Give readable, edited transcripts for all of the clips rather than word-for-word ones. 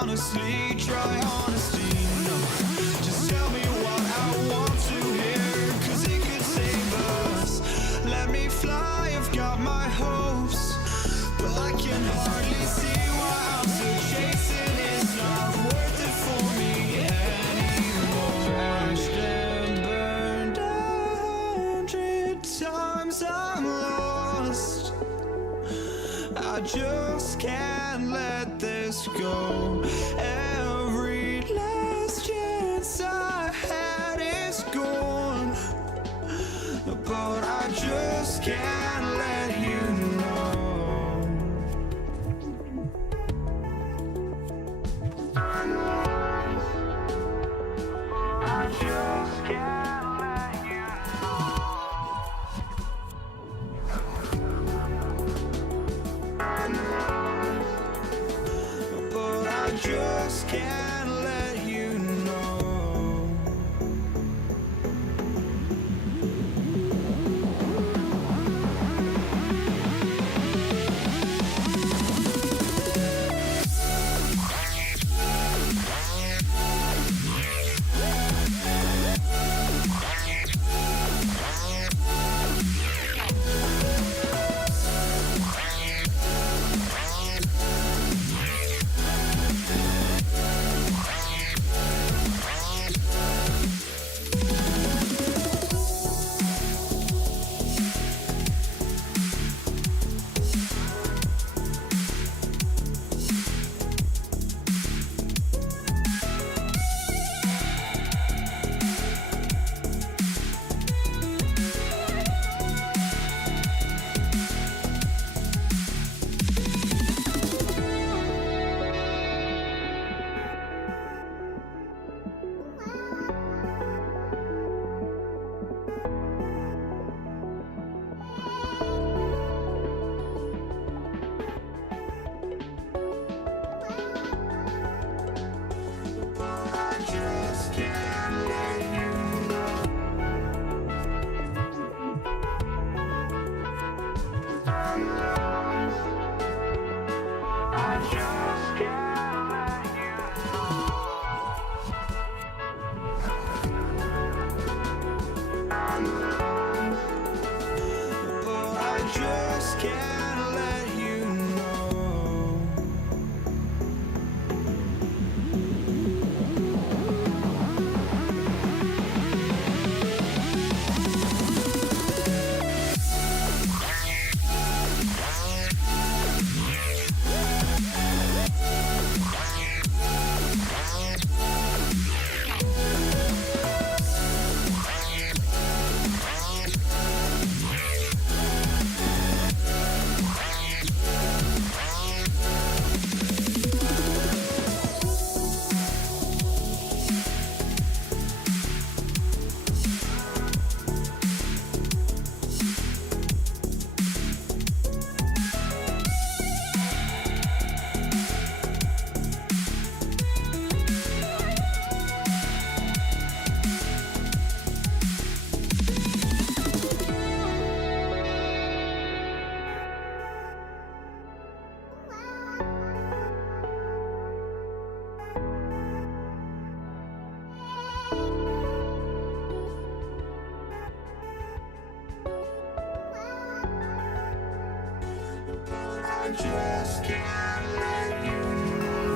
honestly, try honesty. No, just tell me what I want to hear, 'cause it could save us. Let me fly, I've got my hopes, but I can hardly see why I'm still chasing. It's not worth it for me anymore. Crashed and burned 100 times, I'm lost. I just can't let this go. Every last chance I had is gone, but I just can't let you know. I just can't let you know. But I just can't let you know. Just can't let you know.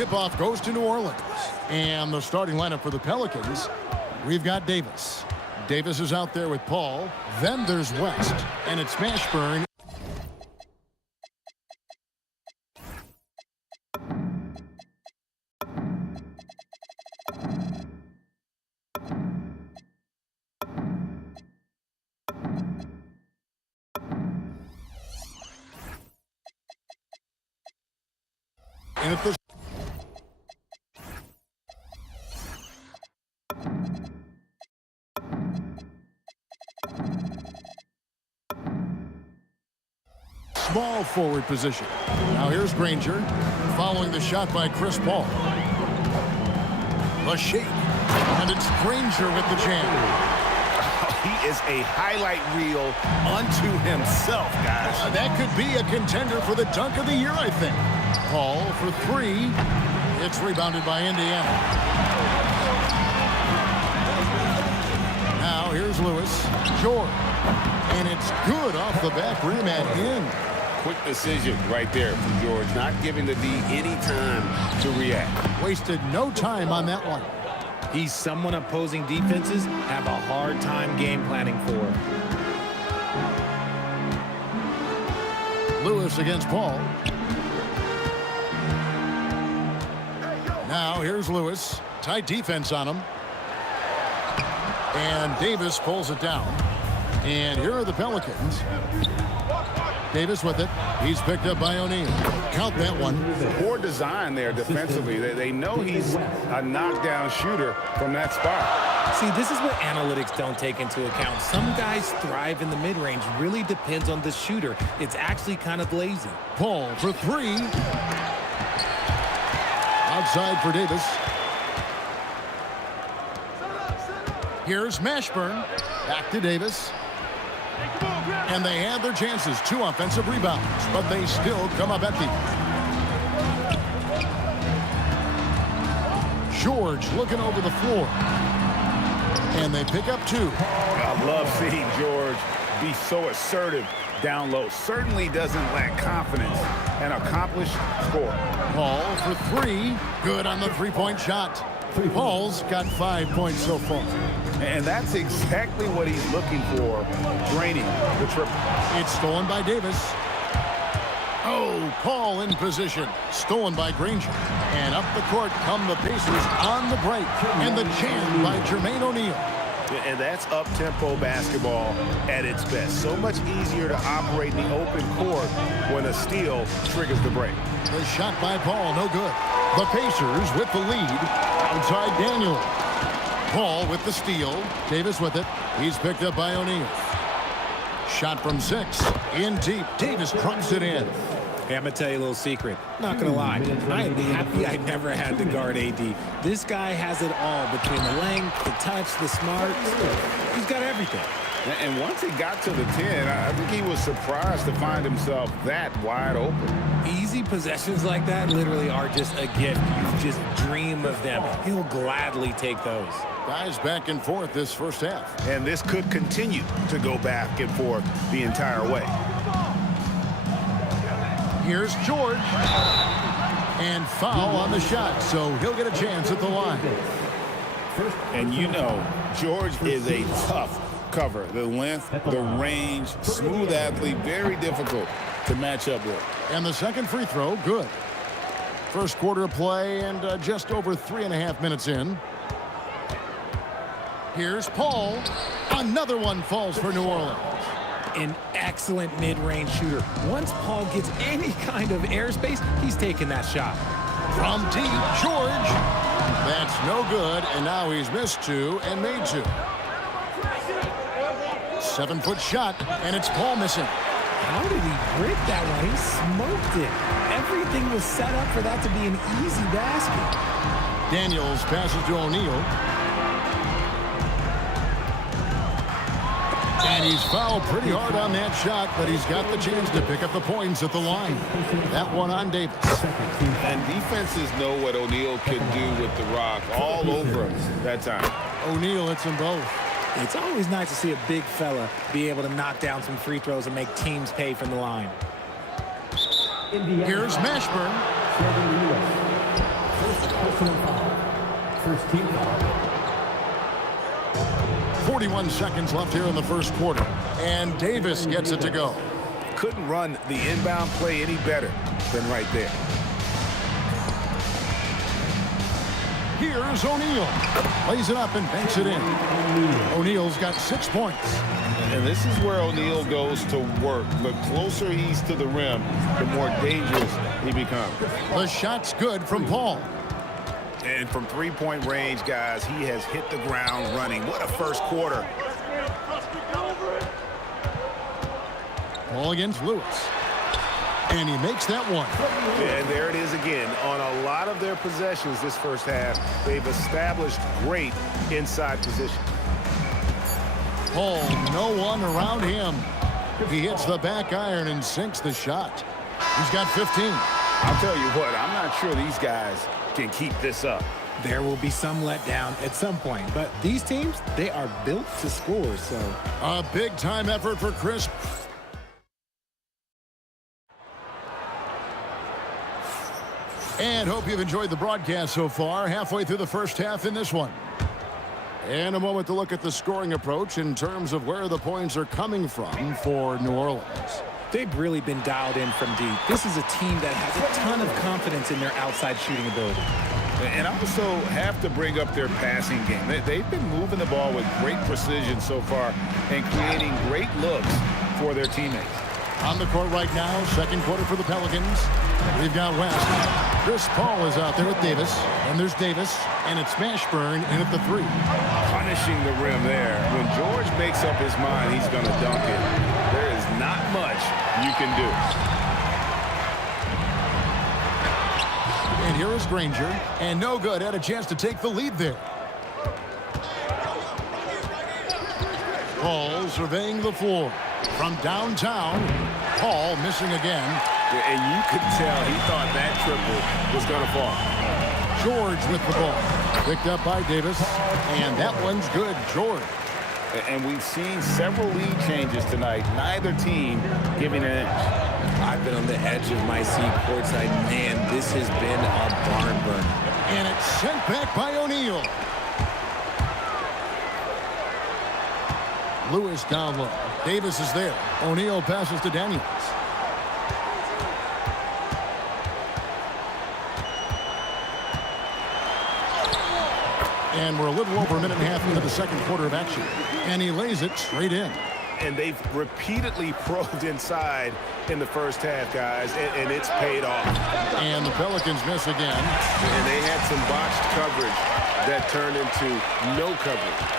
tip-off goes to New Orleans. And the starting lineup for the Pelicans, we've got Davis. Davis is out there with Paul. Then there's West. And it's Mashburn. And at the small forward position. Now here's Granger following the shot by Chris Paul. The shake. And it's Granger with the jam. He is a highlight reel unto himself, guys. That could be a contender for the dunk of the year, I think. Paul for three. It's rebounded by Indiana. Now here's Lewis. George. And it's good off the back rim and in. Quick decision right there from George, not giving the D any time to react. Wasted no time on that one. He's someone opposing defenses have a hard time game planning for. Lewis against Paul. Now here's Lewis. Tight defense on him. And Davis pulls it down. And here are the Pelicans. Davis with it. He's picked up by O'Neal. Count that one. Poor design there defensively. They know he's a knockdown shooter from that spot. See, this is what analytics don't take into account. Some guys thrive in the mid-range. Really depends on the shooter. It's actually kind of lazy. Paul for three. Outside for Davis. Here's Mashburn. Back to Davis. And they have their chances. 2 offensive rebounds, but they still come up empty. George looking over the floor. And they pick up 2. I love seeing George be so assertive down low. Certainly doesn't lack confidence. An accomplished score. Paul for 3. Good on the three-point shot. Paul's got 5 points so far. And that's exactly what he's looking for, draining the triple. It's stolen by Davis. Oh, Paul in position. Stolen by Granger. And up the court come the Pacers on the break. And the jam by Jermaine O'Neal. And that's up-tempo basketball at its best. So much easier to operate in the open court when a steal triggers the break. The shot by Paul, no good. The Pacers with the lead. Outside Daniel. Paul with the steal. Davis with it. He's picked up by O'Neal. Shot from 6. In deep. Davis drops it in. Hey, I'm going to tell you a little secret. Not going to lie. I am happy I never had to guard AD. This guy has it all between the length, the touch, the smarts. He's got everything. And once he got to the 10, I think he was surprised to find himself that wide open. Easy possessions like that literally are just a gift. You just dream of them. He'll gladly take those. Guys back and forth this first half. And this could continue to go back and forth the entire way. Here's George. And foul on the shot, so he'll get a chance at the line. And you know, George is a tough cover. The length, the range, smooth athlete, very difficult to match up with. And the second free throw, good. First quarter of play and just over 3.5 minutes in. Here's Paul. Another one falls for New Orleans. An excellent mid-range shooter. Once Paul gets any kind of airspace, he's taking that shot. From deep, George. That's no good, and now he's missed 2 and made 2. 7-foot shot, and it's Paul missing. How did he break that one? He smoked it. Everything was set up for that to be an easy basket. Daniels passes to O'Neal. And he's fouled pretty hard on that shot, but he's got the chance to pick up the points at the line. That one on Davis. And defenses know what O'Neal can do with the rock all over him that time. O'Neal hits them both. It's always nice to see a big fella be able to knock down some free throws and make teams pay from the line. Here's Mashburn. Personal foul. First team foul. 41 seconds left here in the first quarter. And Davis gets it to go. Couldn't run the inbound play any better than right there. Here's O'Neal. Lays it up and banks it in. O'Neal's got 6 points. And this is where O'Neal goes to work. The closer he's to the rim, the more dangerous he becomes. The shot's good from Paul. And from three-point range, guys, he has hit the ground running. What a first quarter. Ball against Lewis. And he makes that one. And there it is again. On a lot of their possessions this first half, they've established great inside position. Paul, no one around him. He hits the back iron and sinks the shot. He's got 15. I'll tell you what, I'm not sure these guys can keep this up. There will be some letdown at some point, but these teams, they are built to score, so. A big-time effort for Chris. And hope you've enjoyed the broadcast so far. Halfway through the first half in this one. And a moment to look at the scoring approach in terms of where the points are coming from for New Orleans. They've really been dialed in from deep. This is a team that has a ton of confidence in their outside shooting ability. And I also have to bring up their passing game. They've been moving the ball with great precision so far and creating great looks for their teammates. On the court right now, second quarter for the Pelicans. We've got West. Chris Paul is out there with Davis. And there's Davis. And it's Mashburn in at the 3. Punishing the rim there. When George makes up his mind, he's going to dunk it. There is not much you can do. And here is Granger. And no good. Had a chance to take the lead there. Paul surveying the floor. From downtown, Paul missing again. And you could tell he thought that triple was going to fall. George with the ball. Picked up by Davis. And that one's good. George. And we've seen several lead changes tonight. Neither team giving an inch. I've been on the edge of my seat courtside. Man, this has been a barn burner. And it's sent back by O'Neal. Lewis down low. Davis is there. O'Neal passes to Daniels. And we're a little over a minute and a half into the second quarter of action. And he lays it straight in. And they've repeatedly probed inside in the first half, guys, and it's paid off. And the Pelicans miss again. And they had some botched coverage that turned into no coverage.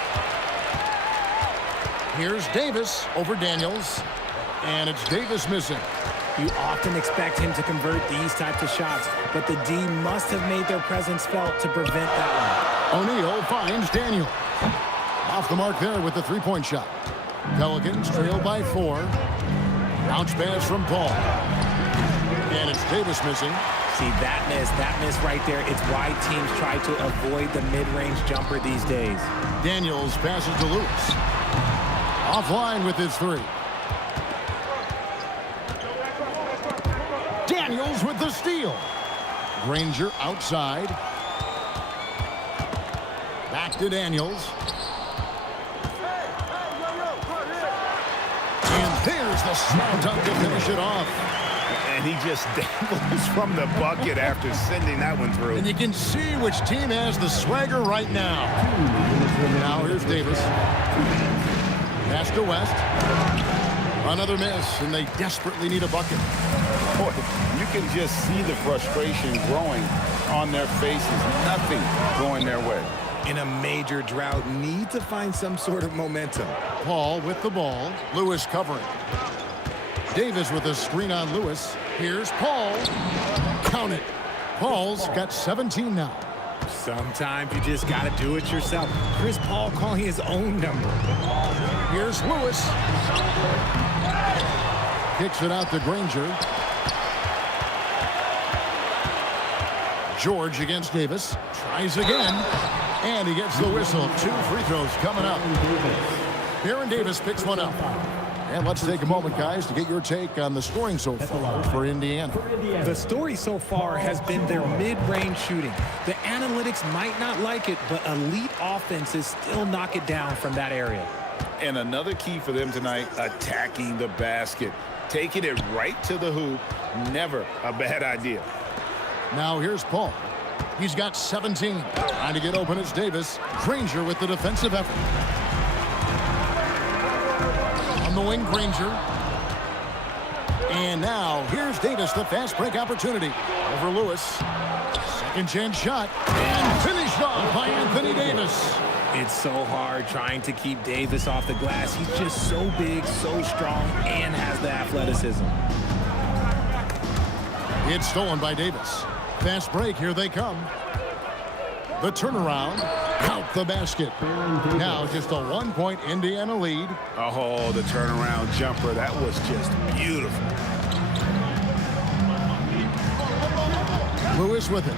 Here's Davis over Daniels. And it's Davis missing. You often expect him to convert these types of shots, but the D must have made their presence felt to prevent that one. O'Neal finds Daniels. Off the mark there with the three-point shot. Pelicans trail by 4. Bounce pass from Paul. And it's Davis missing. See, that miss right there, it's why teams try to avoid the mid-range jumper these days. Daniels passes to Lewis. Offline with his 3. Daniels with the steal. Granger outside. Back to Daniels. And there's the small dunk to finish it off. And he just dabbles from the bucket after sending that one through. And you can see which team has the swagger right now. Now here's Davis. Pass to West. Another miss, and they desperately need a bucket. Boy, you can just see the frustration growing on their faces. Nothing going their way. In a major drought, need to find some sort of momentum. Paul with the ball. Lewis covering. Davis with a screen on Lewis. Here's Paul. Count it. Paul's got 17 now. Sometimes you just got to do it yourself. Chris Paul calling his own number. Here's Lewis. Kicks it out to Granger. George against Davis. Tries again. And he gets the whistle. 2 free throws coming up. Baron Davis picks one up. And let's take a moment, guys, to get your take on the scoring so far for Indiana. The story so far has been their mid-range shooting. The analytics might not like it, but elite offenses still knock it down from that area. And another key for them tonight, attacking the basket. Taking it right to the hoop, never a bad idea. Now here's Paul. He's got 17. Trying to get open is Davis. Granger with the defensive effort. On the wing, Granger. And now here's Davis, the fast break opportunity. Over Lewis. Second chance shot. And finished off by Anthony Davis. It's so hard trying to keep Davis off the glass. He's just so big, so strong, and has the athleticism. It's stolen by Davis. Fast break, here they come. The turnaround, count the basket. Now just a 1-point Indiana lead. Oh, the turnaround jumper, that was just beautiful. Lewis with it.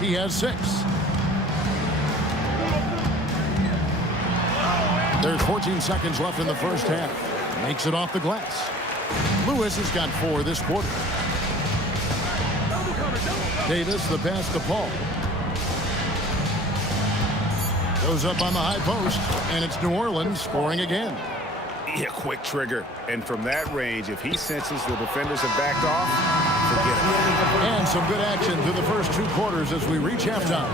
He has 6. There's 14 seconds left in the first half. Makes it off the glass. Lewis has got 4 this quarter. Davis, the pass to Paul. Goes up on the high post, and it's New Orleans scoring again. Yeah, quick trigger. And from that range, if he senses the defenders have backed off, forget it. And some good action through the first 2 quarters as we reach halftime.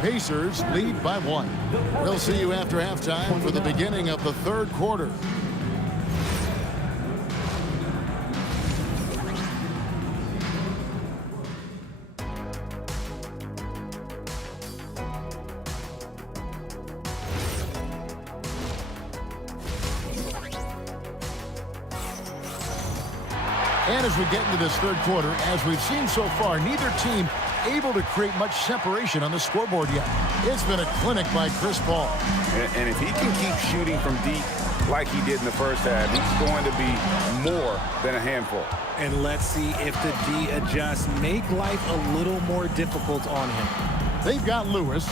Pacers lead by 1. We'll see you after halftime for the beginning of the 3rd quarter. And as we get into this 3rd quarter, as we've seen so far, neither team able to create much separation on the scoreboard yet. It's been a clinic by Chris Paul. And if he can keep shooting from deep like he did in the first half, he's going to be more than a handful. And let's see if the D adjusts, make life a little more difficult on him. They've got Lewis.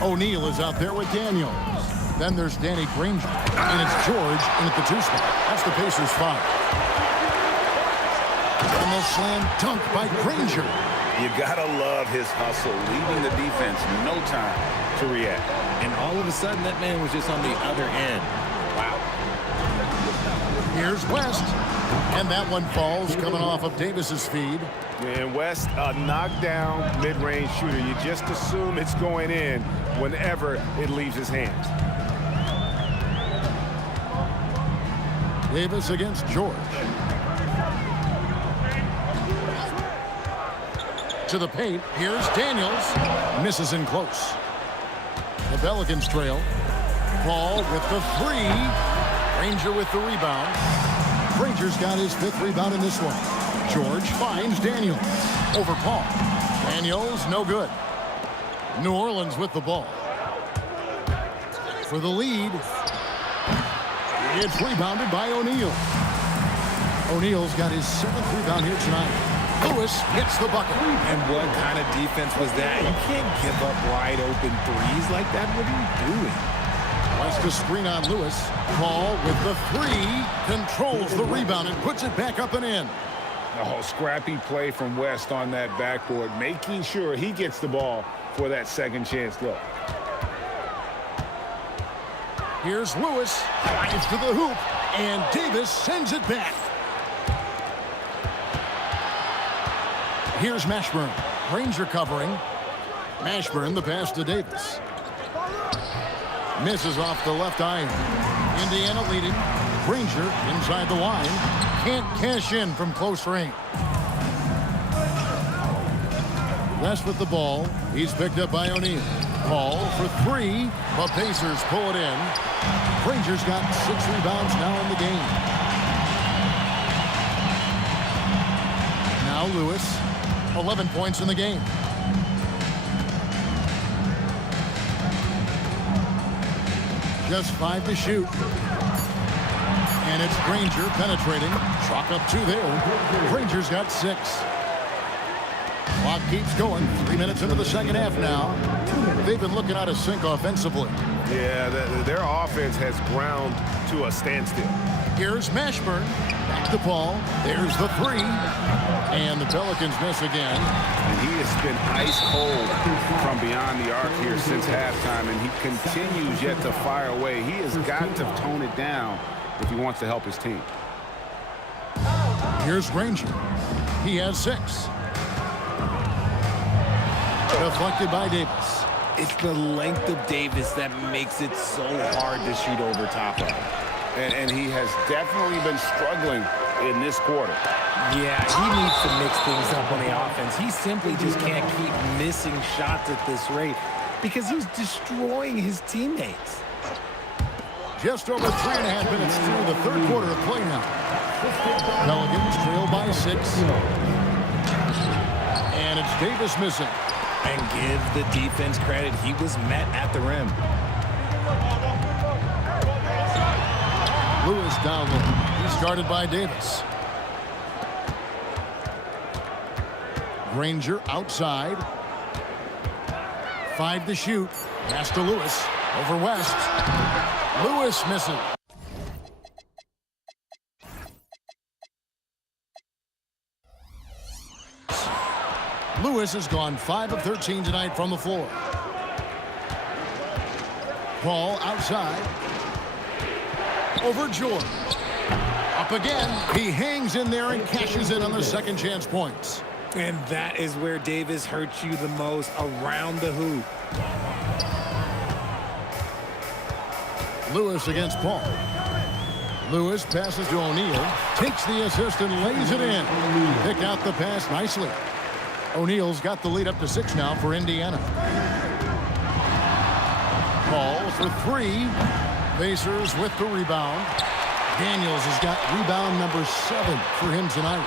O'Neal is out there with Daniels. Then there's Danny Granger. And it's George in at the 2 spot. That's the Pacers 5. And the slam dunk by Granger. You gotta love his hustle, leaving the defense no time to react. And all of a sudden, that man was just on the other end. Wow. Here's West. And that one falls coming off of Davis's feed. And West, a knockdown mid-range shooter. You just assume it's going in whenever it leaves his hands. Davis against George. To the paint. Here's Daniels. Misses in close. The Pelicans trail. Paul with the 3. Granger with the rebound. Granger's got his 5th rebound in this one. George finds Daniels. Over Paul. Daniels, no good. New Orleans with the ball. For the lead. It's rebounded by O'Neal. O'Neal's got his 7th rebound here tonight. Lewis hits the bucket. And what kind of defense was that? You can't give up wide open threes like that. What are you doing? Wants to screen on Lewis. Paul with the 3. Controls the rebound and puts it back up and in. Oh, scrappy play from West on that backboard, making sure he gets the ball for that second chance look. Here's Lewis. Drives to the hoop. And Davis sends it back. Here's Mashburn. Granger covering. Mashburn, the pass to Davis. Misses off the left iron. Indiana leading. Granger inside the line. Can't cash in from close range. West with the ball. He's picked up by O'Neal. Paul for 3. The Pacers pull it in. Granger's got 6 rebounds now in the game. Now Lewis. 11 points in the game. Just 5 to shoot. And it's Granger penetrating. Chalk up 2 there. Granger's got 6. Clock keeps going. 3 minutes into the second half now. They've been looking out of sync offensively. Yeah, their offense has ground to a standstill. Here's Mashburn. Back to Paul. There's the three. And the Pelicans miss again. And he has been ice cold from beyond the arc here since halftime, and he continues yet to fire away. He has got to tone it down if he wants to help his team. Here's Granger. He has 6. Deflected by Davis. It's the length of Davis that makes it so hard to shoot over top of. And he has definitely been struggling in this quarter. Yeah, he needs to mix things up on the offense. He simply just can't keep missing shots at this rate because he's destroying his teammates. Just over 3.5 minutes through the third quarter of play now. Pelicans trail by 6. And it's Davis missing. And give the defense credit. He was met at the rim. Lewis down low. He's guarded by Davis. Granger outside. 5 to shoot. Pass to Lewis. Over West. Lewis missing. Lewis has gone 5 of 13 tonight from the floor. Paul outside. Over George. Up again. He hangs in there and cashes in on the second chance points. And that is where Davis hurts you the most, around the hoop. Lewis against Paul. Lewis passes to O'Neal. Takes the assist and lays it in. Picked out the pass nicely. O'Neal's got the lead up to 6 now for Indiana. Paul for 3. Pacers with the rebound. Daniels has got rebound number 7 for him tonight.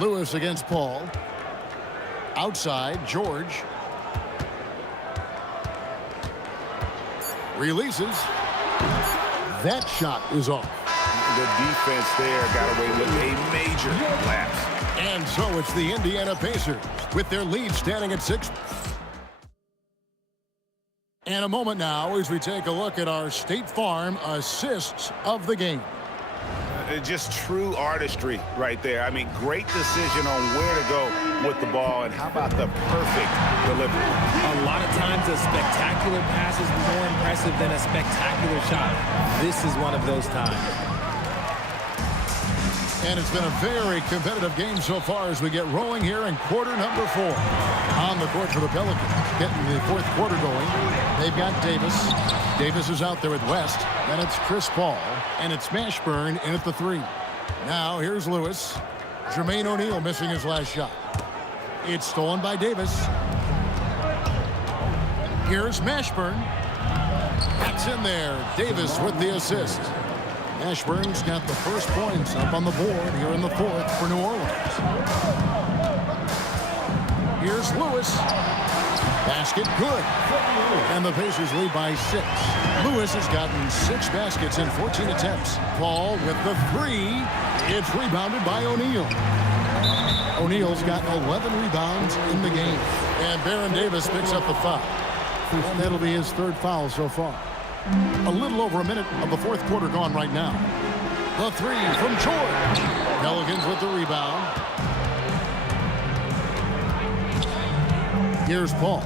Lewis against Paul. Outside, George. Releases. That shot is off. The defense there got away with a major lapse. And so it's the Indiana Pacers with their lead standing at 6. And a moment now as we take a look at our State Farm assists of the game. Just true artistry right there. I mean, great decision on where to go with the ball, and how about the perfect delivery? A lot of times a spectacular pass is more impressive than a spectacular shot. This is one of those times. And it's been a very competitive game so far as we get rolling here in quarter number 4. On the court for the Pelicans, getting the fourth quarter going. They've got Davis. Davis is out there with West. Then it's Chris Paul. And it's Mashburn in at the 3. Now here's Lewis. Jermaine O'Neal missing his last shot. It's stolen by Davis. Here's Mashburn. That's in there. Davis with the assist. Mashburn's got the first points up on the board here in the fourth for New Orleans. Here's Lewis. Basket good. And the Pacers lead by 6. Lewis has gotten 6 baskets in 14 attempts. Paul with the 3. It's rebounded by O'Neal. O'Neal's got 11 rebounds in the game. And Baron Davis picks up the foul. And that'll be his 3rd foul so far. A little over a minute of the fourth quarter gone right now. The 3 from George. Pelicans with the rebound. Here's Paul.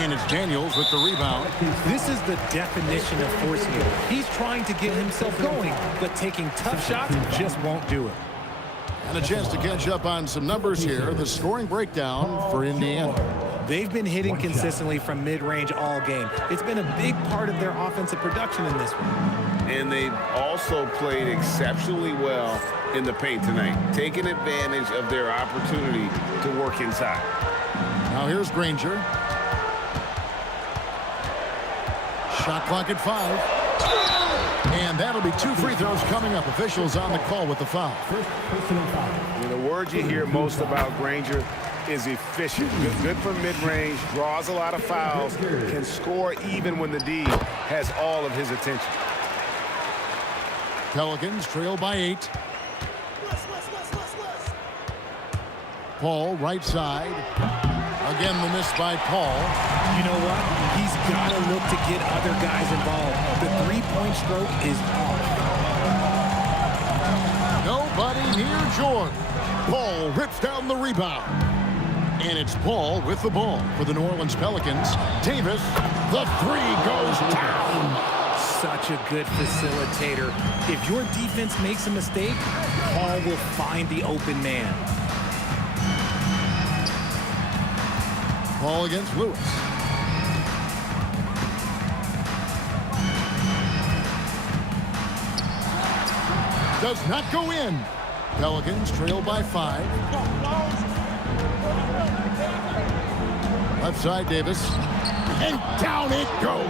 And it's Daniels with the rebound. This is the definition of forcing it. He's trying to get himself going, but taking tough shots just won't do it. And a chance to catch up on some numbers here. The scoring breakdown for Indiana. They've been hitting consistently from mid-range all game. It's been a big part of their offensive production in this one. And they've also played exceptionally well in the paint tonight, taking advantage of their opportunity to work inside. Now here's Granger. Shot clock at 5. And that'll be 2 free throws coming up. Officials on the call with the foul. And the word you hear most about Granger is efficient. Good from mid-range, draws a lot of fouls, can score even when the D has all of his attention. Pelicans trail by 8. Paul right side. Again, the miss by Paul. You know what? He's got to look to get other guys involved. The three-point stroke is off. Nobody near George. Paul rips down the rebound. And it's Paul with the ball for the New Orleans Pelicans. Davis, the three goes down. Such a good facilitator. If your defense makes a mistake, Paul will find the open man. Paul against Lewis. Does not go in. Pelicans trail by 5. Left side, Davis. And down it goes.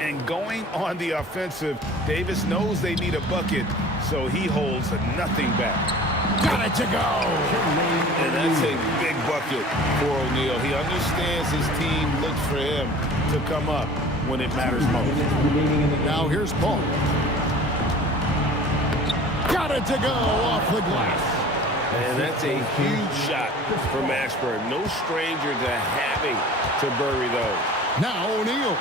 And going on the offensive, Davis knows they need a bucket, so he holds nothing back. Got it to go. And that's a big bucket for O'Neal. He understands his team looks for him to come up when it matters most. Now here's Paul. Got it to go off the glass. And that's a huge shot for Mashburn. No stranger to having to bury those. Now O'Neal.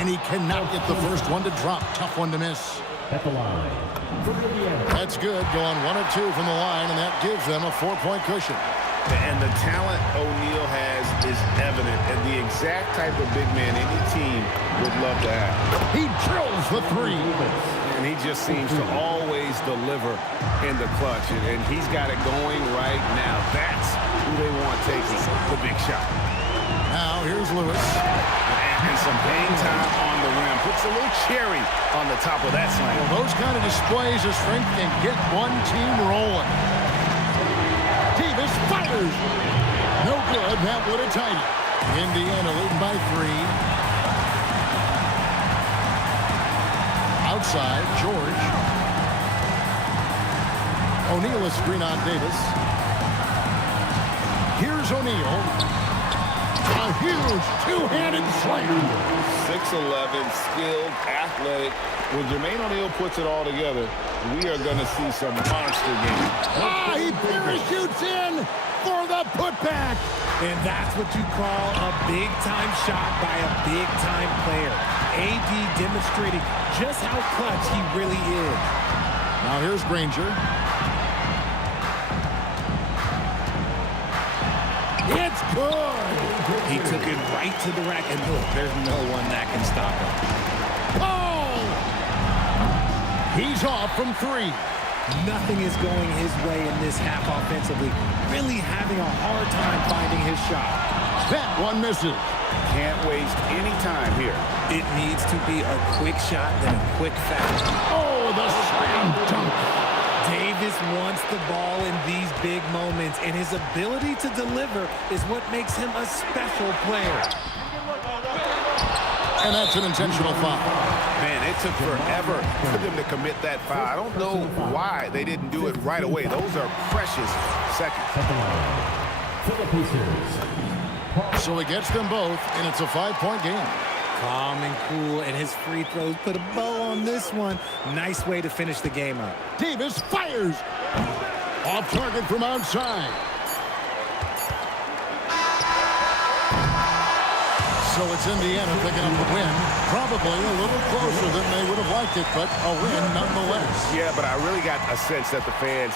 And he cannot get the first one to drop. Tough one to miss. At the line. That's good. Going 1 of 2 from the line, and that gives them a 4-point cushion. And the talent O'Neal has is evident, and the exact type of big man any team would love to have. He drills the 3. And he just seems to always deliver in the clutch, and he's got it going right now. That's who they want taking the big shot. Now here's Lewis. And some hang time on the rim. Puts a little cherry on the top of that slam. Well, those kind of displays of strength can get one team rolling. Davis fires. No good. That would have tied it. Indiana leading by 3. Outside, George. O'Neal is screen on Davis. Here's O'Neal. A huge two-handed slam. 6'11", skilled, athletic. When Jermaine O'Neal puts it all together, we are going to see some monster games. Ah, he parachutes in for the putback. And that's what you call a big-time shot by a big-time player. AD demonstrating just how clutch he really is. Now here's Granger. It's good. He took it right to the rack, and look, there's no one that can stop him. Oh! He's off from 3. Nothing is going his way in this half offensively. Really having a hard time finding his shot. That one misses. Can't waste any time here. It needs to be a quick shot, then a quick foul. Oh, the slam dunk. Davis wants the ball in these big moments, and his ability to deliver is what makes him a special player. And that's an intentional foul. Man, it took forever for them to commit that foul. I don't know why they didn't do it right away. Those are precious seconds. So he gets them both, and it's a 5-point game. Calm and cool, and his free throws put a bow on this one. Nice way to finish the game up. Davis fires. Off target from outside. So it's Indiana picking up the win. Probably a little closer than they would have liked it, but a win nonetheless. Yeah, but I really got a sense that the fans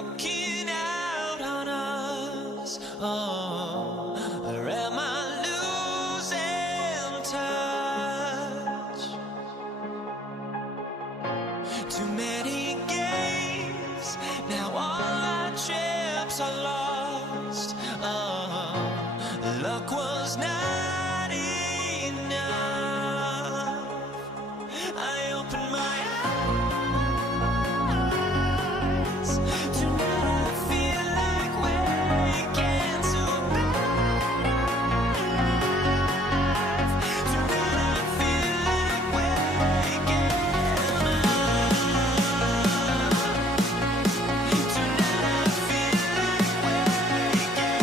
walking out on us? Oh, or am I losing touch? Too many games, now all our chips are lost. Oh, luck was not enough. I opened my eyes. Tonight I feel like waking to life. Tonight I feel like waking up. Tonight I feel like waking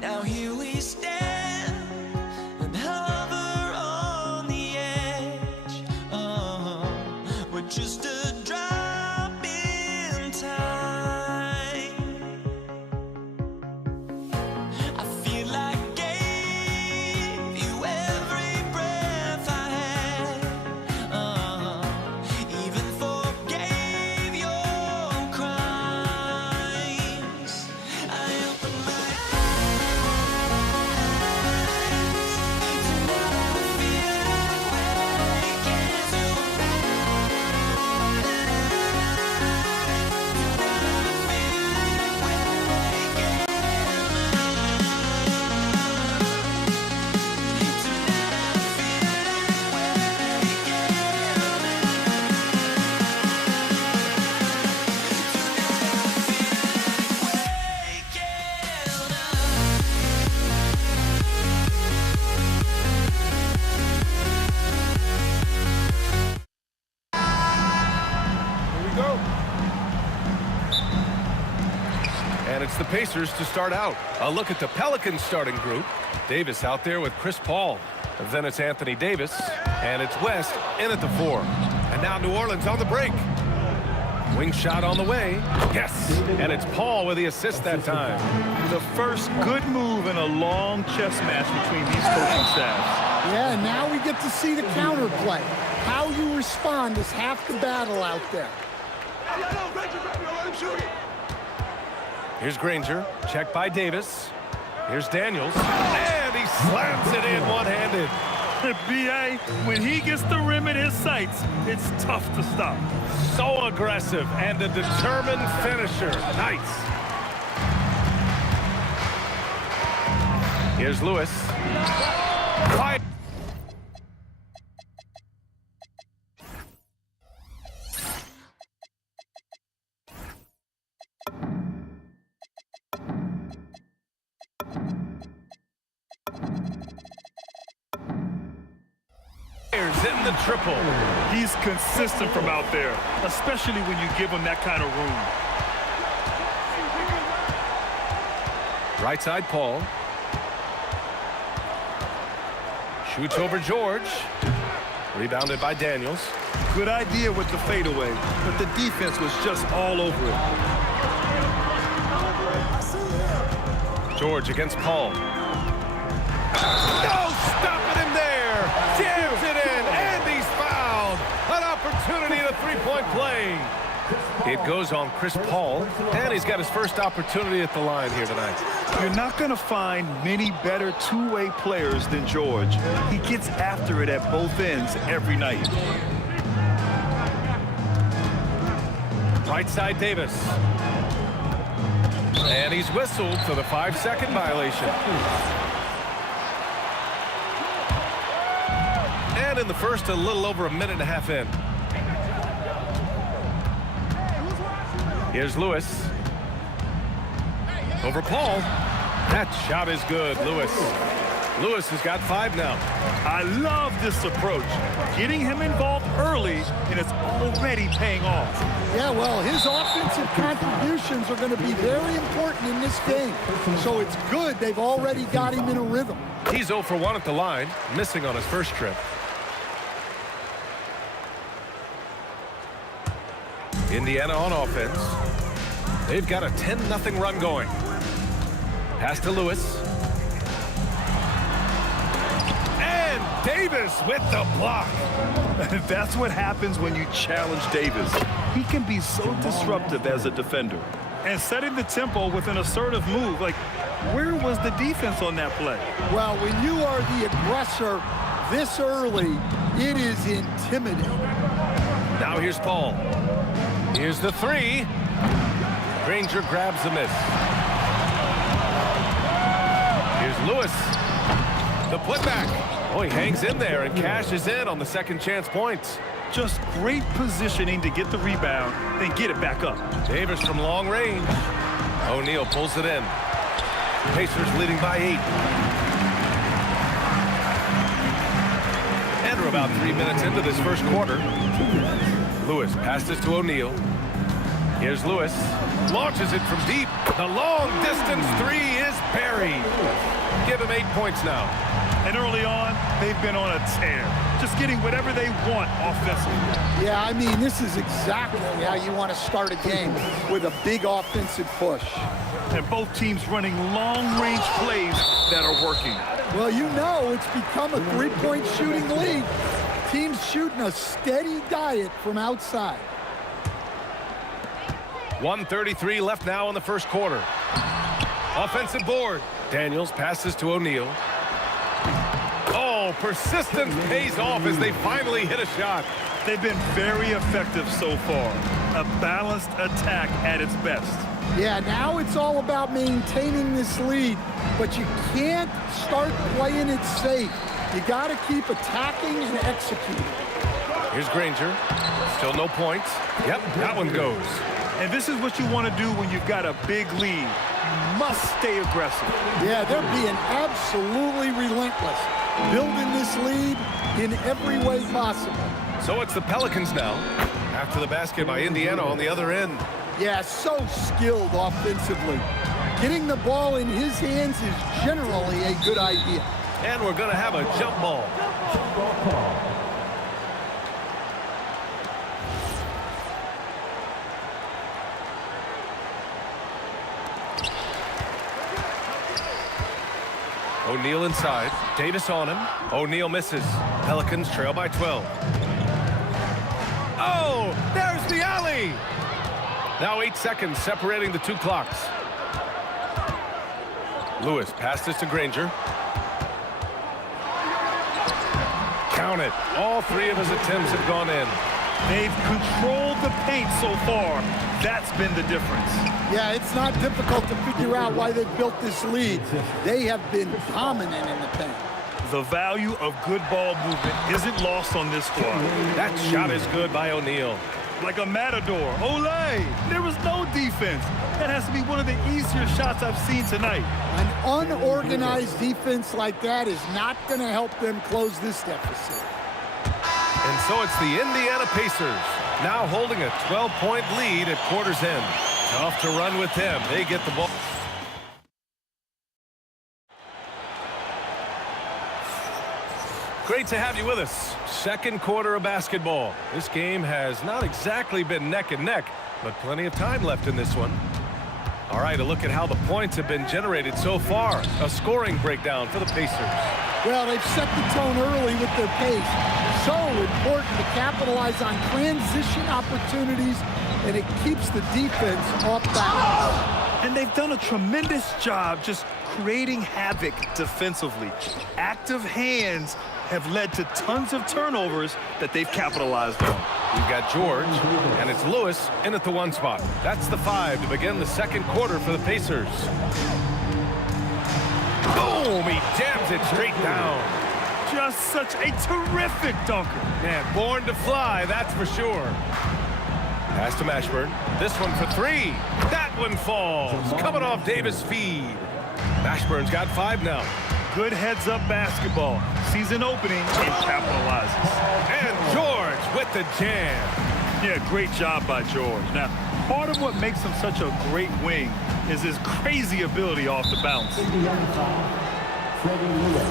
Now here we stand and hover on the edge. Oh, we're just a drop in time. I feel like I gave you every breath I had. Even forgave your crimes. I opened my And it's the Pacers to start out. A look at the Pelicans starting group. Davis out there with Chris Paul. And then it's Anthony Davis. And it's West in at the 4. And now New Orleans on the break. Wing shot on the way. Yes. And it's Paul with the assist that time. The first good move in a long chess match between these coaching staffs. Yeah, now we get to see the counterplay. How you respond is half the battle out there. Here's Granger. Check by Davis. Here's Daniels. And he slams it in one-handed. B.A., when he gets the rim in his sights, it's tough to stop. So aggressive and a determined finisher. Nice. Here's Lewis. Quiet. In the triple. He's consistent from out there, especially when you give him that kind of room. Right side, Paul. Shoots over George. Rebounded by Daniels. Good idea with the fadeaway, but the defense was just all over it. George against Paul. No stopping him there. Jams it in, and he's fouled. An opportunity at a three-point play. It goes on Chris Paul, and he's got his first opportunity at the line here tonight. You're not going to find many better two-way players than George. He gets after it at both ends every night. Right side, Davis. And he's whistled for the 5-second violation. And in the first, a little over a minute and a half in. Here's Lewis. Over Paul. That shot is good, Lewis. Lewis has got 5 now. I love this approach. Getting him involved early, and it's already paying off. Yeah, well, his offensive contributions are going to be very important in this game. So it's good they've already got him in a rhythm. He's 0 for 1 at the line, missing on his first trip. Indiana on offense. They've got a 10-0 run going. Pass to Lewis. And Davis with the block. That's what happens when you challenge Davis. He can be so disruptive as a defender. And setting the tempo with an assertive move, like, where was the defense on that play? Well, when you are the aggressor this early, it is intimidating. Now here's Paul. Here's the 3. Granger grabs the miss. Here's Lewis. The putback. Oh, he hangs in there and cashes in on the second chance points. Just great positioning to get the rebound and get it back up. Davis from long range. O'Neal pulls it in. Pacers leading by 8. And we're about 3 minutes into this first quarter. Lewis passes to O'Neal. Here's Lewis. Launches it from deep. The long distance 3 is buried. Give him 8 points now. And early on, they've been on a tear. Just getting whatever they want offensively. Yeah, I mean, this is exactly how you want to start a game, with a big offensive push. And both teams running long-range plays that are working. Well, you know it's become a three-point shooting league. Teams shooting a steady diet from outside. 1:33 left now in the first quarter. Offensive board. Daniels passes to O'Neal. Oh, persistence pays off as they finally hit a shot. They've been very effective so far. A balanced attack at its best. Yeah, now it's all about maintaining this lead, but you can't start playing it safe. You got to keep attacking and executing. Here's Granger. Still no points. Yep, that one goes. And this is what you want to do when you've got a big lead. You must stay aggressive. Yeah, they're being absolutely relentless, building this lead in every way possible. So it's the Pelicans now, after the basket by Indiana on the other end. Yeah, so skilled offensively. Getting the ball in his hands is generally a good idea. And we're going to have a jump ball. O'Neal inside. Davis on him. O'Neal misses. Pelicans trail by 12. Oh, there's the alley. Now 8 seconds separating the 2 clocks. Lewis passes to Granger. Count it. All 3 of his attempts have gone in. They've controlled the paint so far. That's been the difference. Yeah, it's not difficult to figure out why they've built this lead. They have been dominant in the paint. The value of good ball movement isn't lost on this squad. That shot is good by O'Neal. Like a matador. Olé! There was no defense. That has to be one of the easier shots I've seen tonight. An unorganized defense like that is not going to help them close this deficit. And so it's the Indiana Pacers now holding a 12-point lead at quarter's end. Tough to run with them. They get the ball. Great to have you with us. Second quarter of basketball. This game has not exactly been neck and neck, but plenty of time left in this one. All right, a look at how the points have been generated so far. A scoring breakdown for the Pacers. Well, they've set the tone early with their pace. So important to capitalize on transition opportunities, and it keeps the defense off balance. And they've done a tremendous job just creating havoc defensively. Active hands have led to tons of turnovers that they've capitalized on. We've got George, and it's Lewis in at the 1 spot. That's the 5 to begin the second quarter for the Pacers. Boom! He jams it straight down. Just such a terrific dunker. Man, born to fly, that's for sure. Pass to Mashburn. This one for 3. That one falls. Coming off Davis' feed. Mashburn's got 5 now. Good heads-up basketball. Sees an opening and capitalizes. And George with the jam. Yeah, great job by George. Now, part of what makes him such a great wing is his crazy ability off the bounce. Indiana foul. Freddie Lewis.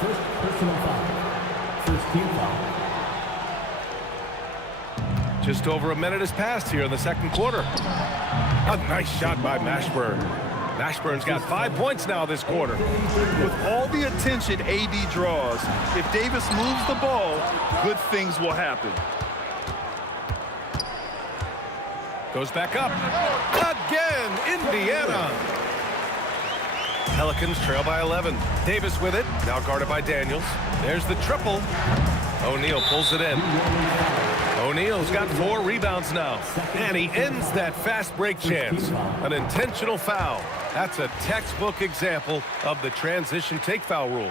First personal foul. First team foul. Just over a minute has passed here in the second quarter. A nice shot by Mashburn. Mashburn's got 5 points now this quarter. With all the attention AD draws, if Davis moves the ball, good things will happen. Goes back up. Again, Indiana. Pelicans trail by 11. Davis with it. Now guarded by Daniels. There's the triple. O'Neal pulls it in. O'Neal's got 4 rebounds now. And he ends that fast break chance. An intentional foul. That's a textbook example of the transition take foul rule.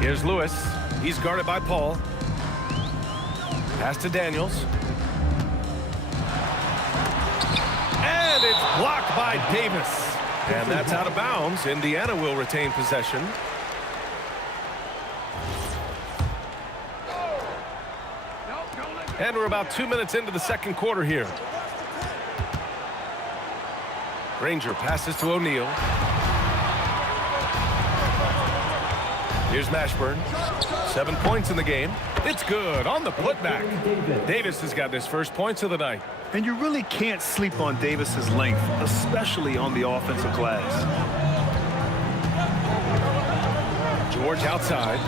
Here's Lewis. He's guarded by Paul. Pass to Daniels. And it's blocked by Davis. And that's out of bounds. Indiana will retain possession. And we're about 2 minutes into the second quarter here. Granger passes to O'Neal. Here's Mashburn. 7 points in the game. It's good on the putback. Davis has got his first points of the night. And you really can't sleep on Davis's length, especially on the offensive glass. George outside.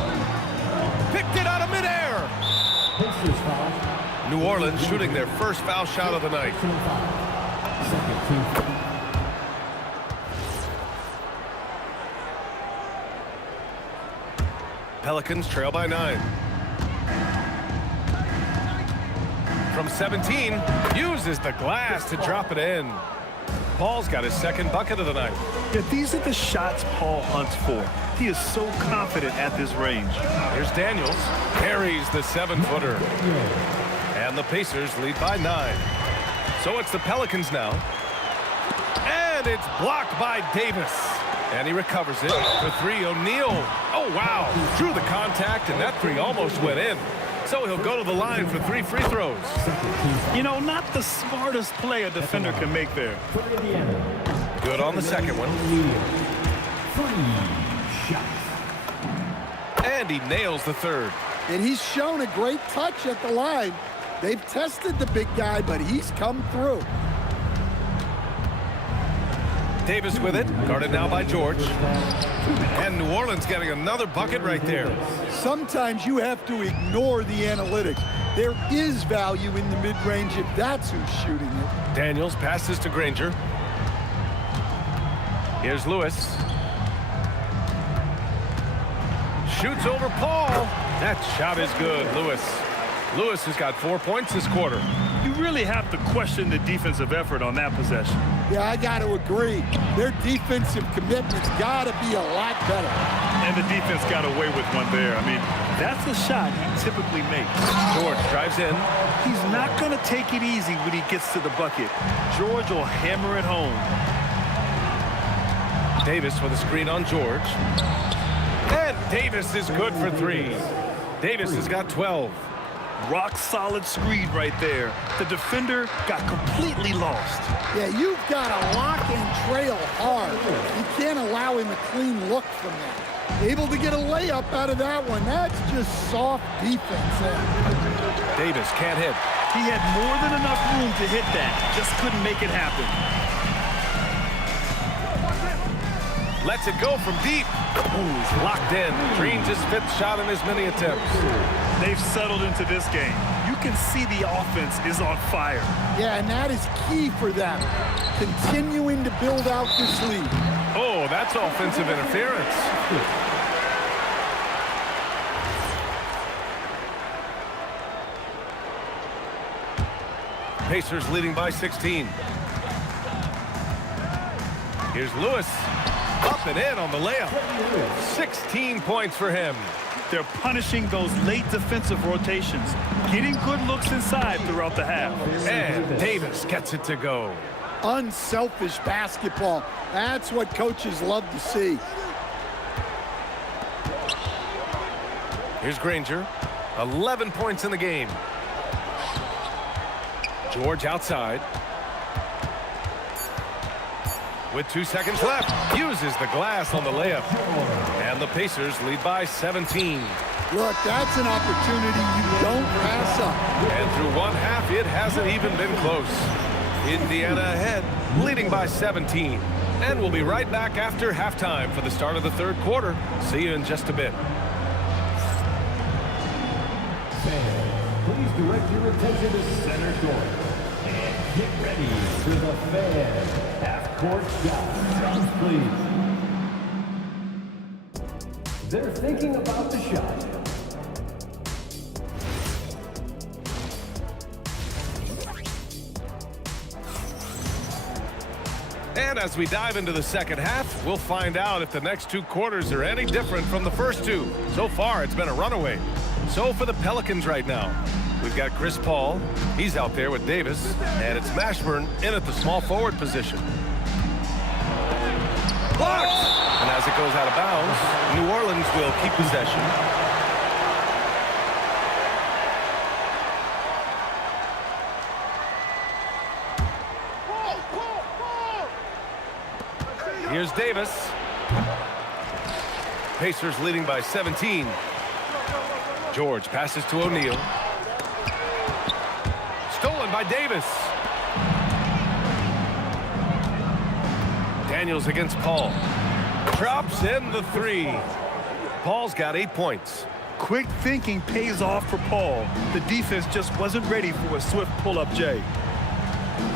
Picked it out of midair. New Orleans shooting their first foul shot of the night. Second team foul. Pelicans trail by 9. From 17, uses the glass to drop it in. Paul's got his second bucket of the night. Yeah, these are the shots Paul hunts for. He is so confident at this range. Here's Daniels. Carries the 7-footer. And the Pacers lead by 9. So it's the Pelicans now. And it's blocked by Davis. And he recovers it for 3. O'Neal. Oh, wow. Through the contact, and that 3 almost went in. So he'll go to the line for 3 free throws. You know, not the smartest play a defender can make there. Good on the second one. And he nails the third. And he's shown a great touch at the line. They've tested the big guy, but he's come through. Davis with it, guarded now by George. And New Orleans getting another bucket right there. Sometimes you have to ignore the analytics. There is value in the mid-range if that's who's shooting it. Daniels passes to Granger. Here's Lewis. Shoots over Paul. That shot is good, Lewis. Lewis has got 4 points this quarter. You really have to question the defensive effort on that possession. Yeah, I got to agree. Their defensive commitment's got to be a lot better. And the defense got away with one there. I mean, that's a shot he typically makes. George drives in. He's not going to take it easy when he gets to the bucket. George will hammer it home. Davis with a screen on George. And Davis is good for 3. Davis has got 12. Rock solid screen right there. The defender got completely lost. Yeah, you've got to lock and trail hard. You can't allow him a clean look from that. Able to get a layup out of that one. That's just soft defense there. Davis can't hit. He had more than enough room to hit that. Just couldn't make it happen. Lets it go from deep. Ooh, he's locked in. Dreams his 5th shot in as many attempts. They've settled into this game. You can see the offense is on fire. Yeah, and that is key for them. Continuing to build out this lead. Oh, that's offensive interference. Pacers leading by 16. Here's Lewis. Up and in on the layup. 16 points for him. They're punishing those late defensive rotations, getting good looks inside throughout the half. And Davis gets it to go. Unselfish basketball. That's what coaches love to see. Here's Granger. 11 points in the game. George outside. With 2 seconds left, uses the glass on the layup. And the Pacers lead by 17. Look, that's an opportunity you don't pass up. And through one half, it hasn't even been close. Indiana ahead, leading by 17. And we'll be right back after halftime for the start of the third quarter. See you in just a bit. Fans, please direct your attention to center court. And get ready for the Fan half-court shot. Please. They're thinking about the shot. And as we dive into the second half, we'll find out if the next 2 quarters are any different from the first 2. So far, it's been a runaway. So for the Pelicans right now, we've got Chris Paul. He's out there with Davis. And it's Mashburn in at the small forward position. Blocked! And as it goes out of bounds, New Orleans will keep possession. Here's Davis. Pacers leading by 17. George passes to O'Neal. Stolen by Davis. Daniels against Paul. Drops in the 3. Paul's got 8 points. Quick thinking pays off for Paul. The defense just wasn't ready for a swift pull-up J.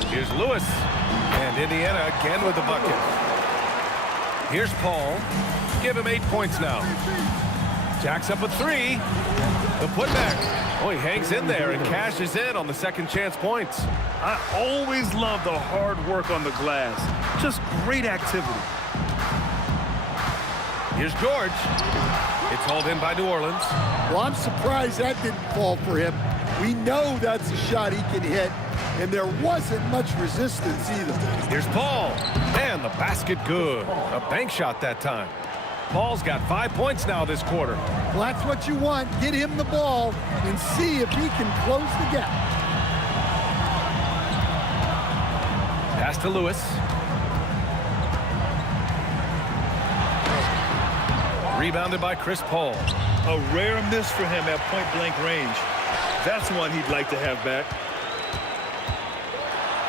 Here's Lewis. And Indiana again with the bucket. Here's Paul. Give him 8 points now. Jacks up a 3. The putback. Oh, he hangs in there and cashes in on the second chance points. I always love the hard work on the glass. Just great activity. Here's George. It's hauled in by New Orleans. Well, I'm surprised that didn't fall for him. We know that's a shot he can hit, and there wasn't much resistance either. Here's Paul. And the basket good. A bank shot that time. Paul's got 5 points now this quarter. Well, that's what you want. Get him the ball and see if he can close the gap. Pass to Lewis. Rebounded by Chris Paul. A rare miss for him at point-blank range. That's one he'd like to have back.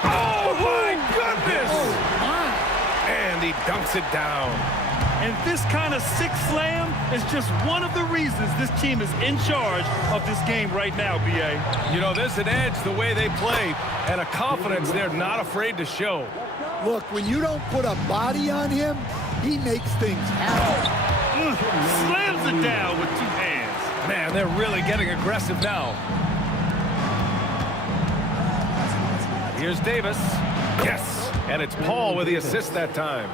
Oh, my goodness! Oh, my. And he dunks it down. And this kind of sick slam is just one of the reasons this team is in charge of this game right now, B.A. You know, there's an edge the way they play and a confidence they're not afraid to show. Look, when you don't put a body on him, he makes things happen. Slams it down with 2 hands. Man, they're really getting aggressive now. Here's Davis. Yes, and it's Paul with the assist that time.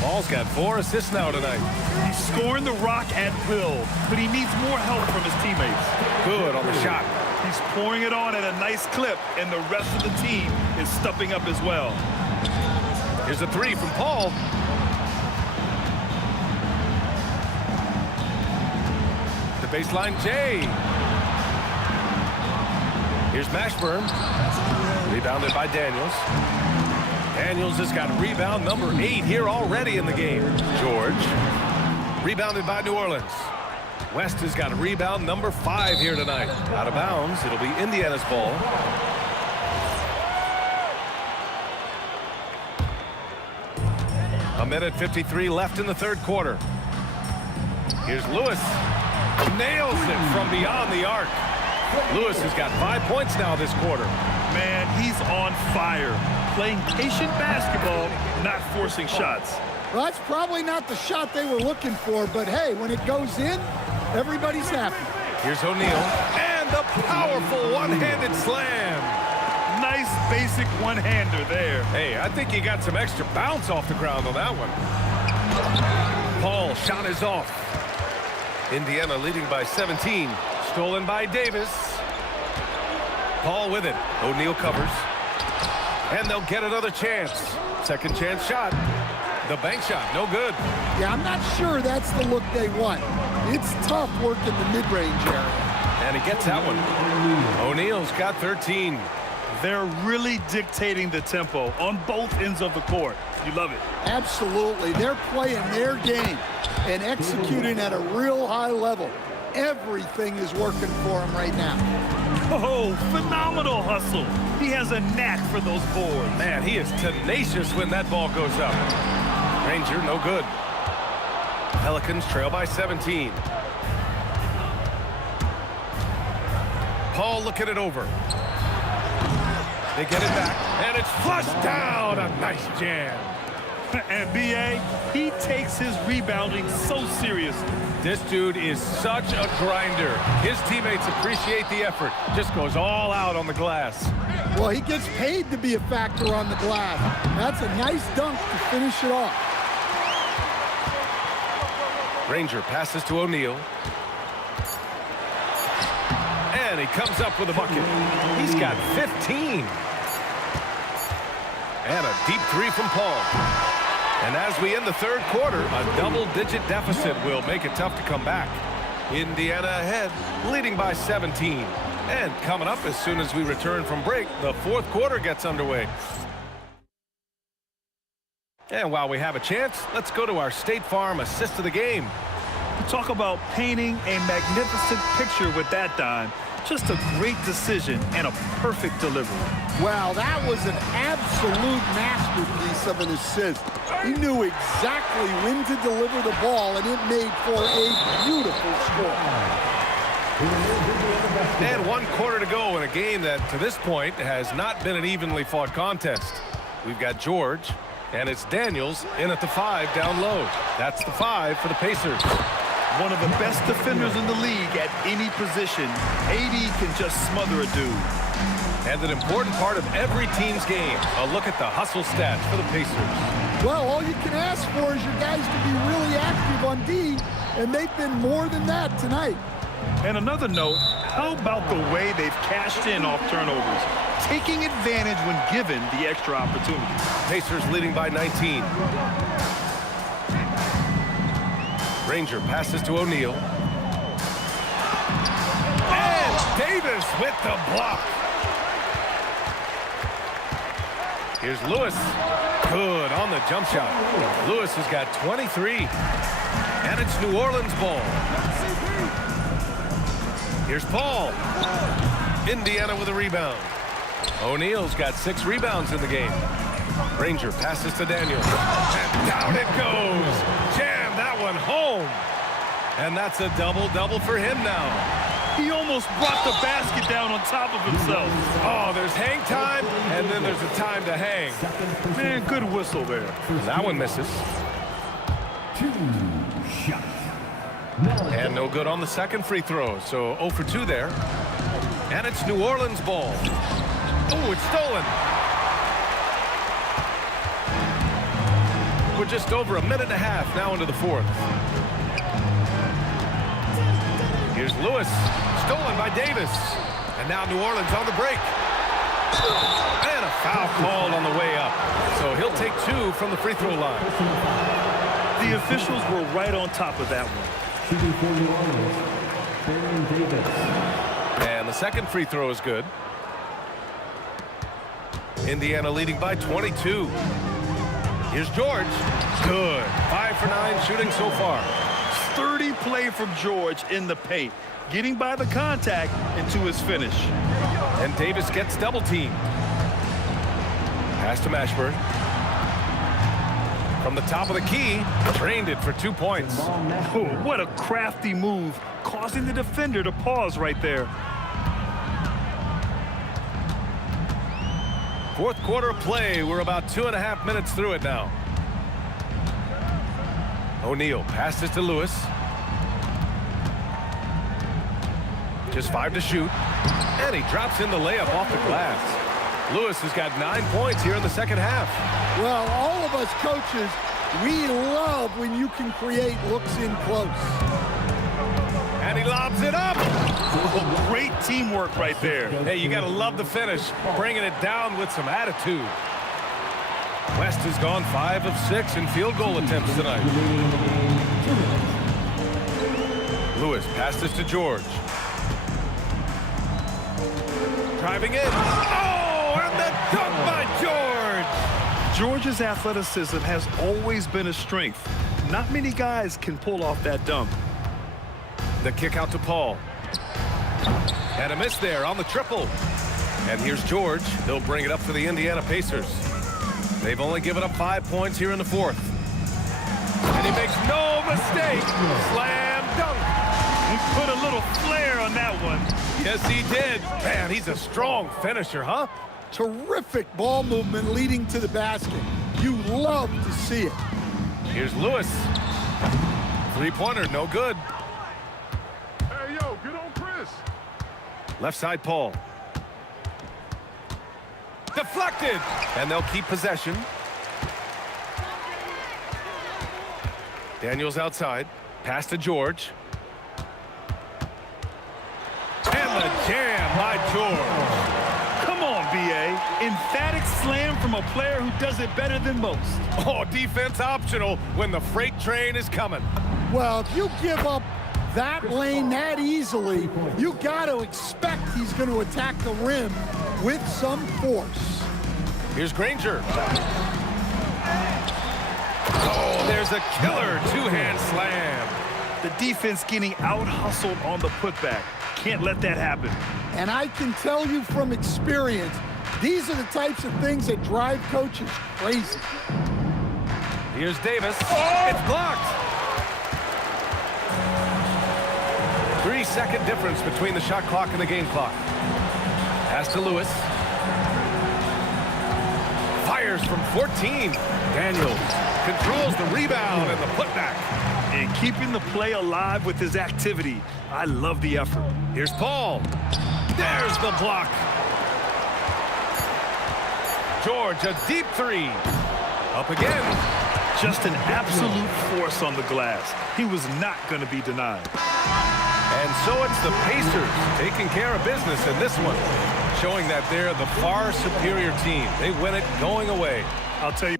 Paul's got 4 assists now tonight. He's scoring the rock at will, but he needs more help from his teammates. Good on the shot. He's pouring it on at a nice clip, and the rest of the team is stepping up as well. Here's a 3 from Paul. The baseline J. Here's Mashburn. Rebounded by Daniels. Daniels has got rebound number 8 here already in the game. George. Rebounded by New Orleans. West has got rebound number 5 here tonight. Out of bounds. It'll be Indiana's ball. A minute 53 left in the third quarter. Here's Lewis. Nails it from beyond the arc. Lewis has got 5 points now this quarter. Man, he's on fire. Playing patient basketball, not forcing shots. Well, that's probably not the shot they were looking for, but hey, when it goes in, everybody's happy. Here's O'Neal. And the powerful one-handed slam. Nice basic one-hander there. Hey, I think he got some extra bounce off the ground on that one. Paul shot is off. Indiana leading by 17. Stolen by Davis. Paul with it. O'Neal covers. And they'll get another chance. Second chance shot. The bank shot, no good. Yeah, I'm not sure that's the look they want. It's tough working the mid-range area. And he gets that one. O'Neal's got 13. They're really dictating the tempo on both ends of the court. You love it. Absolutely. They're playing their game and executing at a real high level. Everything is working for him right now. Oh, phenomenal hustle. He has a knack for those boards. Man, he is tenacious when that ball goes up. Ranger, no good. Pelicans trail by 17. Paul looking it over. They get it back, and it's flushed down. A nice jam. And B.A., he takes his rebounding so seriously. This dude is such a grinder. His teammates appreciate the effort. Just goes all out on the glass. Well, he gets paid to be a factor on the glass. That's a nice dunk to finish it off. Ranger passes to O'Neal. And he comes up with a bucket. He's got 15. And a deep three from Paul. And as we end the third quarter, a double-digit deficit will make it tough to come back. Indiana ahead, leading by 17. And coming up as soon as we return from break, the fourth quarter gets underway. And while we have a chance, let's go to our State Farm assist of the game. Talk about painting a magnificent picture with that dime. Just a great decision and a perfect delivery. Wow, that was an absolute masterpiece of an assist. He knew exactly when to deliver the ball, and it made for a beautiful score. And one quarter to go in a game that, to this point, has not been an evenly fought contest. We've got George, and it's Daniels in at the 5 down low. That's the 5 for the Pacers. One of the best defenders in the league at any position. AD can just smother a dude. And an important part of every team's game. A look at the hustle stats for the Pacers. Well, all you can ask for is your guys to be really active on D, and they've been more than that tonight. And another note, how about the way they've cashed in off turnovers? Taking advantage when given the extra opportunity. Pacers leading by 19. Ranger passes to O'Neal. And Davis with the block. Here's Lewis. Good on the jump shot. Lewis has got 23. And it's New Orleans ball. Here's Paul. Indiana with a rebound. O'Neal's got 6 rebounds in the game. Ranger passes to Daniels. And down it goes. Jam that one home. And that's a double-double for him now. He almost brought the basket down on top of himself. Oh, there's hang time, and then there's a time to hang. Man, good whistle there. That one misses. 2 shots. And no good on the second free throw, so 0 for 2 there. And it's New Orleans ball. Oh, it's stolen. We're just over a minute and a half now into the fourth. Here's Lewis, stolen by Davis. And now New Orleans on the break. And a foul called on the way up. So he'll take 2 from the free throw line. The officials were right on top of that one. Shooting for New Orleans, Baron Davis. And the second free throw is good. Indiana leading by 22. Here's George. Good. 5 for 9 shooting so far. Sturdy play from George in the paint, getting by the contact and to his finish. And Davis gets double teamed. Pass to Mashburn. From the top of the key, drained it for 2 points. Oh, what a crafty move, causing the defender to pause right there. Fourth quarter of play. We're about 2.5 minutes through it now. O'Neal passes to Lewis. Just 5 to shoot. And he drops in the layup off the glass. Lewis has got 9 points here in the second half. Well, all of us coaches, we love when you can create looks in close. And he lobs it up. Oh, great teamwork right there. Hey, you got to love the finish. Bringing it down with some attitude. West has gone 5 of 6 in field goal attempts tonight. Lewis passes to George. Driving in. Oh, and the dunk by George. George's athleticism has always been a strength. Not many guys can pull off that dunk. The kick out to Paul. And a miss there on the triple. And here's George. He'll bring it up for the Indiana Pacers. They've only given up 5 points here in the fourth. And he makes no mistake. Slam dunk. He put a little flair on that one. Yes, he did. Man, he's a strong finisher, huh? Terrific ball movement leading to the basket. You love to see it. Here's Lewis. Three-pointer, no good. Hey, yo, get on Chris. Left side, Paul. Deflected. And they'll keep possession. Daniels outside. Pass to George. And the jam by George. Come on, B.A. Emphatic slam from a player who does it better than most. Oh, defense optional when the freight train is coming. Well, if you give up that lane that easily, you got to expect he's going to attack the rim with some force. Here's Granger. Oh, there's a killer two-hand slam. The defense getting out-hustled on the putback. Can't let that happen. And I can tell you from experience, these are the types of things that drive coaches crazy. Here's Davis. Oh! It's blocked. 3-second difference between the shot clock and the game clock. Pass to Lewis. Fires from 14. Daniels controls the rebound and the putback. And keeping the play alive with his activity. I love the effort. Here's Paul. There's the block. George, a deep three. Up again. Just an absolute force on the glass. He was not going to be denied. And so it's the Pacers taking care of business in this one, showing that they're the far superior team. They win it going away. I'll tell you.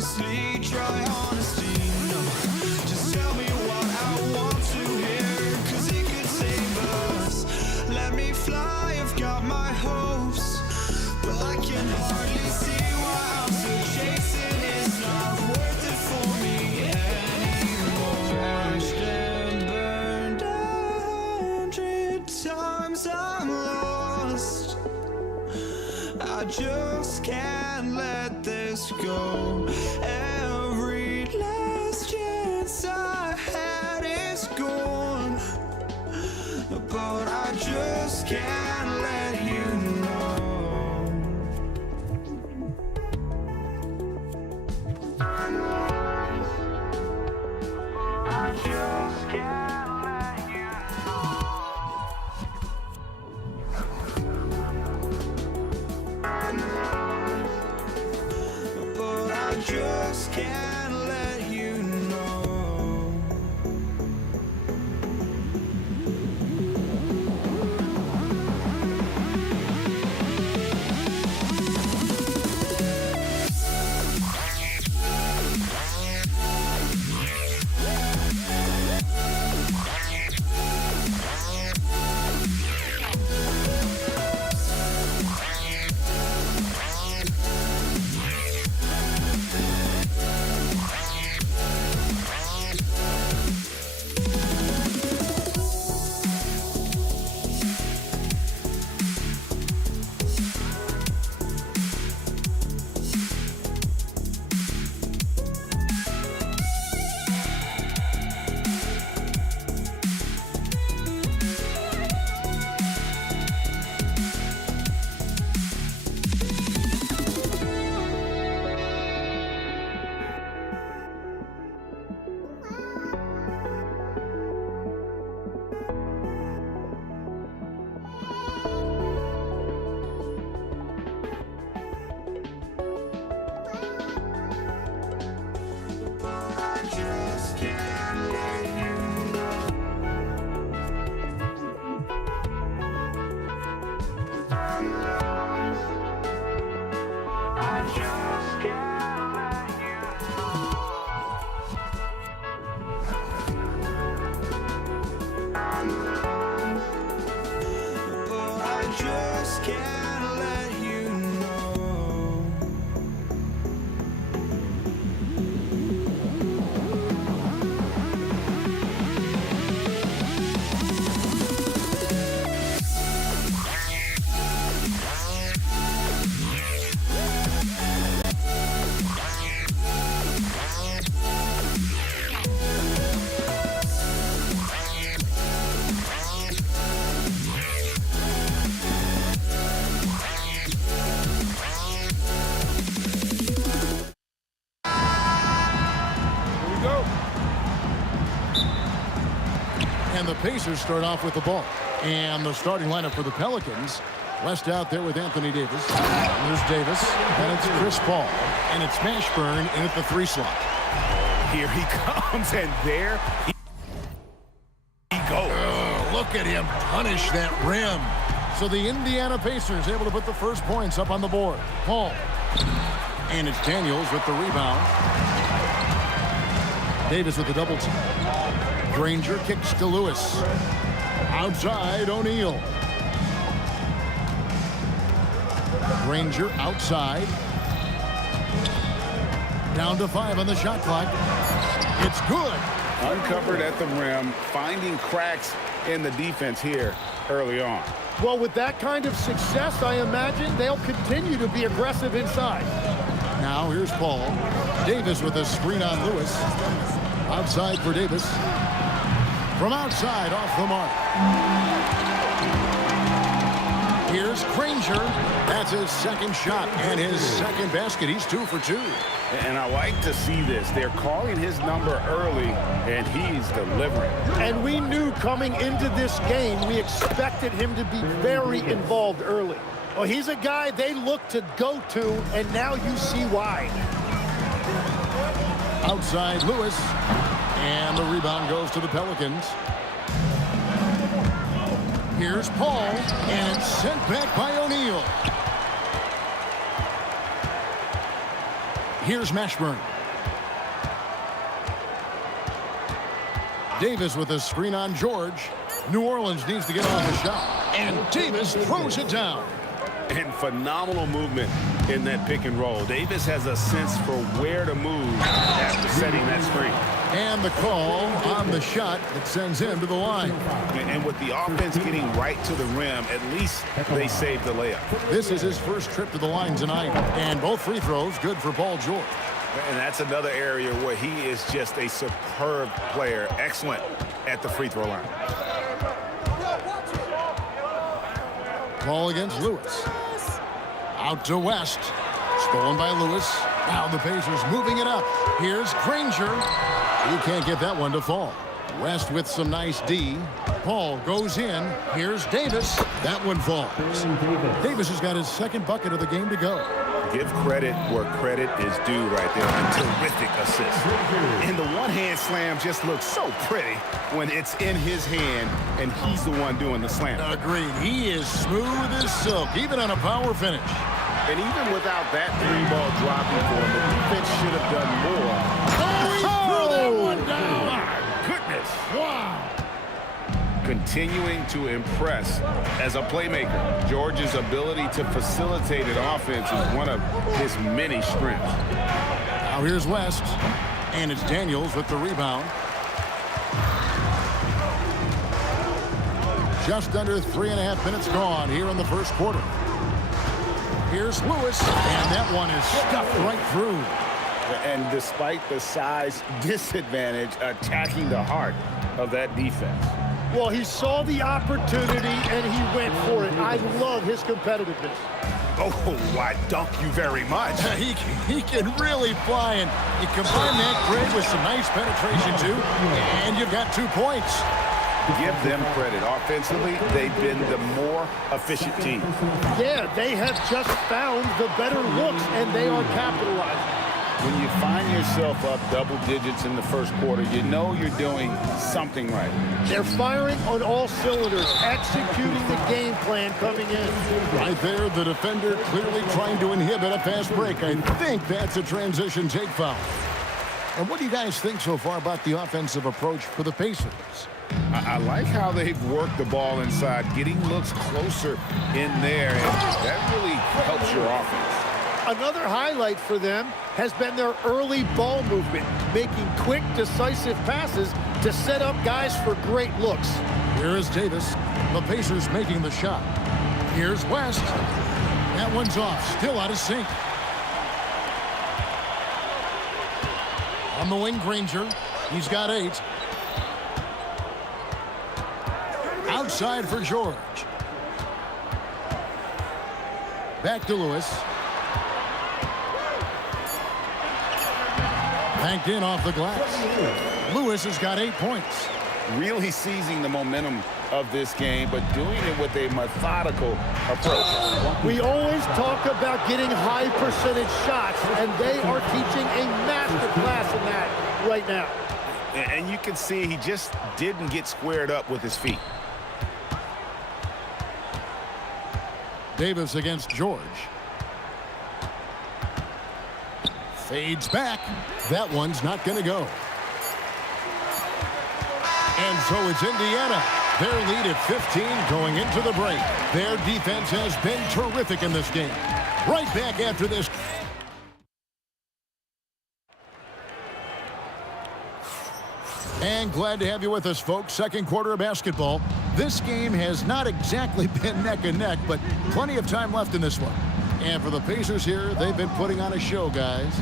honestly, try honesty. No, just tell me what I want to hear, 'cause it could save us. Let me fly, I've got my hopes, but I can hardly see why I'm still chasing. It's not worth it for me anymore. Crashed and burned 100 times, I'm lost. I just can't let this go. Every last chance I had is gone, but I just can't let you know. I just can't let you know. But I just can't let you know. And the Pacers start off with the ball. And the starting lineup for the Pelicans. West out there with Anthony Davis. And there's Davis. And it's Chris Paul. And it's Mashburn in at the 3 slot. Here he comes, and there he goes. Look at him punish that rim. So the Indiana Pacers able to put the first points up on the board. Paul. And it's Daniels with the rebound. Davis with the double team. Granger kicks to Lewis. Outside, O'Neal. Granger outside. Down to 5 on the shot clock. It's good. Uncovered at the rim, finding cracks in the defense here early on. Well, with that kind of success, I imagine they'll continue to be aggressive inside. Now here's Paul. Davis with a screen on Lewis. Outside for Davis. From outside, off the mark. Here's Granger. That's his second shot and his second basket. He's 2 for 2. And I like to see this. They're calling his number early, and he's delivering. And we knew coming into this game, we expected him to be very involved early. Well, he's a guy they look to go to, and now you see why. Outside Lewis. And the rebound goes to the Pelicans. Here's Paul. And it's sent back by O'Neal. Here's Mashburn. Davis with a screen on George. New Orleans needs to get off the shot. And Davis throws it down. And phenomenal movement in that pick and roll. Davis has a sense for where to move after setting that screen. And the call on the shot that sends him to the line. And with the offense getting right to the rim, at least they saved the layup. This is his first trip to the line tonight. And both free throws good for Paul George. And that's another area where he is just a superb player. Excellent at the free throw line. Ball against Lewis. Out to West. Stolen by Lewis. Now the Pacers moving it up. Here's Granger. He can't get that one to fall. West with some nice D. Paul goes in. Here's Davis. That one falls. Davis has got his second bucket of the game to go. Give credit where credit is due right there. A terrific assist. And the one-hand slam just looks so pretty when it's in his hand and he's the one doing the slam. Agreed. He is smooth as silk, even on a power finish. And even without that three-ball dropping for him, the defense should have done more. Threw that one down. My goodness. Wow. Continuing to impress as a playmaker. George's ability to facilitate an offense is one of his many strengths. Now here's West, and it's Daniels with the rebound. Just under 3.5 minutes gone here in the first quarter. Here's Lewis, and that one is stuffed right through. And despite the size disadvantage, attacking the heart of that defense. Well, he saw the opportunity, and he went for it. I love his competitiveness. Oh, why, dunk you very much. He can really fly, and you combine that grade with some nice penetration, too, and you've got 2 points. Give them credit. Offensively, they've been the more efficient team. Yeah, they have just found the better looks, and they are capitalizing. When you find yourself up double digits in the first quarter, you know you're doing something right. They're firing on all cylinders, executing the game plan coming in. Right there, the defender clearly trying to inhibit a fast break. I think that's a transition take foul. And what do you guys think so far about the offensive approach for the Pacers? I like how they've worked the ball inside, getting looks closer in there, and that really helps your offense. Another highlight for them has been their early ball movement, making quick, decisive passes to set up guys for great looks. Here is Davis. The Pacers making the shot. Here's West. That one's off. Still out of sync. On the wing, Granger. He's got 8. Outside for George. Back to Lewis. Banked in off the glass. Lewis has got 8 points. Really seizing the momentum of this game, but doing it with a methodical approach. We always talk about getting high percentage shots, and they are teaching a master class in that right now. And you can see he just didn't get squared up with his feet. Davis against George. Fades back. That one's not going to go. And so it's Indiana. Their lead at 15 going into the break. Their defense has been terrific in this game. Right back after this. And glad to have you with us, folks. Second quarter of basketball. This game has not exactly been neck and neck, but plenty of time left in this one. And for the Pacers here, they've been putting on a show, guys.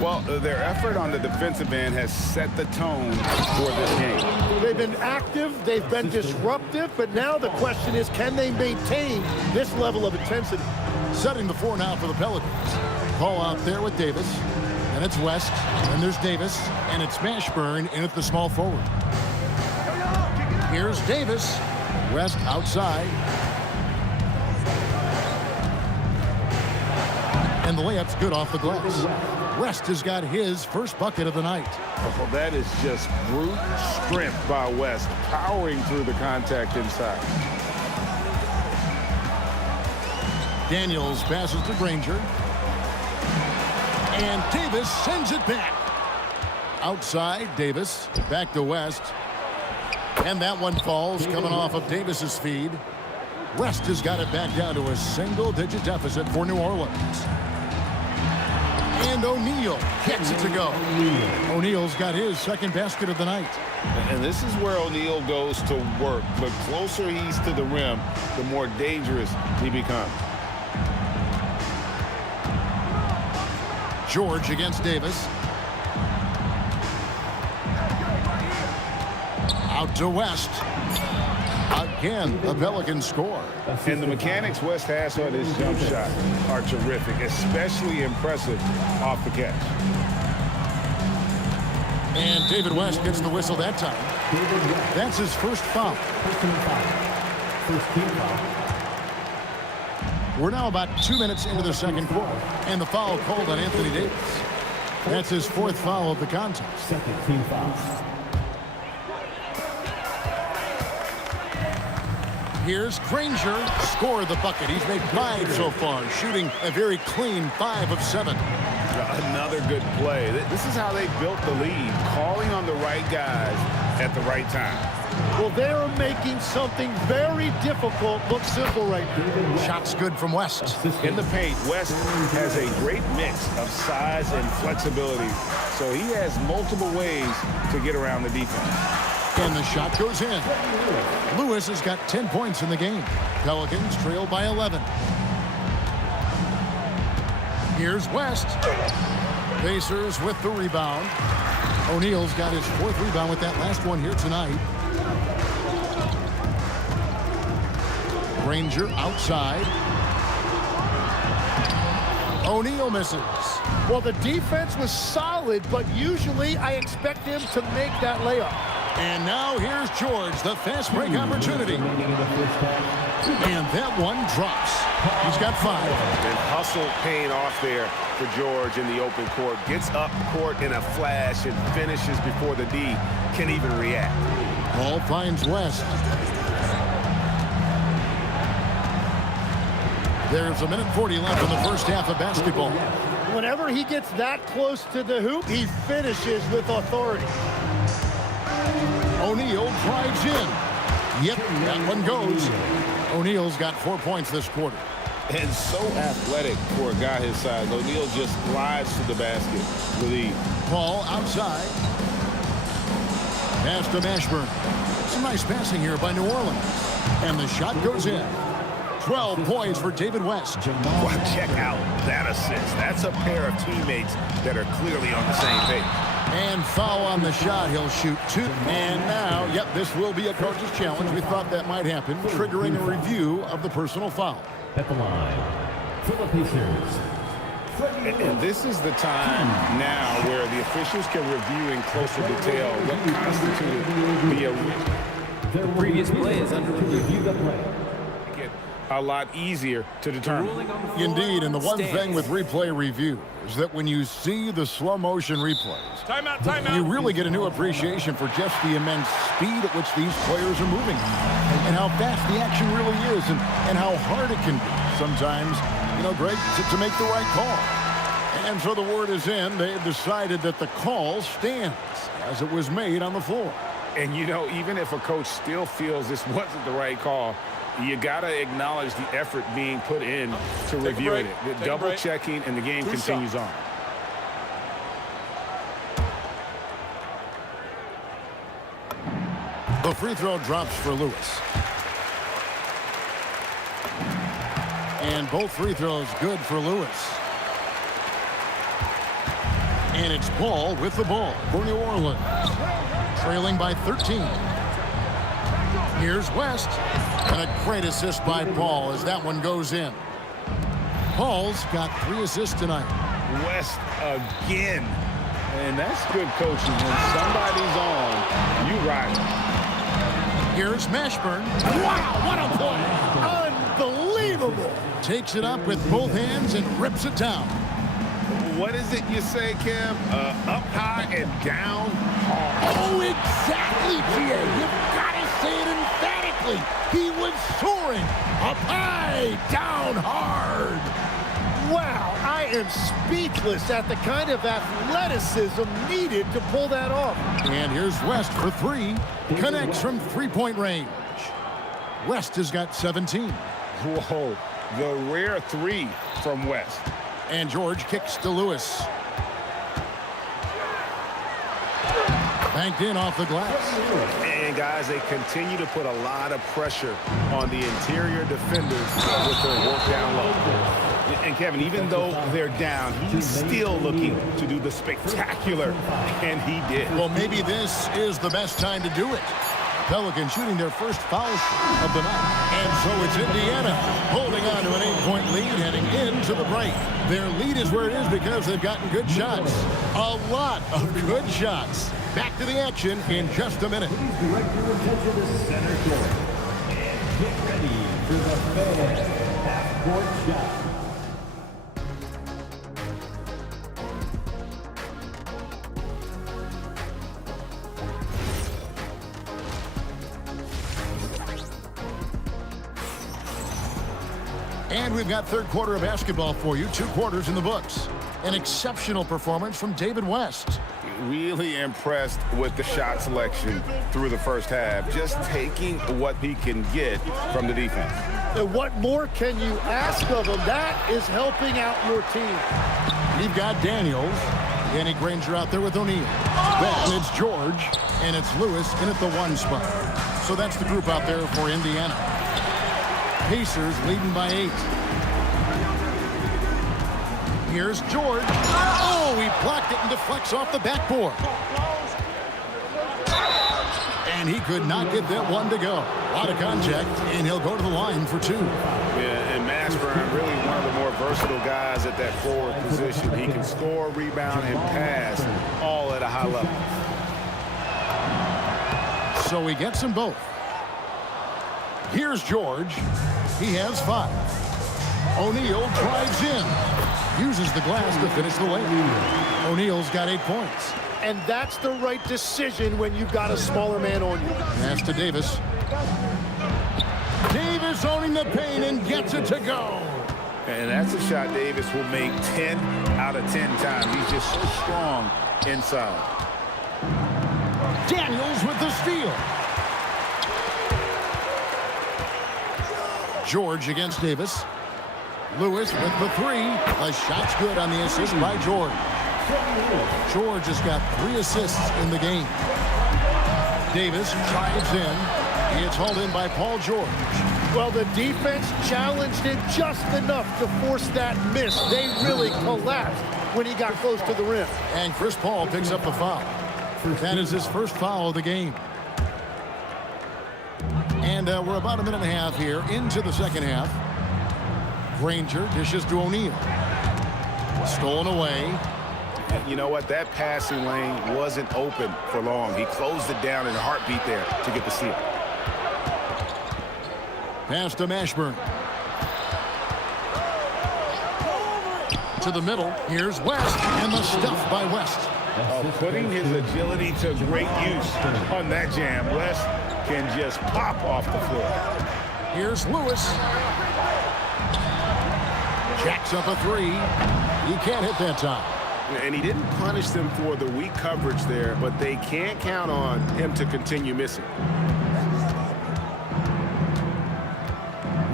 Well, their effort on the defensive end has set the tone for this game. They've been active, they've been disruptive, but now the question is, can they maintain this level of intensity? Setting the floor now for the Pelicans. Ball out there with Davis. And it's West. And there's Davis. And it's Mashburn in at the small forward. Here's Davis. West outside. And the layup's good off the glass. West has got his first bucket of the night. Well, that is just brute strength by West, powering through the contact inside. Daniels passes to Granger. And Davis sends it back. Outside, Davis. Back to West. And that one falls coming off of Davis's feed. West has got it back down to a single-digit deficit for New Orleans. And O'Neal gets it to go. O'Neal's got his second basket of the night. And this is where O'Neal goes to work. The closer he's to the rim, the more dangerous he becomes. George against Davis. Out to West. Again, the Pelicans score. And the mechanics West has on his jump shot are terrific, especially impressive off the catch. And David West gets the whistle that time. That's his first foul. First team foul. We're now about 2 minutes into the second quarter, and the foul called on Anthony Davis. That's his fourth foul of the contest. Second team foul. Here's Granger, scored the bucket. He's made 5 so far, shooting a very clean 5 of 7. Another good play. This is how they built the lead, calling on the right guys at the right time. Well, they are making something very difficult look simple right now. Shots good from West. In the paint, West has a great mix of size and flexibility, so he has multiple ways to get around the defense. And the shot goes in. Lewis has got 10 points in the game. Pelicans trail by 11. Here's West. Pacers with the rebound. O'Neal's got his 4th rebound with that last one here tonight. Granger outside. O'Neal misses. Well, the defense was solid, but usually I expect him to make that layup. And now here's George, the fast break opportunity. And that one drops. He's got 5. And hustle paying off there for George in the open court. Gets up court in a flash and finishes before the D can even react. Ball finds West. There's a minute 40 left in the first half of basketball. Whenever he gets that close to the hoop, he finishes with authority. O'Neal drives in. Yep, that one goes. O'Neal's got 4 points this quarter. And so athletic for a guy his size. O'Neal just glides to the basket with ease. Ball outside. Pass to Mashburn. Some nice passing here by New Orleans. And the shot goes in. 12 points for David West. Well, check out that assist. That's a pair of teammates that are clearly on the same page. And foul on the shot. He'll shoot 2. And now, yep, this will be a coach's challenge. We thought that might happen, triggering a review of the personal foul. At the line, for the Pacers. And this is the time now where the officials can review in closer detail what constituted the Previous play is under review. The play. a lot easier to determine. Indeed, and the one thing with replay review is that when you see the slow motion replays, you really get a new appreciation for just the immense speed at which these players are moving and how fast the action really is and how hard it can be sometimes, you know, Greg, to make the right call. And so the word is in. They've decided that the call stands as it was made on the floor. And, you know, even if a coach still feels this wasn't the right call, you got to acknowledge the effort being put in to reviewing it. The double checking, and the game continues on. The free throw drops for Lewis. And both free throws good for Lewis. And it's Ball with the ball for New Orleans. Trailing by 13. Here's West. And a great assist by Paul as that one goes in. Paul's got 3 assists tonight. West again. And that's good coaching. When somebody's on, you ride it. Here's Mashburn. Wow, what a play! Unbelievable! Takes it up with both hands and rips it down. What is it you say, Kim? Up high and down hard. Oh, exactly, G.A. You've got to say it emphatically. He was soaring up high, down hard. Wow, I am speechless at the kind of athleticism needed to pull that off. And here's West for three. Connects from three-point range. West has got 17. Whoa, the rare three from West. And George kicks to Lewis. Banked in off the glass. And guys, they continue to put a lot of pressure on the interior defenders with their work down low. And Kevin, even though they're down, he's still looking to do the spectacular, and he did. Well, maybe this is the best time to do it. Pelicans shooting their first foul shot of the night. And so it's Indiana holding on to an 8-point lead heading into the break. Their lead is where it is because they've gotten good shots. A lot of good shots. Back to the action in just a minute. Please direct your attention to center court. And get ready for the Fan half-court shot. And we've got third quarter of basketball for you. 2 quarters in the books. An exceptional performance from David West. Really impressed with the shot selection through the first half. Just taking what he can get from the defense. And what more can you ask of him? That is helping out your team. We've got Daniels. Danny Granger out there with O'Neal. Then it's George. And it's Lewis in at the 1 spot. So that's the group out there for Indiana. Pacers leading by 8. Here's George. Oh, he blocked it and deflects off the backboard. And he could not get that one to go. A lot of contact, and he'll go to the line for 2. Yeah, and Mashburn, really one of the more versatile guys at that forward position. He can score, rebound, and pass all at a high level. So he gets them both. Here's George. He has 5. O'Neal drives in. Uses the glass to finish the layup. O'Neal's got 8 points. And that's the right decision when you've got a smaller man on you. Pass to Davis. Davis owning the paint and gets it to go. And that's a shot Davis will make 10 out of 10 times. He's just so strong inside. Daniels with the steal. George against Davis. Lewis with the 3. The shot's good on the assist by George. George has got 3 assists in the game. Davis drives in. It's hauled in by Paul George. Well, the defense challenged it just enough to force that miss. They really collapsed when he got close to the rim. And Chris Paul picks up the foul. That is his first foul of the game. And we're about a minute and a half here into the second half. Granger dishes to O'Neal. Stolen away. You know what? That passing lane wasn't open for long. He closed it down in a heartbeat there to get the steal. Pass to Mashburn. To the middle. Here's West. And the stuff by West. Putting his agility to great use on that jam. West can just pop off the floor. Here's Lewis. Jacks up a 3. He can't hit that time. And he didn't punish them for the weak coverage there, but they can't count on him to continue missing.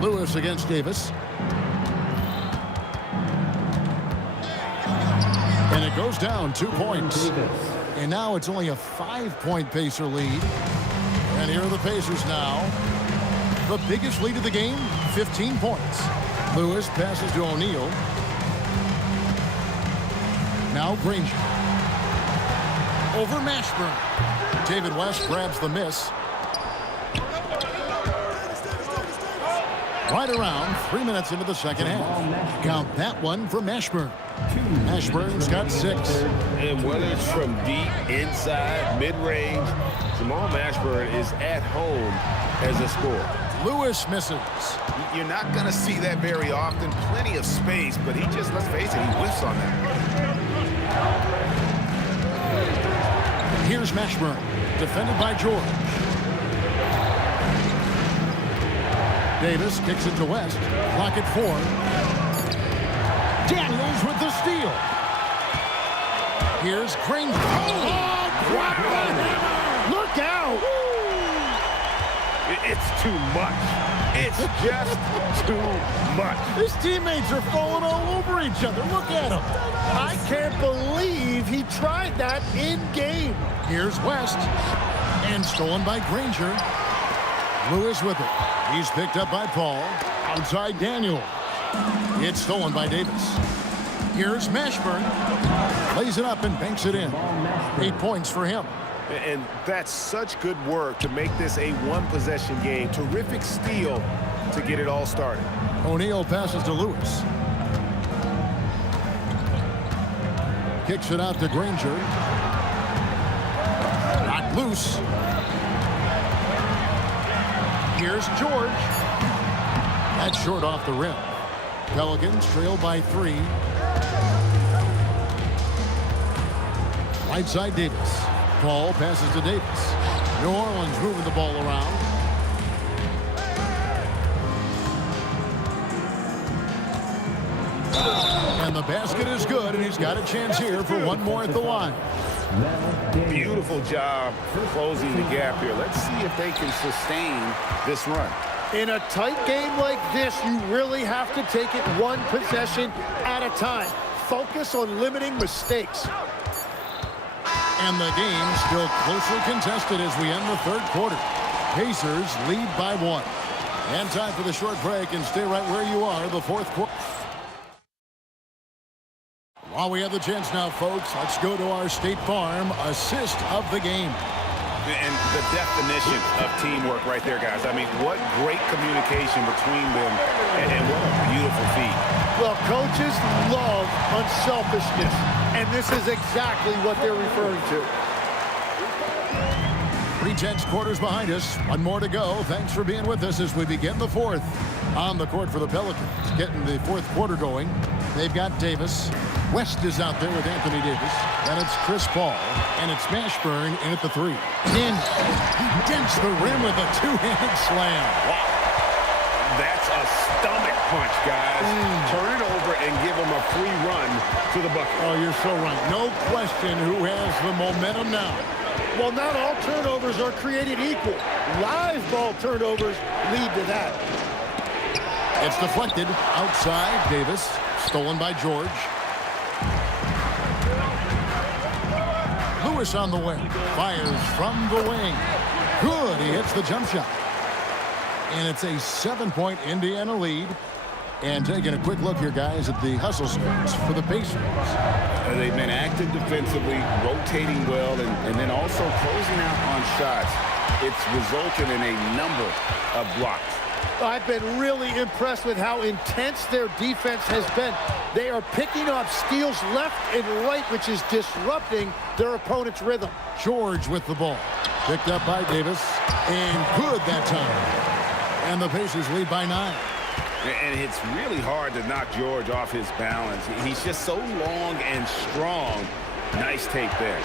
Lewis against Davis. And it goes down 2 points. And now it's only a 5-point Pacer lead. And here are the Pacers now. The biggest lead of the game, 15 points. Lewis passes to O'Neal. Now Granger. Over Mashburn. David West grabs the miss. Right around 3 minutes into the second half. Count that one for Mashburn. Mashburn's got 6. And whether it's from deep, inside, mid-range, Jamal Mashburn is at home as a scorer. Lewis misses. You're not going to see that very often. Plenty of space, but he just, let's face it, he whiffs on that. Here's Mashburn, defended by George. Davis kicks it to West. Clock at 4. Daniels with the steal. Here's Granger. Oh, drop the hammer! Look out! It's too much. It's just too much. His teammates are falling all over each other. Look at him. I can't believe he tried that in game. Here's West. And stolen by Granger. Lewis with it. He's picked up by Paul. Outside Daniel. It's stolen by Davis. Here's Mashburn. Lays it up and banks it in. 8 points for him. And that's such good work to make this a one-possession game. Terrific steal to get it all started. O'Neal passes to Lewis. Kicks it out to Granger. Not loose. Here's George. That's short off the rim. Pelicans trail by 3. Right side Davis. Paul passes to Davis. New Orleans moving the ball around. And the basket is good, and he's got a chance here for one more at the line. Beautiful job closing the gap here. Let's see if they can sustain this run. In a tight game like this, you really have to take it one possession at a time. Focus on limiting mistakes. And the game still closely contested as we end the third quarter. Pacers lead by 1. And time for the short break, and stay right where you are, the fourth quarter. While we have the chance now, folks, let's go to our State Farm assist of the game. And the definition of teamwork right there, guys. I mean, what great communication between them, and what a beautiful feat. Well, coaches love unselfishness, and this is exactly what they're referring to. 3 quarters behind us. One more to go. Thanks for being with us as we begin the fourth. On the court for the Pelicans, getting the fourth quarter going. They've got Davis. West is out there with Anthony Davis. Then it's Chris Paul. And it's Mashburn in at the 3. In. He dents the rim with a two-handed slam. Wow. That's a stomach punch, guys. Turn it over and give him a free run to the bucket. Oh, you're so right. No question who has the momentum now. Well, not all turnovers are created equal. Live ball turnovers lead to that. It's deflected outside Davis. Stolen by George. Lewis on the wing. Fires from the wing. Good. He hits the jump shot. And it's a 7-point Indiana lead. And taking a quick look here, guys, at the hustle stats for the Pacers. They've been active defensively, rotating well, and then also closing out on shots. It's resulted in a number of blocks. I've been really impressed with how intense their defense has been. They are picking up steals left and right, which is disrupting their opponent's rhythm. George with the ball. Picked up by Davis. And good that time. And the Pacers lead by 9. And it's really hard to knock George off his balance. He's just so long and strong. Nice tape there.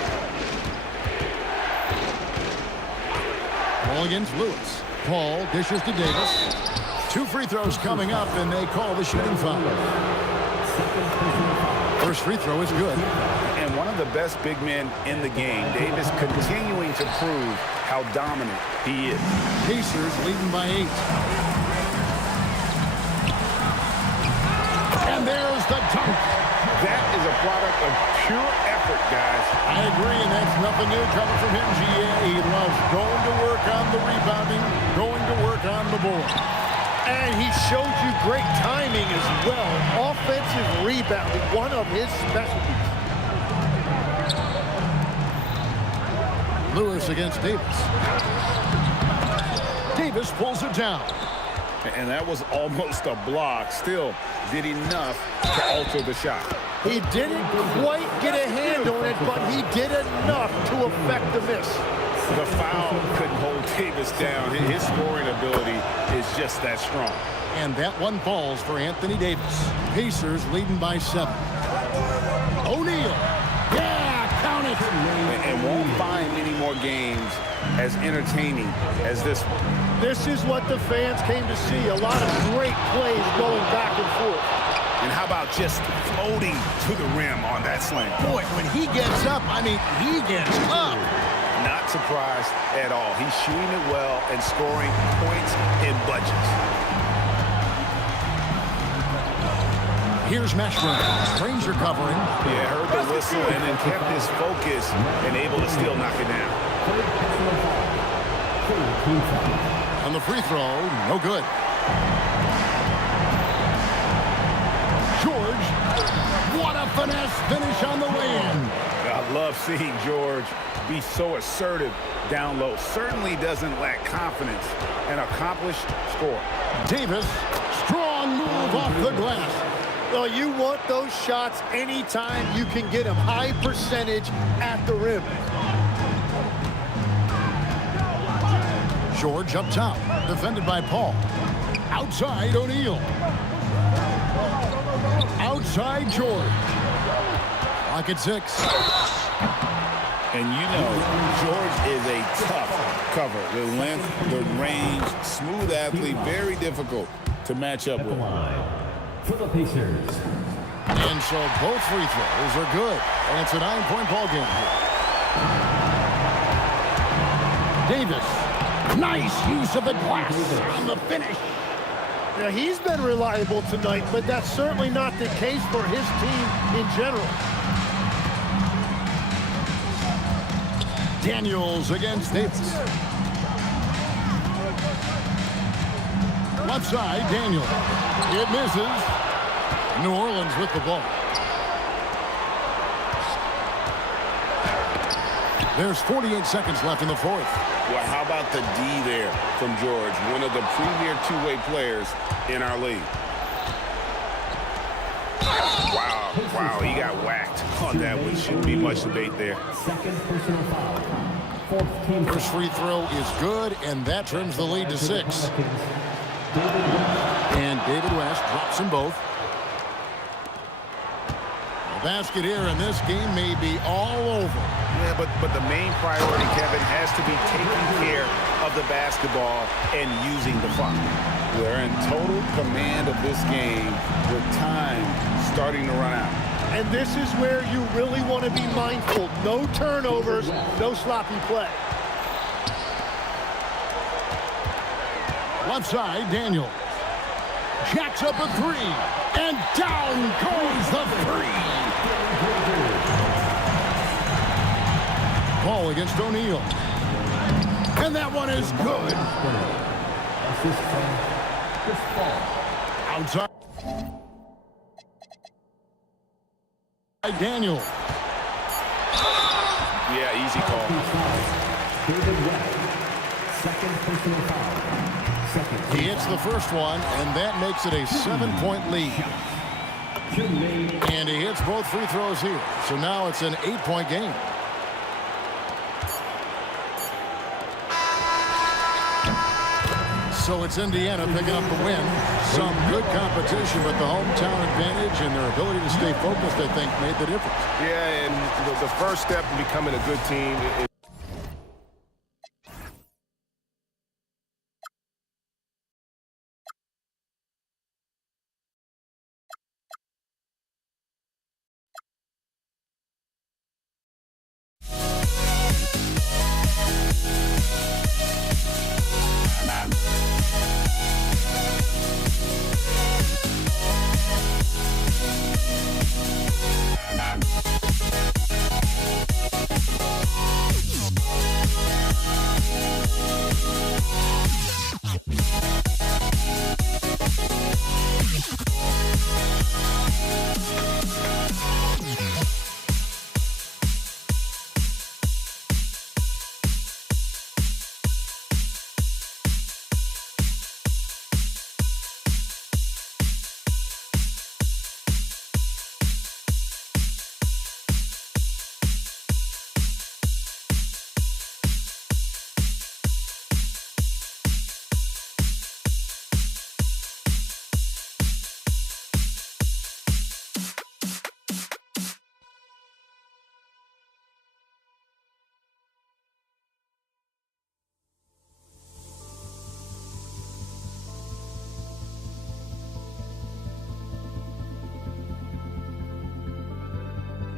Ball against Lewis. Paul dishes to Davis. 2 free throws coming up, and they call the shooting foul. First free throw is good. And one of the best big men in the game, Davis, continuing to prove how dominant he is. Pacers leading by 8. And there's the dunk. That is a product of pure effort, guys. I agree, and that's nothing new coming from him, GA. He loves going to work on the rebounding, going to work on the board. And he showed you great timing as well. Offensive rebounding, one of his specialties. Lewis against Davis. Davis pulls it down. And that was almost a block. Still did enough to alter the shot. He didn't quite get a hand on it, but he did enough to affect the miss. The foul couldn't hold Davis down. His scoring ability is just that strong. And that one falls for Anthony Davis. Pacers leading by 7. O'Neal. Yeah, count it. And won't find many more games as entertaining as this one. This is what the fans came to see. A lot of great plays going back and forth. And how about just floating to the rim on that slam? Boy, when he gets up, I mean, he gets up. Not surprised at all. He's shooting it well and scoring points in bunches. Here's Meshburn. Granger covering. Yeah, heard the whistle and then kept his focus and able to still knock it down. On the free throw, no good. George, what a finesse finish on the way-in. I love seeing George be so assertive down low. Certainly doesn't lack confidence. An accomplished scorer. Davis, strong move off the glass. Well, you want those shots anytime you can get them. High percentage at the rim. George up top, defended by Paul. Outside O'Neal. Outside George. Lock at 6. And you know, George is a tough cover. The length, the range, smooth athlete, very difficult to match up with. For the Pacers. And so both free throws are good. And it's a 9-point ball game here. Davis. Nice use of the glass on the finish. Now, he's been reliable tonight, but that's certainly not the case for his team in general. Daniels against Davis. Left side, Daniels. It misses. New Orleans with the ball. There's 48 seconds left in the fourth. Well, how about the D there from George, one of the premier two-way players in our league. Wow, he got whacked on that one. Shouldn't be much debate there. Second personal foul. Fourth team. First free throw is good, and that trims the lead to 6. And David West drops them both. The basket here, and this game may be all over. Yeah, but the main priority, Kevin, has to be taking care of the basketball and using the clock. They're in total command of this game with time starting to run out. And this is where you really want to be mindful. No turnovers, no sloppy play. Left side, Daniels. Jacks up a 3. And down goes the 3. Ball against O'Neal. And that one is good. Outside. Daniel. Yeah, easy call. David West. Second personal foul. Second. He hits the first one, and that makes it a 7-point lead. And he hits both free throws here. So now it's an 8-point game. So it's Indiana picking up the win. Some good competition, but the hometown advantage and their ability to stay focused, I think, made the difference. Yeah, and the first step in becoming a good team is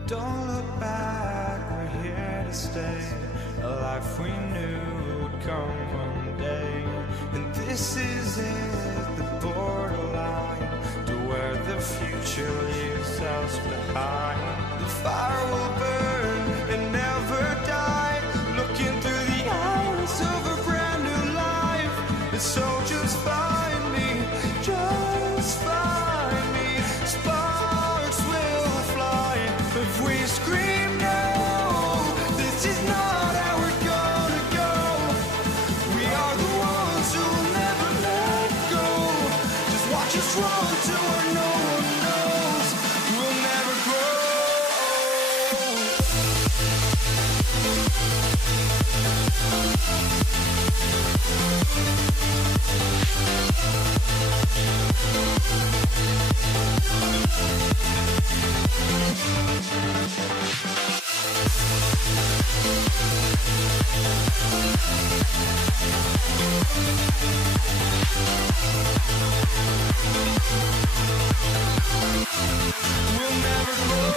Don't look back, we're here to stay. A life we knew would come one day. And this is it, the borderline to where the future leaves us behind. The fire will burn and never die, looking through the eyes of a brand new life. And so just find me, just find me. Sparks will fly if we scream no. This is not how we're gonna go. We are the ones who will never let go. Just watch us run to where no one knows. We'll never grow. We'll never grow.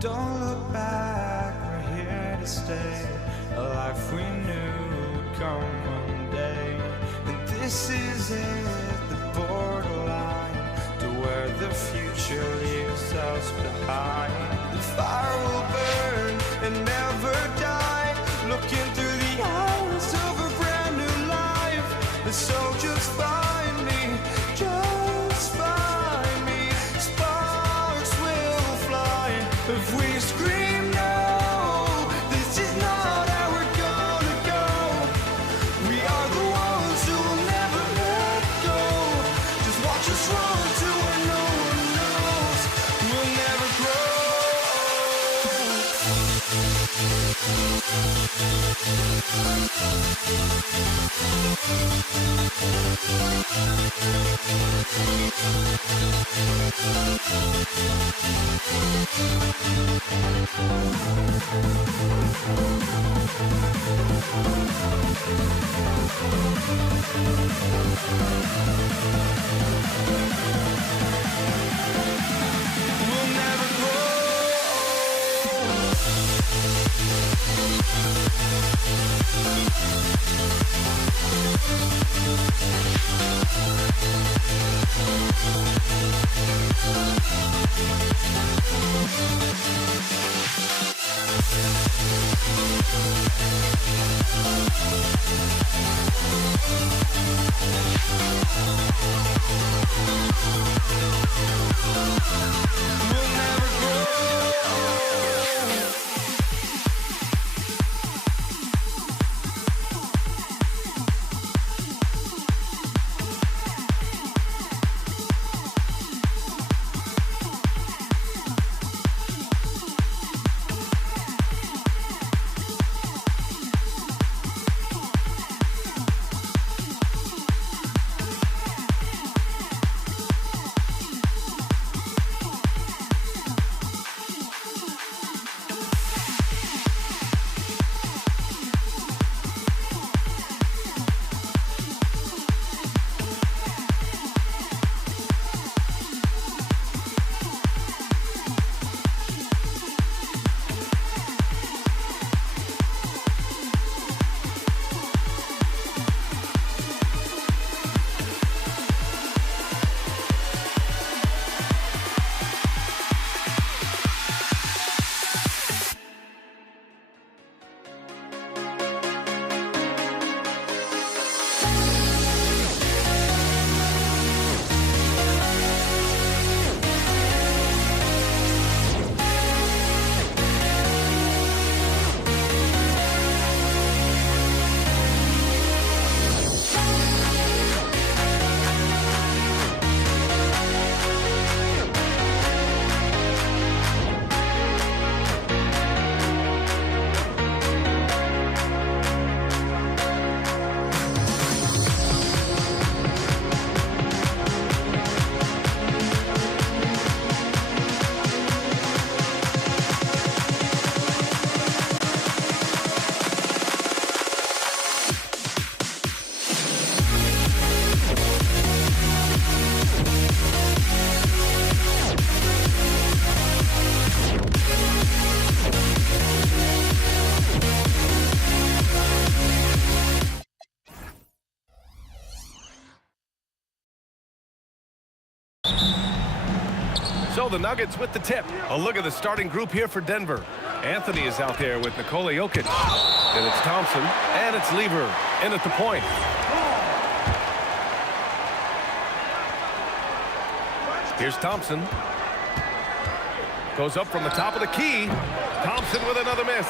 Don't look back, we're here to stay. A life we knew would come one day. And this is it, the borderline to where the future leaves us behind. The fire will burn and never die, looking through the eyes of a brand new life. And so just find me, just find me. Sparks will fly if we scream no. This is not how we're gonna go. We are the ones who will never let go. Just watch us run to where no one knows. We'll never grow. We'll never grow. We'll never So the Nuggets with the tip. A look at the starting group here for Denver. Anthony is out there with Nikola Jokic. Then it's Thompson, and it's Lever in at the point. Here's Thompson. Goes up from the top of the key. Thompson with another miss.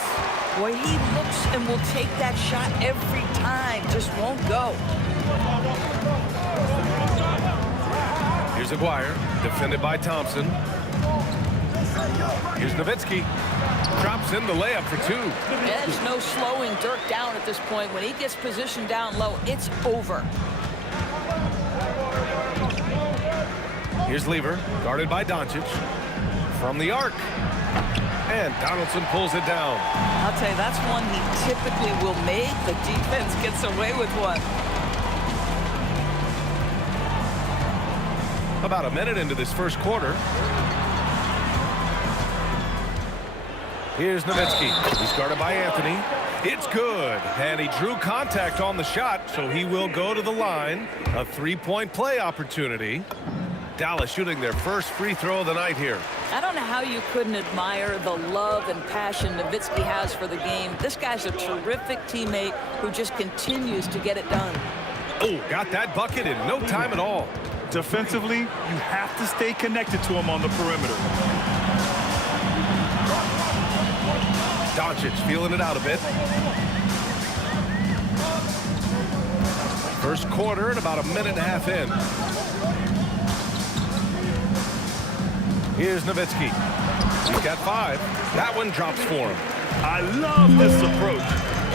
Boy, he looks and will take that shot every time. Just won't go. Here's Aguirre, defended by Thompson. Here's Nowitzki. Drops in the layup for two. There's no slowing Dirk down at this point. When he gets positioned down low, it's over. Here's Lever, guarded by Doncic. From the arc. And Donaldson pulls it down. I'll tell you, that's one he typically will make. The defense gets away with one. About a minute into this first quarter. Here's Nowitzki. He's guarded by Anthony. It's good. And he drew contact on the shot, so he will go to the line. A three-point play opportunity. Dallas shooting their first free throw of the night here. I don't know how you couldn't admire the love and passion Nowitzki has for the game. This guy's a terrific teammate who just continues to get it done. Oh, got that bucket in no time at all. Defensively, you have to stay connected to him on the perimeter. Doncic feeling it out a bit. First quarter and about a minute and a half in. Here's Nowitzki. He's got 5. That one drops for him. I love this approach.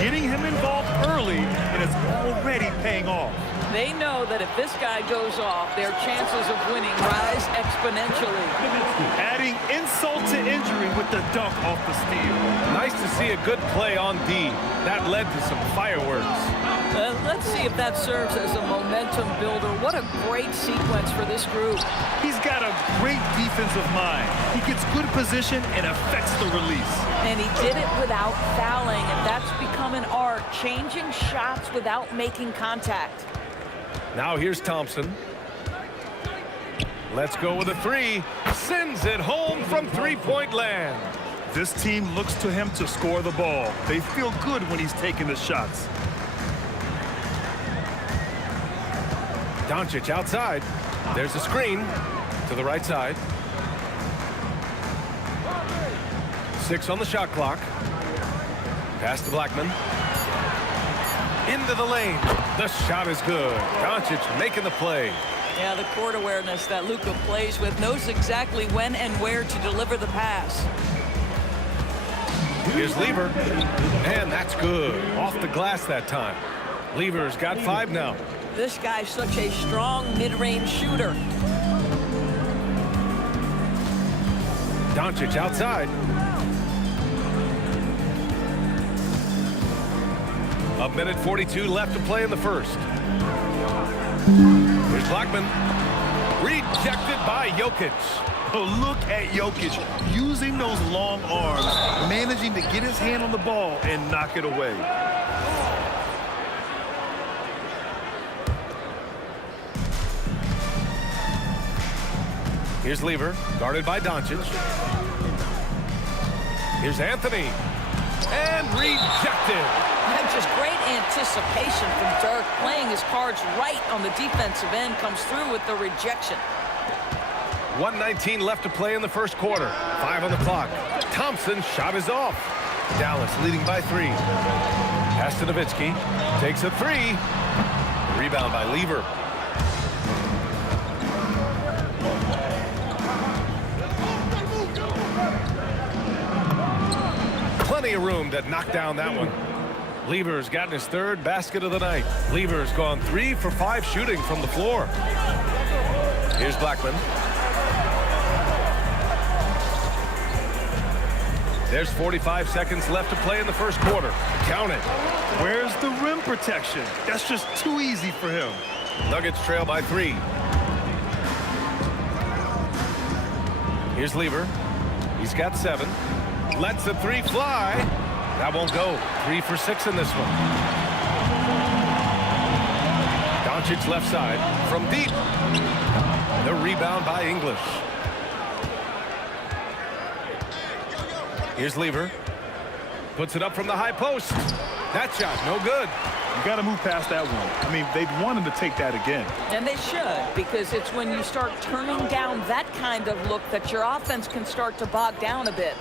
Getting him involved early, and it's already paying off. They know that if this guy goes off, their chances of winning rise exponentially. Adding insult to injury with the dunk off the steal. Nice to see a good play on D. That led to some fireworks. Let's see if that serves as a momentum builder. What a great sequence for this group. He's got a great defensive mind. He gets good position and affects the release. And he did it without fouling, and that's become an art, changing shots without making contact. Now here's Thompson. Let's go with a 3. Sends it home from three-point land. This team looks to him to score the ball. They feel good when he's taking the shots. Doncic outside. There's a screen to the right side. 6 on the shot clock. Pass to Blackman. Into the lane. The shot is good. Doncic making the play. Yeah, the court awareness that Luka plays with, knows exactly when and where to deliver the pass. Here's Lever. And that's good. Off the glass that time. Lever's got 5 now. This guy's such a strong mid-range shooter. Doncic outside. A minute 42 left to play in the first. Here's Blackman. Rejected by Jokic. Oh, look at Jokic using those long arms, managing to get his hand on the ball and knock it away. Here's Lever, guarded by Doncic. Here's Anthony. And rejected. And just great anticipation from Dirk, playing his cards right on the defensive end, comes through with the rejection. 1:19 left to play in the first quarter. 5 on the clock. Thompson's shot is off. Dallas leading by 3. Pass to Nowitzki. Takes a 3. Rebound by Lever. Plenty of room to knock down that one. Lever's gotten his 3rd basket of the night. Lever's gone 3 for 5 shooting from the floor. Here's Blackman. There's 45 seconds left to play in the first quarter. Count it. Where's the rim protection? That's just too easy for him. Nuggets trail by 3. Here's Lever. He's got 7. Lets the 3 fly. That won't go. 3 for 6 in this one. Doncic left side from deep. The rebound by English. Here's Lever. Puts it up from the high post. That shot, no good. You got to move past that one. I mean, they'd want him to take that again. And they should, because it's when you start turning down that kind of look that your offense can start to bog down a bit.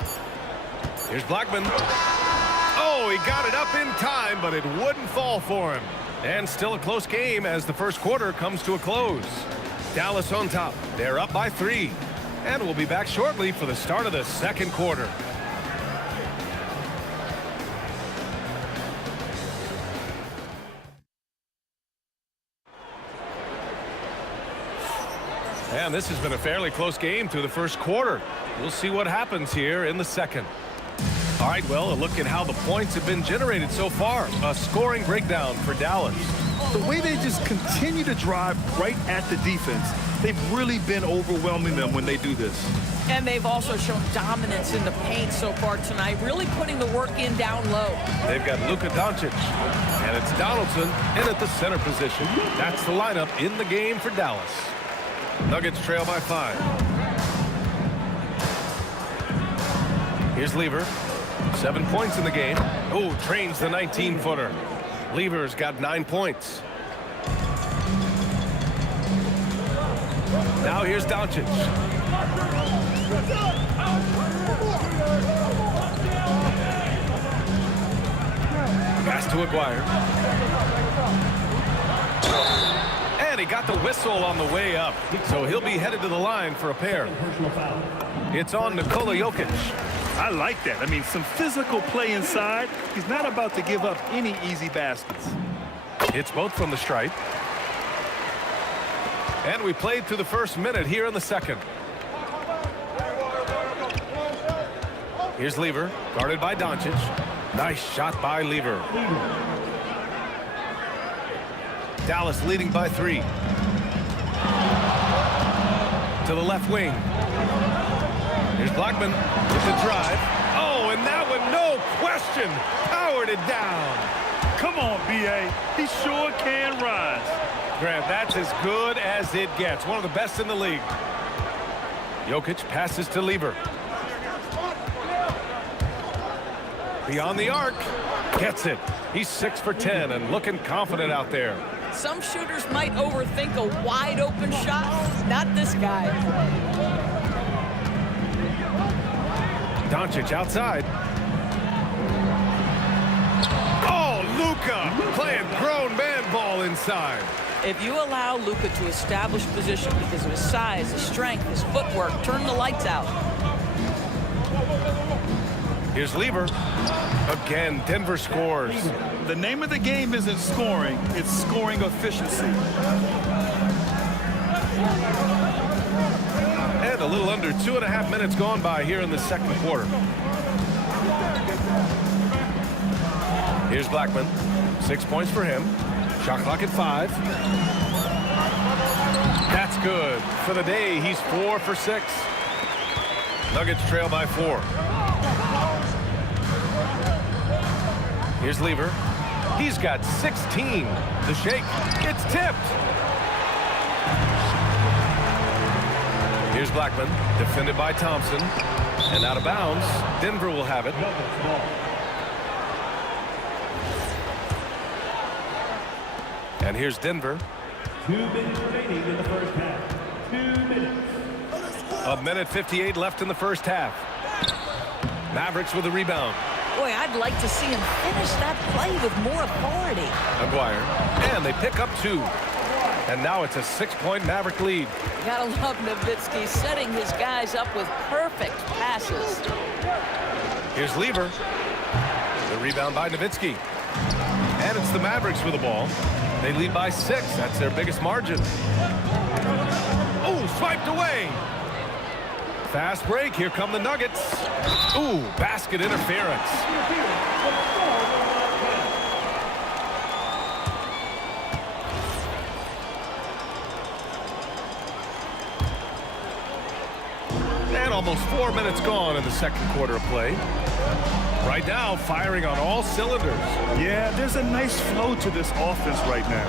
Here's Blackman. Oh, he got it up in time, but it wouldn't fall for him. And still a close game as the first quarter comes to a close. Dallas on top. They're up by 3. And we'll be back shortly for the start of the second quarter. And this has been a fairly close game through the first quarter. We'll see what happens here in the second. All right, well, a look at how the points have been generated so far. A scoring breakdown for Dallas. The way they just continue to drive right at the defense, they've really been overwhelming them when they do this. And they've also shown dominance in the paint so far tonight, really putting the work in down low. They've got Luka Doncic, and it's Donaldson in at the center position. That's the lineup in the game for Dallas. Nuggets trail by 5. Here's Lever. 7 points in the game. Oh, trains the 19-footer. Lever's got 9 points. Now here's Doncic. Pass to Aguirre. And he got the whistle on the way up. So he'll be headed to the line for a pair. It's on Nikola Jokic. I like that. I mean, some physical play inside. He's not about to give up any easy baskets. It's both from the stripe. And we played through the first minute here in the second. Here's Lever, guarded by Doncic. Nice shot by Lever. Dallas leading by 3. To the left wing. Here's Blackman with the drive. Oh, and that one, no question, powered it down. Come on, B.A. He sure can rise. Grant, that's as good as it gets. One of the best in the league. Jokic passes to Lever. Beyond the arc. Gets it. He's 6 for 10 and looking confident out there. Some shooters might overthink a wide open shot. Not this guy. Doncic outside. Oh, Luka playing grown man ball inside. If you allow Luka to establish position because of his size, his strength, his footwork, turn the lights out. Here's Lever. Again, Denver scores. The name of the game isn't scoring, it's scoring efficiency. And a little under 2.5 minutes gone by here in the second quarter. Here's Blackman. 6 points for him. Shot clock at 5. That's good. For the day, he's 4 for 6. Nuggets trail by 4. Here's Lever. He's got 16. The shake. It's tipped. Here's Blackman. Defended by Thompson. And out of bounds. Denver will have it. And here's Denver. 2 minutes remaining in the first half. 2 minutes. 1:58 left in the first half. Mavericks with the rebound. Boy, I'd like to see him finish that play with more authority. Aguirre. And they pick up 2. And now it's a 6-point Maverick lead. You gotta love Nowitzki setting his guys up with perfect passes. Here's Lever. The rebound by Nowitzki. And it's the Mavericks with the ball. They lead by 6. That's their biggest margin. Oh, swiped away. Fast break. Here come the Nuggets. Ooh, basket interference. And almost 4 minutes gone in the second quarter of play. Right now, firing on all cylinders. Yeah, there's a nice flow to this offense right now.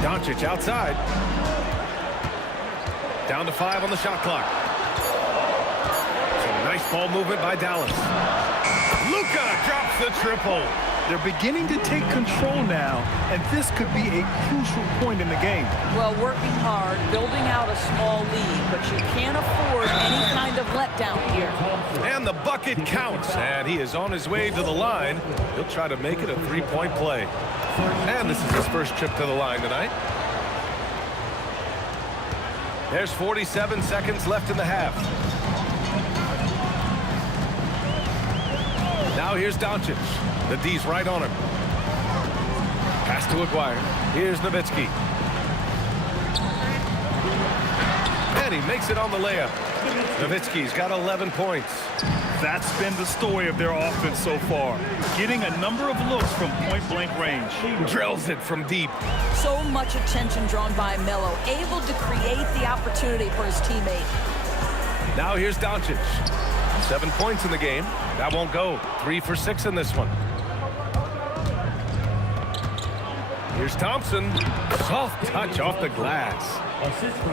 Doncic outside. Down to 5 on the shot clock. Nice ball movement by Dallas. Luka drops the triple. They're beginning to take control now, and this could be a crucial point in the game. Well, working hard, building out a small lead, but you can't afford any kind of letdown here. And the bucket counts, and he is on his way to the line. He'll try to make it a three-point play. And this is his first trip to the line tonight. There's 47 seconds left in the half. Now here's Doncic. The D's right on him. Pass to Aguirre. Here's Nowitzki. And he makes it on the layup. Nowitzki's got 11 points. That's been the story of their offense so far. Getting a number of looks from point-blank range. Drills it from deep. So much attention drawn by Melo, able to create the opportunity for his teammate. Now here's Doncic. 7 points in the game. That won't go. 3 for 6 in this one. Here's Thompson. Soft touch off the glass.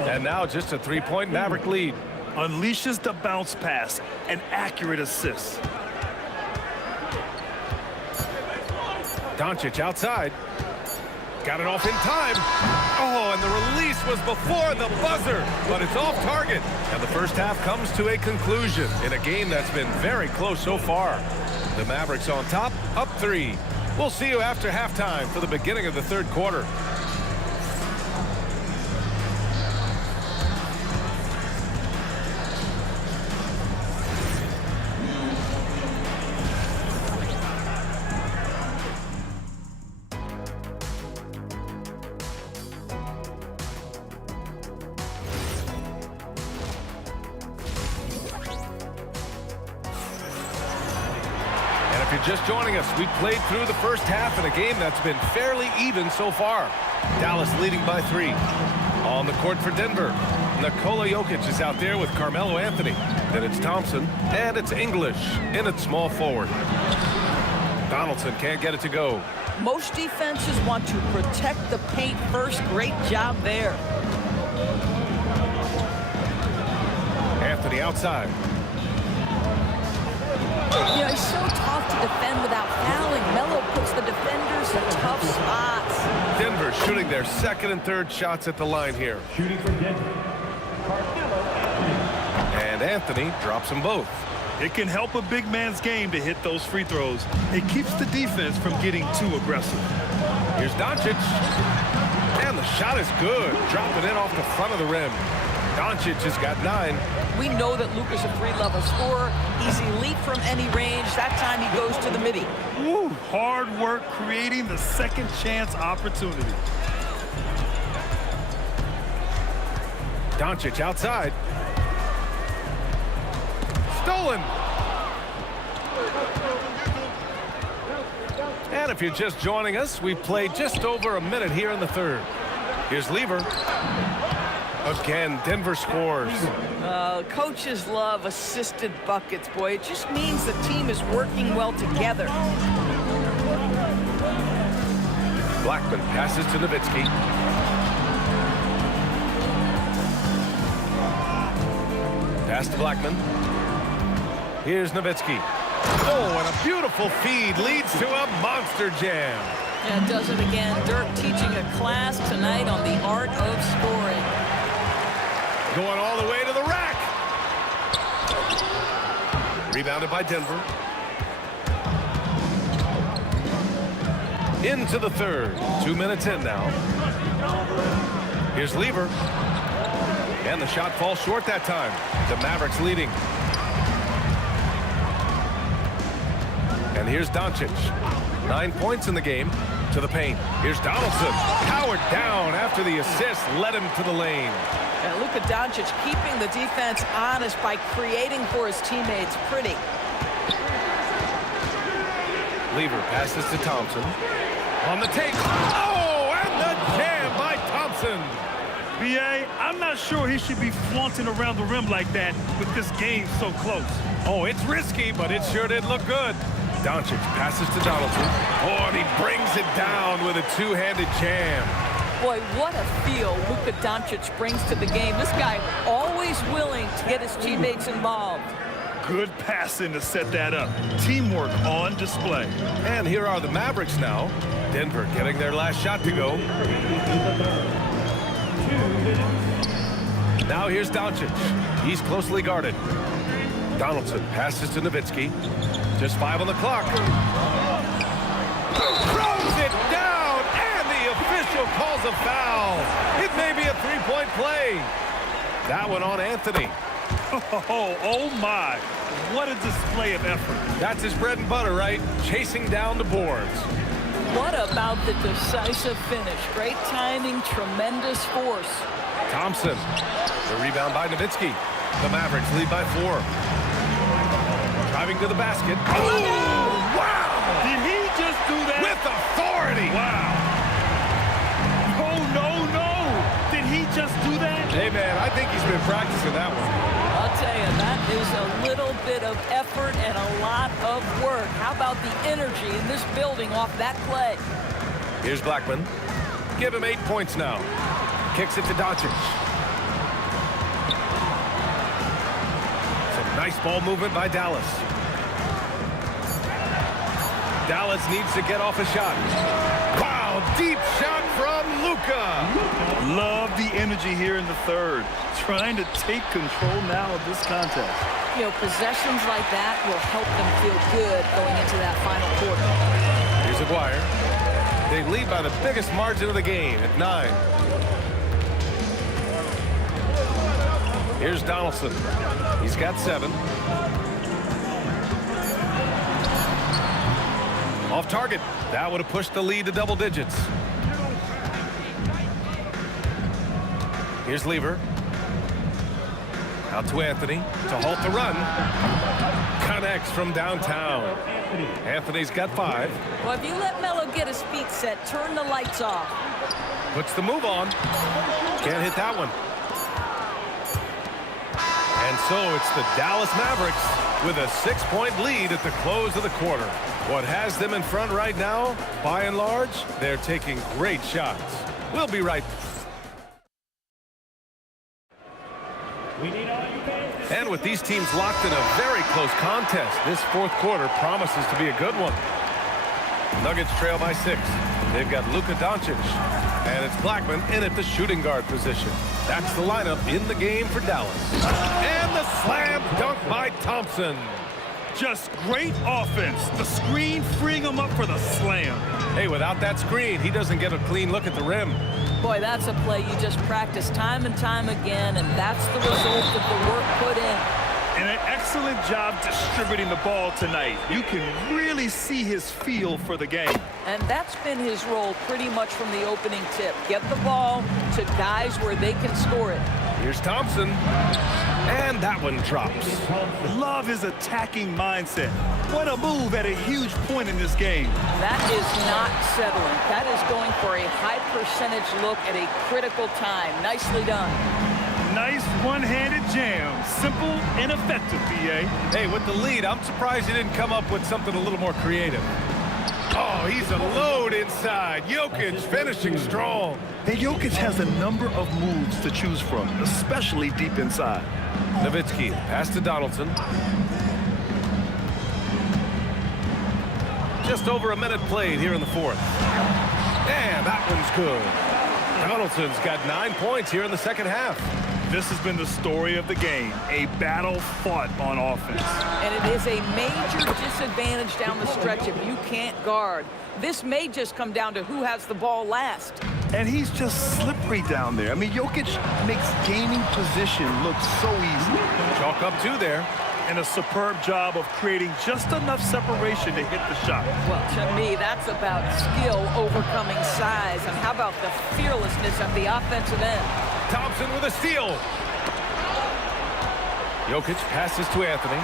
And now just a three-point Maverick lead. Unleashes the bounce pass. An accurate assist. Doncic outside. Got it off in time. Oh, and the release was before the buzzer, but it's off target. And the first half comes to a conclusion in a game that's been very close so far. The Mavericks on top, up 3. We'll see you after halftime for the beginning of the third quarter. Just joining us, we played through the first half in a game that's been fairly even so far. Dallas leading by 3. On the court for Denver, Nikola Jokic is out there with Carmelo Anthony. Then it's Thompson, and it's English in at small forward. Donaldson can't get it to go. Most defenses want to protect the paint first. Great job there. Anthony outside. You know, it's so tough to defend without fouling. Melo puts the defenders in tough spots. Denver shooting their second and third shots at the line here. Shooting for Denver, Carmelo Anthony. And Anthony drops them both. It can help a big man's game to hit those free throws. It keeps the defense from getting too aggressive. Here's Doncic. And the shot is good. Dropping it off the front of the rim. Doncic has got 9. We know that Luka's a 3-level scorer. He's elite from any range. That time he goes to the midi. Woo, hard work creating the second chance opportunity. Doncic outside. Stolen. And if you're just joining us, we've played just over a minute here in the third. Here's Lever. Again, Denver scores. Coaches love assisted buckets, boy. It just means the team is working well together. Blackman passes to Nowitzki. Pass to Blackman. Here's Nowitzki. Oh, and a beautiful feed leads to a monster jam. Yeah, does it again. Dirk teaching a class tonight on the art of scoring. Going all the way to the rack. Rebounded by Denver. Into the third. 2 minutes in now. Here's Lever. And the shot falls short that time. The Mavericks leading. And here's Doncic. 9 points in the game. To the paint. Here's Donaldson. Powered down after the assist led him to the lane. And Luka Doncic keeping the defense honest by creating for his teammates. Pretty. Lever passes to Thompson. On the take. Oh, and the jam by Thompson. B.A., I'm not sure he should be flaunting around the rim like that with this game so close. Oh, it's risky, but it sure did look good. Doncic passes to Donaldson. Oh, and he brings it down with a two-handed jam. Boy, what a feel Luka Doncic brings to the game. This guy always willing to get his teammates involved. Good passing to set that up. Teamwork on display. And here are the Mavericks now. Denver getting their last shot to go. Now here's Doncic. He's closely guarded. Donaldson passes to Nowitzki. Just 5 on the clock. Throws it down, and the official calls a foul. It may be a three-point play. That one on Anthony. Oh my. What a display of effort. That's his bread and butter, right? Chasing down the boards. What about the decisive finish? Great timing, tremendous force. Thompson. The rebound by Nowitzki. The Mavericks lead by 4. Driving to the basket. Oh, wow! Did he just do that? With authority. Wow. No. Did he just do that? Hey, man, I think he's been practicing that one. I'll tell you, that is a little bit of effort and a lot of work. How about the energy in this building off that play? Here's Blackman. Give him 8 points now. Kicks it to Doncic. Some nice ball movement by Dallas. Dallas needs to get off a shot. Wow, deep shot from Luka. Love the energy here in the third. Trying to take control now of this contest. You know, possessions like that will help them feel good going into that final quarter. Here's Aguirre. They lead by the biggest margin of the game at 9. Here's Donaldson. He's got 7. Off target. That would have pushed the lead to double digits. Here's Lever. Out to Anthony to halt the run. Connects from downtown. Anthony's got 5. Well, if you let Melo get his feet set, turn the lights off. Puts the move on. Can't hit that one. And so it's the Dallas Mavericks with a 6-point lead at the close of the quarter. What has them in front right now, by and large, they're taking great shots. We'll be right back. And with these teams locked in a very close contest, this fourth quarter promises to be a good one. Nuggets trail by 6. They've got Luka Doncic, and it's Blackman in at the shooting guard position. That's the lineup in the game for Dallas. And the slam dunk by Thompson. Just great offense. The screen freeing him up for the slam. Hey, without that screen, he doesn't get a clean look at the rim. Boy, that's a play you just practice time and time again, and that's the result of the work put in. And an excellent job distributing the ball tonight. You can really see his feel for the game. And that's been his role pretty much from the opening tip. Get the ball to guys where they can score it. Here's Thompson. And that one drops. Love his attacking mindset. What a move at a huge point in this game. That is not settling. That is going for a high percentage look at a critical time. Nicely done. Nice one-handed jam. Simple and effective, B.A. Hey, with the lead, I'm surprised he didn't come up with something a little more creative. Oh, he's a load inside. Jokic finishing strong. And Jokic has a number of moves to choose from, especially deep inside. Nowitzki, pass to Donaldson. Just over a minute played here in the fourth. And that one's good. Donaldson's got 9 points here in the second half. This has been the story of the game, a battle fought on offense. And it is a major disadvantage down the stretch if you can't guard. This may just come down to who has the ball last. And he's just slippery down there. I mean, Jokic makes gaining position look so easy. Chalk up 2 there. And a superb job of creating just enough separation to hit the shot. Well, to me, that's about skill overcoming size. And how about the fearlessness at the offensive end? Thompson with a steal. Jokic passes to Anthony.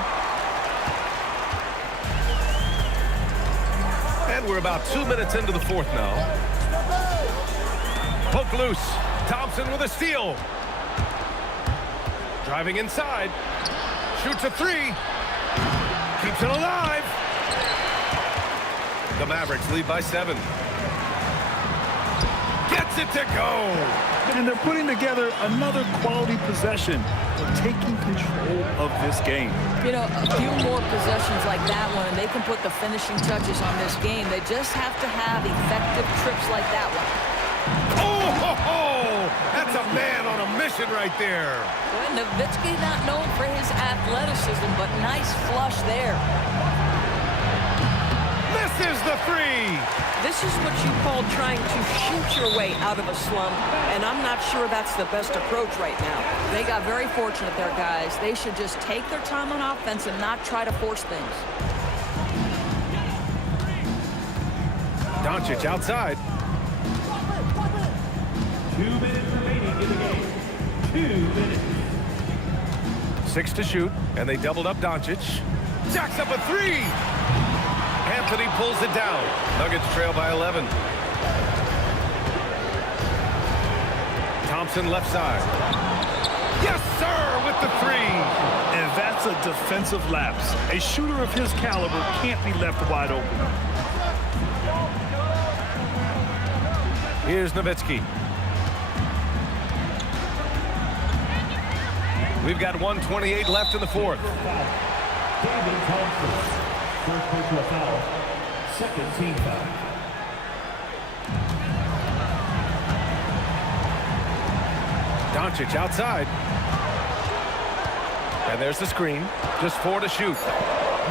And we're about 2 minutes into the fourth now. Poke loose. Thompson with a steal. Driving inside. Shoots a 3. Keeps it alive. The Mavericks lead by 7. Gets it to go. And they're putting together another quality possession. They're taking control of this game. You know, a few more possessions like that one, and they can put the finishing touches on this game. They just have to have effective trips like that one. Oh, ho, ho! That's a man on a mission right there. Well, Nowitzki not known for his athleticism, but nice flush there. Misses the three. This is what you call trying to shoot your way out of a slump, and I'm not sure that's the best approach right now. They got very fortunate there, guys. They should just take their time on offense and not try to force things. Doncic outside. 2 minutes remaining in the game. 2 minutes. 6 to shoot, and they doubled up Doncic. Jacks up a three. Anthony pulls it down. Nuggets trail by 11. Thompson left side. Yes, sir, with the three. And that's a defensive lapse. A shooter of his caliber can't be left wide open. Here's Nowitzki. We've got 1:28 left in the fourth. David Thompson. First personal foul. Second team foul. Doncic outside. And there's the screen. Just 4 to shoot.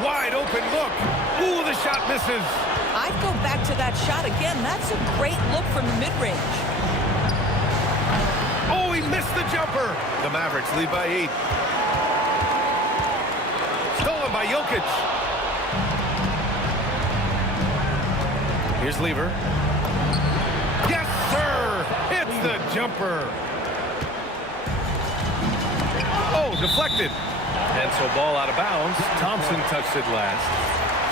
Wide open look. Ooh, the shot misses. I'd go back to that shot again. That's a great look from the mid-range. Oh, he missed the jumper. The Mavericks lead by 8. Stolen by Jokic. Here's Lever. Yes, sir. It's the jumper. Oh, deflected. And so ball out of bounds. Thompson touched it last.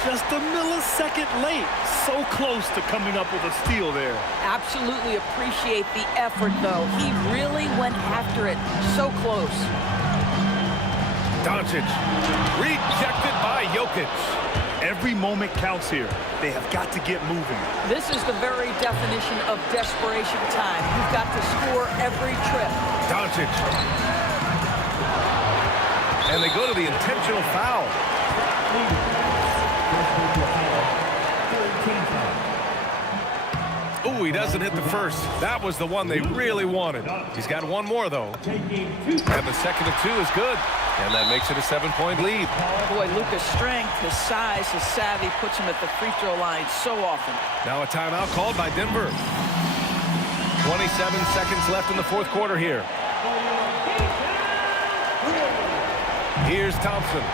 Just a millisecond late. So close to coming up with a steal there. Absolutely appreciate the effort, though. He really went after it. So close. Doncic. Rejected by Jokic. Every moment counts here. They have got to get moving. This is the very definition of desperation time. You've got to score every trip. Doncic. And they go to the intentional foul. Ooh, he doesn't hit the first. That was the one they really wanted. He's got one more, though. And the second of 2 is good. And that makes it a 7-point lead. Boy, Luka's strength, his size, his savvy puts him at the free throw line so often. Now a timeout called by Denver. 27 seconds left in the fourth quarter here. Here's Thompson.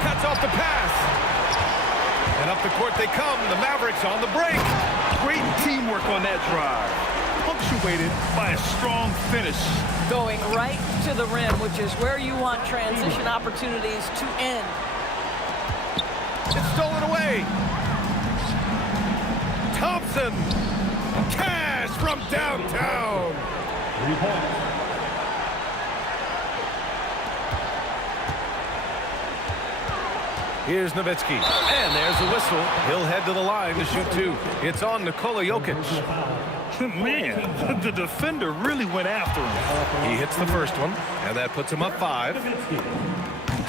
Cuts off the pass. And up the court they come. The Mavericks on the break. Great teamwork on that drive. Punctuated by a strong finish. Going right to the rim, which is where you want transition opportunities to end. It's stolen away. Thompson. Cash from downtown. 3 points. Here's Nowitzki. And there's the whistle. He'll head to the line to shoot 2. It's on Nikola Jokic. Man, the defender really went after him. He hits the first one, and that puts him up 5.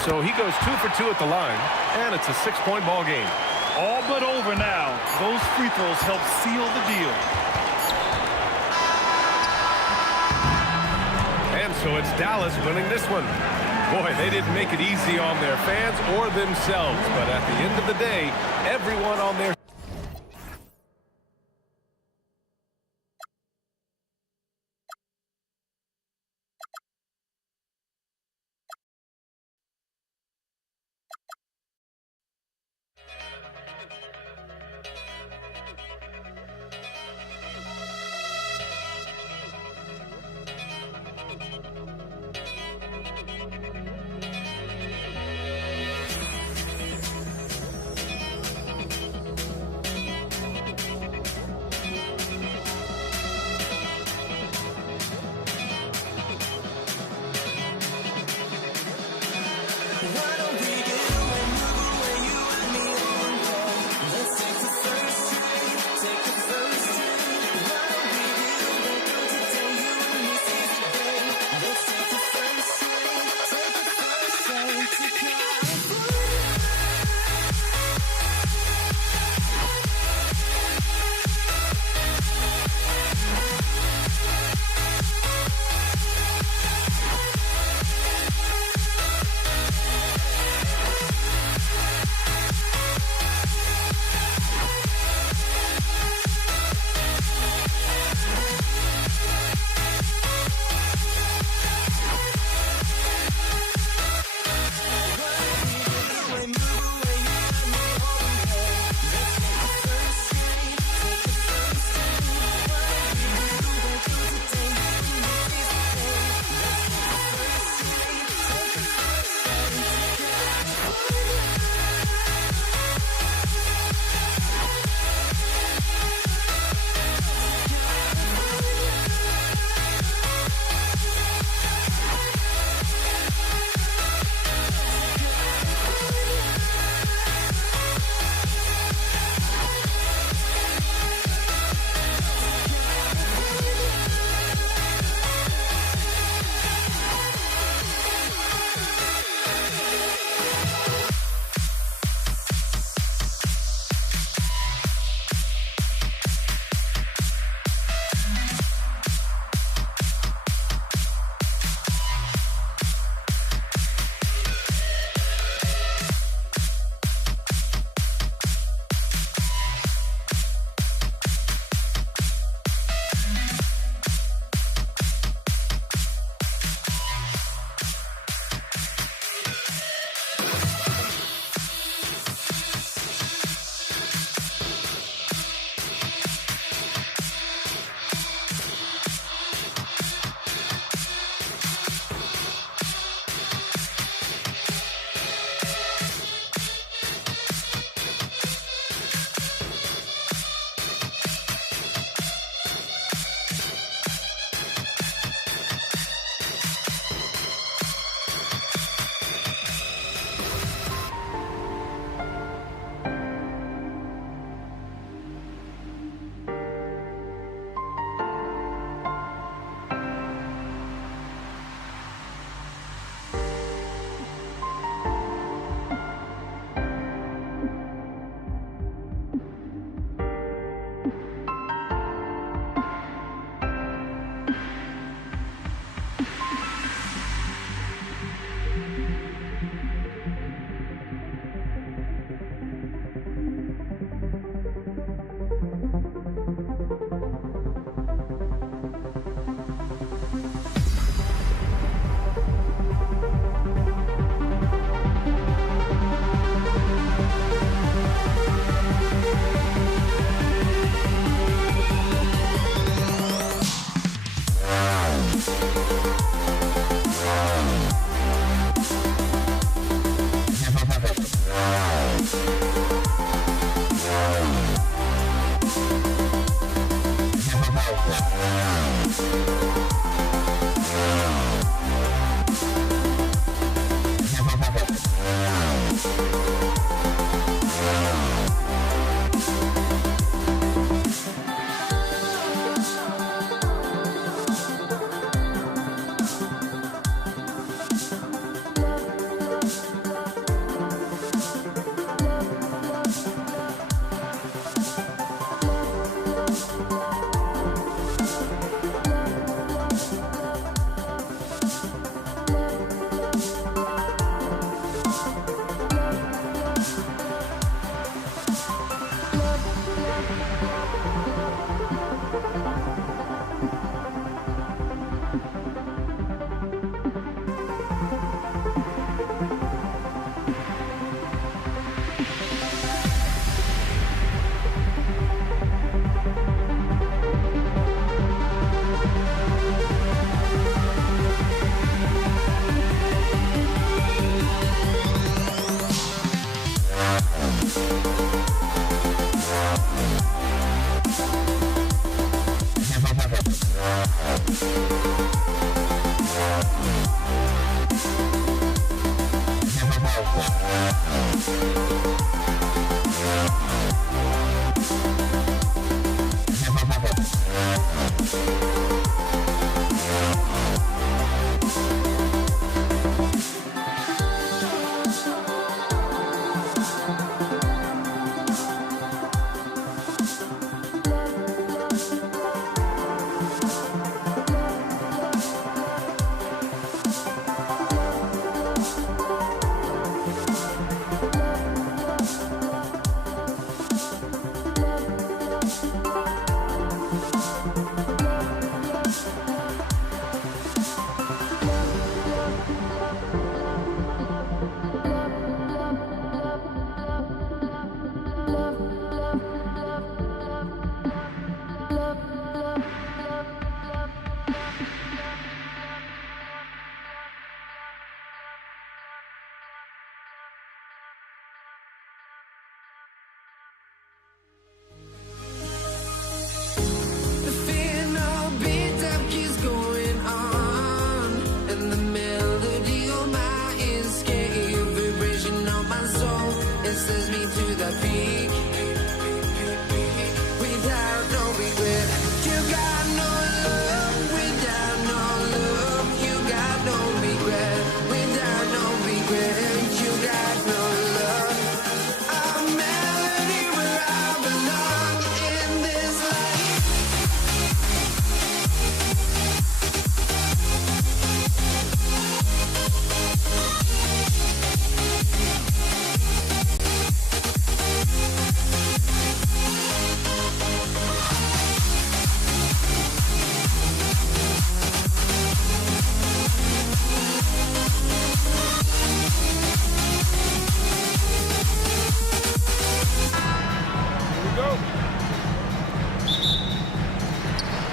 So he goes 2 for 2 at the line, and it's a 6-point ball game. All but over now. Those free throws help seal the deal. And so it's Dallas winning this one. Boy, they didn't make it easy on their fans or themselves, but at the end of the day, everyone on their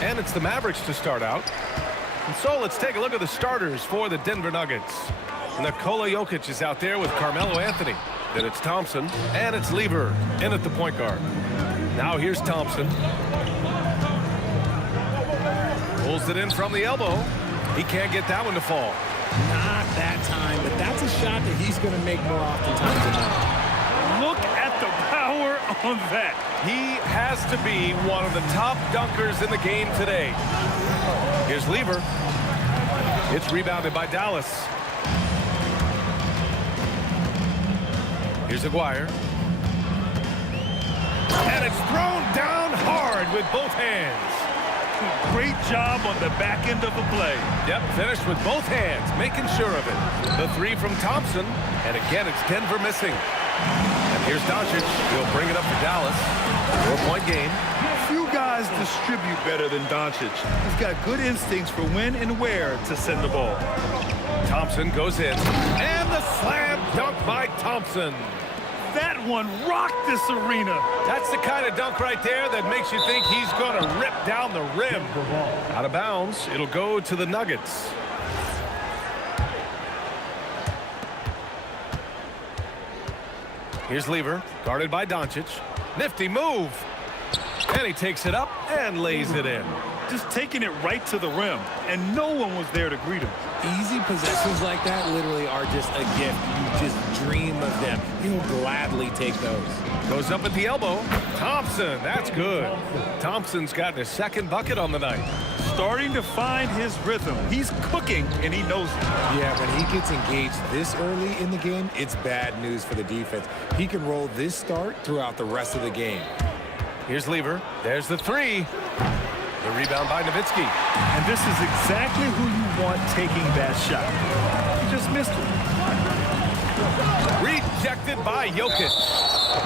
And it's the Mavericks to start out. And so let's take a look at the starters for the Denver Nuggets. Nikola Jokic is out there with Carmelo Anthony. Then it's Thompson, and it's Lever in at the point guard. Now here's Thompson. Pulls it in from the elbow. He can't get that one to fall. Not that time, but that's a shot that he's going to make more oftentimes than not. Look at the power on that. He has to be one of the top dunkers in the game today. Here's Lever. It's rebounded by Dallas. Here's Aguirre. And it's thrown down hard with both hands. Great job on the back end of the play. Yep, finished with both hands, making sure of it. The three from Thompson, and again, it's Denver missing. And here's Doncic. He'll bring it up to Dallas. 4-point game. Few guys distribute better than Doncic. He's got good instincts for when and where to send the ball. Thompson goes in, and the slam dunk by Thompson. That one rocked this arena. That's the kind of dunk right there that makes you think he's going to rip down the rim. Out of bounds, it'll go to the Nuggets. Here's Lever, guarded by Doncic. Nifty move. And he takes it up and lays it in. Just taking it right to the rim, and no one was there to greet him. Easy possessions like that literally are just a gift. You just dream of them. You'll gladly take those. Goes up at the elbow. Thompson, that's good. Thompson's gotten his second bucket on the night. Starting to find his rhythm. He's cooking, and he knows it. Yeah, when he gets engaged this early in the game, it's bad news for the defense. He can roll this start throughout the rest of the game. Here's Lever. There's the three. The rebound by Nowitzki. And this is exactly who you want taking that shot. He just missed it. Rejected by Jokic.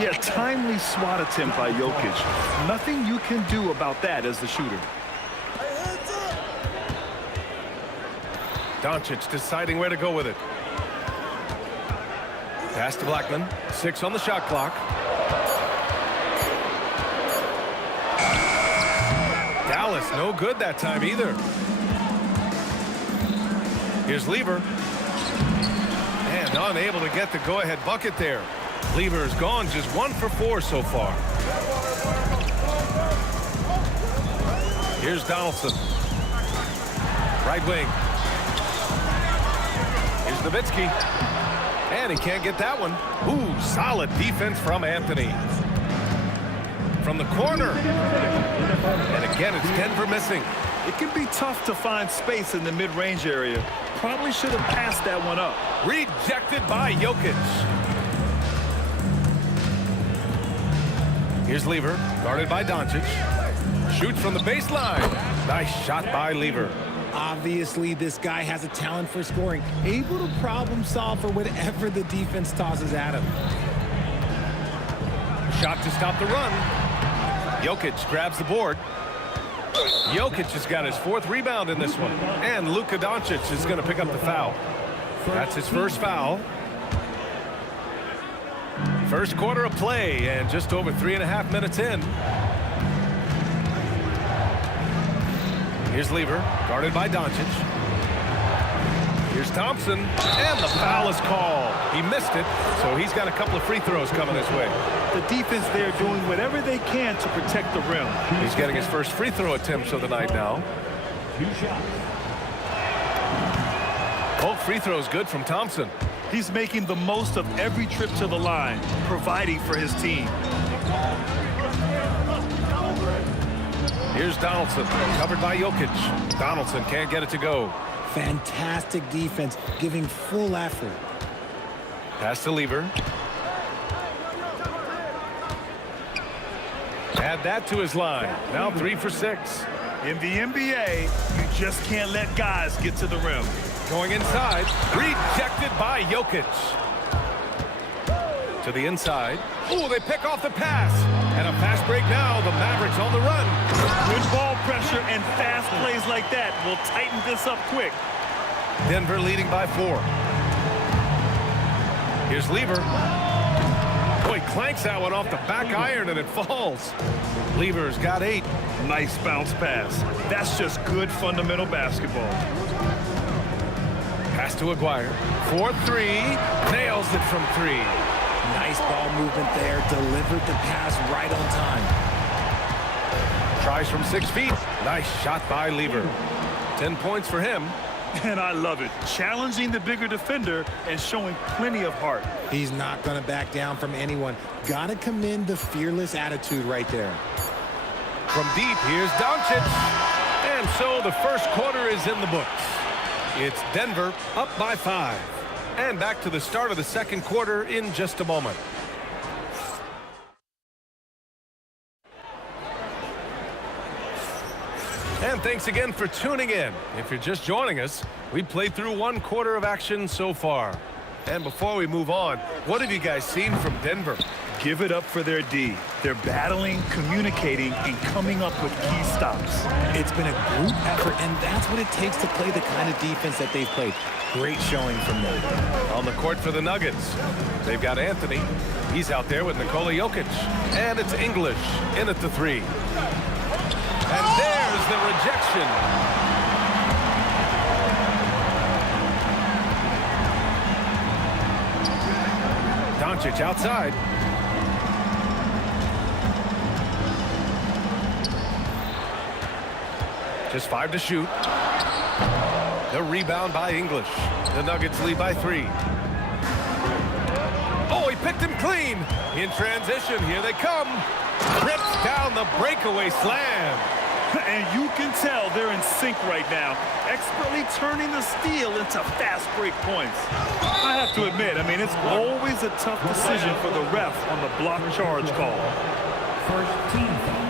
Yeah, timely swat attempt by Jokic. Nothing you can do about that as the shooter. Doncic deciding where to go with it. Pass to Blackman. 6 on the shot clock. Dallas, no good that time either. Here's Lever. And unable to get the go-ahead bucket there. Lever's gone just 1 for 4 so far. Here's Donaldson. Right wing. Here's Nowitzki. And he can't get that one. Ooh, solid defense from Anthony. From the corner. And again, it's Denver missing. It can be tough to find space in the mid-range area. Probably should have passed that one up. Rejected by Jokic. Here's Lever, guarded by Doncic. Shoots from the baseline. Nice shot by Lever. Obviously, this guy has a talent for scoring, able to problem solve for whatever the defense tosses at him. Shot to stop the run. Jokic grabs the board. Jokic has got his 4th rebound in this one. And Luka Doncic is going to pick up the foul. That's his first foul. First quarter of play and just over 3.5 minutes in. Here's Lever, guarded by Doncic. Here's Thompson, and the foul is called. He missed it, so he's got a couple of free throws coming his way. The defense there doing whatever they can to protect the rim. He's getting his first free throw attempts of the night now. 2 shots. Both free throws good from Thompson. He's making the most of every trip to the line, providing for his team. Here's Donaldson, covered by Jokic. Donaldson can't get it to go. Fantastic defense, giving full effort. Pass to Lever. Add that to his line. Now 3 for 6. In the NBA, you just can't let guys get to the rim. Going inside, rejected by Jokic. To the inside. Oh, they pick off the pass. And a fast break now. The Mavericks on the run. Good ball pressure and fast plays like that will tighten this up quick. Denver leading by 4. Here's Lever. Oh, he clanks that one off the back iron and it falls. Lever's got 8. Nice bounce pass. That's just good fundamental basketball. Pass to Aguirre. 4-3. Nails it from 3. Nice ball movement there. Delivered the pass right on time. Tries from 6 feet. Nice shot by Lever. 10 points for him. And I love it. Challenging the bigger defender and showing plenty of heart. He's not going to back down from anyone. Got to commend the fearless attitude right there. From deep, here's Doncic. And so the first quarter is in the books. It's Denver up by 5. And back to the start of the second quarter in just a moment. And thanks again for tuning in. If you're just joining us, we played through 1 quarter of action so far. And before we move on, what have you guys seen from Denver? Give it up for their D. They're battling, communicating, and coming up with key stops. It's been a group effort, and that's what it takes to play the kind of defense that they've played. Great showing from them. On the court for the Nuggets, they've got Anthony. He's out there with Nikola Jokic. And it's English in at the 3. And there's the rejection. Doncic outside. Just 5 to shoot. The rebound by English. The Nuggets lead by 3. Oh, he picked him clean. In transition, here they come. Rips down the breakaway slam. And you can tell they're in sync right now, expertly turning the steal into fast break points. I have to admit, I mean, it's always a tough decision for the ref on the block charge call. First team foul.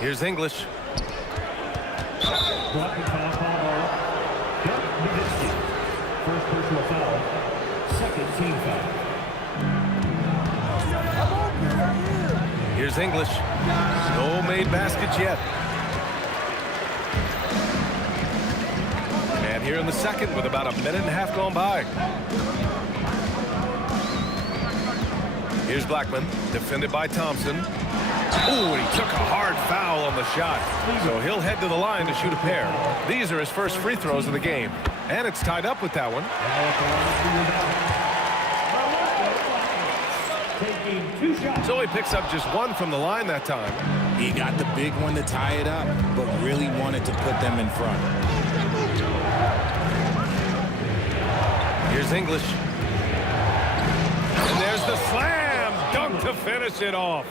Here's English. Blocking foul called. First personal foul. Second team foul. Here's English. No made baskets yet. And here in the second with about 1.5 minutes gone by. Here's Blackman, defended by Thompson. Ooh, and he took a hard foul on the shot. So he'll head to the line to shoot a pair. These are his first free throws of the game. And it's tied up with that one. So he picks up just 1 from the line that time. He got the big one to tie it up, but really wanted wanted to put them in front. Here's English. And there's the slam dunk to finish it off.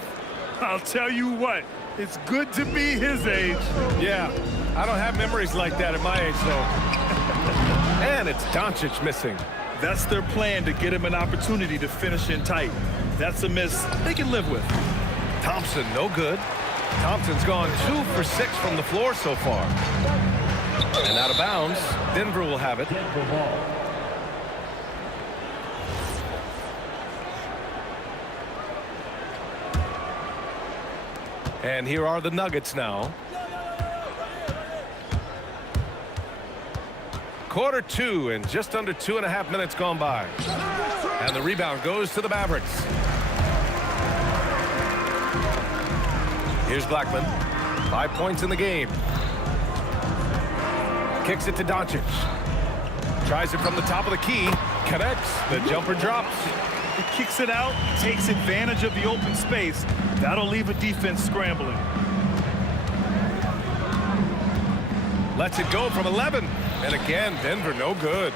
I'll tell you what, it's good to be his age. Yeah, I don't have memories like that at my age, though. And it's Doncic missing. That's their plan, to get him an opportunity to finish in tight. That's a miss they can live with. Thompson, no good. Thompson's gone 2 for 6 from the floor so far. And out of bounds, Denver will have it. And here are the Nuggets now. Quarter 2 and just under 2.5 minutes gone by. And the rebound goes to the Mavericks. Here's Blackman. 5 points in the game. Kicks it to Doncic. Tries it from the top of the key. Connects. The jumper drops. He kicks it out, takes advantage of the open space. That'll leave a defense scrambling. Lets it go from 11. And again, Denver no good.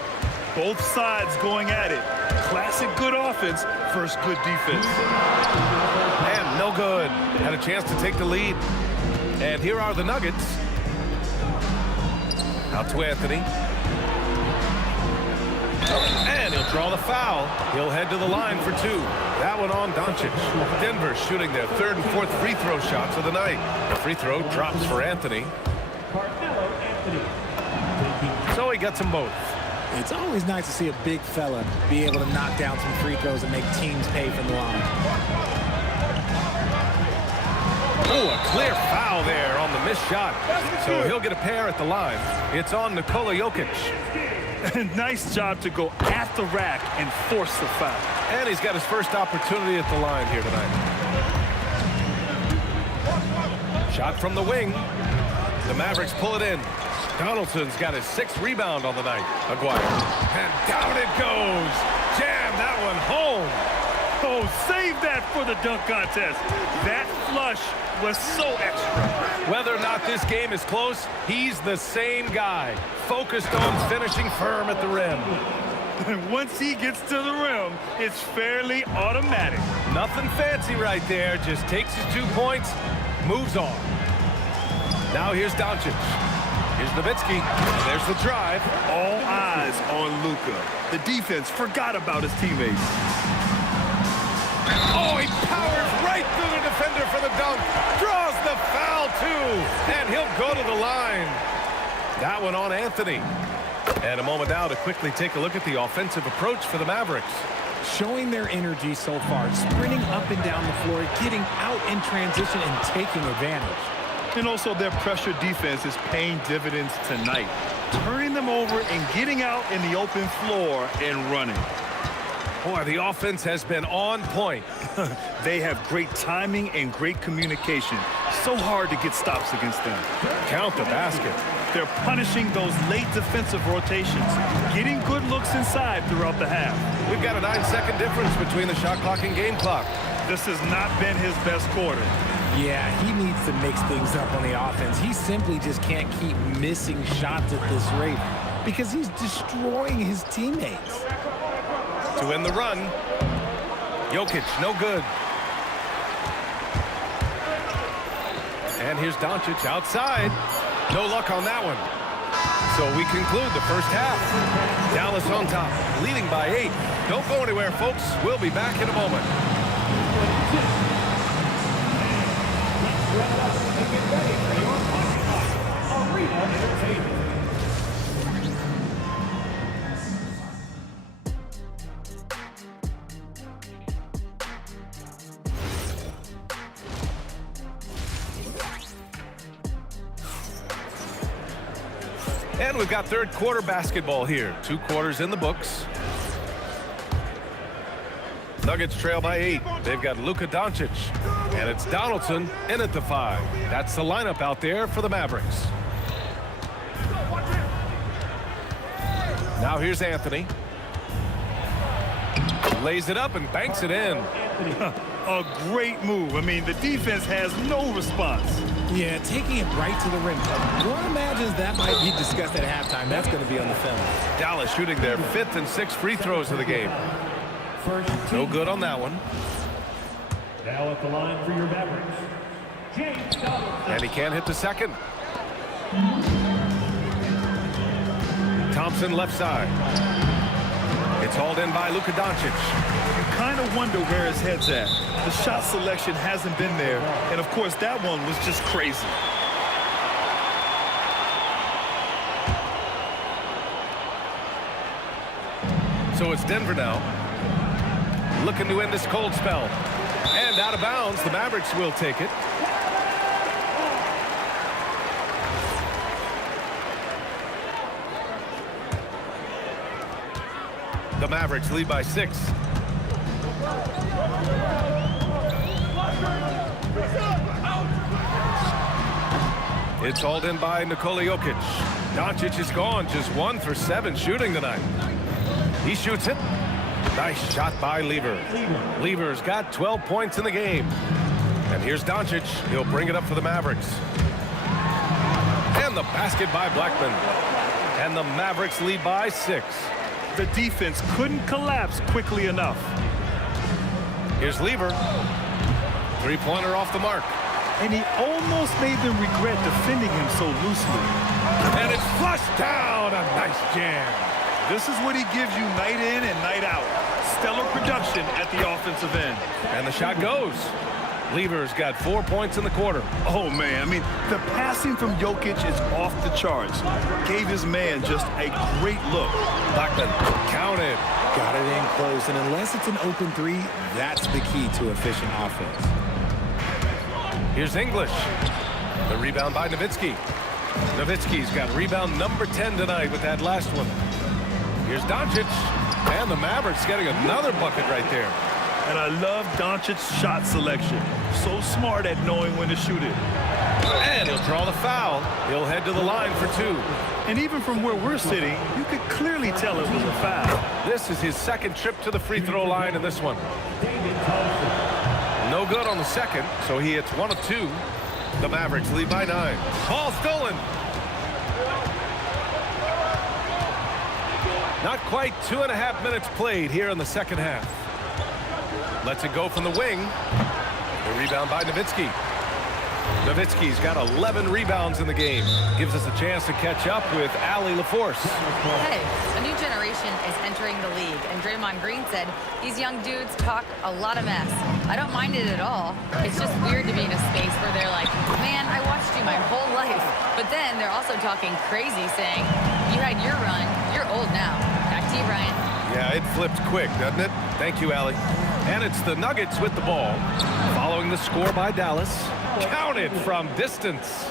Both sides going at it. Classic good offense versus good defense. And no good. Had a chance to take the lead. And here are the Nuggets. Out to Anthony. And he'll draw the foul. He'll head to the line for 2. That one on Doncic. Denver shooting their 3rd and 4th free throw shots of the night. The free throw drops for Anthony. So he gets them both. It's always nice to see a big fella be able to knock down some free throws and make teams pay from the line. Oh, a clear foul there on the missed shot. So he'll get a pair at the line. It's on Nikola Jokic. Nice job to go at the rack and force the foul. And he's got his first opportunity at the line here tonight. Shot from the wing. The Mavericks pull it in. Donaldson's got his 6th rebound on the night. Aguirre. And down it goes. Jam that one home. Oh, save that for the dunk contest. That flush was so extra. Whether or not this game is close, he's the same guy. Focused on finishing firm at the rim. And once he gets to the rim, it's fairly automatic. Nothing fancy right there. Just takes his 2 points, moves on. Now here's Doncic. Here's Nowitzki. And there's the drive. All eyes on Luka. The defense forgot about his teammates. Oh, he powers right through the defender for the dunk. Draws the foul, too. And he'll go to the line. That one on Anthony. And a moment now to quickly take a look at the offensive approach for the Mavericks. Showing their energy so far, sprinting up and down the floor, getting out in transition and taking advantage. And also their pressure defense is paying dividends tonight. Turning them over and getting out in the open floor and running. Boy, the offense has been on point. They have great timing and great communication. So hard to get stops against them. Count the basket. They're punishing those late defensive rotations, getting good looks inside throughout the half. We've got a 9-second difference between the shot clock and game clock. This has not been his best quarter. Yeah, he needs to mix things up on the offense. He simply just can't keep missing shots at this rate because he's destroying his teammates. To win the run, Jokic, no good. And here's Doncic outside. No luck on that one. So we conclude the first half. Dallas on top, leading by 8. Don't go anywhere, folks. We'll be back in a moment. And we've got third quarter basketball here. 2 quarters in the books. Nuggets trail by 8. They've got Luka Doncic. And it's Donaldson in at the 5. That's the lineup out there for the Mavericks. Now here's Anthony. Lays it up and banks it in. A great move. I mean, the defense has no response. Yeah, taking it right to the rim. One imagines that might be discussed at halftime. That's going to be on the film. Dallas shooting their 5th and 6th free throws of the game. No good on that one. Now at the line for your Mavericks, James Donovan. And he can't hit the second. Thompson left side. It's hauled in by Luka Doncic. You kind of wonder where his head's at. The shot selection hasn't been there. And, of course, that one was just crazy. So it's Denver now. Looking to end this cold spell. And out of bounds, the Mavericks will take it. The Mavericks lead by 6. It's hauled in by Nikola Jokic. Doncic is gone, just 1 for 7 shooting tonight. He shoots it. Nice shot by Lever. Lever's got 12 points in the game. And here's Doncic. He'll bring it up for the Mavericks. And the basket by Blackman. And the Mavericks lead by 6. The defense couldn't collapse quickly enough. Here's Lever. Three-pointer off the mark. And he almost made them regret defending him so loosely. And it's flushed down. A nice jam. This is what he gives you night in and night out. Stellar production at the offensive end. And the shot goes. Lever's got 4 points in the quarter. Oh, man. I mean, the passing from Jokic is off the charts. Gave his man just a great look. Blackman counted. Got it in close, and unless it's an open three, that's the key to efficient offense. Here's English. The rebound by Nowitzki. Nowitzki's got rebound number 10 tonight with that last one. Here's Doncic. And the Mavericks getting another bucket right there. And I love Doncic's shot selection. So smart at knowing when to shoot it. And he'll draw the foul. He'll head to the line for 2. And even from where we're sitting, you could clearly tell it was a foul. This is his second trip to the free throw line in this one. No good on the second, so he hits 1 of 2. The Mavericks lead by 9. Ball stolen. Not quite 2.5 minutes played here in the second half. Lets it go from the wing. The rebound by Nowitzki. Nowitzki's got 11 rebounds in the game. Gives us a chance to catch up with Allie LaForce. Hey, a new generation is entering the league, and Draymond Green said these young dudes talk a lot of mess. I don't mind it at all. It's just weird to be in a space where they're like, man, I watched you my whole life. But then they're also talking crazy, saying, you had your run, you're old now. Back to you, Brian. Yeah, it flipped quick, doesn't it? Thank you, Allie. And it's the Nuggets with the ball. Following the score by Dallas. Counted from distance.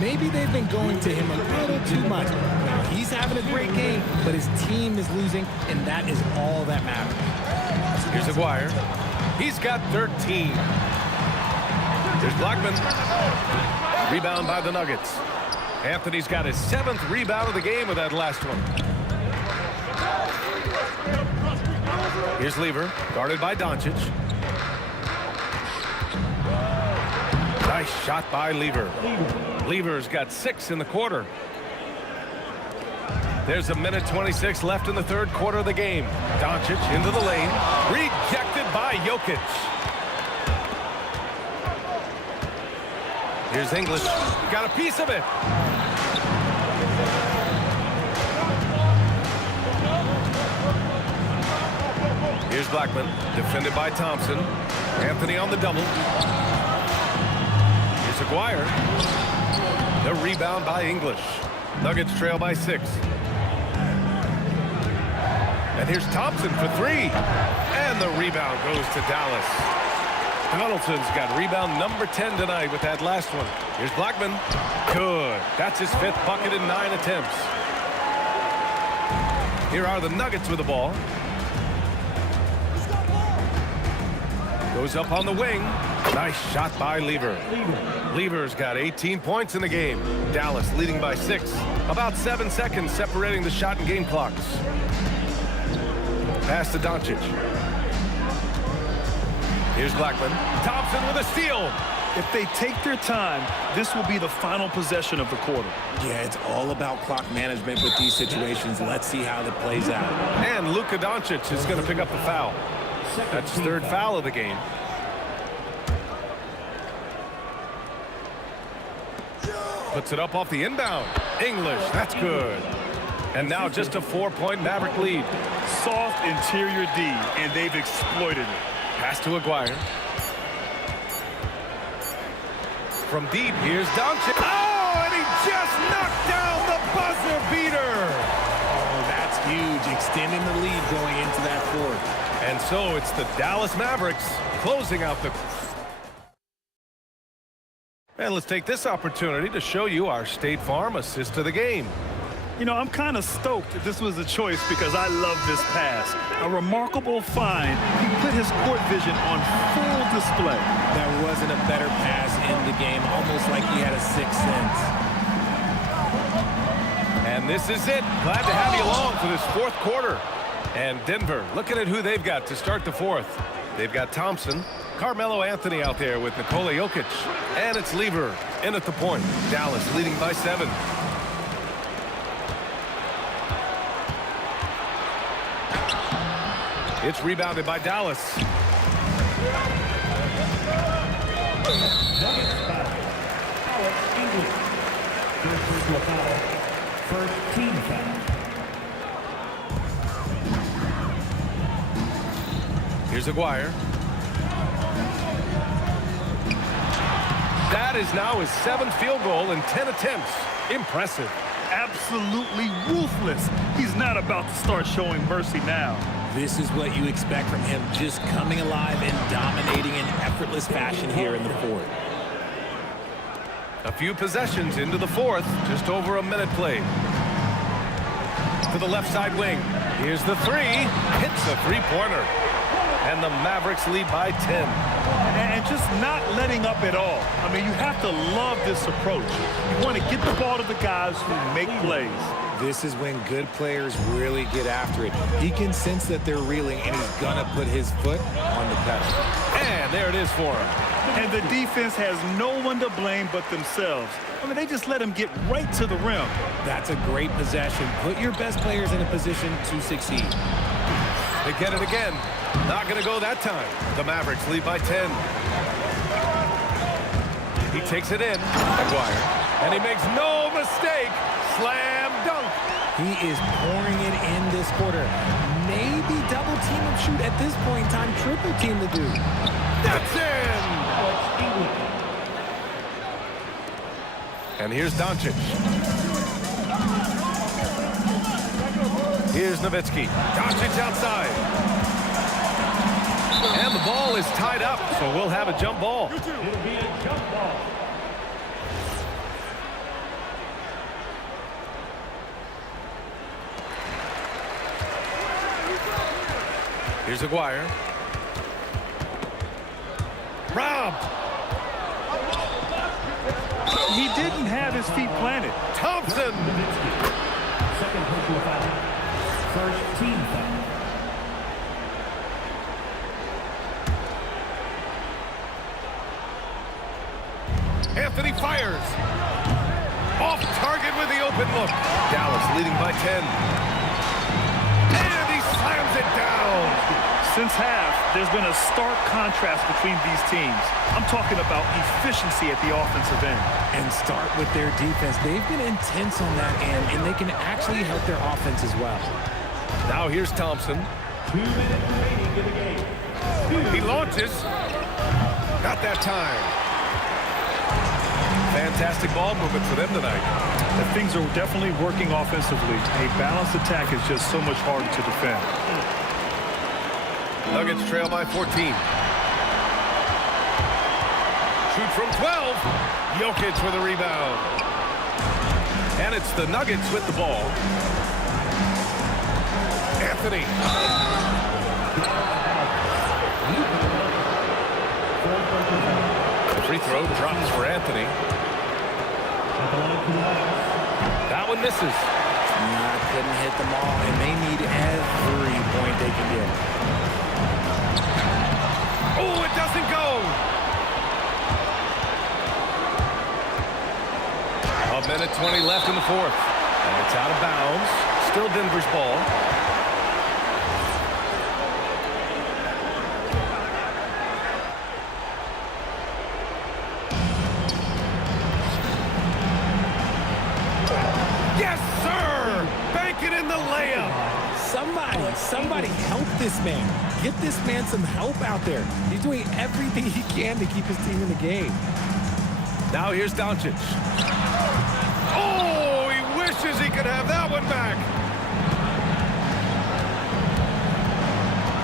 Maybe they've been going to him a little too much. Now, he's having a great game, but his team is losing, and that is all that matters. Here's Aguirre. He's got 13. Here's Blackman. Rebound by the Nuggets. Anthony's got his 7th rebound of the game with that last one. Here's Lever, guarded by Doncic. Nice shot by Lever. Lever's got 6 in the quarter. There's 1:26 left in the third quarter of the game. Doncic into the lane. Rejected by Jokic. Here's English. Got a piece of it. Here's Blackman, defended by Thompson. Anthony on the double. Here's Aguirre. The rebound by English. Nuggets trail by 6. And here's Thompson for 3. And the rebound goes to Dallas. Donaldson's got rebound number 10 tonight with that last one. Here's Blackman. Good. That's his 5th bucket in 9 attempts. Here are the Nuggets with the ball. Goes up on the wing. Nice shot by Lever. Lever's got 18 points in the game. Dallas leading by 6. About 7 seconds separating the shot and game clocks. Pass to Doncic. Here's Blackman. Thompson with a steal. If they take their time, this will be the final possession of the quarter. Yeah, it's all about clock management with these situations. Let's see how that plays out. And Luka Doncic is going to pick up the foul. That's his third foul of the game. Puts it up off the inbound. English, that's good. And now just a 4-point Maverick lead. Soft interior D, and they've exploited it. Pass to Aguirre. From deep, here's Doncic. Oh, and he just knocked down the buzzer beater. Oh, that's huge, extending the lead going into that fourth. And so it's the Dallas Mavericks closing out the... And let's take this opportunity to show you our State Farm assist of the game. You know, I'm kind of stoked that this was a choice because I love this pass. A remarkable find. He put his court vision on full display. There wasn't a better pass in the game, almost like he had a sixth sense. And this is it. Glad to have you along for this fourth quarter. And Denver, looking at who they've got to start the fourth. They've got Thompson, Carmelo Anthony out there with Nikola Jokic. And it's Lever in at the point. Dallas leading by 7. It's rebounded by Dallas. First team foul. Here's Aguirre. That is now his 7th field goal in 10 attempts. Impressive. Absolutely ruthless. He's not about to start showing mercy now. This is what you expect from him, just coming alive and dominating in effortless fashion here in the fourth. A few possessions into the fourth, just over a minute played. To the left side wing. Here's the three. Hits a three-pointer. And the Mavericks lead by 10. And just not letting up at all. I mean, you have to love this approach. You want to get the ball to the guys who make plays. This is when good players really get after it. He can sense that they're reeling, and he's going to put his foot on the pedal. And there it is for him. And the defense has no one to blame but themselves. I mean, they just let him get right to the rim. That's a great possession. Put your best players in a position to succeed. They get it again. Not going to go that time. The Mavericks lead by 10. He takes it in. Aguirre. And he makes no mistake. Slam dunk. He is pouring it in this quarter. Maybe double team and shoot at this point in time. Triple team the dude. That's in. And here's Doncic. Here's Nowitzki. Doncic outside. And the ball is tied up, so we'll have a jump ball. It'll be a jump ball. Here's Aguirre. Robbed. He didn't have his feet planted. Thompson. Second personal foul. First team foul. Anthony fires. Off target with the open look. Dallas leading by 10. And he slams it down. Since half, there's been a stark contrast between these teams. I'm talking about efficiency at the offensive end. And start with their defense. They've been intense on that end, and they can actually help their offense as well. Now here's Thompson. 2 minutes remaining in the game. He launches. Not that time. Fantastic ball movement for them tonight. And things are definitely working offensively. A balanced attack is just so much harder to defend. Nuggets trail by 14. Shoot from 12. Jokic with a rebound. And it's the Nuggets with the ball. Anthony. The free throw drops for Anthony. That one misses. Couldn't hit them all, and they need every point they can get. Oh, it doesn't go. A minute 20 left in the fourth. And it's out of bounds. Still Denver's ball. Yes, sir! Bank it in the layup. Somebody help this man. Get this man some help out there. He's doing everything he can to keep his team in the game. Now here's Doncic. Oh, he wishes he could have that one back.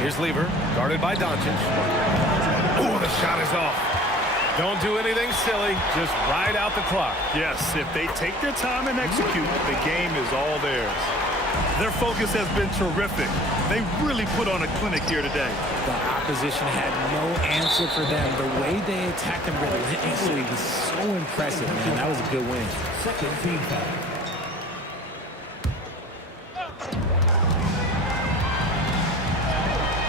Here's Lever, guarded by Doncic. Oh, the shot is off. Don't do anything silly. Just ride out the clock. Yes, if they take their time and execute, the game is all theirs. Their focus has been terrific. They really put on a clinic here today. The opposition had no answer for them. The way they attacked them relentlessly was so impressive, man. That was a good win. Second team foul.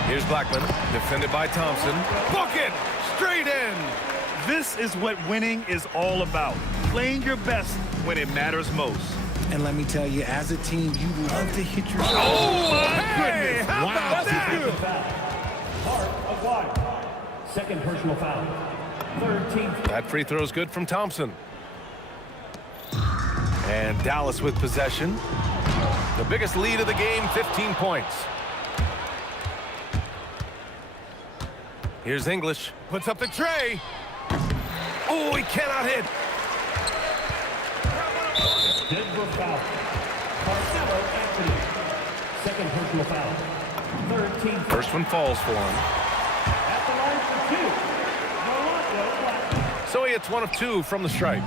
Here's Blackman, defended by Thompson. Bucket! Straight in! This is what winning is all about. Playing your best when it matters most. And let me tell you, as a team, you love to hit your... Oh, my goodness! How Wow. about that? Part of one. Second personal foul. Third team. That free throw's good from Thompson. And Dallas with possession. The biggest lead of the game, 15 points. Here's English. Puts up the tray. Oh, he cannot hit. Denver foul. Carmelo Anthony. Second personal foul. Third team. First one falls for him. At the line for two. Rolando. So he hits one of two from the stripe.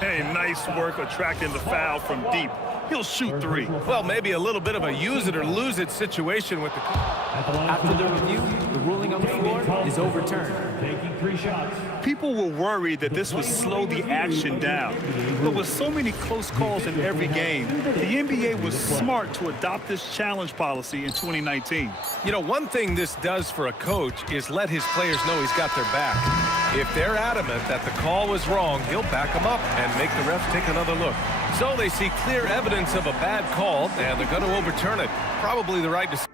Hey, nice work attracting the foul from deep. He'll shoot three. Well, maybe a little bit of a use it or lose it situation with the... After the review, the ruling on the floor is overturned. Taking 3 shots. People were worried that this would slow the action down. But with so many close calls in every game, the NBA was smart to adopt this challenge policy in 2019. You know, one thing this does for a coach is let his players know he's got their back. If they're adamant that the call was wrong, he'll back them up and make the refs take another look. So they see clear evidence of a bad call, and they're going to overturn it. Probably the right decision.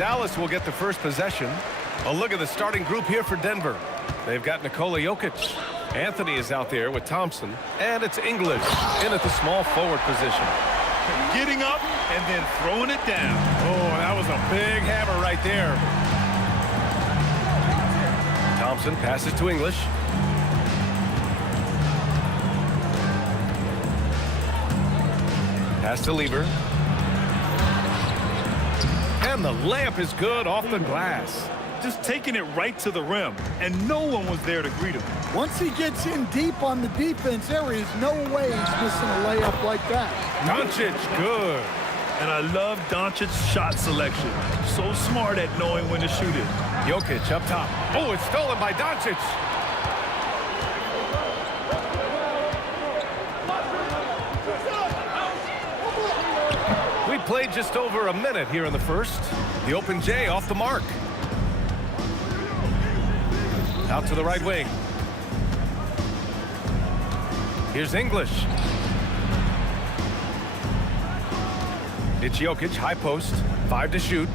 Dallas will get the first possession. A look at the starting group here for Denver. They've got Nikola Jokic. Anthony is out there with Thompson. And it's English in at the small forward position. Getting up and then throwing it down. Oh, that was a big hammer right there. Thompson passes to English. Pass to Lieber. And the layup is good off the glass. Just taking it right to the rim, and no one was there to greet him. Once he gets in deep on the defense, there is no way he's missing a layup like that. Doncic, good. And I love Doncic's shot selection. So smart at knowing when to shoot it. Jokic up top. Oh, it's stolen by Doncic. We played just over a minute here in the first. The open J off the mark. Out to the right wing. Here's English. It's Jokic, high post, 5 to shoot.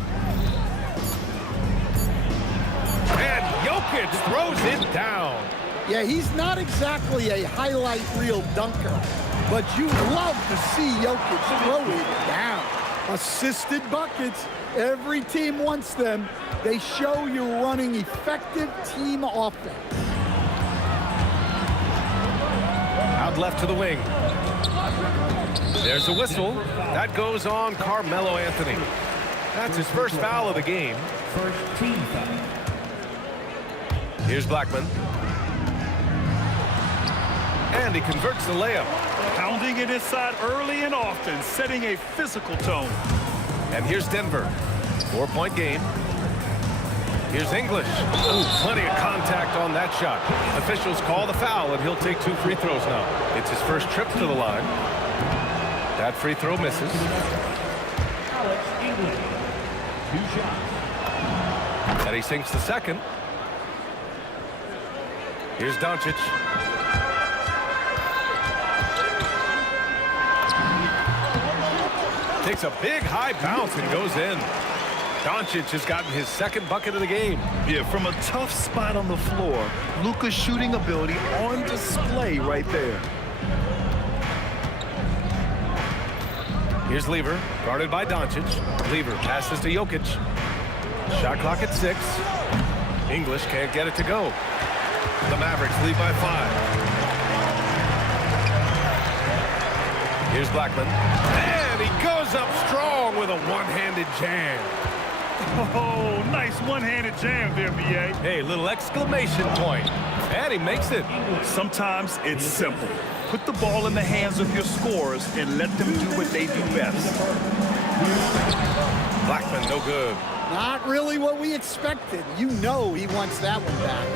And Jokic throws it down. Yeah, he's not exactly a highlight reel dunker, but you love to see Jokic throw it down. Assisted buckets, every team wants them. They show you're running effective team offense. Out left to the wing. There's a whistle. That goes on Carmelo Anthony. That's his first foul of the game. First team foul. Here's Blackman. And he converts the layup. Pounding it inside early and often, setting a physical tone. And here's Denver. 4-point game. Here's English. Ooh, plenty of contact on that shot. Officials call the foul, and he'll take 2 free throws now. It's his first trip to the line. That free throw misses. Alex English. 2 shots. And he sinks the second. Here's Doncic. Takes a big high bounce and goes in. Doncic has gotten his second bucket of the game. Yeah, from a tough spot on the floor, Luka's shooting ability on display right there. Here's Lieber, guarded by Doncic. Lieber passes to Jokic. Shot clock at 6. English can't get it to go. The Mavericks lead by 5. Here's Blackman. And he goes up strong with a one-handed jam. Oh, nice one-handed jam there, B.A. Hey, little exclamation point. And he makes it. Sometimes it's simple. Put the ball in the hands of your scorers and let them do what they do best. Blackman, no good. Not really what we expected. You know he wants that one back.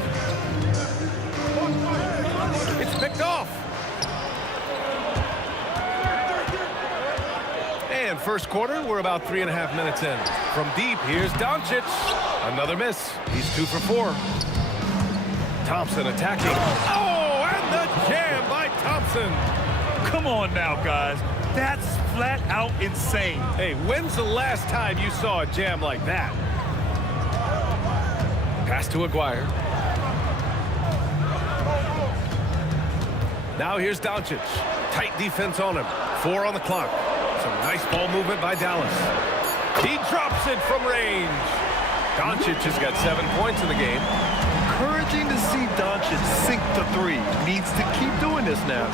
It's picked off. And first quarter, we're about 3.5 minutes in. From deep, here's Doncic. Another miss. He's 2 for 4. Thompson attacking. Oh, and the jam by Thompson. Come on now, guys. That's flat out insane. Hey, when's the last time you saw a jam like that? Pass to Aguirre. Now here's Doncic. Tight defense on him. 4 on the clock. Some nice ball movement by Dallas. He drops it from range. Doncic has got 7 points in the game. Encouraging to see Doncic sink to 3. Needs to keep doing this now.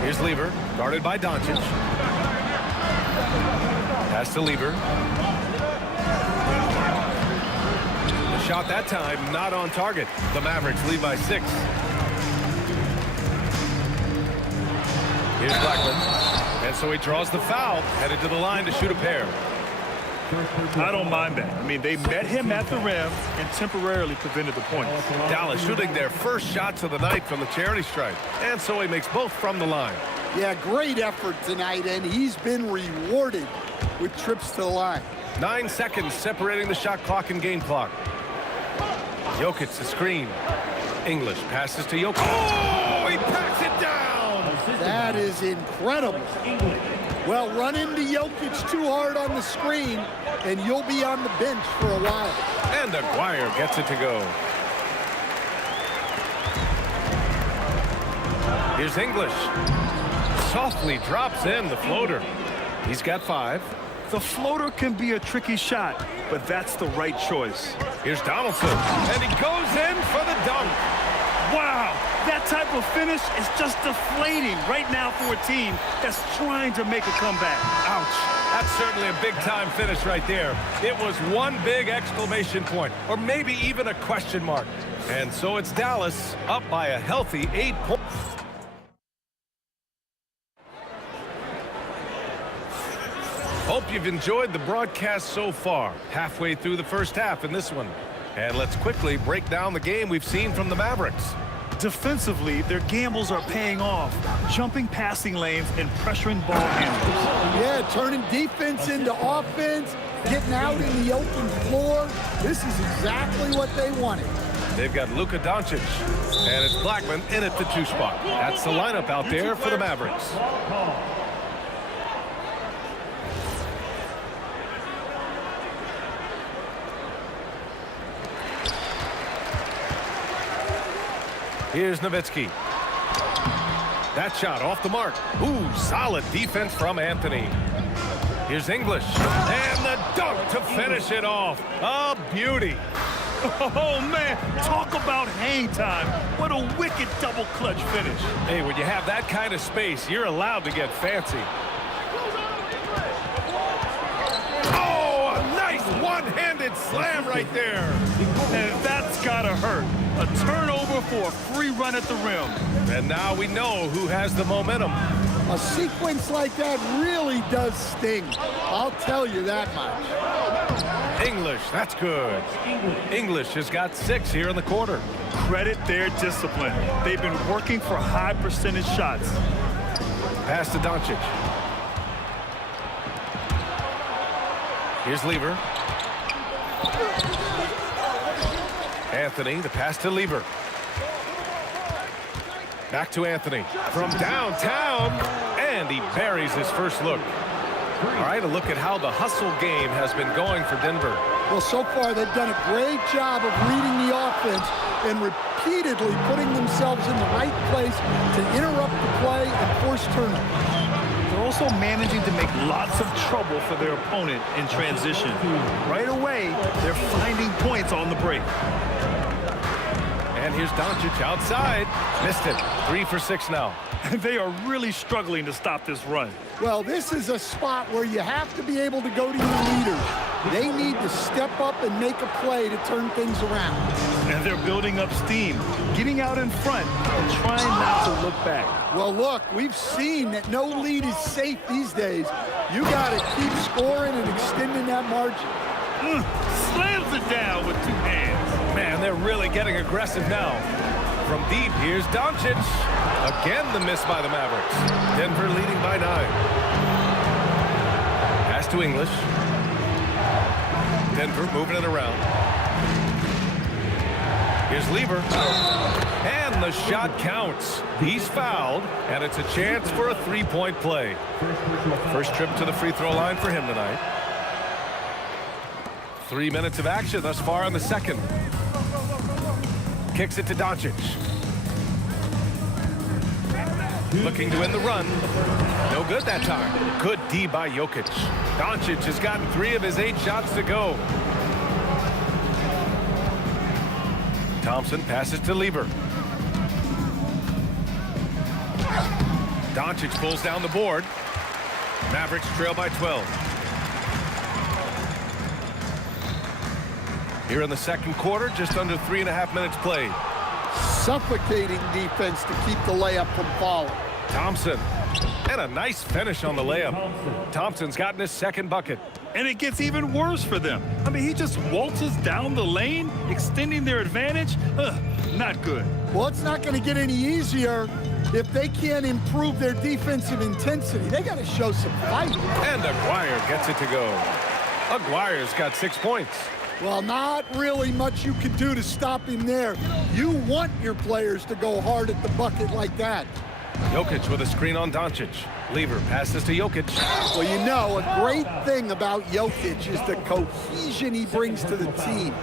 Here's Lieber, guarded by Doncic. Pass to Lieber. The shot that time not on target. The Mavericks lead by 6. Here's Blackman. And so he draws the foul, headed to the line to shoot a pair. I don't mind that. I mean, they met him at the rim and temporarily prevented the points. Dallas shooting their first shots of the night from the charity stripe. And so he makes both from the line. Yeah, great effort tonight, and he's been rewarded with trips to the line. 9 seconds separating the shot clock and game clock. Jokic the screen. English passes to Jokic. Oh, he packs it down! That is incredible. Well, run into Jokic too hard on the screen, and you'll be on the bench for a while. And Aguirre gets it to go. Here's English. Softly drops in the floater. He's got 5. The floater can be a tricky shot, but that's the right choice. Here's Donaldson, and he goes in for the dunk. Wow, that type of finish is just deflating right now for a team that's trying to make a comeback. Ouch. That's certainly a big-time finish right there. It was one big exclamation point, or maybe even a question mark. And so it's Dallas up by a healthy 8 points. Hope you've enjoyed the broadcast so far. Halfway through the first half in this one. And let's quickly break down the game we've seen from the Mavericks. Defensively, their gambles are paying off, jumping passing lanes and pressuring ball handlers. Yeah, turning defense into offense, getting out in the open floor. This is exactly what they wanted. They've got Luka Doncic, and it's Blackman in at the 2 spot. That's the lineup out there for the Mavericks. Here's Nowitzki. That shot off the mark. Ooh, solid defense from Anthony. Here's English. And the dunk to finish it off. A beauty. Oh, man, talk about hang time. What a wicked double clutch finish. Hey, when you have that kind of space, you're allowed to get fancy. Oh, a nice one-handed slam right there. And that's gotta hurt. A turnover for a free run at the rim. And now we know who has the momentum. A sequence like that really does sting. I'll tell you that much. English, that's good. English has got 6 here in the quarter. Credit their discipline. They've been working for high percentage shots. Pass to Doncic. Here's Lever. Anthony, the pass to Lever. Back to Anthony. From downtown, and he buries his first look. All right, a look at how the hustle game has been going for Denver. Well, so far they've done a great job of reading the offense and repeatedly putting themselves in the right place to interrupt the play and force turnovers. They're also managing to make lots of trouble for their opponent in transition. Right away, they're finding points on the break. And here's Doncic outside. Missed it. 3 for 6 now. They are really struggling to stop this run. Well, this is a spot where you have to be able to go to your leaders. They need to step up and make a play to turn things around. And they're building up steam, getting out in front and trying not to look back. Well, look, we've seen that no lead is safe these days. You got to keep scoring and extending that margin. Slams it down with 2 hands. Man, they're really getting aggressive now. From deep, here's Doncic. Again, the miss by the Mavericks. Denver leading by 9. Pass to English. Denver moving it around. Here's Lever. And the shot counts. He's fouled, and it's a chance for a 3-point play. First trip to the free throw line for him tonight. 3 minutes of action thus far in the second. Kicks it to Doncic. Looking to win the run. No good that time. Good D by Jokic. Doncic has gotten 3 of his 8 shots to go. Thompson passes to Lever. Doncic pulls down the board. Mavericks trail by 12. Here in the second quarter, just under 3.5 minutes played. Suffocating defense to keep the layup from falling. Thompson. And a nice finish on the layup. Thompson's gotten his second bucket. And it gets even worse for them. I mean, he just waltzes down the lane, extending their advantage. Not good. Well, it's not going to get any easier if they can't improve their defensive intensity. They got to show some fight. And Aguirre gets it to go. Aguirre's got 6 points. Well, not really much you can do to stop him there. You want your players to go hard at the bucket like that. Jokic with a screen on Doncic. Lever passes to Jokic. Well, you know, a great thing about Jokic is the cohesion he brings to the team.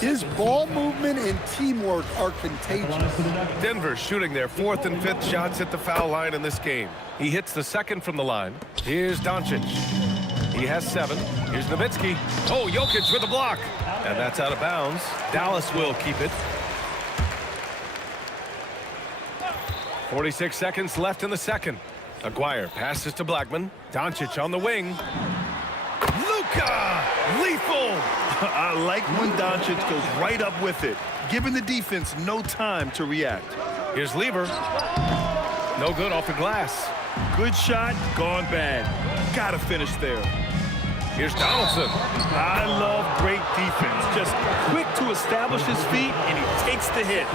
His ball movement and teamwork are contagious. Denver shooting their 4th and 5th shots at the foul line in this game. He hits the 2nd from the line. Here's Doncic. He has 7. Here's Nowitzki. Oh, Jokic with a block. And that's out of bounds. Dallas will keep it. 46 seconds left in the 2nd. Aguirre passes to Blackman. Doncic on the wing. Luka! Lethal! I like when Doncic goes right up with it, giving the defense no time to react. Here's Lever. No good off the glass. Good shot, gone bad. Gotta finish there. Here's Donaldson. I love great defense. Just quick to establish his feet, and he takes the hit.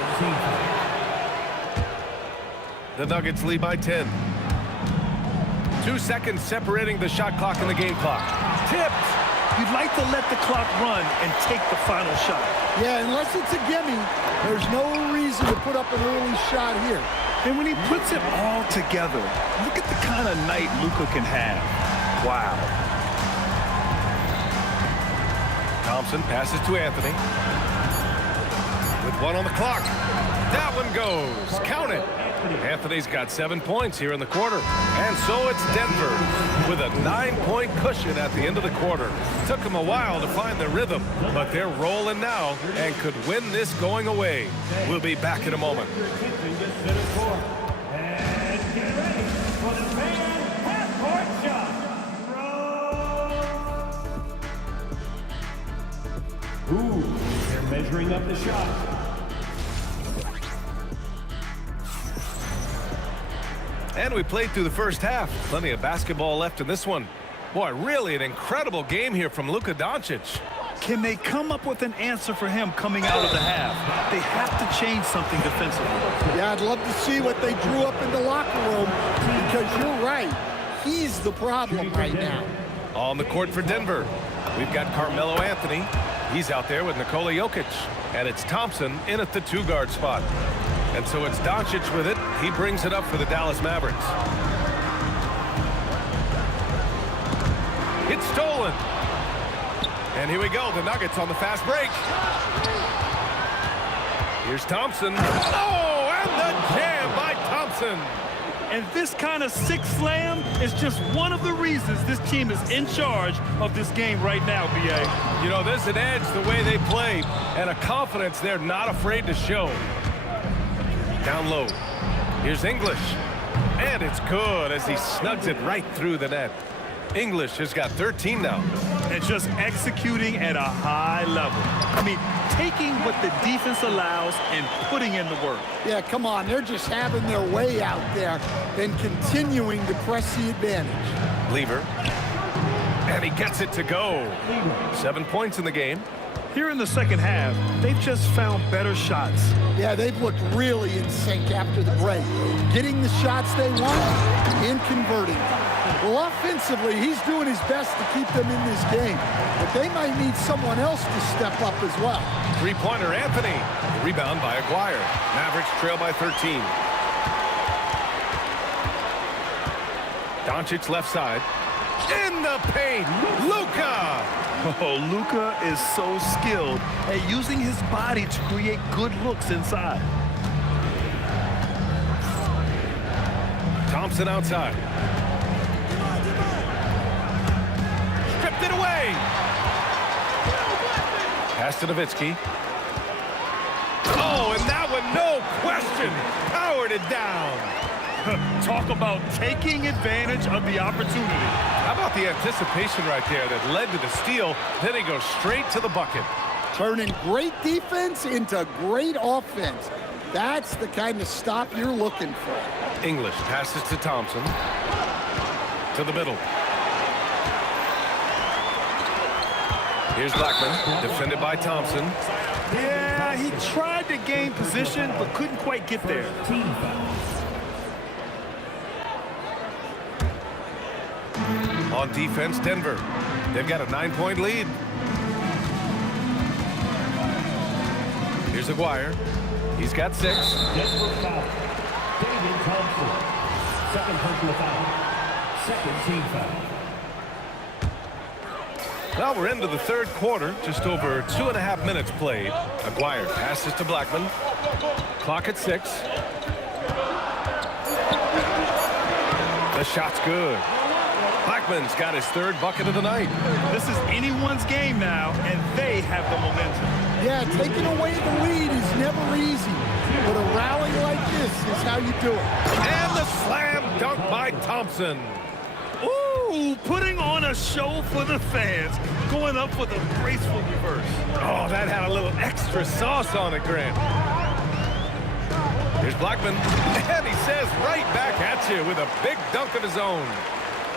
The Nuggets lead by 10. 2 seconds separating the shot clock and the game clock. Tipped. You'd like to let the clock run and take the final shot. Yeah, unless it's a gimme, there's no reason to put up an early shot here. And when he puts it all together, look at the kind of night Luka can have. Wow. Thompson passes to Anthony. With 1 on the clock. That one goes. Count it. Anthony's got 7 points here in the quarter. And so it's Denver with a 9-point cushion at the end of the quarter. Took them a while to find the rhythm, but they're rolling now and could win this going away. We'll be back in a moment. And get ready for the fan half-court shot. Ooh, they're measuring up the shot. And we played through the first half. Plenty of basketball left in this one. Boy, really an incredible game here from Luka Doncic. Can they come up with an answer for him coming out of the half? They have to change something defensively. Yeah, I'd love to see what they drew up in the locker room, because you're right. He's the problem right now. On the court for Denver, we've got Carmelo Anthony. He's out there with Nikola Jokic. And it's Thompson in at the 2-guard spot. And so it's Doncic with it. He brings it up for the Dallas Mavericks. It's stolen. And here we go. The Nuggets on the fast break. Here's Thompson. Oh, and the jam by Thompson. And this kind of sick slam is just one of the reasons this team is in charge of this game right now, B.A. You know, there's an edge the way they play and a confidence they're not afraid to show. Down low. Here's English. And it's good as he snugs it right through the net. English has got 13 now. And just executing at a high level. I mean, taking what the defense allows and putting in the work. Yeah, come on. They're just having their way out there and continuing to press the advantage. Lever. And he gets it to go. 7 points in the game. Here in the second half, they've just found better shots. Yeah, they've looked really in sync after the break. Getting the shots they want and converting. Well, offensively, he's doing his best to keep them in this game. But they might need someone else to step up as well. Three-pointer Anthony. Rebound by Aguirre. Mavericks trail by 13. Doncic left side. In the paint, Luka! Oh, Luka is so skilled at using his body to create good looks inside. Thompson outside. Stripped it away. Pass to Nowitzki. Oh, and that one, no question, powered it down. Talk about taking advantage of the opportunity. How about the anticipation right there that led to the steal? Then he goes straight to the bucket. Turning great defense into great offense. That's the kind of stop you're looking for. English passes to Thompson. To the middle. Here's Blackman, defended by Thompson. Yeah, he tried to gain position, but couldn't quite get there. On defense, Denver. They've got a 9-point lead. Here's Aguirre. He's got 6. Damian Thompson. Second personal foul. Second team foul. Well, we're into the third quarter. Just over 2.5 minutes played. Aguirre passes to Blackman. Clock at 6. The shot's good. Blackman's got his third bucket of the night. This is anyone's game now, and they have the momentum. Yeah, taking away the lead is never easy. But a rally like this is how you do it. And the slam dunk by Thompson. Ooh, putting on a show for the fans. Going up with a graceful reverse. Oh, that had a little extra sauce on it, Grant. Here's Blackman, and he says right back at you with a big dunk of his own.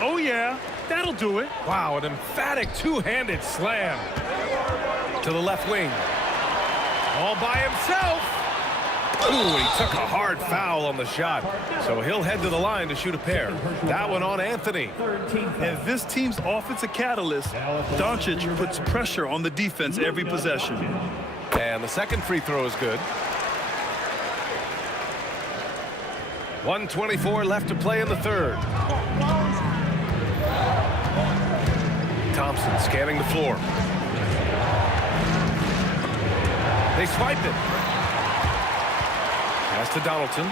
Oh, yeah, that'll do it. Wow, an emphatic two-handed slam. To the left wing. All by himself. Ooh, he took a hard foul on the shot. So he'll head to the line to shoot a pair. That one on Anthony. And this team's offensive catalyst, Doncic puts pressure on the defense every possession. And the second free throw is good. 1:24 left to play in the third. Thompson scanning the floor. They swiped it. Pass to Donaldson.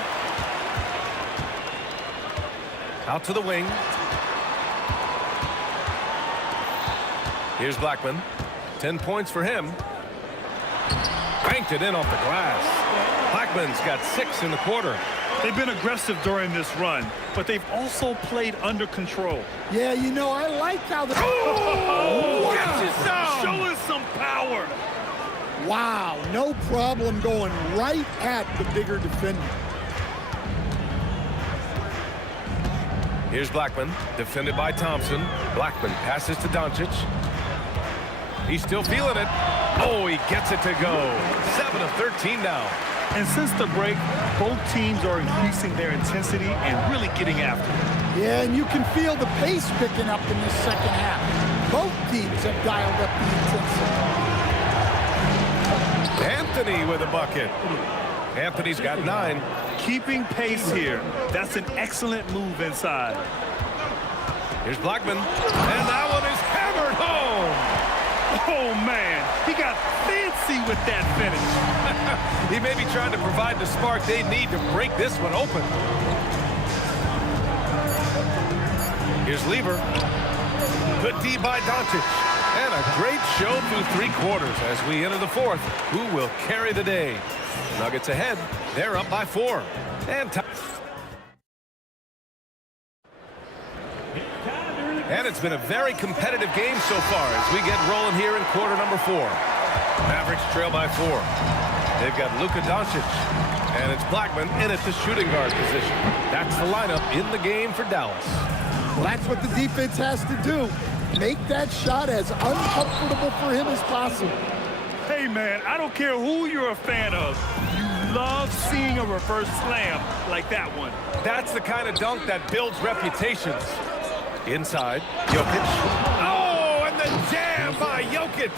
Out to the wing. Here's Blackman. 10 points for him. Banked it in off the glass. Blackman's got 6 in the quarter. They've been aggressive during this run, but they've also played under control. Yeah, you know, I like how the... Oh, wow. get you some. Show us some power. Wow, no problem going right at the bigger defender. Here's Blackman, defended by Thompson. Blackman passes to Doncic. He's still feeling it. Oh, he gets it to go. 7 of 13 now. And since the break, both teams are increasing their intensity and really getting after it. Yeah, and you can feel the pace picking up in this second half. Both teams have dialed up the intensity. Anthony with a bucket. Anthony's got 9. Keeping pace here. That's an excellent move inside. Here's Blackman. And that one is hammered home. Oh, man. He got fancy with that finish. He may be trying to provide the spark they need to break this one open. Here's Lever. Good D by Doncic. And a great show through 3 quarters as we enter the fourth. Who will carry the day? Nuggets ahead. They're up by 4. And it's been a very competitive game so far as we get rolling here in quarter number 4. Mavericks trail by 4. They've got Luka Doncic. And it's Blackman in at the shooting guard position. That's the lineup in the game for Dallas. Well, that's what the defense has to do. Make that shot as uncomfortable for him as possible. Hey, man, I don't care who you're a fan of. You love seeing a reverse slam like that one. That's the kind of dunk that builds reputations. Inside, Jokic. Oh, and the jam by Jokic.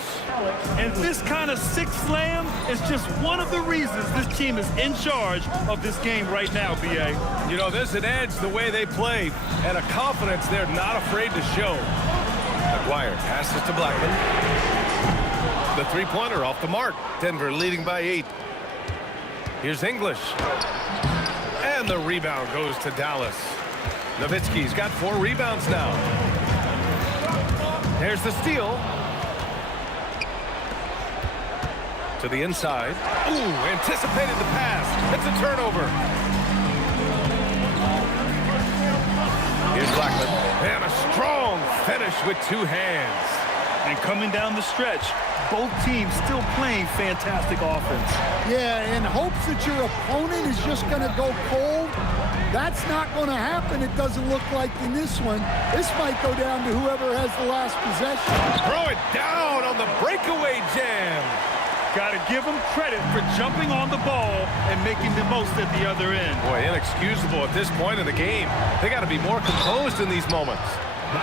And this kind of sick slam is just one of the reasons this team is in charge of this game right now, B.A. You know, there's an edge the way they play and a confidence they're not afraid to show. Aguirre passes to Blackman. The three-pointer off the mark. Denver leading by 8. Here's English. And the rebound goes to Dallas. Nowitzki's got 4 rebounds now. There's the steal. To the inside. Ooh, anticipated the pass. It's a turnover. Here's Blackman. And a strong finish with 2 hands. And coming down the stretch, both teams still playing fantastic offense. Yeah, in hopes that your opponent is just going to go cold. That's not going to happen, it doesn't look like in this one. This might go down to whoever has the last possession. Throw it down on the breakaway jam. Got to give them credit for jumping on the ball and making the most at the other end. Boy, inexcusable at this point in the game. They got to be more composed in these moments.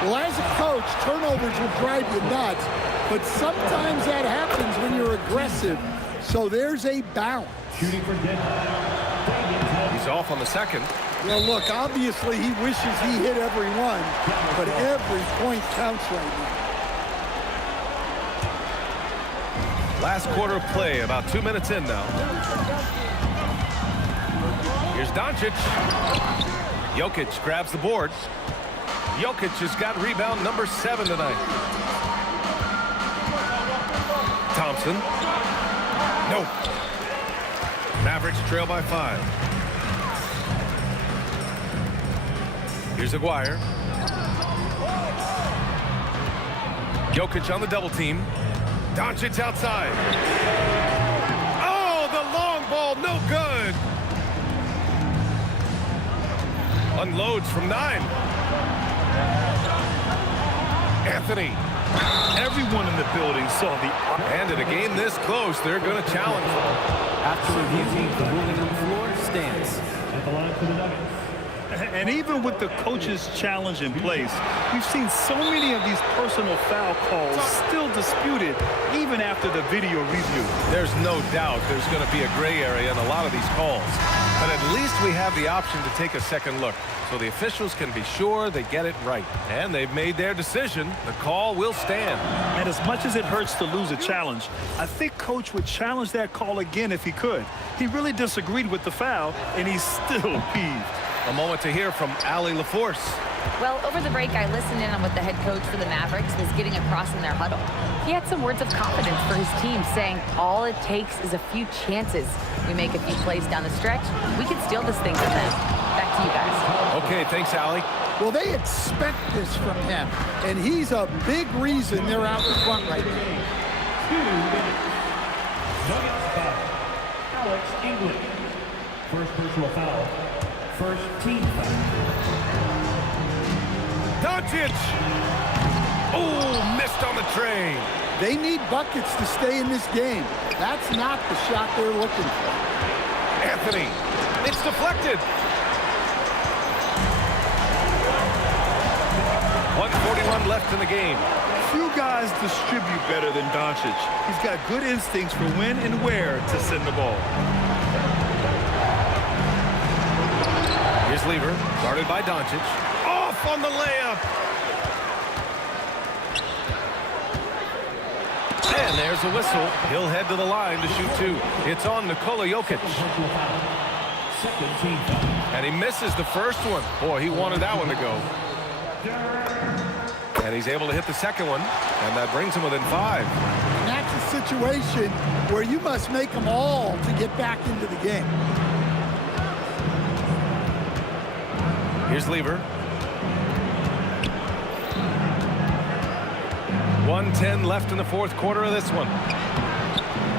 Well, as a coach, turnovers will drive you nuts, but sometimes that happens when you're aggressive. So there's a balance. Shooting for Denver. He's off on the second. Well, look, obviously he wishes he hit every one, but every point counts right now. Last quarter of play, about 2 minutes in now. Here's Doncic. Jokic grabs the board. Jokic has got rebound number 7 tonight. Thompson. Nope. Mavericks trail by 5. Here's Aguirre. Jokic on the double team. Doncic outside. Oh, the long ball, no good. Unloads from 9. Anthony. Everyone in the building saw the... And in a game this close, they're going to challenge them. After review, the ruling on the floor stands. At the line for the Nuggets. And even with the coach's challenge in place, we've seen so many of these personal foul calls still disputed even after the video review. There's no doubt there's going to be a gray area in a lot of these calls. But at least we have the option to take a second look, so the officials can be sure they get it right. And they've made their decision. The call will stand. And as much as it hurts to lose a challenge, I think Coach would challenge that call again if he could. He really disagreed with the foul, and he's still peeved. A moment to hear from Allie LaForce. Well, over the break, I listened in on what the head coach for the Mavericks was getting across in their huddle. He had some words of confidence for his team, saying all it takes is a few chances. We make a few plays down the stretch, we can steal this thing from them. Back to you guys. Okay, thanks, Allie. Well, they expect this from him, and he's a big reason they're out in front right now. 2 minutes. Nuggets foul. Alex English. First personal foul. First team foul. Doncic! Oh, missed on the train. They need buckets to stay in this game. That's not the shot they're looking for. Anthony, it's deflected. 1:41 left in the game. Few guys distribute better than Doncic. He's got good instincts for when and where to send the ball. Here's Lever, guarded by Doncic. Off on the layup. And there's a whistle. He'll head to the line to shoot 2. It's on Nikola Jokic. Second team foul. And he misses the first one. Boy, he wanted that one to go. And he's able to hit the second one. And that brings him within 5. And that's a situation where you must make them all to get back into the game. Here's Lever. 1:10 left in the fourth quarter of this one.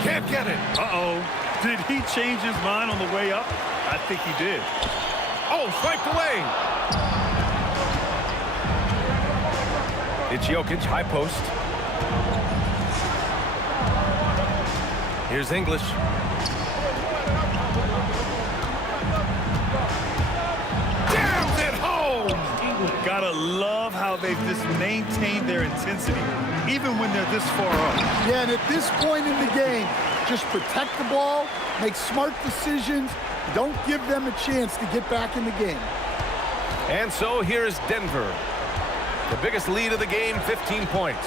Can't get it. Uh-oh. Did he change his mind on the way up? I think he did. Oh, swiped away. It's Jokic, high post. Here's English. Jams it home. Gotta love how they've just maintained their intensity, even when they're this far up. Yeah, and at this point in the game, just protect the ball, make smart decisions, don't give them a chance to get back in the game. And so here's Denver. The biggest lead of the game, 15 points.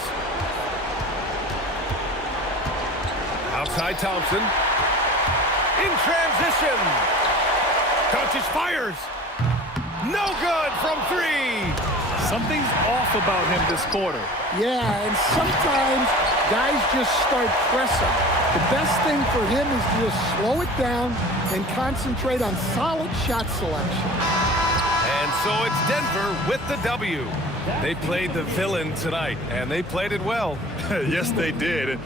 Outside Thompson. In transition. Doncic fires. No good from 3. Something's off about him this quarter. Yeah, and sometimes guys just start pressing. The best thing for him is to just slow it down and concentrate on solid shot selection. And so it's Denver with the W. They played the villain tonight, and they played it well. Yes, they did.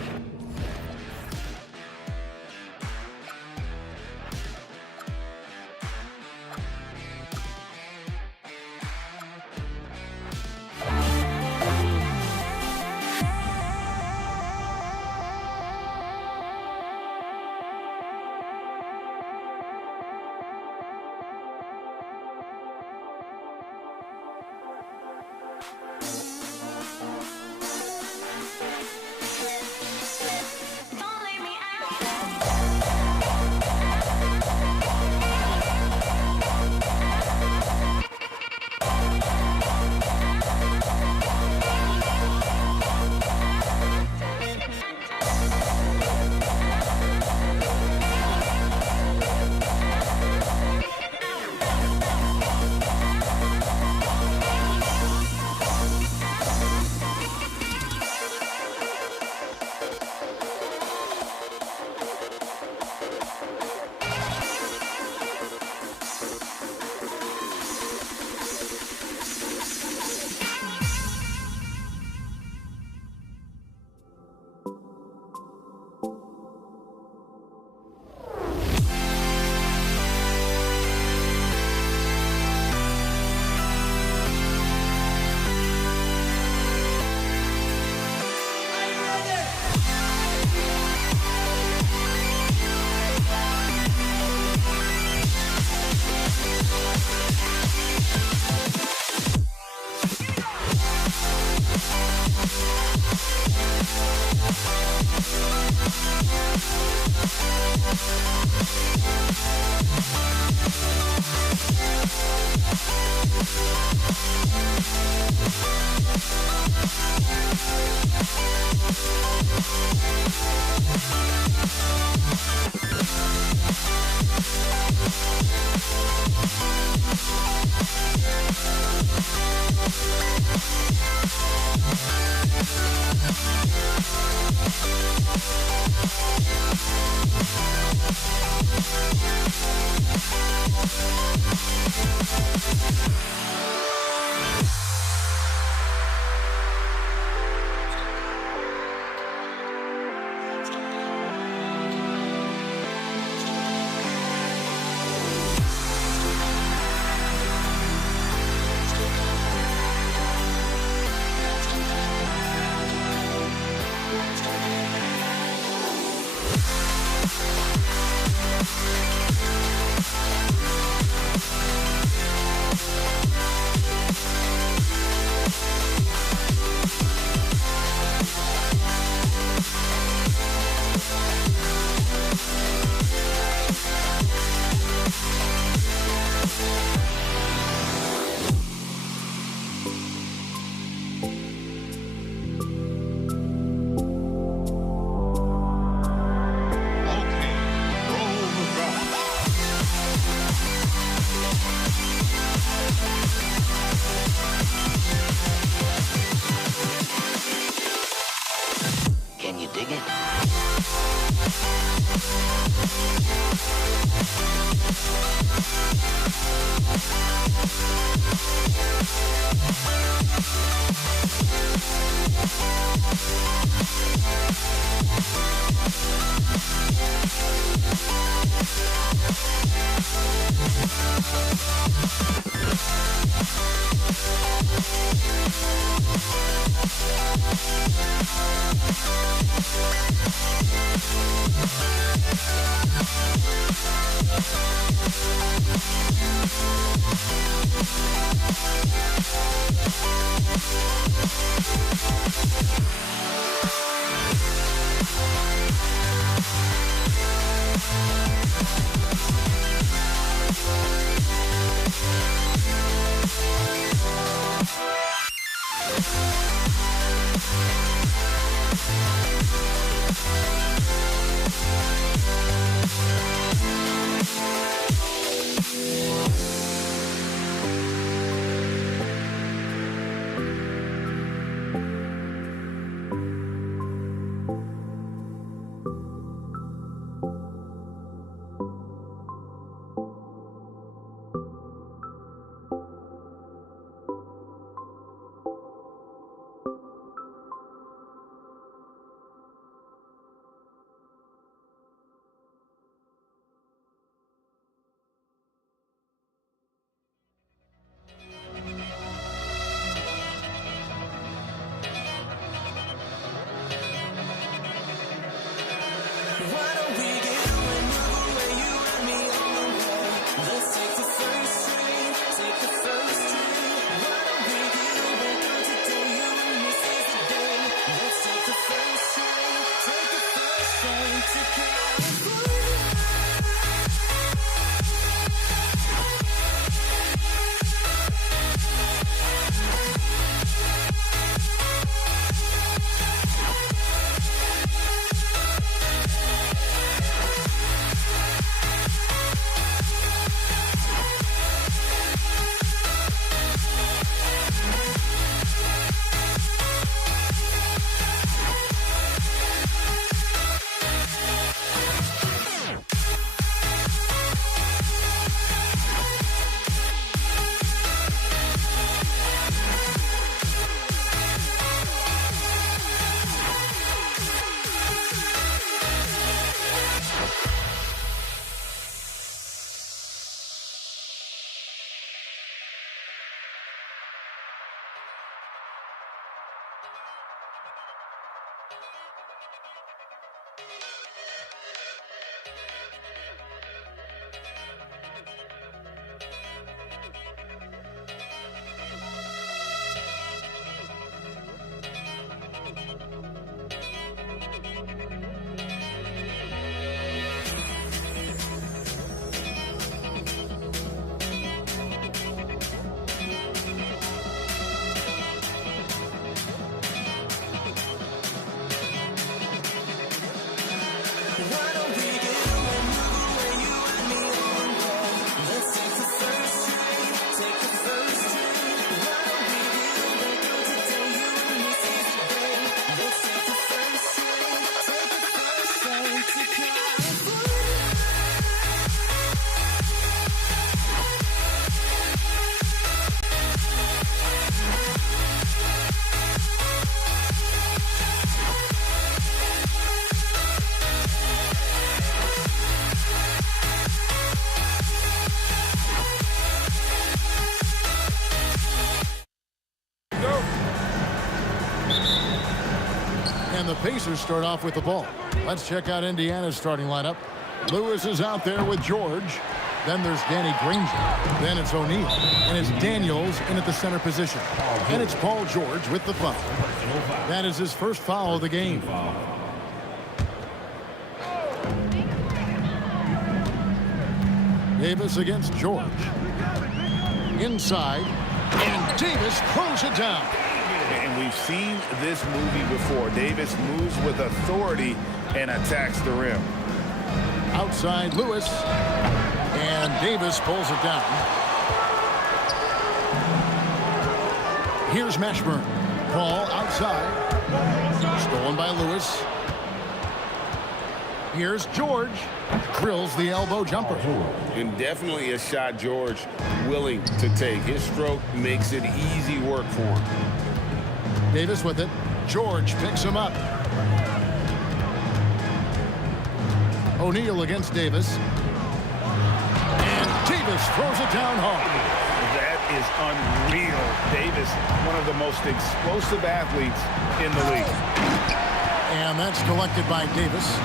the Pacers start off with the ball. Let's check out Indiana's starting lineup. Lewis is out there with George. Then there's Danny Granger. Then it's O'Neal. And it's Daniels in at the center position. And it's Paul George with the foul. That is his first foul of the game. Davis against George. Inside. And Davis throws it down. And we've seen this movie before. Davis moves with authority and attacks the rim. Outside Lewis. And Davis pulls it down. Here's Mashburn. Ball outside. Stolen by Lewis. Here's George. Drills the elbow jumper. And definitely a shot George willing to take. His stroke makes it easy work for him. Davis with it. George picks him up. O'Neal against Davis. And Davis throws it down hard. That is unreal. Davis, one of the most explosive athletes in the league. And that's collected by Davis.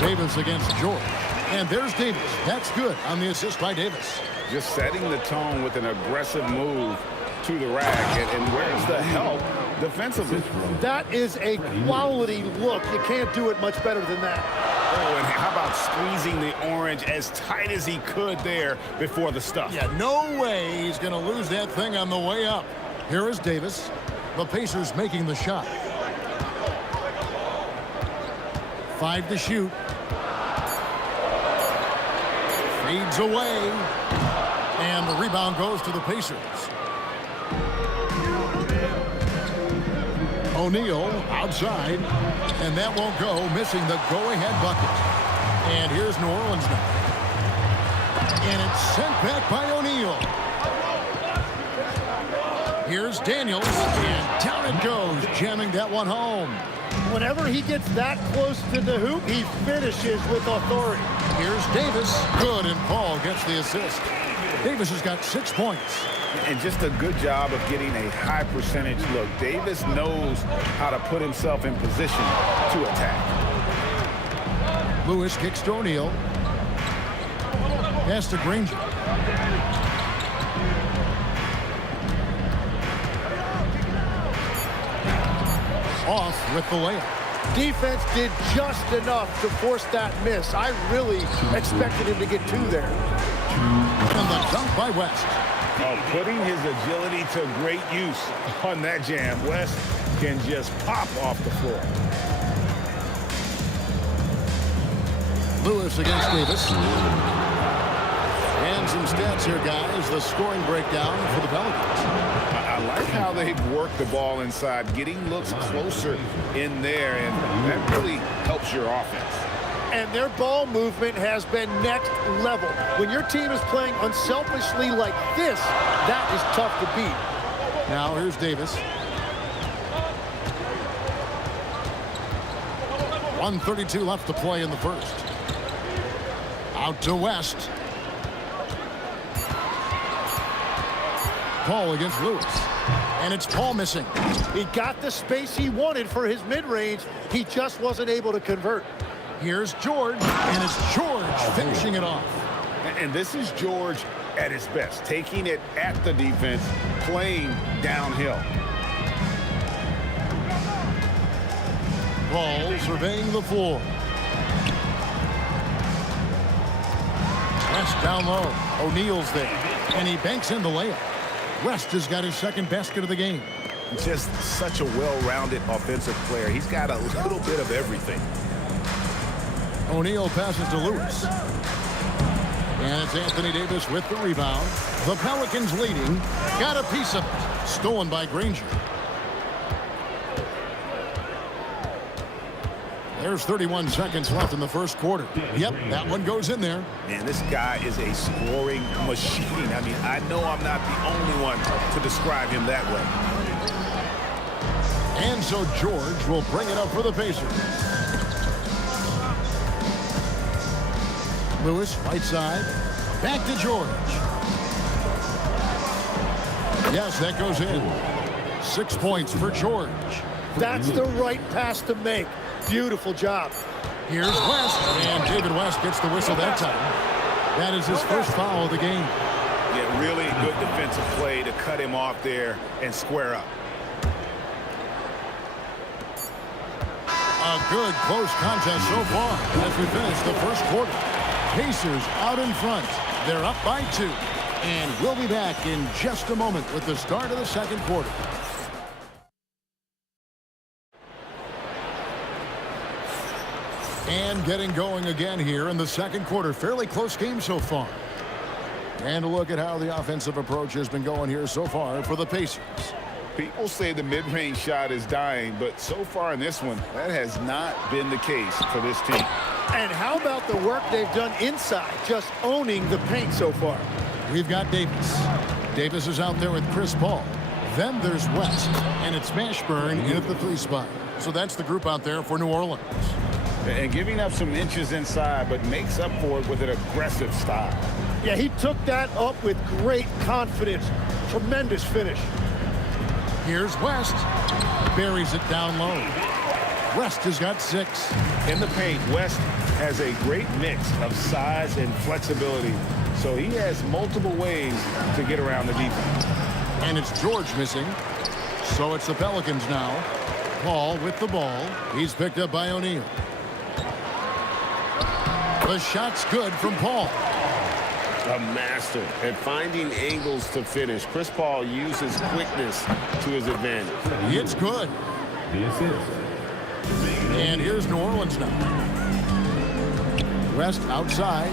Davis against George. And there's Davis. That's good on the assist by Davis. Just setting the tone with an aggressive move to the rack. And where's the help defensively? That is a quality look. You can't do it much better than that. Oh, and how about squeezing the orange as tight as he could there before the stuff? Yeah, no way he's going to lose that thing on the way up. Here is Davis. The Pacers making the shot. 5 to shoot. Fades away. And the rebound goes to the Pacers. O'Neal outside. And that won't go, missing the go-ahead bucket. And here's New Orleans now. And it's sent back by O'Neal. Here's Daniels. And down it goes, jamming that one home. Whenever he gets that close to the hoop, he finishes with authority. Here's Davis. Good, and Paul gets the assist. Davis has got 6 points. And just a good job of getting a high percentage look. Davis knows how to put himself in position to attack. Lewis kicks to O'Neal. Pass to Granger. Off with the layup. Defense did just enough to force that miss. I really expected him to get 2 there. And the dunk by West. Putting his agility to great use on that jam. West can just pop off the floor. Lewis against Davis. And some stats here, guys. The scoring breakdown for the Pelicans. I like how they've worked the ball inside, getting looks closer in there, and that really helps your offense. And their ball movement has been next level. When your team is playing unselfishly like this, that is tough to beat. Now here's Davis. 1:32 left to play in the first. Out to West. Paul against Lewis. And it's Paul missing. He got the space he wanted for his mid-range. He just wasn't able to convert. Here's George. And it's George finishing it off. And this is George at his best, taking it at the defense, playing downhill. Paul surveying the floor. West down low. O'Neal's there. And he banks in the layup. West has got his second basket of the game. Just such a well-rounded offensive player. He's got a little bit of everything. O'Neal passes to Lewis. And it's Anthony Davis with the rebound. The Pelicans leading. Got a piece of it. Stolen by Granger. There's 31 seconds left in the first quarter. Yep, that one goes in there. Man, this guy is a scoring machine. I mean, I know I'm not the only one to describe him that way. And so George will bring it up for the Pacers. Lewis, right side. Back to George. Yes, that goes in. 6 points for George. That's the right pass to make. Beautiful job. Here's West, and David West gets the whistle that time. That is his first foul of the game. Yeah, really good defensive play to cut him off there and square up. A good close contest so far as we finish the first quarter. Pacers out in front. They're up by 2. And we'll be back in just a moment with the start of the second quarter. And getting going again here in the second quarter. Fairly close game so far. And a look at how the offensive approach has been going here so far for the Pacers. People say the mid-range shot is dying, but so far in this one, that has not been the case for this team. And how about the work they've done inside, just owning the paint so far? We've got Davis. Davis is out there with Chris Paul. Then there's West, and it's Mashburn in at the 3 spot. So that's the group out there for New Orleans. And giving up some inches inside, but makes up for it with an aggressive style. Yeah, he took that up with great confidence. Tremendous finish. Here's West. Buries it down low. West has got 6. In the paint, West has a great mix of size and flexibility. So he has multiple ways to get around the defense. And it's George missing. So it's the Pelicans now. Paul with the ball. He's picked up by O'Neal. The shot's good from Paul. A master at finding angles to finish. Chris Paul uses quickness to his advantage. It's good. And here's New Orleans now. West outside.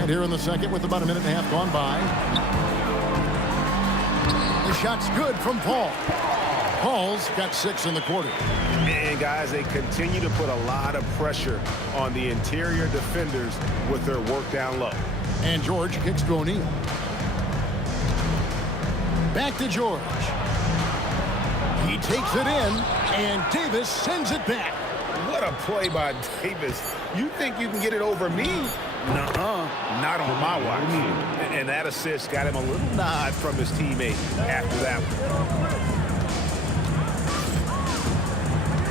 And here in the second with about a minute and a half gone by. The shot's good from Paul. Paul's got 6 in the quarter. And guys, they continue to put a lot of pressure on the interior defenders with their work down low. And George kicks to O'Neal. Back to George. He takes it in, and Davis sends it back. What a play by Davis. You think you can get it over me? Nuh-uh, not on my watch. And that assist got him a little nod from his teammate after that one.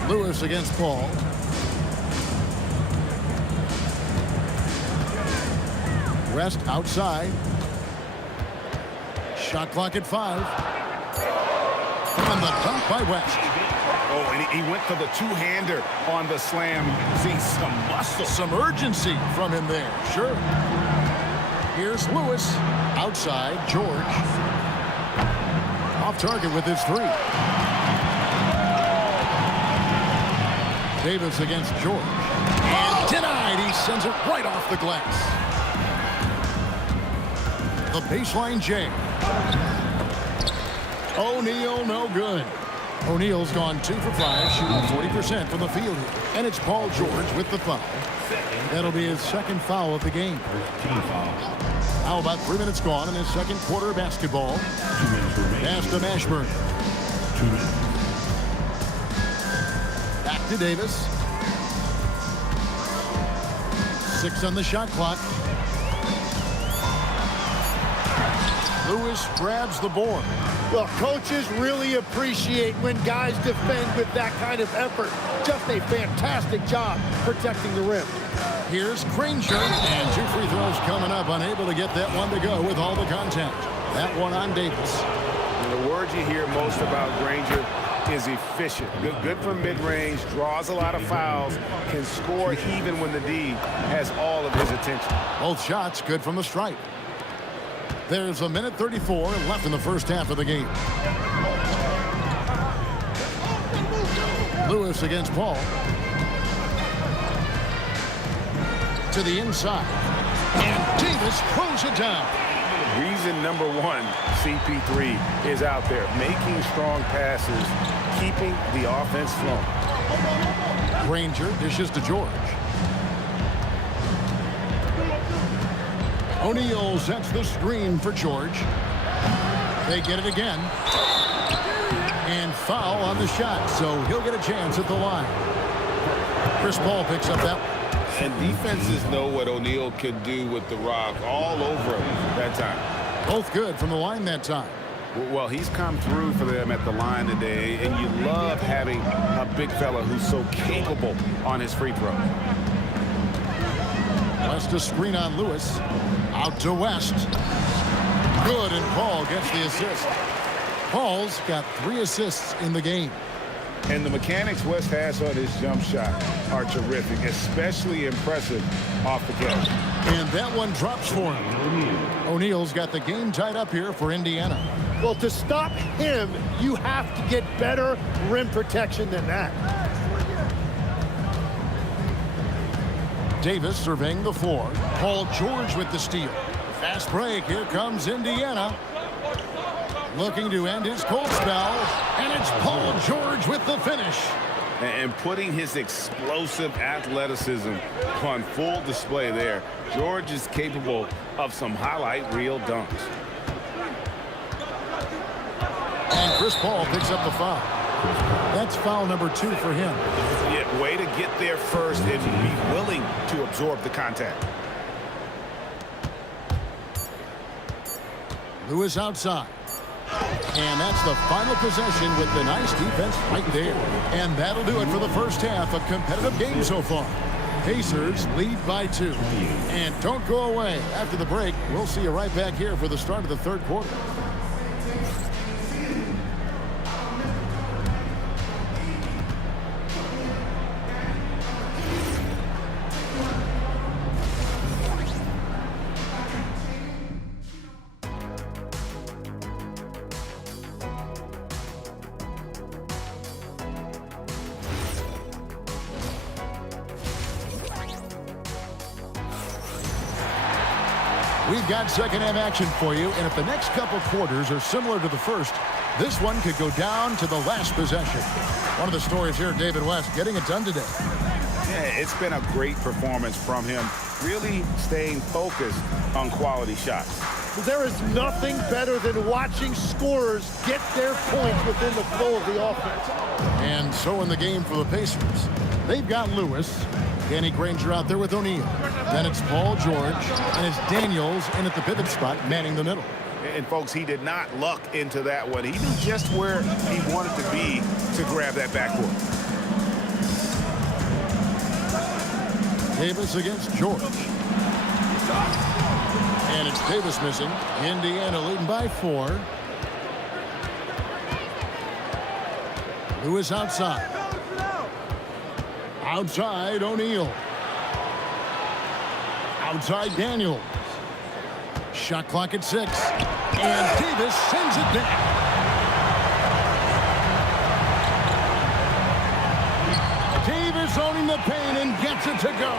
Lewis against Paul. West outside. Shot clock at 5. On the dunk by West. Oh, and he went for the two-hander on the slam. See some muscle. Some urgency from him there. Sure. Here's Lewis. Outside, George. Off target with his 3. Davis against George. And denied. He sends it right off the glass. The baseline J. O'Neal, no good. O'Neal's gone 2 for 5, shooting 40% from the field here. And it's Paul George with the foul. That'll be his second foul of the game. Now about 3 minutes gone in his second quarter of basketball. Pass to Mashburn. Back to Davis. 6 on the shot clock. Lewis grabs the board. Well, coaches really appreciate when guys defend with that kind of effort. Just a fantastic job protecting the rim. Here's Granger, and 2 free throws coming up. Unable to get that one to go with all the contact. That one on Davis. And the word you hear most about Granger is efficient. Good from mid-range, draws a lot of fouls, can score even when the D has all of his attention. Both shots good from the stripe. There's a minute 34 left in the first half of the game. Lewis against Paul. To the inside. And Davis throws it down. Reason number 1, CP3 is out there, making strong passes, keeping the offense flowing. Granger dishes to George. O'Neal sets the screen for George. They get it again. And foul on the shot, so he'll get a chance at the line. Chris Paul picks up that one. And defenses know what O'Neal can do with the rock all over him that time. Both good from the line that time. Well, he's come through for them at the line today, and you love having a big fella who's so capable on his free throw. West a screen on Lewis. Out to West. Good, and Paul gets the assist. Paul's got 3 assists in the game. And the mechanics West has on his jump shot are terrific, especially impressive off the catch. And that one drops for him. O'Neal's got the game tied up here for Indiana. Well, to stop him, you have to get better rim protection than that. Davis surveying the floor. Paul George with the steal. Fast break. Here comes Indiana. Looking to end his cold spell. And it's Paul George with the finish. And putting his explosive athleticism on full display there. George is capable of some highlight reel dunks. And Chris Paul picks up the foul. That's foul number 2 for him. Yeah, way to get there first and be willing to absorb the contact. Lewis outside. And that's the final possession with the nice defense right there. And that'll do it for the first half. A competitive game so far. Pacers lead by 2. And don't go away. After the break, we'll see you right back here for the start of the third quarter. We've got second half action for you, and if the next couple quarters are similar to the first, this one could go down to the last possession. One of the stories here, David West, getting it done today. Yeah, it's been a great performance from him, really staying focused on quality shots. There is nothing better than watching scorers get their points within the flow of the offense. And so in the game for the Pacers, they've got Lewis, Danny Granger out there with O'Neal. Then it's Paul George, and it's Daniels in at the pivot spot, manning the middle. And, folks, he did not luck into that one. He knew just where he wanted to be to grab that backboard. Davis against George. And it's Davis missing. Indiana leading by 4. Lewis outside. Outside, O'Neal. Outside, Daniels. Shot clock at 6. And Davis sends it back. Davis owning the paint and gets it to go.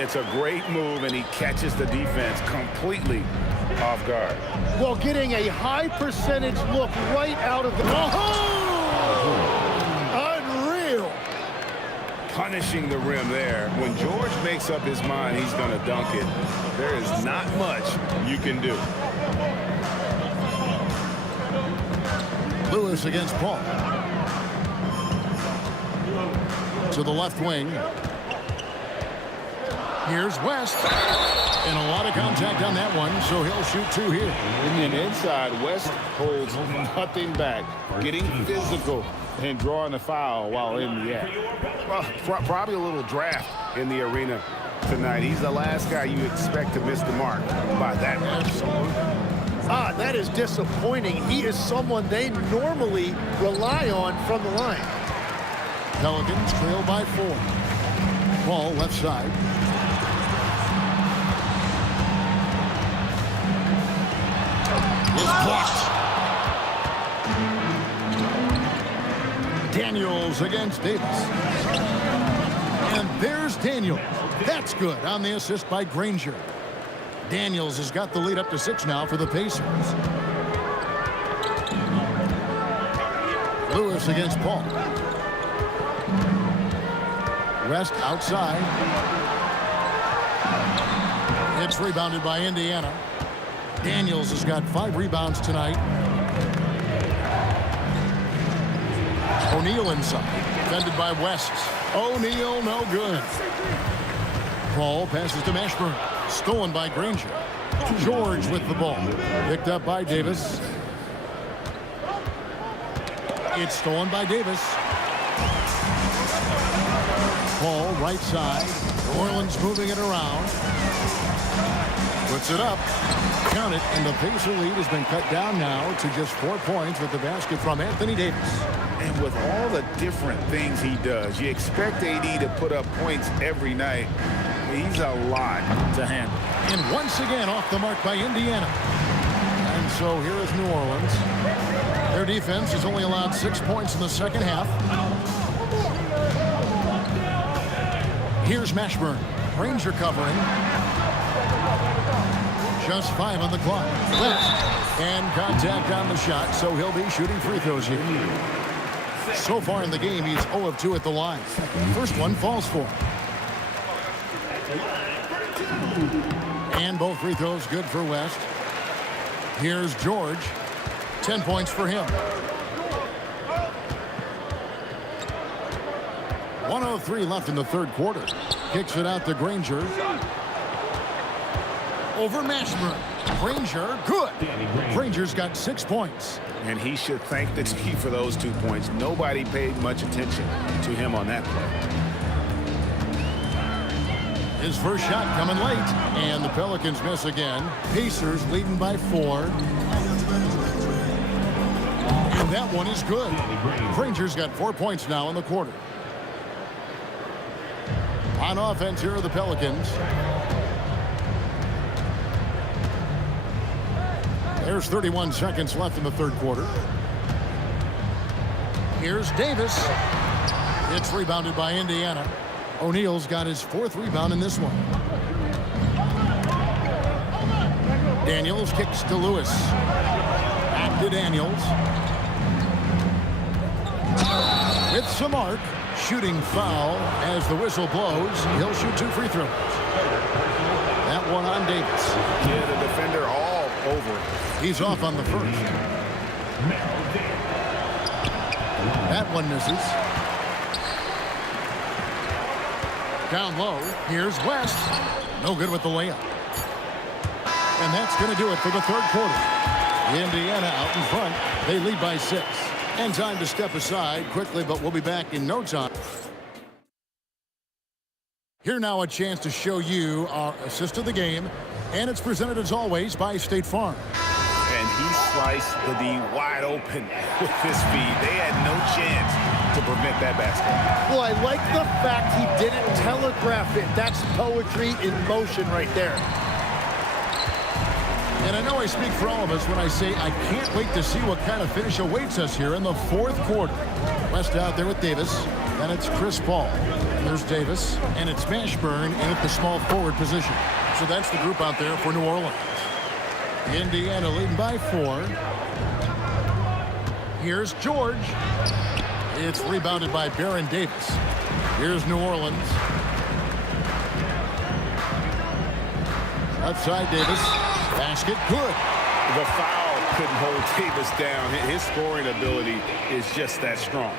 It's a great move, and he catches the defense completely off guard. Well, getting a high percentage look right out of the... Unreal! Punishing the rim there. When George makes up his mind he's going to dunk it, there is not much you can do. Lewis against Paul. To the left wing. Here's West. And a lot of contact on that one, so he'll shoot 2 here. And inside, West holds nothing back, getting physical and drawing a foul while in the act. Well, probably a little draft in the arena tonight. He's the last guy you expect to miss the mark by that much. That is disappointing. He is someone they normally rely on from the line. Pelicans trail by 4. Ball left side. Is blocked. Daniels against Davis. And there's Daniels. That's good on the assist by Granger. Daniels has got the lead up to 6 now for the Pacers. Lewis against Paul. West outside. It's rebounded by Indiana. Daniels has got 5 rebounds tonight. O'Neal inside. Defended by West. O'Neal no good. Paul passes to Mashburn. Stolen by Granger. George with the ball. Picked up by Davis. It's stolen by Davis. Ball right side. New Orleans moving it around. Puts it up. Count it, and the Pacer lead has been cut down now to just 4 points with the basket from Anthony Davis. And with all the different things he does, you expect AD to put up points every night. He's a lot to handle. And once again off the mark by Indiana. And so here is New Orleans. Their defense has only allowed 6 points in the second half. Here's Mashburn. Ranger covering. Just 5 on the clock. And contact on the shot, so he'll be shooting free throws here. So far in the game, he's 0 of 2 at the line. First one falls for him. And both free throws good for West. Here's George. 10 points for him. 1:03 left in the third quarter. Kicks it out to Granger. Over Mashburn. Granger, good. Granger's got 6 points. And he should thank the team for those 2 points. Nobody paid much attention to him on that play. His first shot coming late, and the Pelicans miss again. Pacers leading by 4. And that one is good. Granger's got 4 points now in the quarter. On offense, here are the Pelicans. There's 31 seconds left in the third quarter. Here's Davis. It's rebounded by Indiana. O'Neal's got his 4th rebound in this one. Daniels kicks to Lewis. Back to Daniels. With some arc. Shooting foul as the whistle blows. He'll shoot 2 free throws. That one on Davis. Yeah, the defender all over it. He's off on the first. That one misses. Down low. Here's West. No good with the layup. And that's going to do it for the third quarter. Indiana out in front. They lead by 6. And time to step aside quickly, but we'll be back in no time. Here now a chance to show you our assist of the game. And it's presented as always by State Farm. And he sliced the D wide open with his feed. They had no chance to prevent that basket. Well, I like the fact he didn't telegraph it. That's poetry in motion right there. And I know I speak for all of us when I say I can't wait to see what kind of finish awaits us here in the fourth quarter. West out there with Davis, and it's Chris Paul. There's Davis, and it's Mashburn in at the small forward position. So that's the group out there for New Orleans. Indiana leading by 4. Here's George. It's rebounded by Baron Davis. Here's New Orleans. Outside Davis. Basket good. The foul couldn't hold Davis down. His scoring ability is just that strong.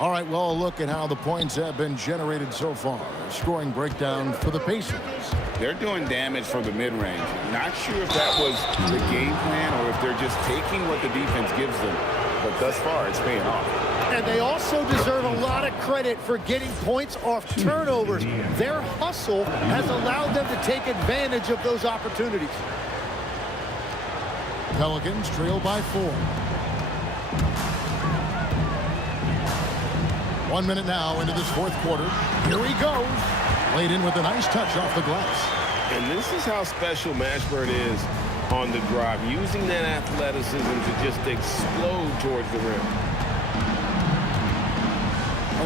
All right, well, look at how the points have been generated so far. Scoring breakdown for the Pacers. They're doing damage from the mid-range. Not sure if that was the game plan or if they're just taking what the defense gives them. But thus far, it's paying off. And they also deserve a lot of credit for getting points off turnovers. Their hustle has allowed them to take advantage of those opportunities. Pelicans trail by 4. 1 minute now into this fourth quarter. Here he goes. Laid in with a nice touch off the glass. And this is how special Mashburn is on the drive, using that athleticism to just explode towards the rim.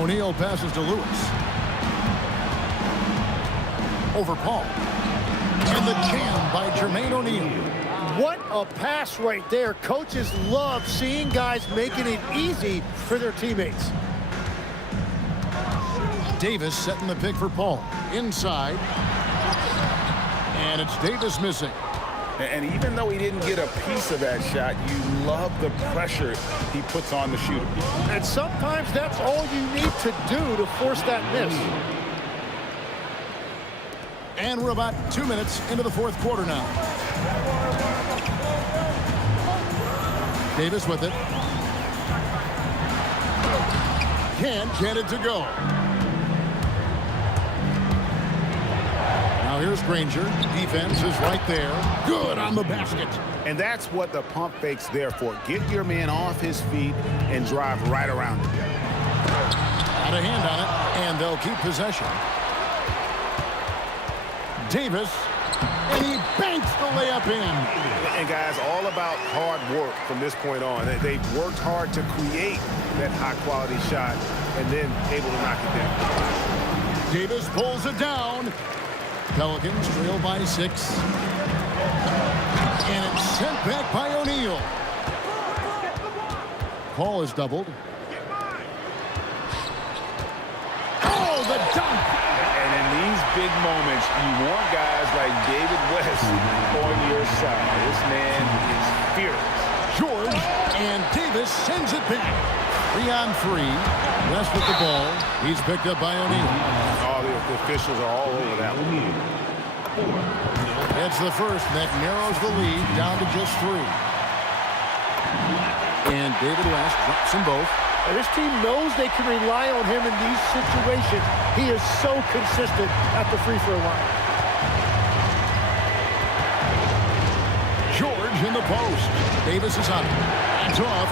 O'Neal passes to Lewis. Over Paul. And the jam by Jermaine O'Neal. What a pass right there. Coaches love seeing guys making it easy for their teammates. Davis setting the pick for Paul. Inside. And it's Davis missing. And even though he didn't get a piece of that shot, you love the pressure he puts on the shooter. And sometimes that's all you need to do to force that miss. And we're about 2 minutes into the fourth quarter now. Davis with it. Can't get it to go. Now here's Granger. Defense is right there. Good on the basket. And that's what the pump fake's there for. Get your man off his feet and drive right around him. Out of hand on it, and they'll keep possession. Davis, and he banks the layup in. And guys, all about hard work from this point on. They've worked hard to create that high-quality shot and then able to knock it down. Davis pulls it down. Pelicans trail by 6. And it's sent back by O'Neal. Paul is doubled. Oh, the dunk! And in these big moments, you want guys like David West on your side. This man is fearless. George, and Davis sends it back. 3-on-3. West with the ball. He's picked up by O'Neal. Oh, the officials are all over that one. It's the first that narrows the lead down to just 3. And David West drops them both. And this team knows they can rely on him in these situations. He is so consistent at the free throw line. George in the post. Davis is on it. Hands off.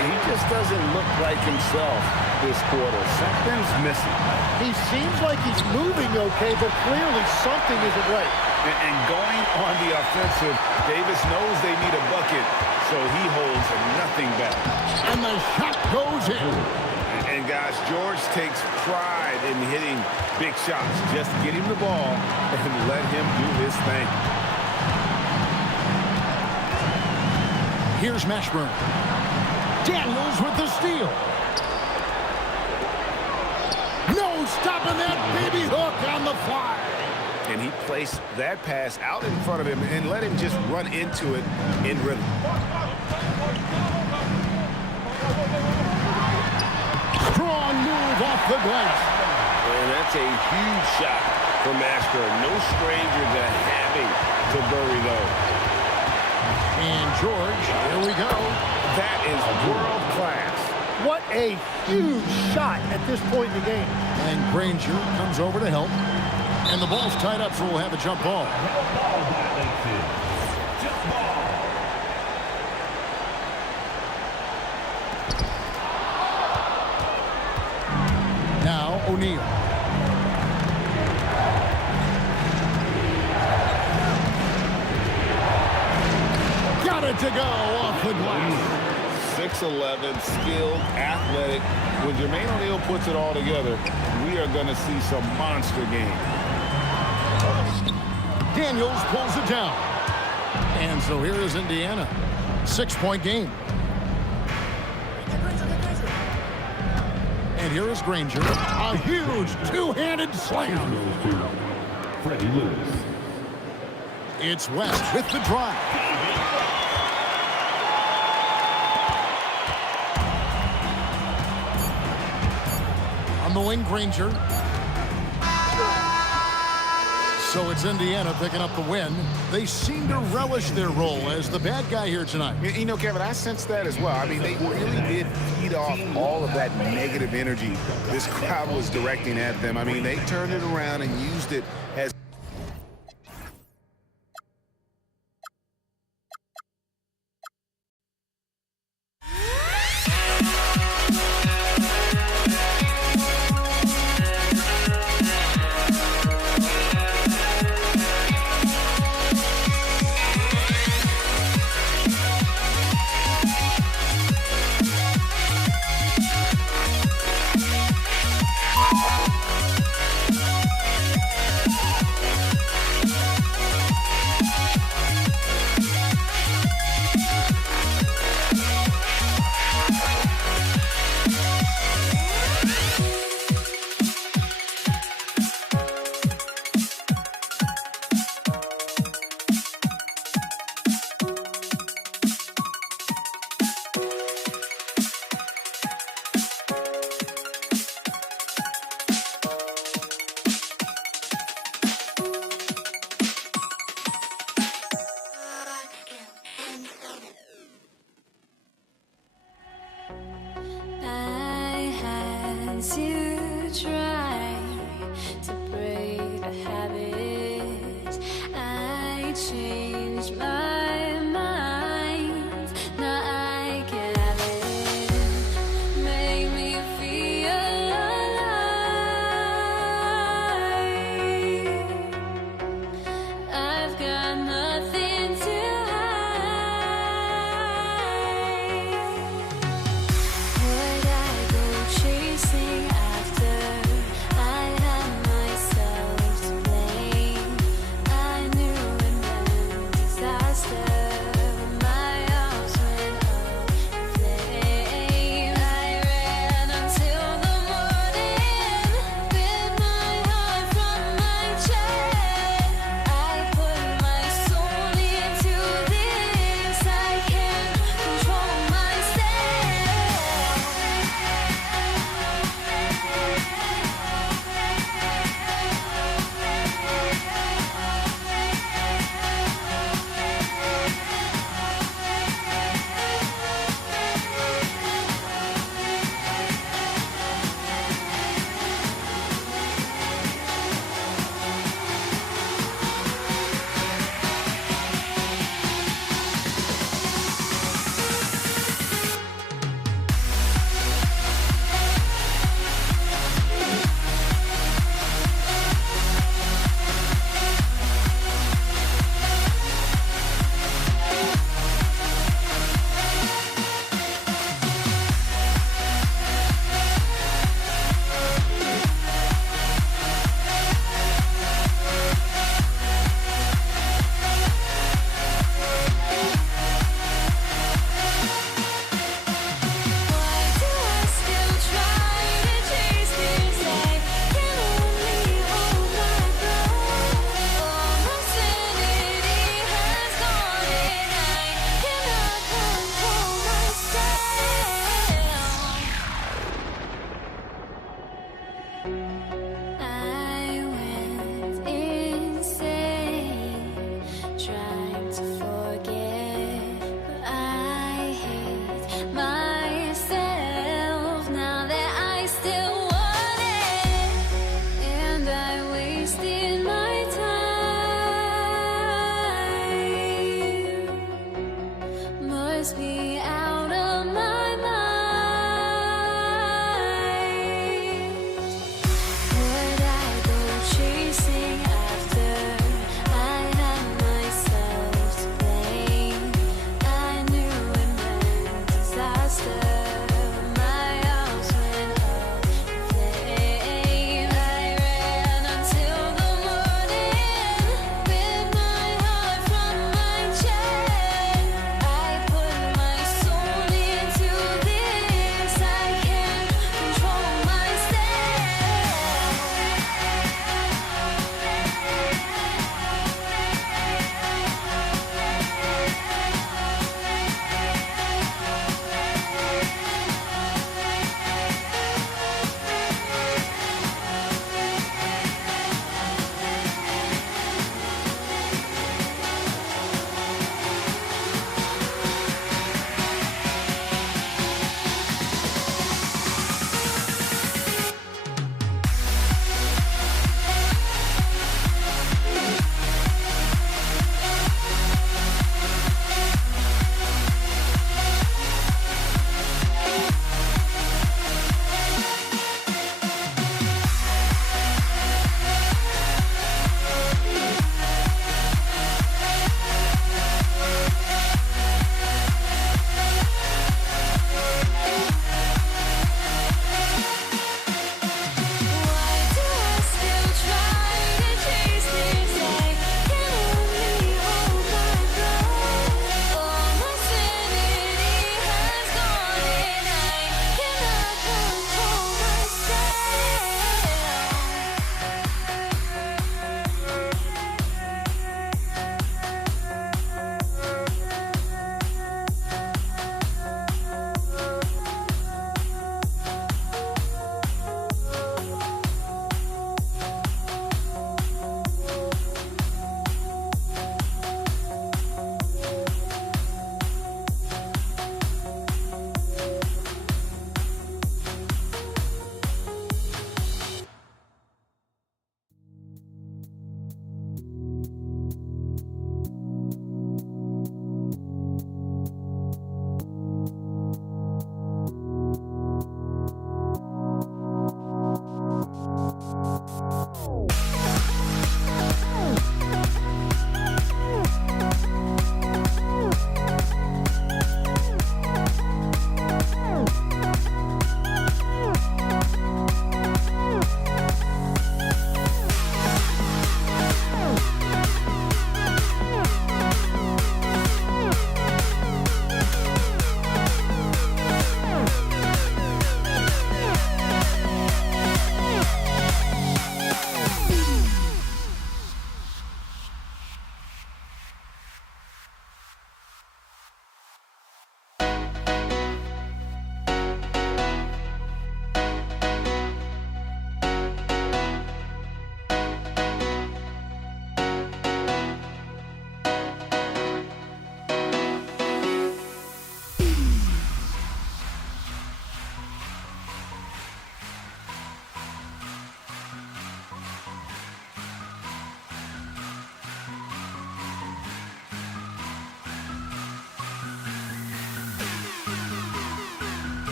He just doesn't look like himself this quarter. Something's missing. He seems like he's moving okay, but clearly something isn't right. And going on the offensive, Davis knows they need a bucket, so he holds nothing back. And the shot goes in. And guys, George takes pride in hitting big shots. Just get him the ball and let him do his thing. Here's Mashburn. Daniels with the steal. No stopping that baby hook on the fly. And he placed that pass out in front of him and let him just run into it in rhythm. Strong move off the glass. And that's a huge shot for Mashburn. No stranger to having to bury those. And George, here we go. That is world class. What a huge shot at this point in the game. And Granger comes over to help. And the ball's tied up, so we'll have a jump ball. Now O'Neal. Got it to go off the glass. 6'11", skilled, athletic. When Jermaine O'Neal puts it all together, we are going to see some monster game. Daniels pulls it down. And so here is Indiana. 6-point game. And here is Granger. A huge two-handed slam. Freddie Lewis. It's West with the drive. On the wing, Granger. So it's Indiana picking up the win. They seem to relish their role as the bad guy here tonight. You know, Kevin, I sense that as well. I mean, they really did feed off all of that negative energy this crowd was directing at them. I mean, they turned it around and used it as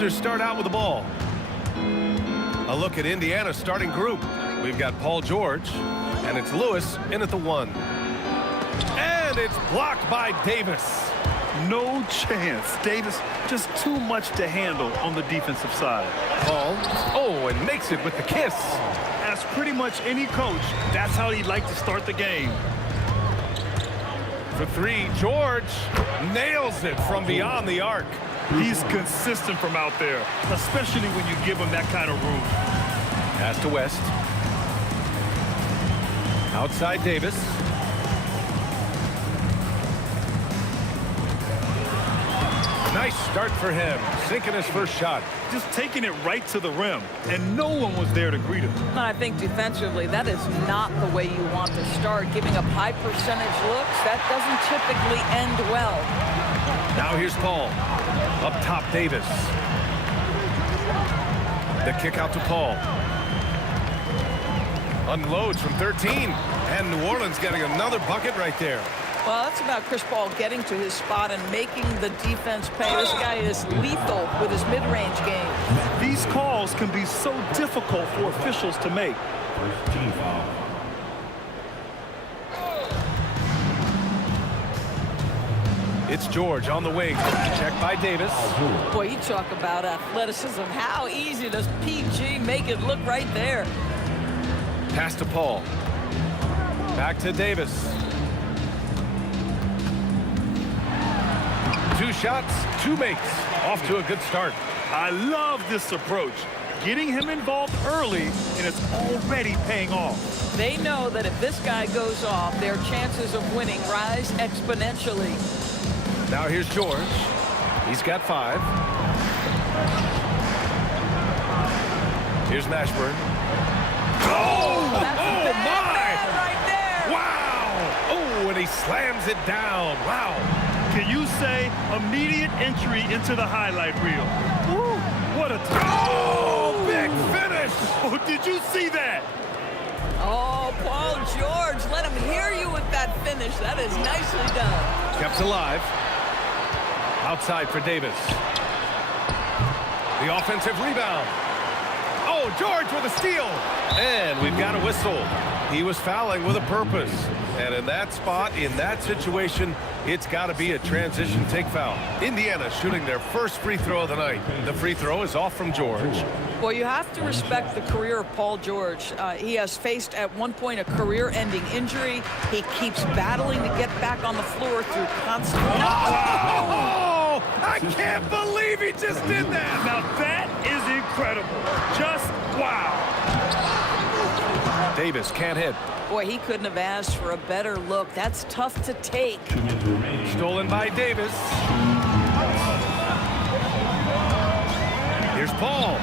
Pacers start out with the ball. A look at Indiana's starting group. We've got Paul George, and it's Lewis in at the 1. And it's blocked by Davis. No chance. Davis just too much to handle on the defensive side. Paul, and makes it with the kiss. As pretty much any coach, that's how he'd like to start the game. For 3, George nails it from beyond the arc. He's consistent from out there, especially when you give him that kind of room. Pass to West. Outside Davis. Nice start for him, sinking his first shot. Just taking it right to the rim, and no one was there to greet him. I think defensively, that is not the way you want to start. Giving up high percentage looks, that doesn't typically end well. Now here's Paul. Up top, Davis. The kick out to Paul. Unloads from 13. And New Orleans getting another bucket right there. Well, that's about Chris Paul getting to his spot and making the defense pay. This guy is lethal with his mid-range game. These calls can be so difficult for officials to make. First team foul. It's George on the wing. Checked by Davis. Boy, you talk about athleticism. How easy does PG make it look right there? Pass to Paul. Back to Davis. 2 shots, 2 makes. Off to a good start. I love this approach. Getting him involved early, and it's already paying off. They know that if this guy goes off, their chances of winning rise exponentially. Now here's George. He's got 5. Here's Mashburn. That's my! Right there. Wow! Oh, and he slams it down. Wow. Can you say immediate entry into the highlight reel? Woo, what a big finish! Oh, did you see that? Oh, Paul George, let him hear you with that finish. That is nicely done. Kept alive. Outside for Davis. The offensive rebound. Oh, George with a steal. And we've got a whistle. He was fouling with a purpose. And in that spot, in that situation, it's got to be a transition take foul. Indiana shooting their first free throw of the night. The free throw is off from George. Well, you have to respect the career of Paul George. He has faced at one point a career-ending injury. He keeps battling to get back on the floor through constant... Oh! I can't believe he just did that! Now that is incredible. Just wow. Davis can't hit. Boy, he couldn't have asked for a better look. That's tough to take. Stolen by Davis. Here's Paul.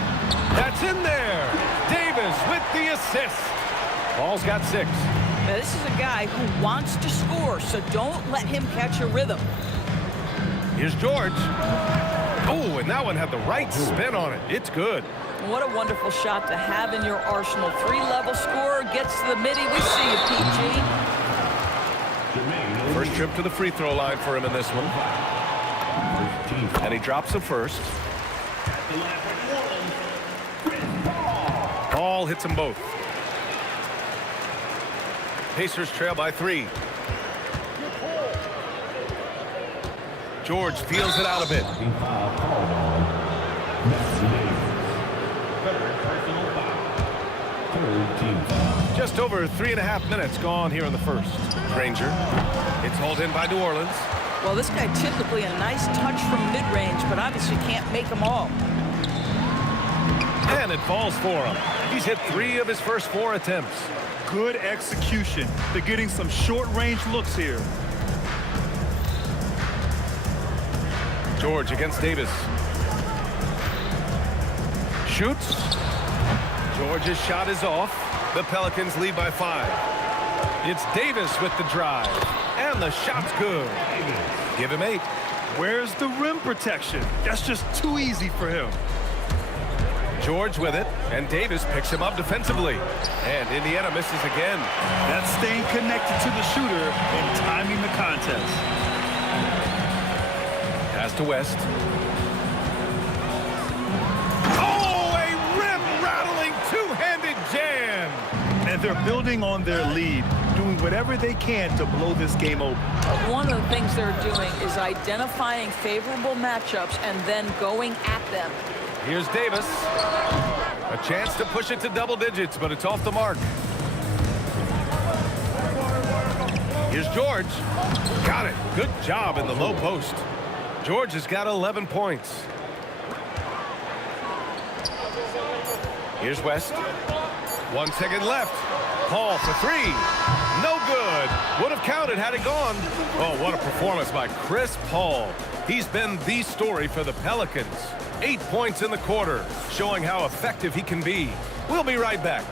That's in there. Davis with the assist. Paul's got 6. Now, this is a guy who wants to score, so don't let him catch a rhythm. Here's George. Oh, and that one had the right spin on it. It's good. What a wonderful shot to have in your arsenal. 3-level scorer, gets to the midi. We see you, PG. First trip to the free throw line for him in this one. And he drops the first. Paul hits them both. Pacers trail by 3. George feels it out a bit. Just over 3.5 minutes gone here in the first. Granger. It's hauled in by New Orleans. Well, this guy typically a nice touch from mid-range, but obviously can't make them all. And it falls for him. He's hit 3 of his first 4 attempts. Good execution. They're getting some short-range looks here. George against Davis. Shoots. George's shot is off. The Pelicans lead by 5. It's Davis with the drive. And the shot's good. Give him 8. Where's the rim protection? That's just too easy for him. George with it, and Davis picks him up defensively. And Indiana misses again. That's staying connected to the shooter and timing the contest. Pass to West. And they're building on their lead, doing whatever they can to blow this game open. One of the things they're doing is identifying favorable matchups and then going at them. Here's Davis. A chance to push it to double digits, but it's off the mark. Here's George. Got it. Good job in the low post. George has got 11 points. Here's West. 1 second left. Paul for three. No good. Would have counted had it gone. Oh, what a performance by Chris Paul. He's been the story for the Pelicans. 8 points in the quarter, showing how effective he can be. We'll be right back.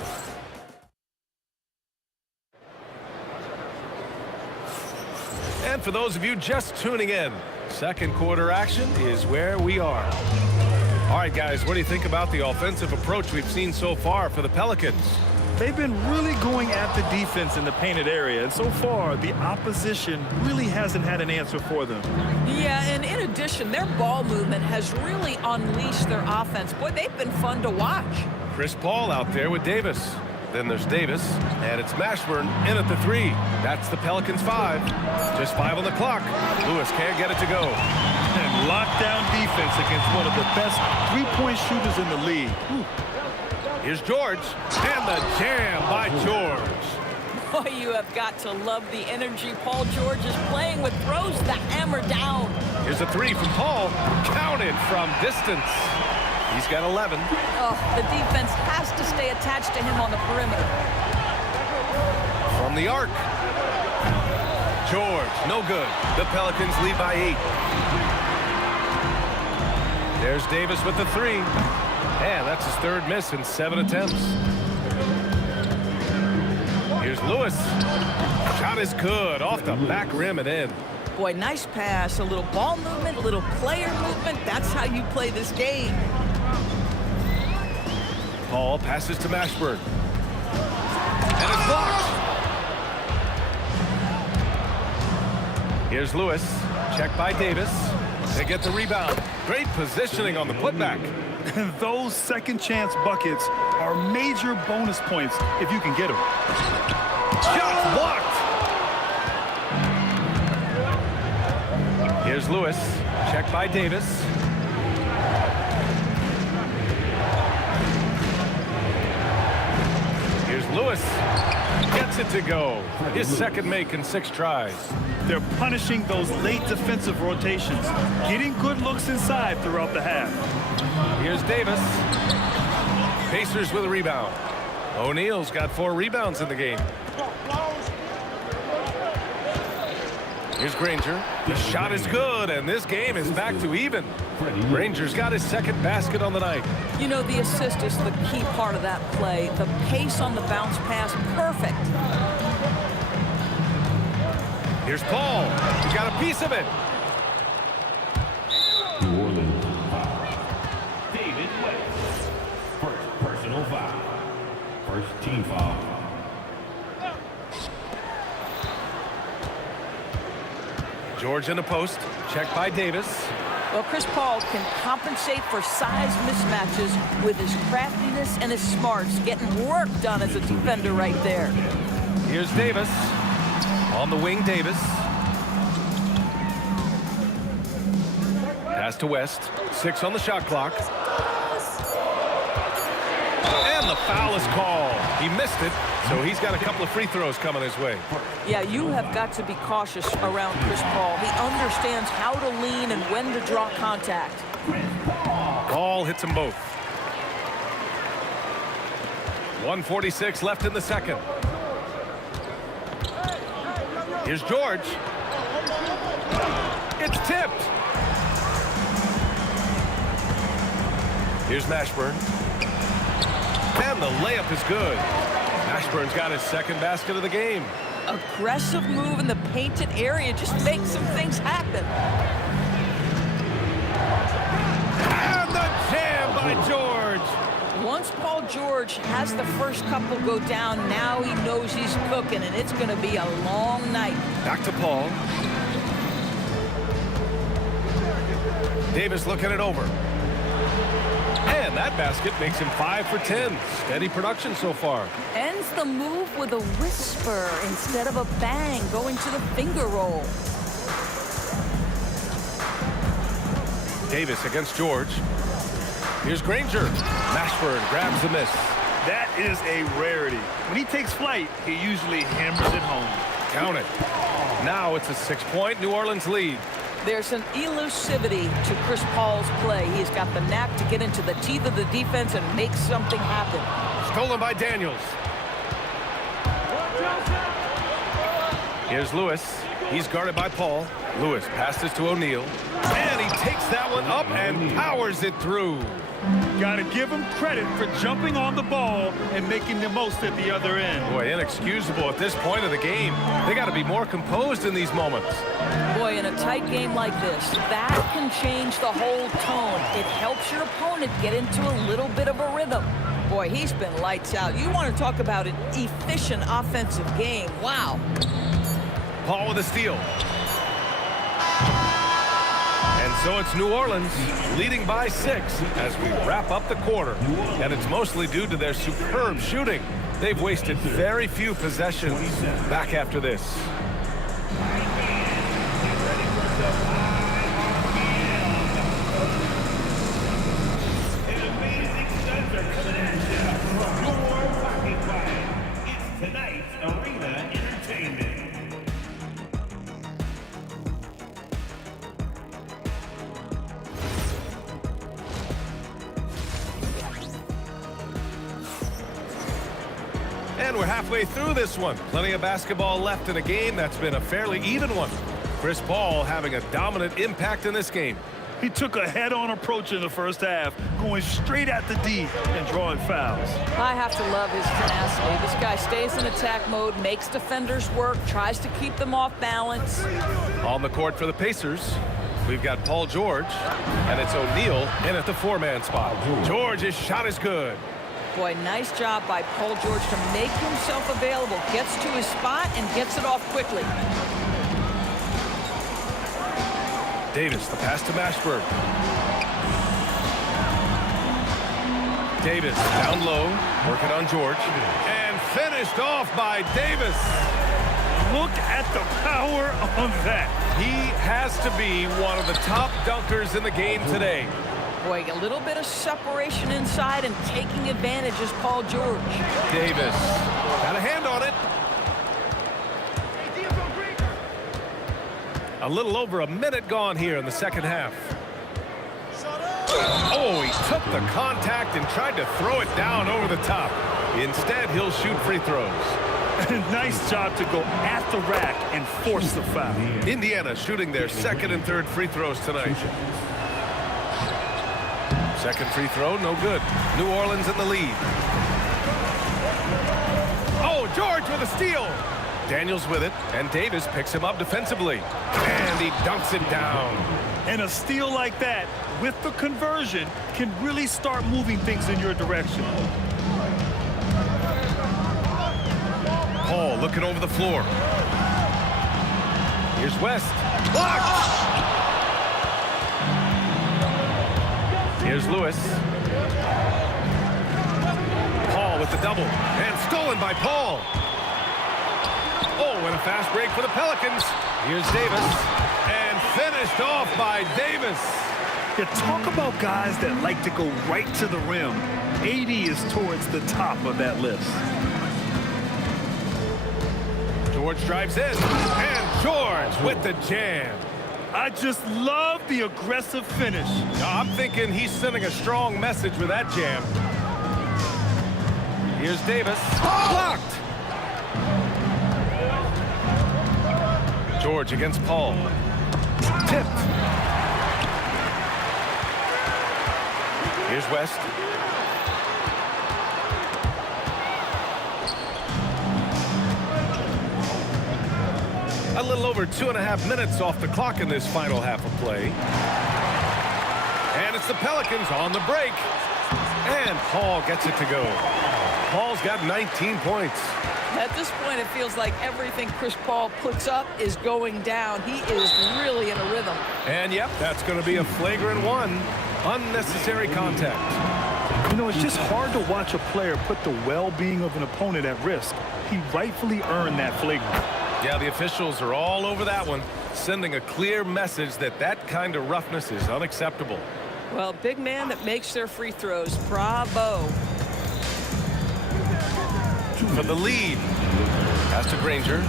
And for those of you just tuning in, second quarter action is where we are. All right, guys, what do you think about the offensive approach we've seen so far for the Pelicans? They've been really going at the defense in the painted area, and so far the opposition really hasn't had an answer for them. Yeah, and in addition, their ball movement has really unleashed their offense. Boy, they've been fun to watch. Chris Paul out there with Davis. Then there's Davis, and it's Mashburn in at the three. That's the Pelicans 5. Just 5 on the clock. Lewis can't get it to go. And lockdown defense against one of the best three-point shooters in the league. Whew. Here's George, and the jam by George. Boy, you have got to love the energy Paul George is playing with. Throws the hammer down. Here's a three from Paul, counted from distance. He's got 11. Oh, the defense has to stay attached to him on the perimeter. From the arc. George, no good. The Pelicans lead by 8. There's Davis with the three. And that's his third miss in 7 attempts. Here's Lewis. Shot is good. Off the back rim and in. Boy, nice pass. A little ball movement, a little player movement. That's how you play this game. Paul passes to Mashburn. And it's blocked. Here's Lewis. Checked by Davis. They get the rebound. Great positioning on the putback. And those second chance buckets are major bonus points if you can get them. Shot blocked. Here's Lewis. Checked by Davis. Here's Lewis. Gets it to go. His second make in 6 tries. They're punishing those late defensive rotations, getting good looks inside throughout the half. Here's Davis. Pacers with a rebound. O'Neal's got 4 rebounds in the game. Here's Granger. The shot is good, and this game is back to even. Granger's got his second basket on the night. You know, the assist is the key part of that play. The pace on the bounce pass, perfect. Here's Paul. He got a piece of it. New Orleans foul. David West. First personal foul. First team foul. George in the post. Checked by Davis. Well, Chris Paul can compensate for size mismatches with his craftiness and his smarts, getting work done as a defender right there. Here's Davis. On the wing, Davis. Pass to West. 6 on the shot clock. And the foul is called. He missed it, so he's got a couple of free throws coming his way. Yeah, you have got to be cautious around Chris Paul. He understands how to lean and when to draw contact. Paul hits them both. 1:46 left in the second. Here's George. It's tipped. Here's Mashburn. And the layup is good. Mashburn's got his second basket of the game. Aggressive move in the painted area just makes some things happen. And the jam by George. Once Paul George has the first couple go down, now he knows he's cooking, and it's going to be a long night. Back to Paul. Davis looking it over. And that basket makes him 5 for 10. Steady production so far. Ends the move with a whisper instead of a bang, going to the finger roll. Davis against George. Here's Granger. Mashburn grabs the miss. That is a rarity. When he takes flight, he usually hammers it home. Count it. Now it's a 6-point New Orleans lead. There's an elusivity to Chris Paul's play. He's got the knack to get into the teeth of the defense and make something happen. Stolen by Daniels. Here's Lewis. He's guarded by Paul. Lewis passes to O'Neal. And he takes that one up and powers it through. Got to give him credit for jumping on the ball and making the most at the other end. Boy, inexcusable at this point of the game. They got to be more composed in these moments. Boy, in a tight game like this, that can change the whole tone. It helps your opponent get into a little bit of a rhythm. Boy, he's been lights out. You want to talk about an efficient offensive game. Wow. Paul with a steal. And so it's New Orleans leading by 6 as we wrap up the quarter. And it's mostly due to their superb shooting. They've wasted very few possessions back after this. An amazing stunts are coming at you from your pocket quiet. It's tonight's Arena Entertainment. And we're halfway through this one. Plenty of basketball left in a game that's been a fairly even one. Chris Paul having a dominant impact in this game. He took a head-on approach in the first half, going straight at the D and drawing fouls. I have to love his tenacity. This guy stays in attack mode, makes defenders work, tries to keep them off balance. On the court for the Pacers, we've got Paul George, and it's O'Neal in at the 4-man spot. George's shot is good. Boy, nice job by Paul George to make himself available. Gets to his spot and gets it off quickly. Davis, the pass to Mashburn. Davis down low, working on George. And finished off by Davis. Look at the power on that. He has to be one of the top dunkers in the game today. Boy, a little bit of separation inside and taking advantage is Paul George. Davis got a hand on it. A little over a minute gone here in the second half. Oh, he took the contact and tried to throw it down over the top. Instead, he'll shoot free throws. Nice job to go at the rack and force the foul. Indiana shooting their second and third free throws tonight. Second free throw, no good. New Orleans in the lead. Oh, George with a steal. Daniels with it, and Davis picks him up defensively. And he dunks it down. And a steal like that, with the conversion, can really start moving things in your direction. Paul looking over the floor. Here's West. Blocked! Here's Lewis. Paul with the double. And stolen by Paul. Oh, and a fast break for the Pelicans. Here's Davis. And finished off by Davis. You talk about guys that like to go right to the rim. AD is towards the top of that list. George drives in. And George with the jam. I just love the aggressive finish. I'm thinking he's sending a strong message with that jam. Here's Davis. Blocked. George against Paul. Tipped. Here's West. A little over 2.5 minutes off the clock in this final half of play. And it's the Pelicans on the break. And Paul gets it to go. Paul's got 19 points. At this point, it feels like everything Chris Paul puts up is going down. He is really in a rhythm. And, yep, that's going to be a flagrant one. Unnecessary contact. You know, it's just hard to watch a player put the well-being of an opponent at risk. He rightfully earned that flagrant. Yeah, the officials are all over that one, sending a clear message that that kind of roughness is unacceptable. Well, big man that makes their free throws. Bravo. For the lead. Pass to Granger.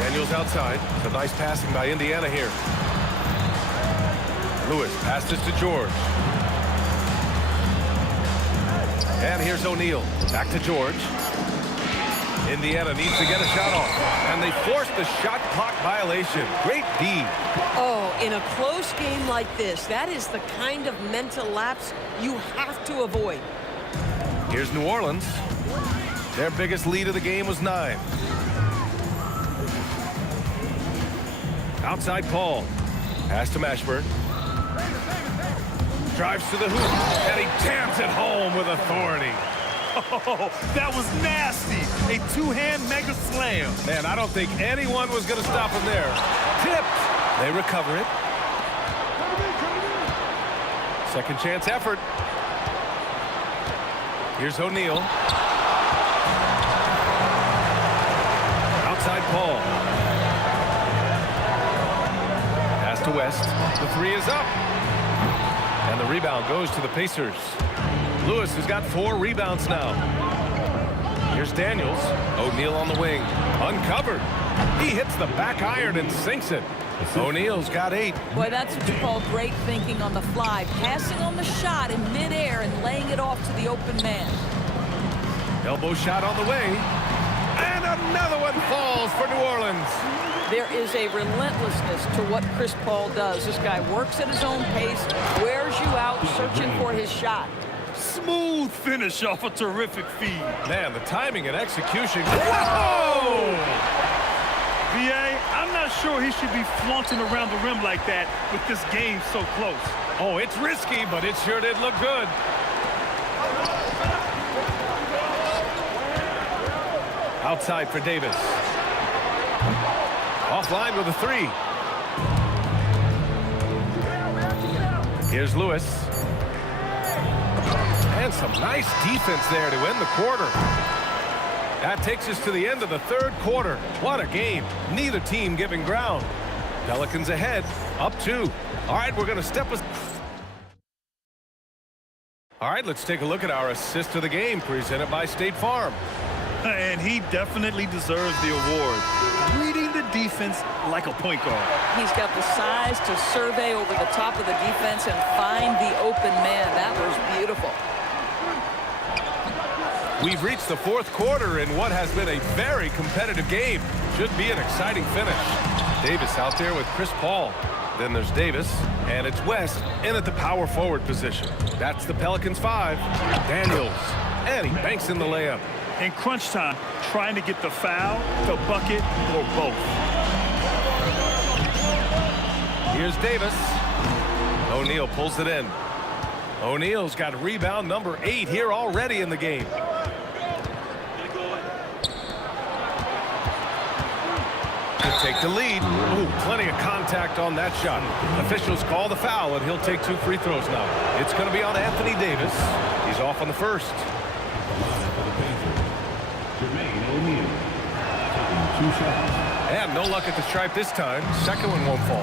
Daniels outside. It's a nice passing by Indiana here. Lewis passes to George. And here's O'Neal. Back to George. Indiana needs to get a shot off. And they forced the shot clock violation. Great D. Oh, in a close game like this, that is the kind of mental lapse you have to avoid. Here's New Orleans. Their biggest lead of the game was 9. Outside Paul. Pass to Mashburn. Drives to the hoop, and he jams it home with authority. Oh, that was nasty. A two-hand mega slam. Man, I don't think anyone was going to stop him there. Tipped. They recover it. Second chance effort. Here's O'Neal. Outside Paul. Pass to West. The three is up. And the rebound goes to the Pacers. Lewis has got 4 rebounds now. Here's Daniels. O'Neal on the wing. Uncovered. He hits the back iron and sinks it. O'Neal's got 8. Boy, that's what you call great thinking on the fly. Passing on the shot in midair and laying it off to the open man. Elbow shot on the way. And another one falls for New Orleans. There is a relentlessness to what Chris Paul does. This guy works at his own pace, wears you out, searching for his shot. Smooth finish off a terrific feed. Man, the timing and execution. Whoa! VA, I'm not sure he should be flaunting around the rim like that with this game so close. Oh, it's risky, but it sure did look good. Outside for Davis. Offline with a 3. Here's Lewis. And some nice defense there to end the quarter. That takes us to the end of the 3rd quarter. What a game. Neither team giving ground. Pelicans ahead, up 2. All right, we're going to step us. All right, let's take a look at our assist of the game presented by State Farm. And he definitely deserves the award. Reading the defense like a point guard. He's got the size to survey over the top of the defense and find the open man. That was beautiful. We've reached the 4th quarter in what has been a very competitive game. Should be an exciting finish. Davis out there with Chris Paul. Then there's Davis, and it's West in at the power forward position. That's the Pelicans 5. Daniels, and he banks in the layup. In crunch time, trying to get the foul, the bucket, or both. Here's Davis. O'Neal pulls it in. O'Neal's got rebound number 8 here already in the game. To take the lead. Ooh, plenty of contact on that shot. Officials call the foul, and he'll take 2 free throws now. It's going to be on Anthony Davis. He's off on the first. And no luck at the stripe this time. Second one won't fall.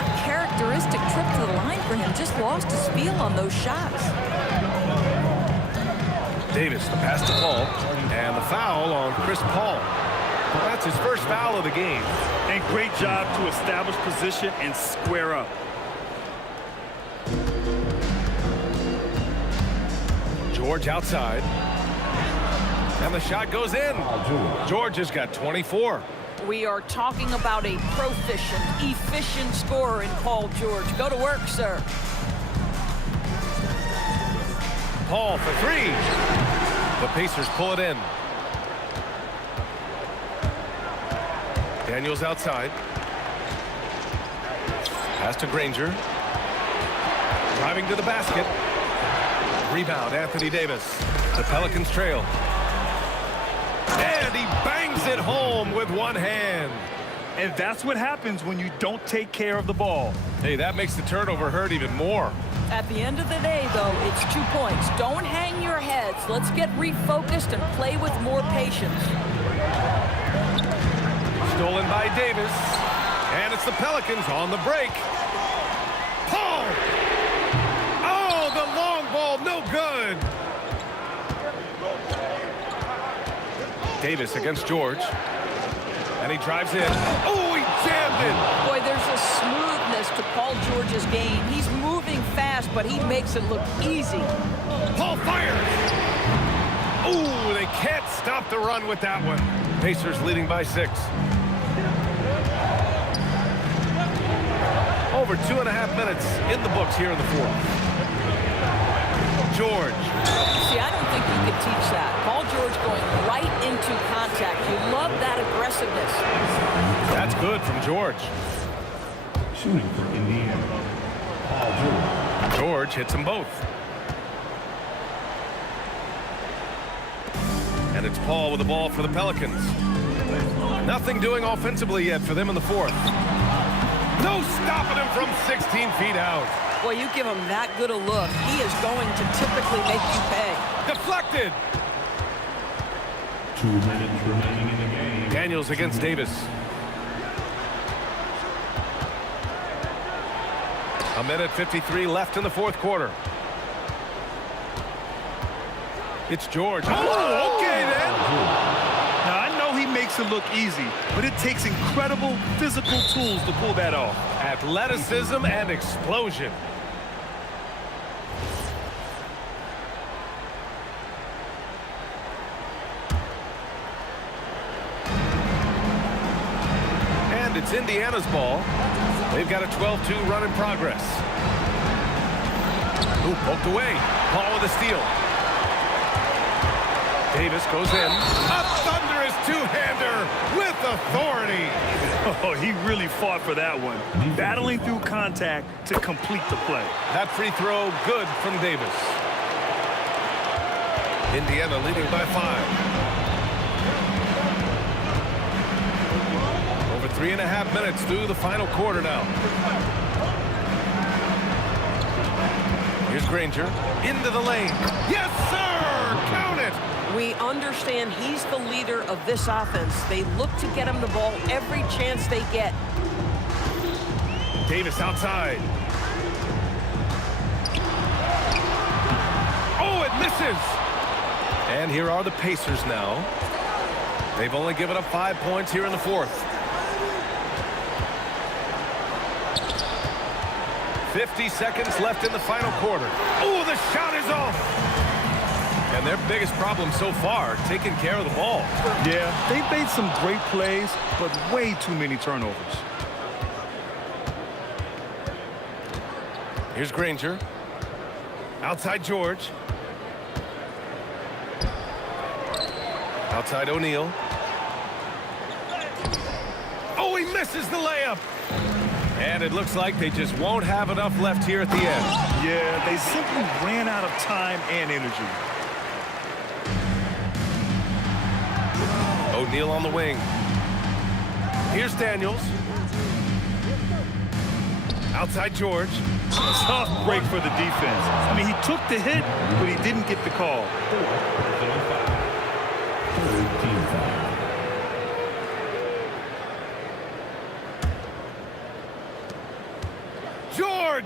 Uncharacteristic trip to the line for him. Just lost his feel on those shots. Davis, the pass to Paul. And the foul on Chris Paul. That's his first foul of the game. And great job to establish position and square up. George outside. And the shot goes in. George has got 24. We are talking about a proficient, efficient scorer in Paul George. Go to work, sir. Paul for 3. The Pacers pull it in. Daniels outside. Pass to Granger. Driving to the basket. Rebound, Anthony Davis. The Pelicans trail. And he bangs it home with one hand. And that's what happens when you don't take care of the ball. Hey, that makes the turnover hurt even more. At the end of the day, though, it's 2 points. Don't hang your heads. Let's get refocused and play with more patience. Stolen by Davis. And it's the Pelicans on the break. Paul! Oh, the long ball, no good. Davis against George. And he drives in. Oh, he jammed it. Boy, there's a smoothness to Paul George's game. He's moving fast, but he makes it look easy. Paul fires. Oh, they can't stop the run with that one. Pacers leading by 6. Over 2.5 minutes in the books here in the fourth. George. See, I don't think you can teach that. Paul George going right into contact. You love that aggressiveness. That's good from George. Shooting for Indiana, Paul George. George hits them both. And it's Paul with the ball for the Pelicans. Nothing doing offensively yet for them in the fourth. No stopping him from 16 feet out. Boy, you give him that good a look, he is going to typically make you pay. Deflected. 2 minutes remaining in the game. Daniels against Davis. A minute 53 left in the fourth quarter. It's George. Oh, okay then. Now, I know he makes it look easy, but it takes incredible physical tools to pull that off. Athleticism and explosion. And it's Indiana's ball. They've got a 12-2 run in progress. Ooh, poked away. Paul with a steal. Davis goes in. A thunderous two-hander with authority. Oh, he really fought for that one. Battling through contact to complete the play. That free throw good from Davis. Indiana leading by 5. Over 3.5 minutes through the final quarter now. Here's Granger. Into the lane. Yes, sir! Count it! We understand he's the leader of this offense. They look to get him the ball every chance they get. Davis outside. Oh, it misses! And here are the Pacers now. They've only given up 5 points here in the fourth. 50 seconds left in the final quarter. Oh, the shot is off! And their biggest problem so far, taking care of the ball. Yeah, they've made some great plays, but way too many turnovers. Here's Granger. Outside George. Outside O'Neal. Oh, he misses the layup. And it looks like they just won't have enough left here at the end. Yeah, they simply ran out of time and energy. O'Neal on the wing. Here's Daniels. Outside George. Tough break for the defense. I mean, he took the hit, but he didn't get the call. George!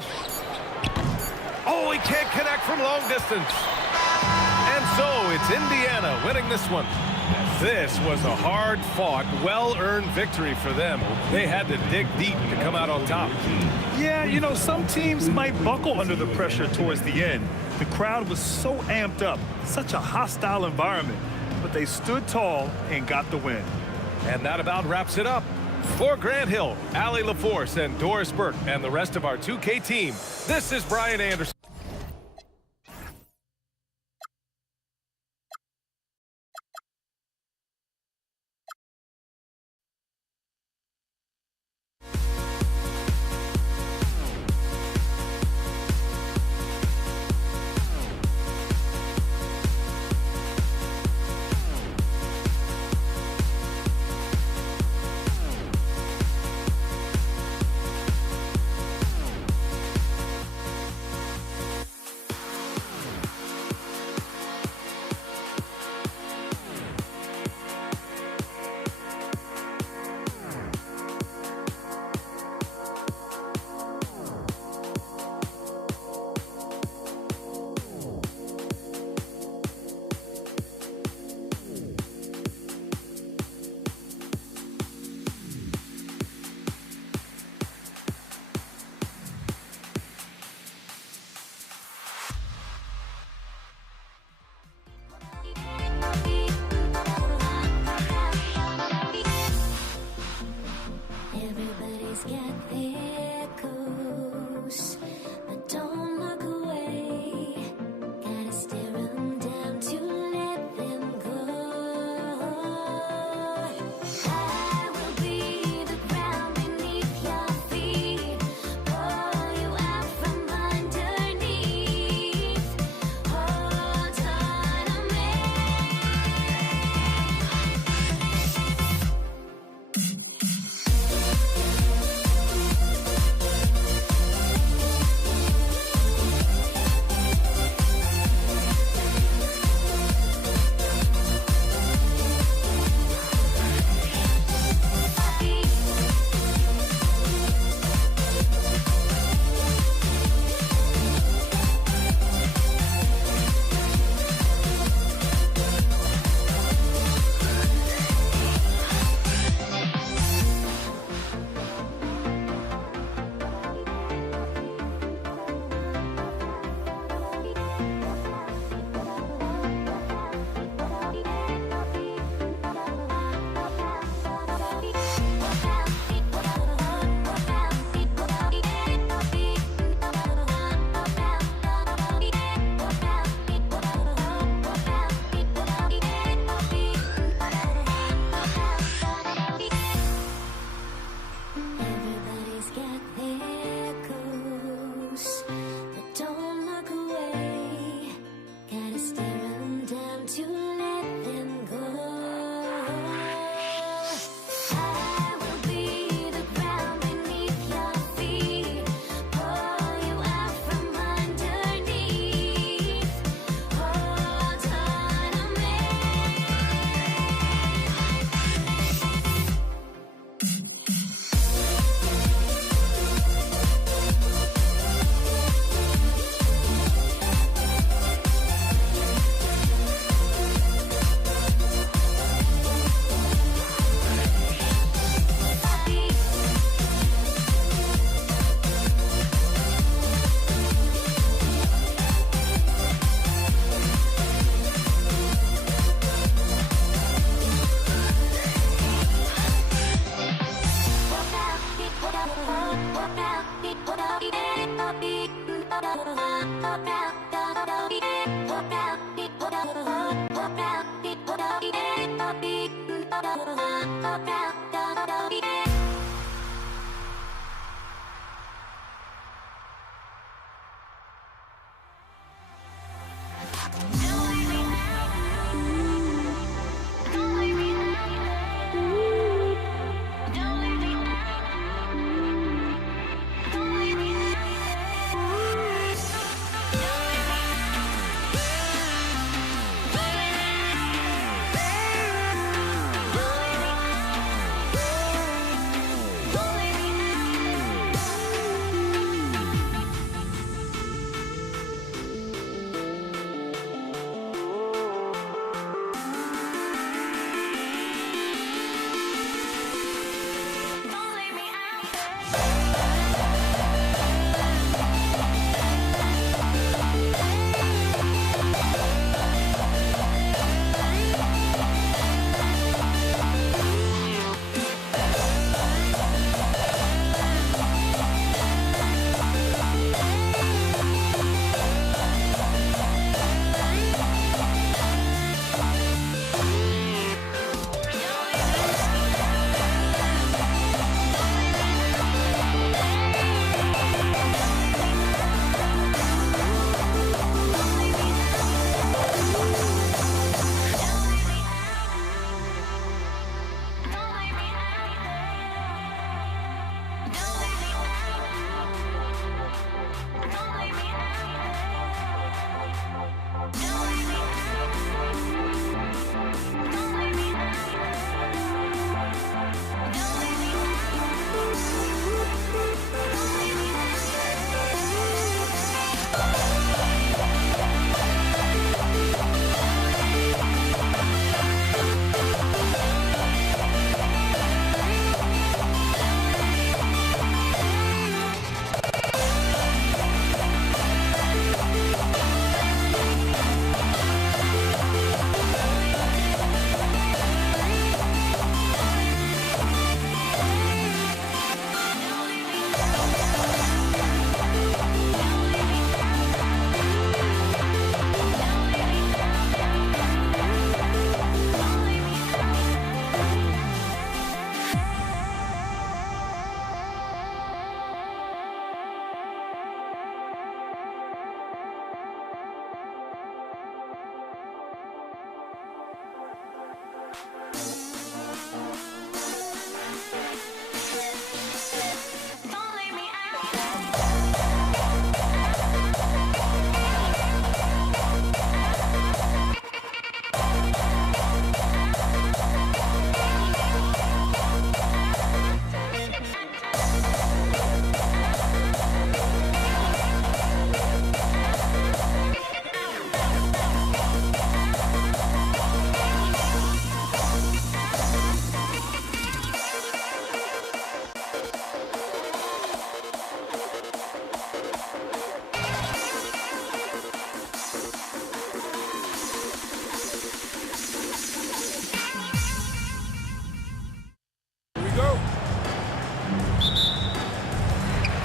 Oh, he can't connect from long distance. And so it's Indiana winning this one. This was a hard-fought, well-earned victory for them. They had to dig deep to come out on top. Yeah, you know, some teams might buckle under the pressure towards the end. The crowd was so amped up, such a hostile environment, but they stood tall and got the win. And that about wraps it up. For Grant Hill, Allie LaForce, and Doris Burke, and the rest of our 2K team, this is Brian Anderson.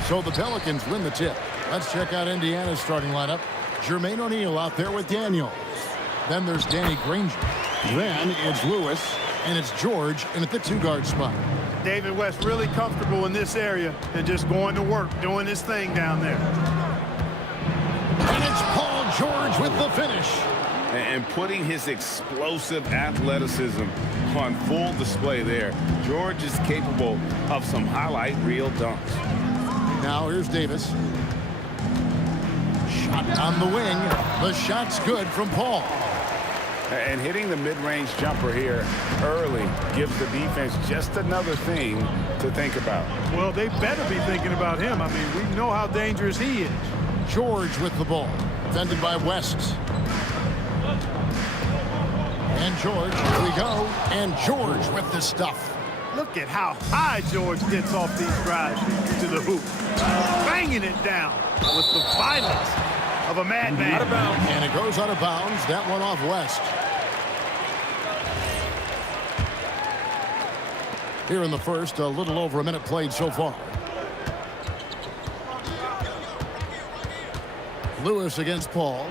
So the Pelicans win the tip. Let's check out Indiana's starting lineup. Jermaine O'Neal out there with Daniels. Then there's Danny Granger. Then it's Lewis, and it's George in at the two-guard spot. David West really comfortable in this area and just going to work, doing his thing down there. And it's Paul George with the finish. And putting his explosive athleticism on full display there. George is capable of some highlight reel dunks. Now here's Davis. Shot on the wing. The shot's good from Paul. And hitting the mid-range jumper here early gives the defense just another thing to think about. Well, they better be thinking about him. I mean, we know how dangerous he is. George with the ball. Defended by West. And George, here we go. And George with the stuff. Look at how high George gets off these drives to the hoop. Banging it down with the violence of a madman. Out of bounds. And it goes out of bounds. That one off West. Here in the first, a little over a minute played so far. Lewis against Paul.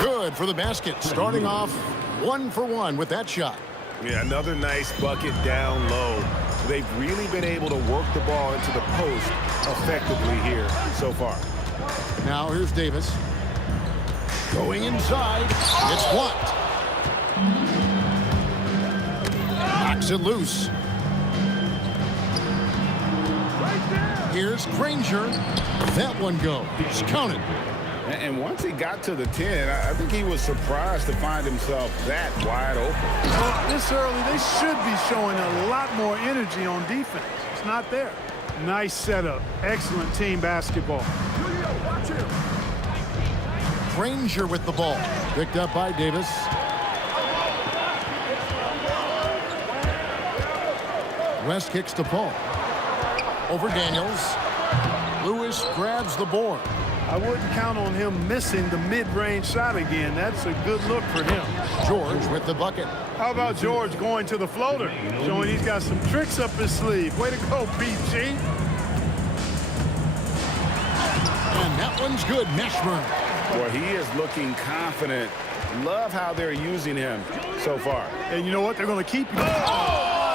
Good for the basket. Starting off 1 for 1 with that shot. Yeah, another nice bucket down low. They've really been able to work the ball into the post effectively here so far. Now here's Davis. Going inside. It's blocked. Knocks it loose. Here's Granger. That one goes. Counted. And once he got to the 10, I think he was surprised to find himself that wide open. Well, this early, they should be showing a lot more energy on defense. It's not there. Nice setup. Excellent team basketball. Granger with the ball. Picked up by Davis. West kicks to Paul. Over Daniels. Lewis grabs the board. I wouldn't count on him missing the mid-range shot again. That's a good look for him. George with the bucket. How about George going to the floater, showing he's got some tricks up his sleeve. Way to go, PG. And that one's good. Mashburn. Boy, he is looking confident. Love how they're using him so far. And you know what? They're going to keep him. That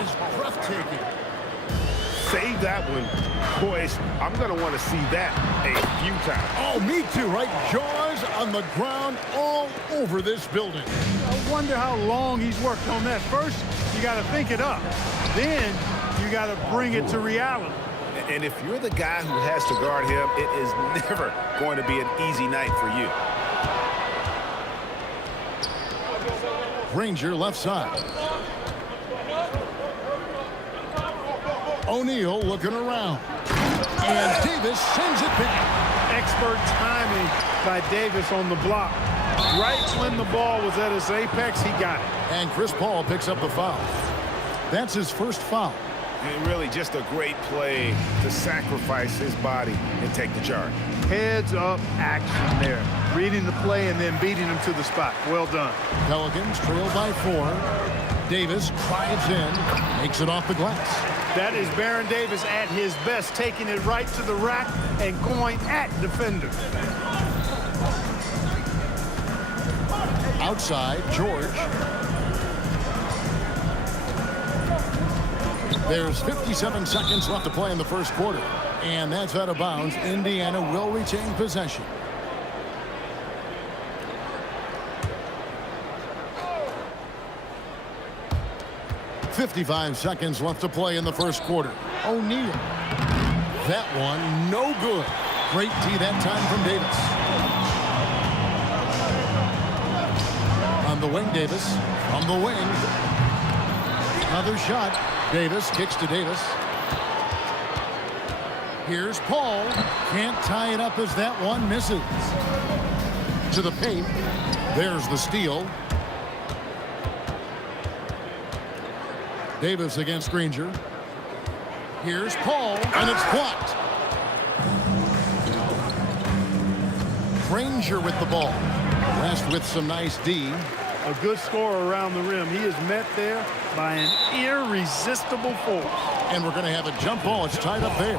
is breathtaking. Save that one. Boys, I'm going to want to see that a few times. Oh, me too, right? Jaws on the ground all over this building. I wonder how long he's worked on that. First, you got to think it up. Then, you got to bring it to reality. And if you're the guy who has to guard him, it is never going to be an easy night for you. Granger left side. O'Neal looking around. And Davis sends it back. Expert timing by Davis on the block. Right when the ball was at its apex, he got it. And Chris Paul picks up the foul. That's his first foul. And really just a great play to sacrifice his body and take the charge. Heads up action there. Reading the play and then beating him to the spot. Well done. Pelicans trail by 4. Davis drives in, makes it off the glass. That is Baron Davis at his best, taking it right to the rack and going at defenders. Outside, George. There's 57 seconds left to play in the first quarter. And that's out of bounds. Indiana will retain possession. .55 seconds left to play in the first quarter. O'Neal. That one, no good. Great tee that time from Davis. On the wing, Davis. From the wing. Another shot. Davis kicks to Davis. Here's Paul. Can't tie it up as that one misses. To the paint. There's the steal. Davis against Granger. Here's Paul, and it's blocked. Granger with the ball. West with some nice D. A good score around the rim. He is met there by an irresistible force. And we're going to have a jump ball. It's tied up there.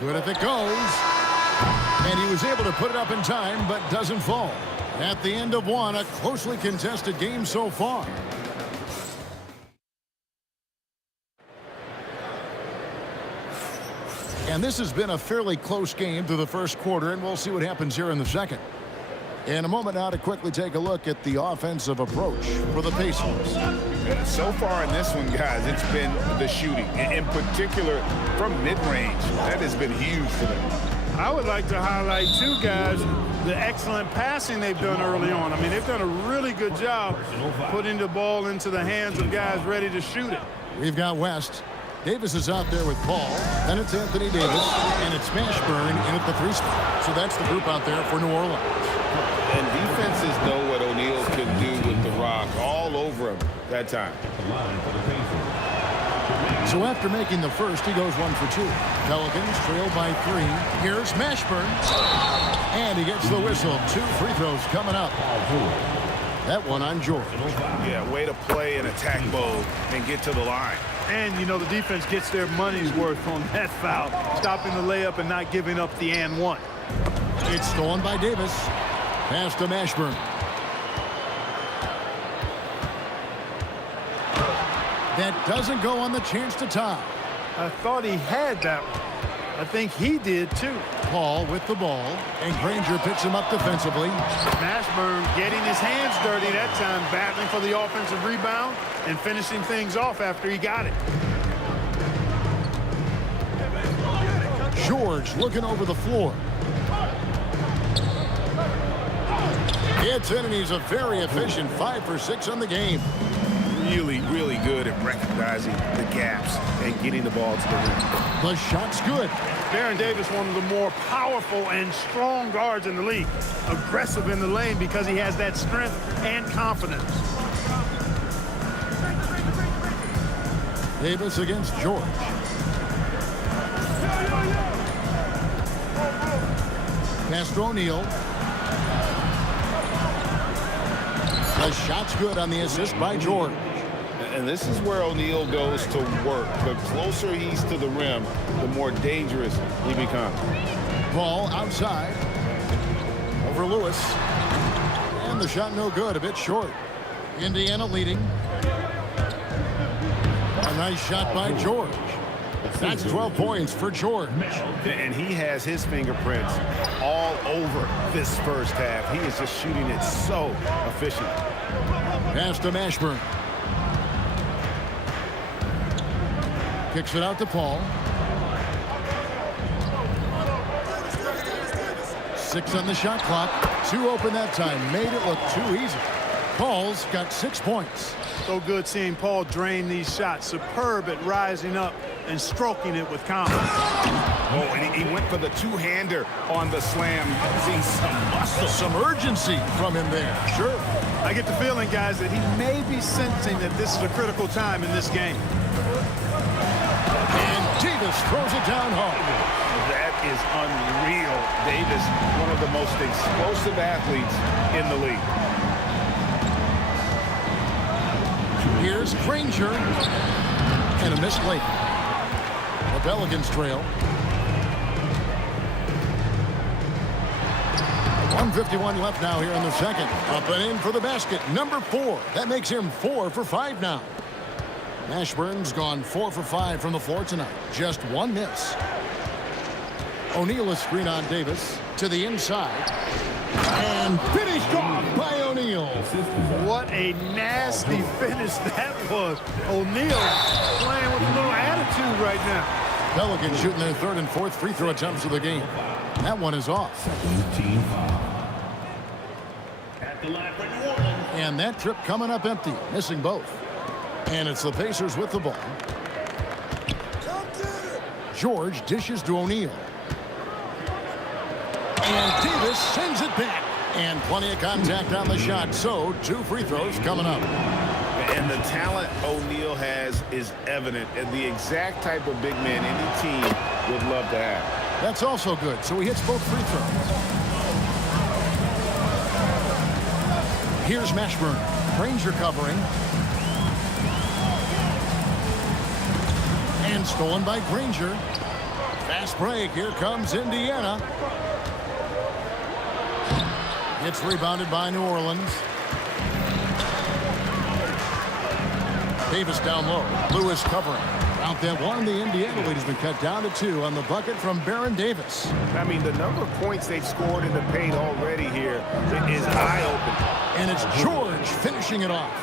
Good if it goes. And he was able to put it up in time, but doesn't fall. At the end of one, a closely contested game so far. And this has been a fairly close game through the first quarter, and we'll see what happens here in the second. In a moment now to quickly take a look at the offensive approach for the Pacers. So far in this one, guys, it's been the shooting. In particular, from mid-range. That has been huge for them. I would like to highlight, too, guys, the excellent passing they've done early on. I mean, they've done a really good job putting the ball into the hands of guys ready to shoot it. We've got West. Davis is out there with Paul. Then it's Anthony Davis. And it's Mashburn in at the 3 spot. So that's the group out there for New Orleans. And defenses know what O'Neal can do with the rock all over him that time. So after making the first, he goes 1 for 2. Pelicans trail by 3. Here's Mashburn. And he gets the whistle. 2 free throws coming up. That one on George. Yeah, way to play in attack mode and get to the line. And, you know, the defense gets their money's worth on that foul, stopping the layup and not giving up the and one. It's stolen by Davis. Pass to Mashburn. That doesn't go on the chance to tie. I thought he had that one. I think he did, too. Paul with the ball, and Granger picks him up defensively. Mashburn getting his hands dirty that time, battling for the offensive rebound and finishing things off after he got it. George looking over the floor. It's in, and he's a very efficient 5 for 6 on the game. Really good at recognizing the gaps and getting the ball to the rim. The shot's good. Baron Davis, one of the more powerful and strong guards in the league. Aggressive in the lane because he has that strength and confidence. Davis against George. Pass to O'Neal. The shot's good on the assist by George. And this is where O'Neal goes to work. The closer he's to the rim, the more dangerous he becomes. Ball outside. Over Lewis. And the shot no good, a bit short. Indiana leading. A nice shot by George. That's 12 points for George. And he has his fingerprints all over this first half. He is just shooting it so efficient. Pass to Mashburn. Kicks it out to Paul. 6 on the shot clock. 2 open that time. Made it look too easy. Paul's got 6 points. So good seeing Paul drain these shots. Superb at rising up and stroking it with confidence. Oh, and he went for the two-hander on the slam. Using some muscle. Some urgency from him there. Sure. I get the feeling, guys, that he may be sensing that this is a critical time in this game. And Davis throws it down hard. That is unreal. Davis, one of the most explosive athletes in the league. Here's Granger. And a missed late. The Pelicans trail. 1:51 left now here in the second. Up and in for the basket. Number 4. That makes him 4 for 5 now. Mashburn's gone 4 for 5 from the floor tonight. Just 1 miss. O'Neal a screen on Davis to the inside. And finished off by O'Neal. What a nasty finish that was. O'Neal playing with a little attitude right now. Pelicans shooting their 3rd and 4th free throw attempts of the game. That one is off. And that trip coming up empty, missing both. And it's the Pacers with the ball. George dishes to O'Neal. And Davis sends it back. And plenty of contact on the shot. So 2 free throws coming up. And the talent O'Neal has is evident, and the exact type of big man any team would love to have. That's also good. So he hits both free throws. Here's Mashburn. Granger covering. And stolen by Granger. Fast break. Here comes Indiana. It's rebounded by New Orleans. Davis down low. Lewis covering. Out that one. The Indiana lead has been cut down to 2 on the bucket from Baron Davis. I mean, the number of points they've scored in the paint already here is eye-opening. And it's George finishing it off.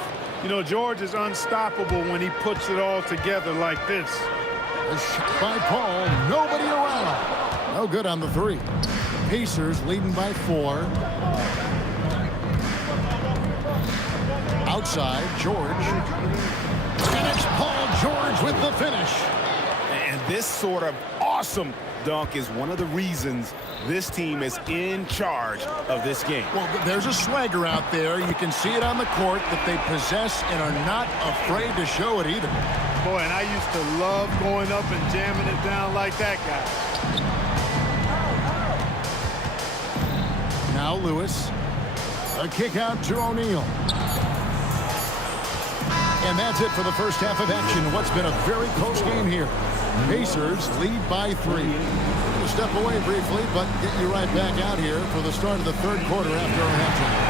You know, George is unstoppable when he puts it all together like this. A shot by Paul. Nobody around. No good on the 3. Pacers leading by 4. Outside, George. And it's Paul George with the finish. And this sort of awesome dunk is one of the reasons this team is in charge of this game. Well, there's a swagger out there. You can see it on the court that they possess and are not afraid to show it either. Boy, and I used to love going up and jamming it down like that guy. Now Lewis. A kick out to O'Neal. And that's it for the first half of action in what's been a very close game here. Pacers lead by 3. We'll step away briefly, but get you right back out here for the start of the third quarter after our halftime.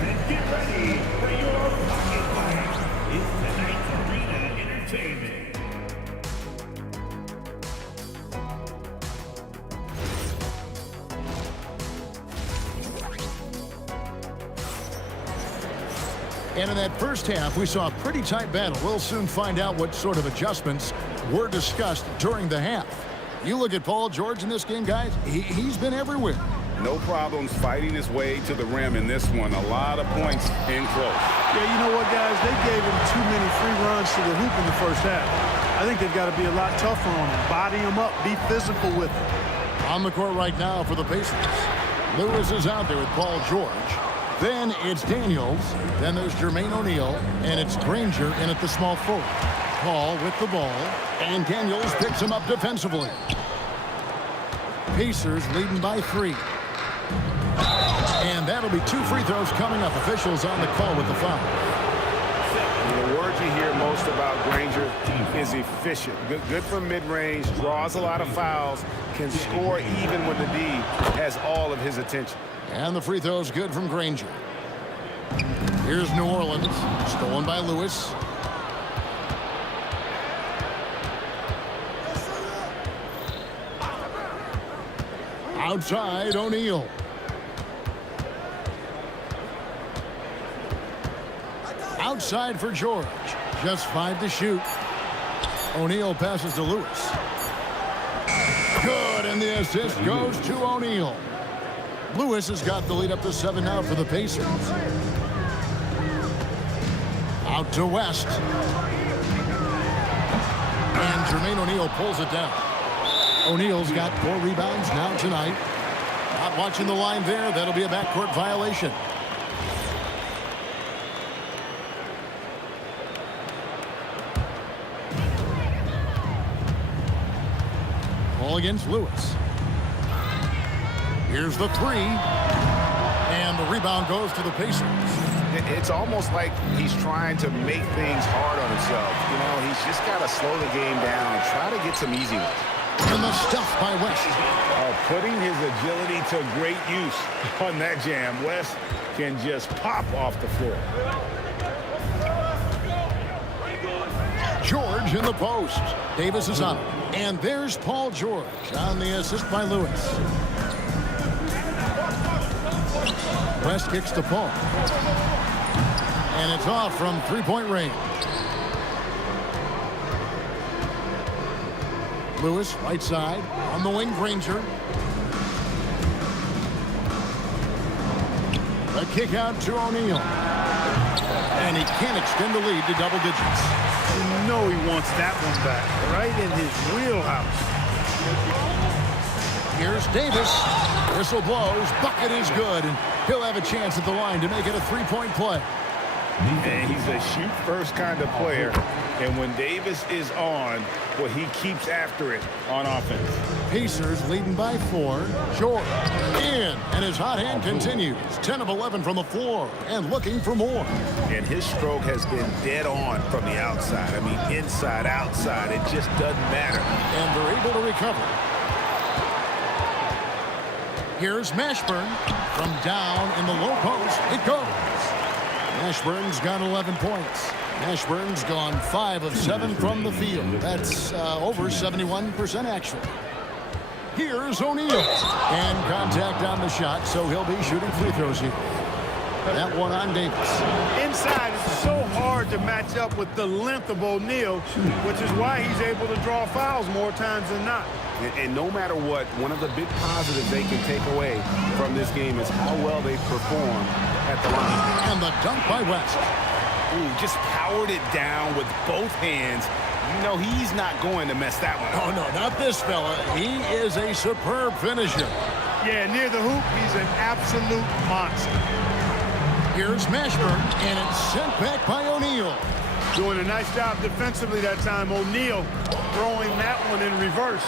And get ready for your pocket fight. It's tonight's Arena Entertainment. And in that first half, we saw a pretty tight battle. We'll soon find out what sort of adjustments were discussed during the half. You look at Paul George in this game, guys, he's been everywhere. No problems fighting his way to the rim in this one. A lot of points in close. Yeah, you know what, guys? They gave him too many free runs to the hoop in the first half. I think they've got to be a lot tougher on him. Body him up. Be physical with him. On the court right now for the Pacers. Lewis is out there with Paul George. Then it's Daniels. Then there's Jermaine O'Neal. And it's Granger in at the small forward. Paul with the ball. And Daniels picks him up defensively. Pacers leading by 3. And that'll be 2 free throws coming up. Officials on the call with the foul. The word you hear most about Granger is efficient. Good from mid-range, draws a lot of fouls, can score even when the D has all of his attention. And the free throw's good from Granger. Here's New Orleans, stolen by Lewis. Outside, O'Neal. Outside for George. Just 5 to shoot. O'Neal passes to Lewis. Good, and the assist goes to O'Neal. Lewis has got the lead up to 7 now for the Pacers. Out to West. And Jermaine O'Neal pulls it down. O'Neal's got 4 rebounds now tonight. Not watching the line there. That'll be a backcourt violation. Ball against Lewis. Here's the 3. And the rebound goes to the Pacers. It's almost like he's trying to make things hard on himself. You know, he's just got to slow the game down, try to get some easy ones. And the stuff by West. Putting his agility to great use on that jam. West can just pop off the floor. George in the post. Davis is on it. And there's Paul George on the assist by Lewis. West kicks to Paul. And it's off from three-point range. Lewis, right side. On the wing, Granger. A kick out to O'Neal. And he can't extend the lead to double digits. You know he wants that one back. Right in his wheelhouse. Here's Davis. Whistle blows. Bucket is good. And he'll have a chance at the line to make it a three-point play. And he's a shoot-first kind of player. And when Davis is on, well, he keeps after it on offense. Pacers leading by 4. George in. And his hot hand continues. 10 of 11 from the floor. And looking for more. And his stroke has been dead on from the outside. I mean, inside, outside. It just doesn't matter. And they're able to recover. Here's Mashburn from down in the low post. It goes. Mashburn's got 11 points. Mashburn's gone 5 of 7 from the field. That's over 71% actually. Here's O'Neal. And contact on the shot, so he'll be shooting free throws here. That one on Davis. Inside, it's so hard to match up with the length of O'Neal, which is why he's able to draw fouls more times than not. And no matter what, one of the big positives they can take away from this game is how well they perform at the line. And the dunk by West. Ooh, just powered it down with both hands. You know, he's not going to mess that one up. Oh, no, not this fella. He is a superb finisher. Yeah, near the hoop, he's an absolute monster. Here's Mashburn, and it's sent back by O'Neal. Doing a nice job defensively that time. O'Neal throwing that one in reverse.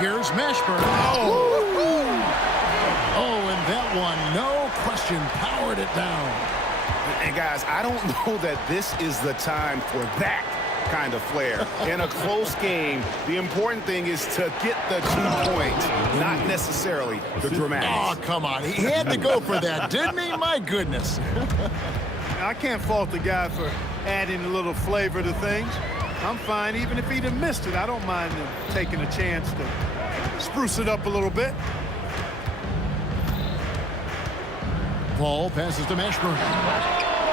Here's Mashburn. Oh! Oh, and that one, no question, powered it down. And guys, I don't know that this is the time for that kind of flair. In a close game, the important thing is to get the 2 points, not necessarily the dramatics. Oh, come on. He had to go for that, didn't he? My goodness. I can't fault the guy for adding a little flavor to things. I'm fine. Even if he'd have missed it, I don't mind him taking a chance to spruce it up a little bit. Paul passes to Mashburn.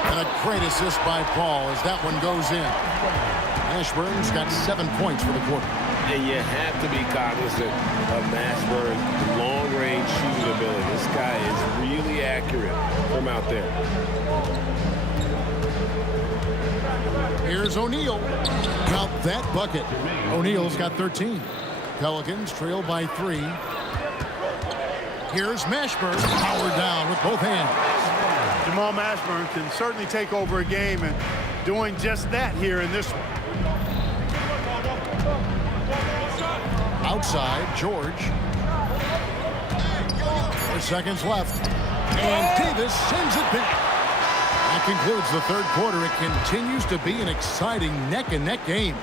And a great assist by Paul as that one goes in. Mashburn's got 7 points for the quarter. And you have to be cognizant of Mashburn's long-range shooting ability. This guy is really accurate from out there. Here's O'Neal. Count that bucket. O'Neal's got 13. Pelicans trail by 3. Here's Mashburn, powered down with both hands. Jamal Mashburn can certainly take over a game, and doing just that here in this one. Outside, George. 4 seconds left. And Davis sends it back. That concludes the third quarter. It continues to be an exciting neck-and-neck game.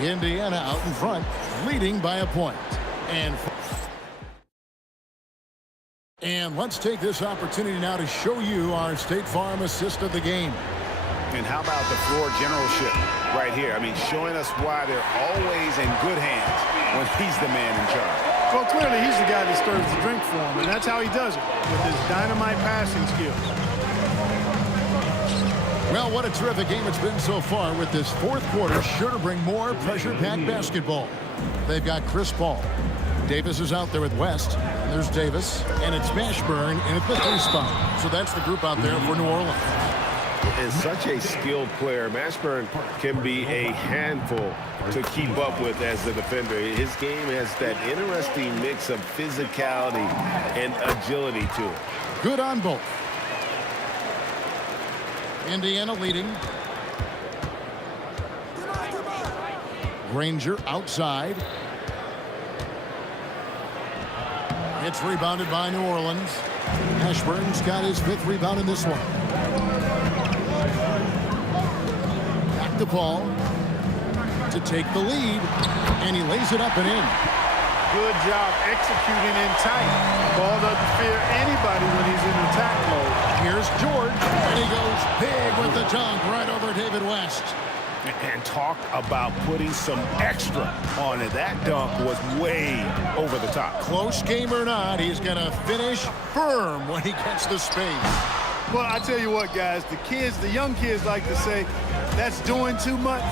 Indiana out in front, leading by a point. And let's take this opportunity now to show you our State Farm assist of the game. And how about the floor generalship right here? I mean, showing us why they're always in good hands when he's the man in charge. Well, clearly he's the guy that stirs the drink for him, and that's how he does it, with his dynamite passing skills. Well, what a terrific game it's been so far, with this fourth quarter sure to bring more pressure-packed basketball. They've got Chris Paul. Davis is out there with West. And there's Davis, and it's Mashburn in at the 3 spot. So that's the group out there for New Orleans. Is such a skilled player. Mashburn can be a handful to keep up with as a defender. His game has that interesting mix of physicality and agility to it. Good on both. Indiana leading. Granger outside. It's rebounded by New Orleans. Mashburn's got his 5th rebound in this one. Back to Paul to take the lead, and he lays it up and in. Good job executing in tight. Ball doesn't fear anybody when he's in attack mode. Here's George, and he goes big with the dunk right over David West. And talk about putting some extra on it. That dunk was way over the top. Close game or not, he's going to finish firm when he gets the space. Well, I tell you what, guys, the young kids like to say, that's doing too much.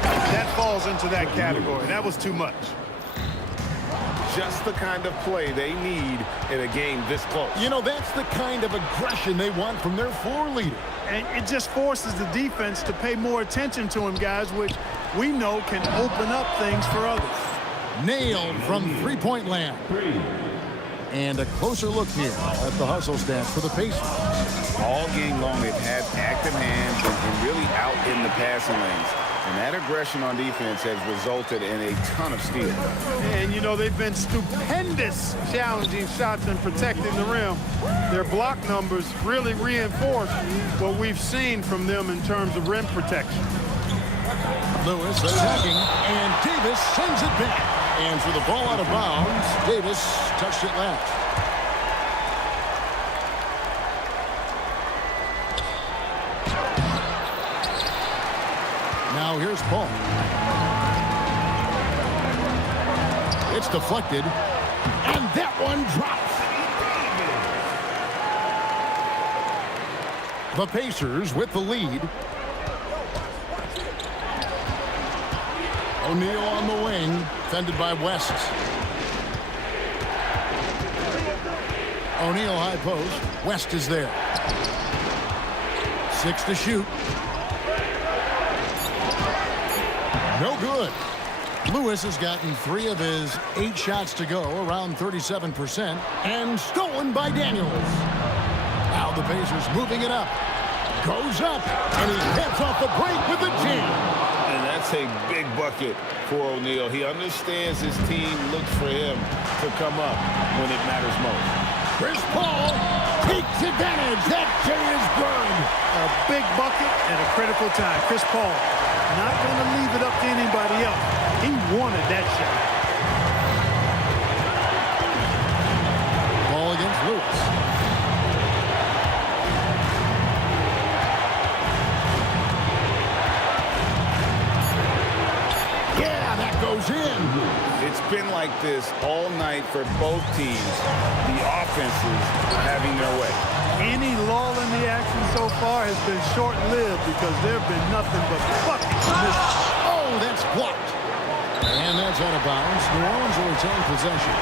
That falls into that category. That was too much. Just the kind of play they need in a game this close. You know, that's the kind of aggression they want from their floor leader. And it just forces the defense to pay more attention to him, guys, which we know can open up things for others. Nailed from three-point land. And a closer look here at the hustle stats for the Pacers. All game long, they've had active hands and really out in the passing lanes. And that aggression on defense has resulted in a ton of steals. And, you know, they've been stupendous challenging shots and protecting the rim. Their block numbers really reinforce what we've seen from them in terms of rim protection. Lewis attacking, and Davis sends it back. And for the ball out of bounds, Davis touched it last. Now here's Paul. It's deflected, and that one drops. The Pacers with the lead. O'Neal on the wing, defended by West. O'Neal high post. West is there. 6 to shoot. No good. Lewis has gotten 3 of his 8 shots to go, around 37%, and stolen by Daniels. Now the Pacers moving it up. Goes up, and he heads off the break with a jam. And that's a big bucket for O'Neal. He understands his team looks for him to come up when it matters most. Chris Paul takes advantage. That J is good. A big bucket at a critical time. Chris Paul not going to leave it up to anybody else. He wanted that shot. Ball against Lewis. Yeah, that goes in. It's been like this all night for both teams. The offenses are having their way. Any lull in the action so far has been short-lived because there have been nothing but buckets in this. Oh, that's blocked. And that's out of bounds. New Orleans will retain possession.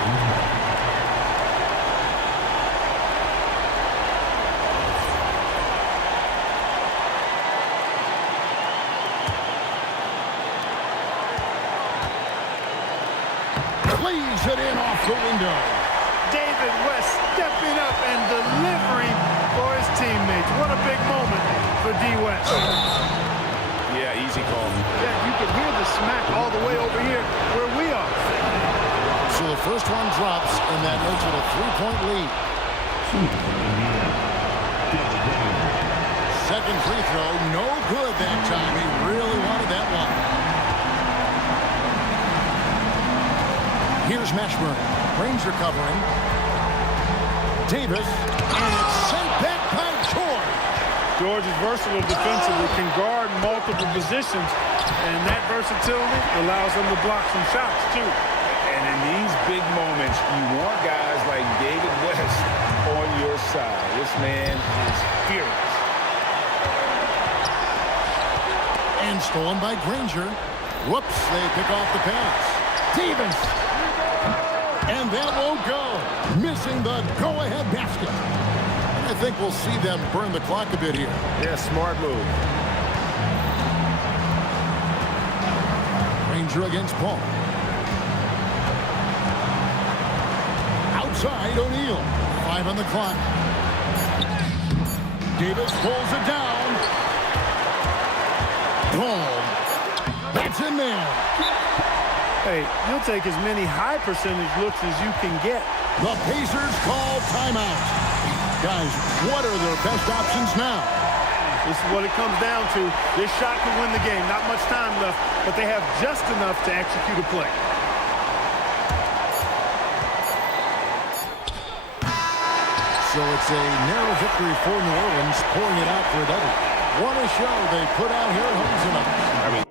Leaves it in off the window. David West stepping up and delivering for his teammates. What a big moment for D. West. Yeah, easy call. Yeah, you can hear the smack all the way over here where we are. So the first one drops, and that makes it a 3-point lead. Second free throw, no good that time. He really wanted that one. Here's Mashburn. Ranger covering. Davis, and it's sent back by George. George is versatile defensively, can guard multiple positions, and that versatility allows him to block some shots, too. And in these big moments, you want guys like David West on your side. This man is fearless. And stolen by Granger. Whoops, they pick off the pass. Davis. And that won't go. Missing the go-ahead basket. And I think we'll see them burn the clock a bit here. Yeah, smart move. Ranger against Paul. Outside, O'Neal. 5 on the clock. Davis pulls it down. Boom. That's in there. Hey, you'll take as many high percentage looks as you can get. The Pacers call timeout. Guys, what are their best options now? This is what it comes down to. This shot could win the game. Not much time left, but they have just enough to execute a play. So it's a narrow victory for New Orleans, pulling it out for a W. What a show they put out here at home tonight. I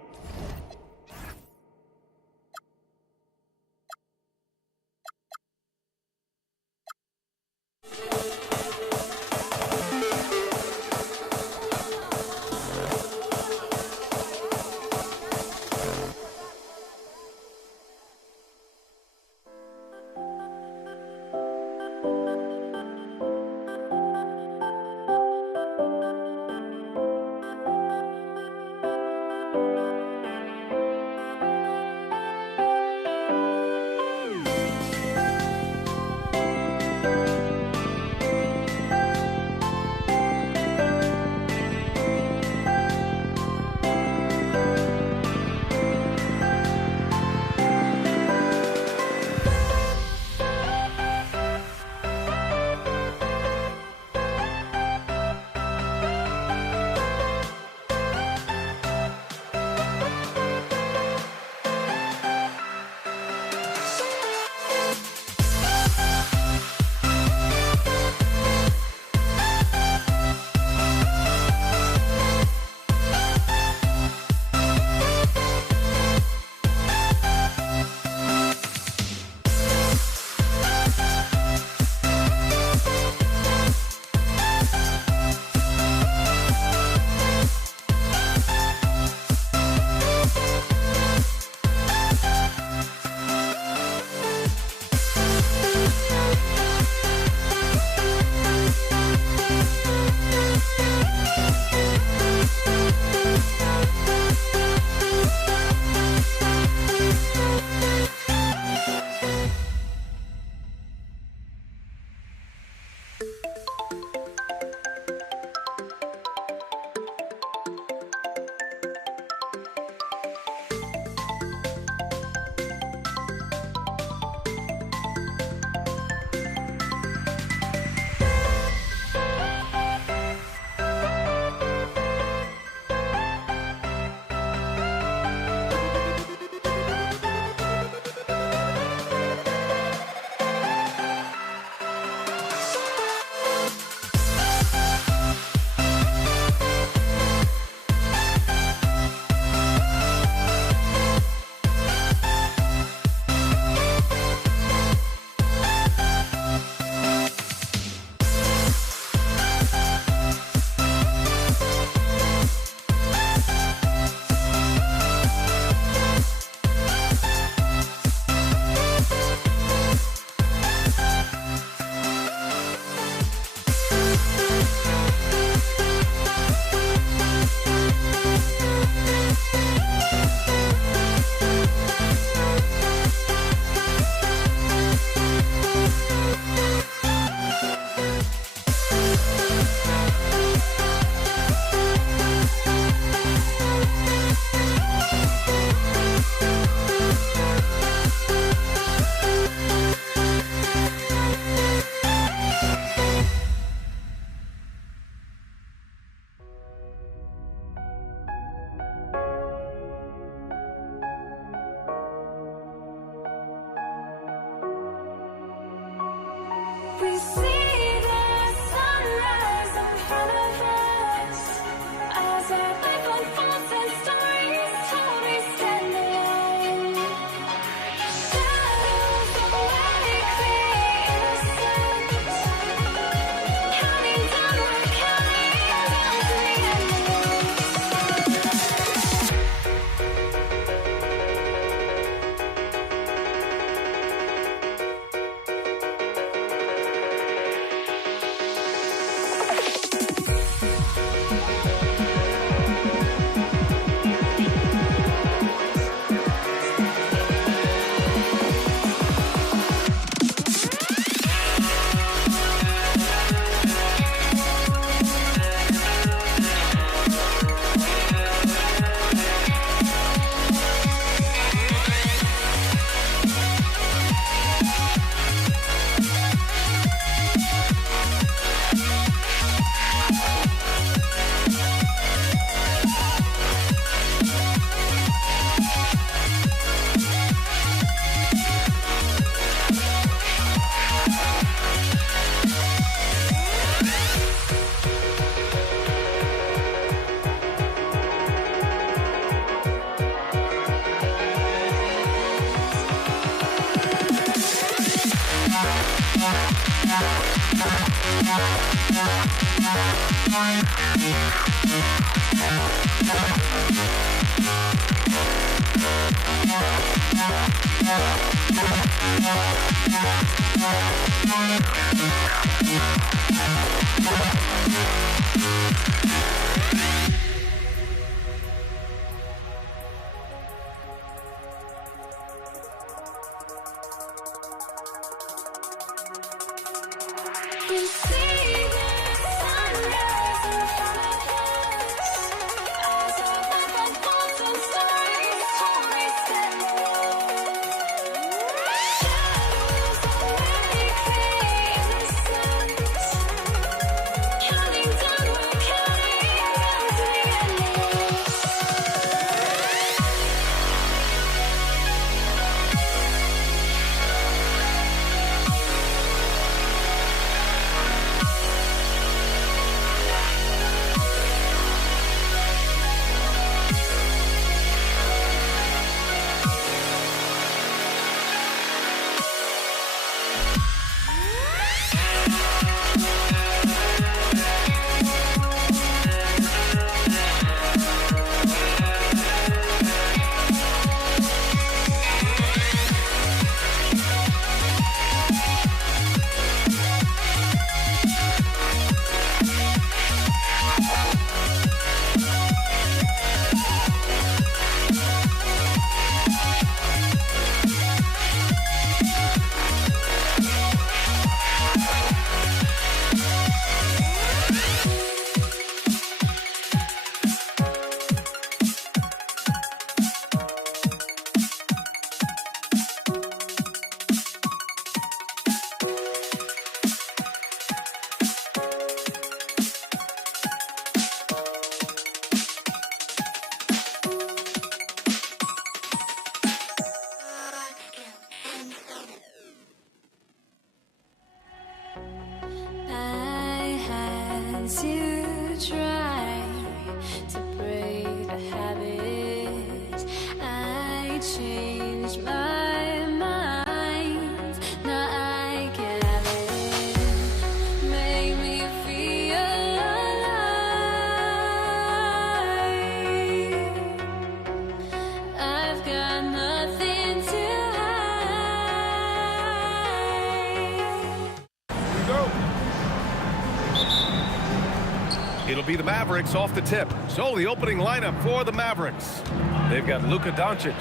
It'll be the Mavericks off the tip. So the opening lineup for the Mavericks. They've got Luka Doncic,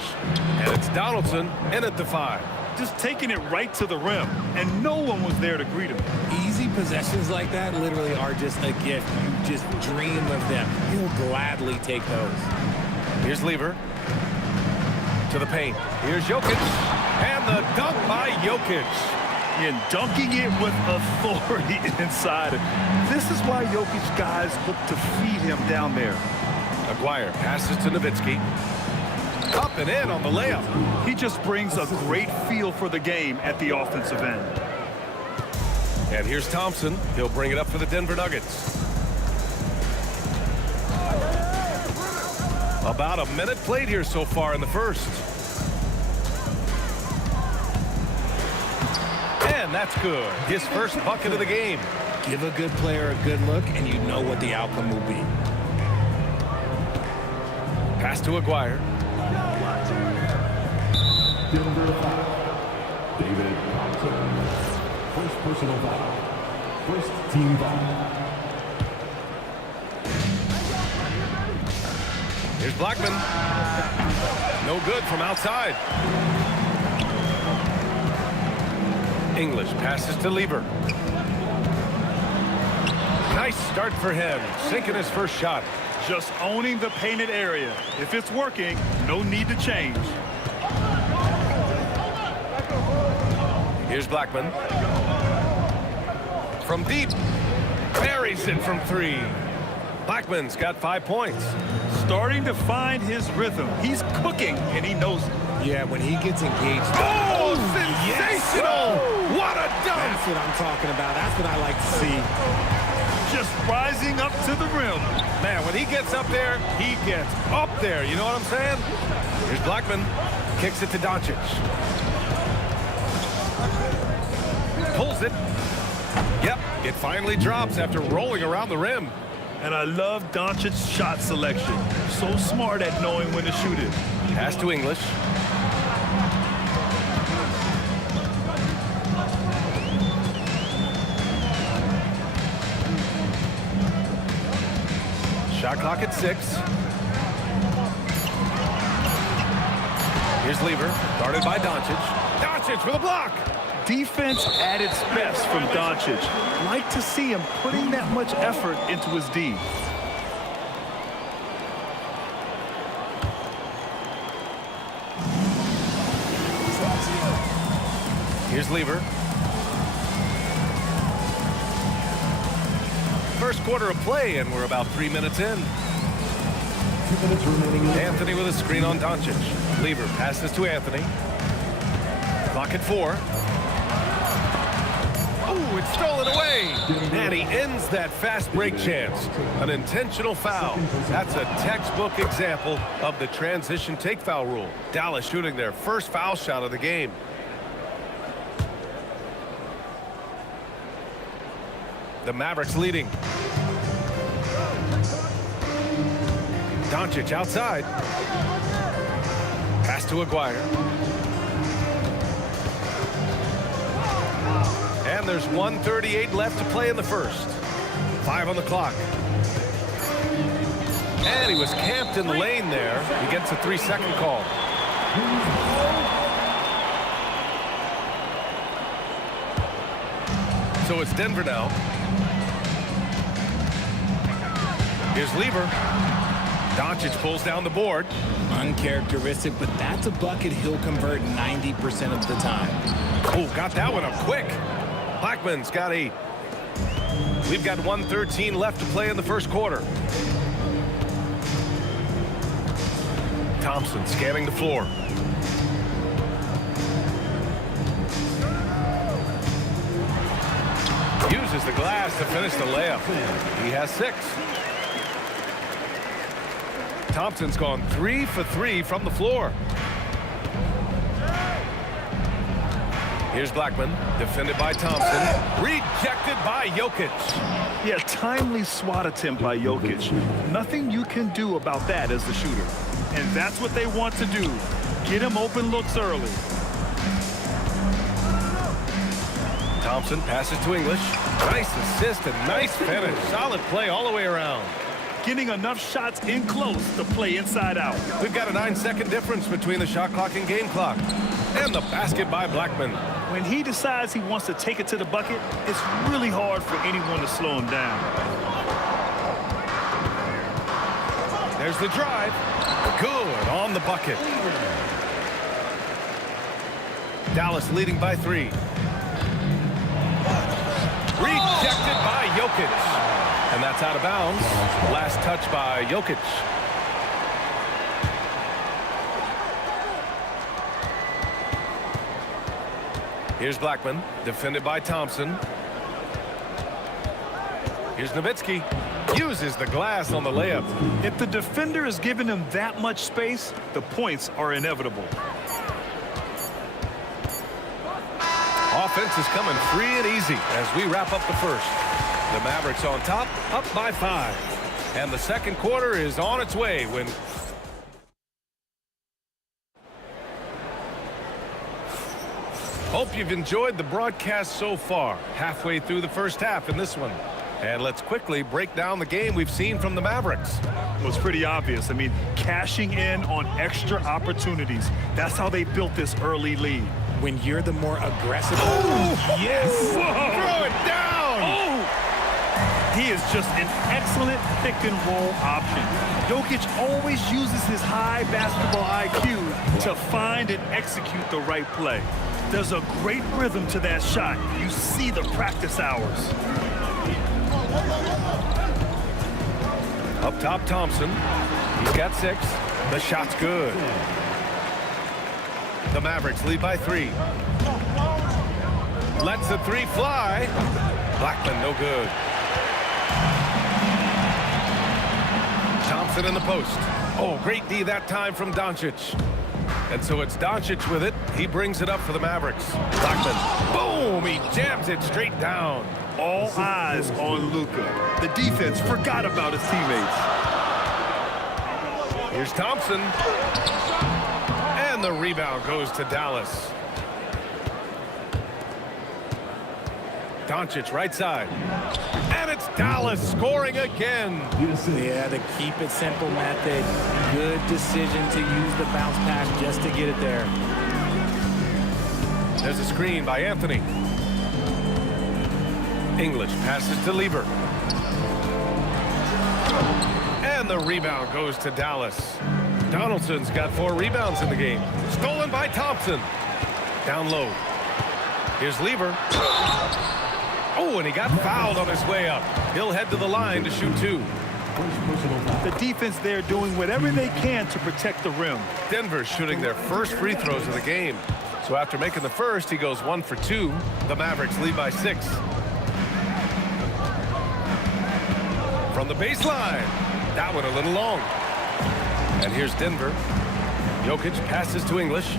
and it's Donaldson in at the 5. Just taking it right to the rim, and no one was there to greet him. Easy possessions like that literally are just a gift. You just dream of them. He'll gladly take those. Here's Lever. To the paint. Here's Jokic. And the dunk by Jokic. And dunking it with authority inside. This is why Jokic guys look to feed him down there. Aguirre passes to Nowitzki. Up and in on the layup. He just brings a great feel for the game at the offensive end. And here's Thompson. He'll bring it up for the Denver Nuggets. About a minute played here so far in the first. And that's good. His first bucket of the game. Give a good player a good look, and you know what the outcome will be. Pass to Aguirre. Denver foul. David Thompson. First personal foul. First team foul. Here's Blackman. No good from outside. English passes to Lever. Nice start for him. Sinking his first shot. Just owning the painted area. If it's working, no need to change. Here's Blackman. From deep. Buries it from 3. Blackman's got 5 points. Starting to find his rhythm. He's cooking, and he knows it. Yeah, when he gets engaged. Oh, sensational! Yes. What a dunk! That's what I'm talking about. That's what I like to see. Just rising up to the rim. Man, when he gets up there, he gets up there. You know what I'm saying? Here's Blackman. Kicks it to Doncic. Pulls it. Yep, it finally drops after rolling around the rim. And I love Doncic's shot selection. So smart at knowing when to shoot it. Pass to English. Shot clock at 6. Here's Lever, guarded by Doncic. Doncic for the block. Defense at its best from Doncic. Like to see him putting that much effort into his D. Here's Lever. First quarter of play, and we're about 3 minutes in. 2 minutes remaining. Anthony with a screen on Doncic. Lever passes to Anthony. Clock at 4. Oh, it's stolen away. And he ends that fast break chance. An intentional foul. That's a textbook example of the transition take foul rule. Dallas shooting their first foul shot of the game. The Mavericks leading. Doncic outside. Pass to Aguirre. And there's 1:38 left to play in the first. 5 on the clock. And he was camped in the lane there. He gets a 3-second call. So it's Denver now. Here's Lever. Doncic pulls down the board. Uncharacteristic, but that's a bucket he'll convert 90% of the time. Oh, got that one up quick. Blackman's got 8. We've got 1:13 left to play in the first quarter. Thompson scanning the floor. Uses the glass to finish the layup. He has 6. Thompson's gone 3 for 3 from the floor. Here's Blackman, defended by Thompson. Rejected by Jokic. Yeah, timely swat attempt by Jokic. Nothing you can do about that as the shooter. And that's what they want to do. Get him open looks early. Thompson passes to English. Nice assist and nice finish. Solid play all the way around. Getting enough shots in close to play inside out. We've got a 9-second difference between the shot clock and game clock. And the basket by Blackman. When he decides he wants to take it to the bucket, it's really hard for anyone to slow him down. There's the drive. Good on the bucket. Dallas leading by 3. Rejected by Jokic. And that's out of bounds. Last touch by Jokic. Here's Blackman, defended by Thompson. Here's Nowitzki. Uses the glass on the layup. If the defender is giving him that much space, the points are inevitable. Offense is coming free and easy as we wrap up the first. The Mavericks on top, up by 5. And the second quarter is on its way when... Hope you've enjoyed the broadcast so far. Halfway through the first half in this one. And let's quickly break down the game we've seen from the Mavericks. Well, it's pretty obvious. I mean, cashing in on extra opportunities. That's how they built this early lead. When you're the more aggressive... Oh, yes! Whoa. Throw it down! Oh! He is just an excellent pick-and-roll option. Jokic always uses his high basketball IQ to find and execute the right play. There's a great rhythm to that shot. You see the practice hours. Up top, Thompson. He's got 6. The shot's good. The Mavericks lead by 3. Lets the 3 fly. Blackman, no good. Thompson in the post. Oh, great D that time from Doncic. And so it's Doncic with it. He brings it up for the Mavericks. Blackman, boom, he jams it straight down. All eyes on Luka. The defense forgot about his teammates. Here's Thompson. And the rebound goes to Dallas. Doncic right side. And it's Dallas scoring again. Yeah, the keep it simple method. Good decision to use the bounce pass just to get it there. There's a screen by Anthony. English passes to Lieber. And the rebound goes to Dallas. Donaldson's got 4 rebounds in the game. Stolen by Thompson. Down low. Here's Lieber. Oh, and he got fouled on his way up. He'll head to the line to shoot 2. The defense there doing whatever they can to protect the rim. Denver shooting their first free throws of the game. So after making the first, he goes 1 for 2. The Mavericks lead by 6. From the baseline. That one a little long. And here's Denver. Jokic passes to English.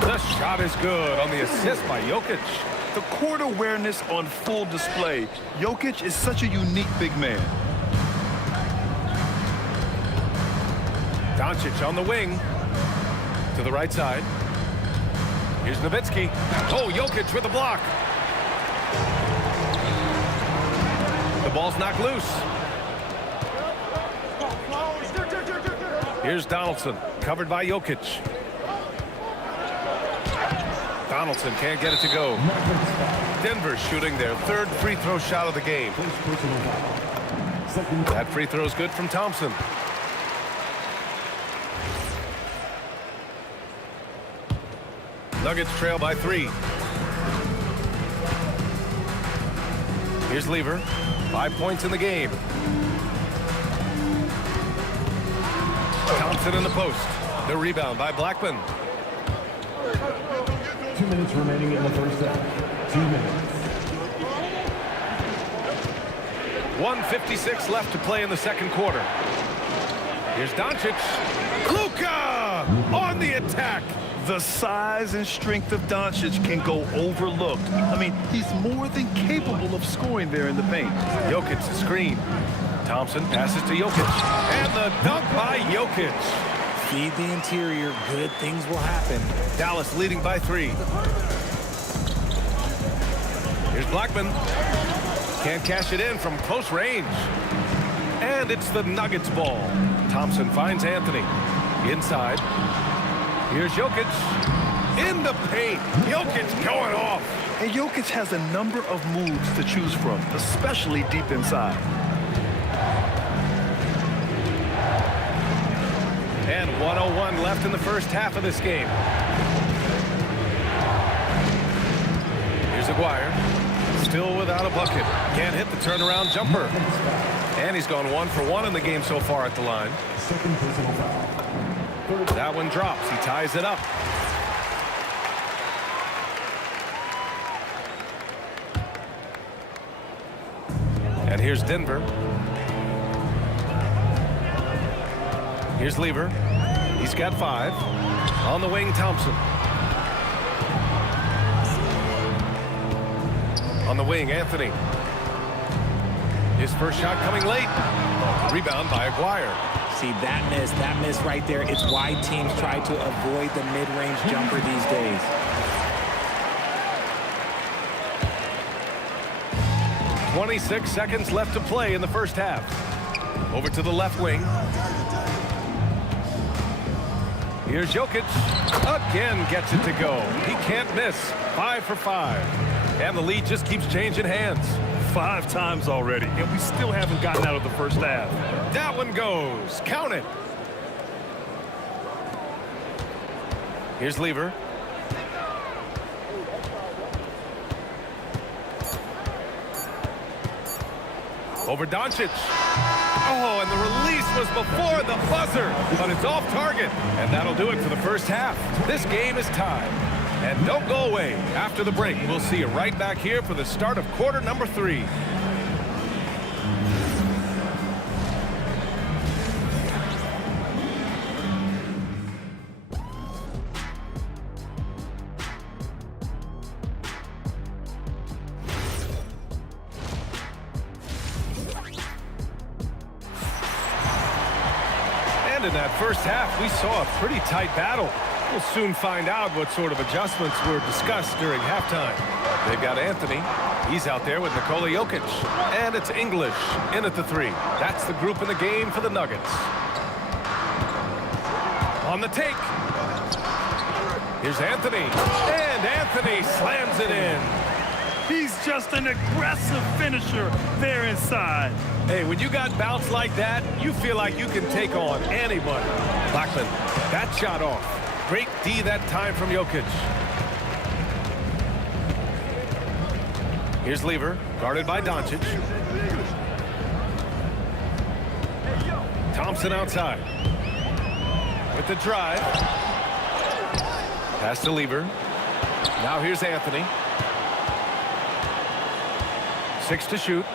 The shot is good on the assist by Jokic. The court awareness on full display. Jokic is such a unique big man. Doncic on the wing. To the right side. Here's Nowitzki. Oh, Jokic with a block. The ball's knocked loose. Here's Donaldson, covered by Jokic. Donaldson can't get it to go. Denver shooting their 3rd free throw shot of the game. That free throw is good from Thompson. Nuggets trail by 3. Here's Lieber. 5 points in the game. Thompson in the post. The rebound by Blackman. 2 minutes remaining in the first half. 2 minutes. 1:56 left to play in the second quarter. Here's Doncic. Luka on the attack. The size and strength of Doncic can go overlooked. I mean, he's more than capable of scoring there in the paint. Jokic the screen. Thompson passes to Jokic. And the dunk by Jokic. Feed the interior. Good things will happen. Dallas leading by 3. Here's Blackman. Can't cash it in from close range. And it's the Nuggets ball. Thompson finds Anthony. Inside. Here's Jokic. In the paint. Jokic going off. And Jokic has a number of moves to choose from, especially deep inside. And 1:01 left in the first half of this game. Here's Aguirre. Still without a bucket. Can't hit the turnaround jumper. And he's gone 1 for 1 in the game so far at the line. That one drops. He ties it up. And here's Denver. Here's Lieber. He's got 5. On the wing, Thompson. On the wing, Anthony. His first shot coming late. Rebound by Aguirre. See, that miss right there. It's why teams try to avoid the mid-range jumper these days. .26 seconds left to play in the first half. Over to the left wing. Here's Jokic. Again gets it to go. He can't miss. 5 for 5. And the lead just keeps changing hands. 5 times already, and we still haven't gotten out of the first half. That one goes. Count it. Here's Lieber. Over Doncic. Oh, and the release was before the buzzer, but it's off target. And that'll do it for the first half. This game is tied. And don't go away. After the break, we'll see you right back here for the start of quarter number 3. And in that first half, we saw a pretty tight battle. We'll soon find out what sort of adjustments were discussed during halftime. They've got Anthony. He's out there with Nikola Jokic. And it's English in at the 3. That's the group in the game for the Nuggets. On the take. Here's Anthony. And Anthony slams it in. He's just an aggressive finisher there inside. Hey, when you got bounce like that, you feel like you can take on anybody. Blackman, that shot off. Great D that time from Jokic. Here's Lever, guarded by Doncic. Thompson outside. With the drive. Pass to Lever. Now here's Anthony. 6 to shoot.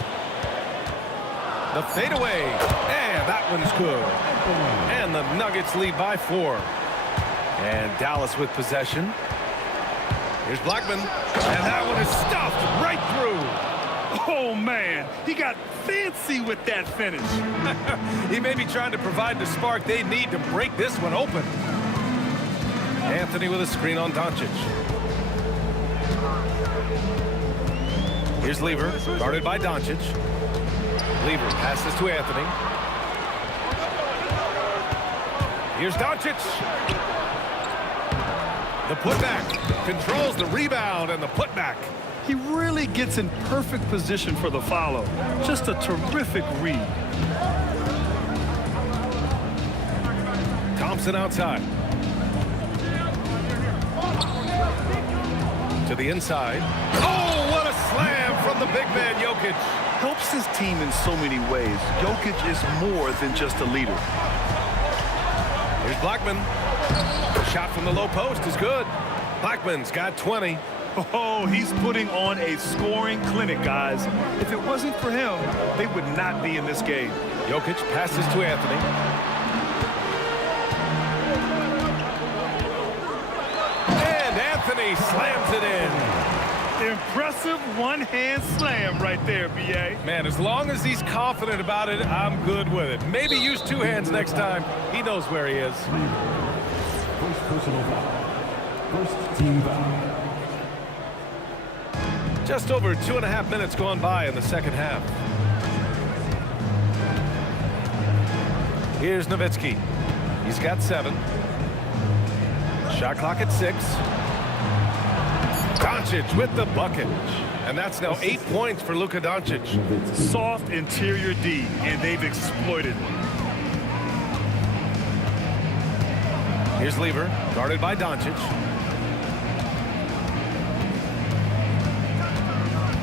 The fadeaway. And that one's good. And the Nuggets lead by 4. And Dallas with possession. Here's Blackman. And that one is stuffed right through. Oh, man. He got fancy with that finish. He may be trying to provide the spark they need to break this one open. Anthony with a screen on Doncic. Here's Lever, guarded by Doncic. Lever passes to Anthony. Here's Doncic. The putback, controls the rebound and the putback. He really gets in perfect position for the follow. Just a terrific read. Thompson outside. To the inside. Oh, what a slam from the big man, Jokic. Helps his team in so many ways. Jokic is more than just a leader. Here's Blackman. Shot from the low post is good. Blackman's got 20. Oh, he's putting on a scoring clinic, guys. If it wasn't for him, they would not be in this game. Jokic passes to Anthony. And Anthony slams it in. Impressive one-hand slam right there, B.A. Man, as long as he's confident about it, I'm good with it. Maybe use 2 hands next time. He knows where he is. First personal foul. First team foul. Just over 2.5 minutes gone by in the second half. Here's Nowitzki. He's got 7. Shot clock at 6. Doncic with the bucket. And that's now 8 points for Luka Doncic. Soft interior D, and they've exploited it. Here's Lever, guarded by Doncic.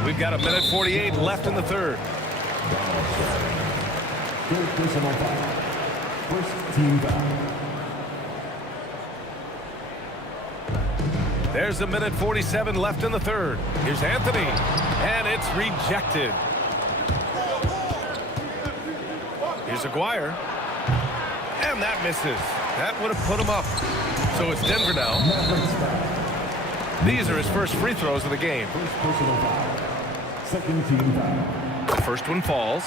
We've got 1:48 left in the third. Third personal foul. First team foul. There's 1:47 left in the third. Here's Anthony, and it's rejected. Here's Aguirre, and that misses. That would have put him up. So it's Denver now. These are his first free throws of the game. First personal foul. Second team foul. The first one falls.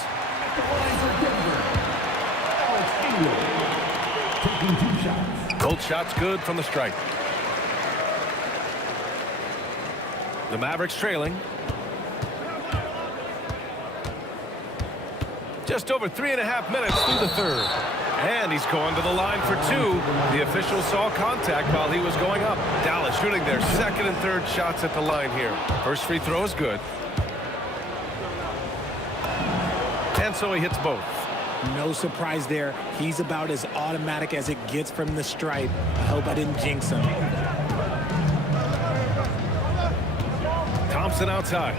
Taking 2 shots. Both shots good from the stripe. The Mavericks trailing. Just over 3.5 minutes through the third. And he's going to the line for 2. The official saw contact while he was going up. Dallas shooting their second and third shots at the line here. First free throw is good. And so he hits both. No surprise there. He's about as automatic as it gets from the stripe. I hope I didn't jinx him. Thompson outside.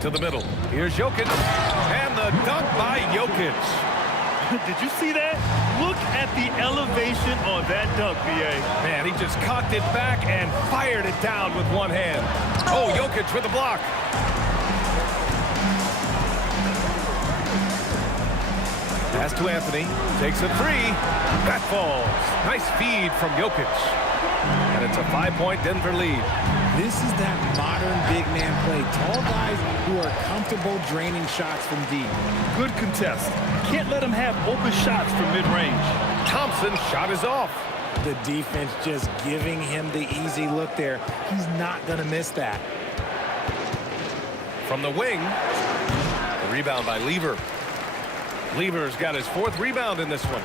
To the middle. Here's Jokic. And the dunk by Jokic. Did you see that? Look at the elevation on that dunk, B.A. Man, he just cocked it back and fired it down with one hand. Oh, Jokic with the block. Pass to Anthony. Takes a 3. That falls. Nice feed from Jokic. And it's a 5-point Denver lead. This is that modern big man play. Tall guys who are comfortable draining shots from deep. Good contest. Can't let him have open shots from mid-range. Thompson's shot is off. The defense just giving him the easy look there. He's not going to miss that. From the wing, the rebound by Lever. Lever's got his 4th rebound in this one.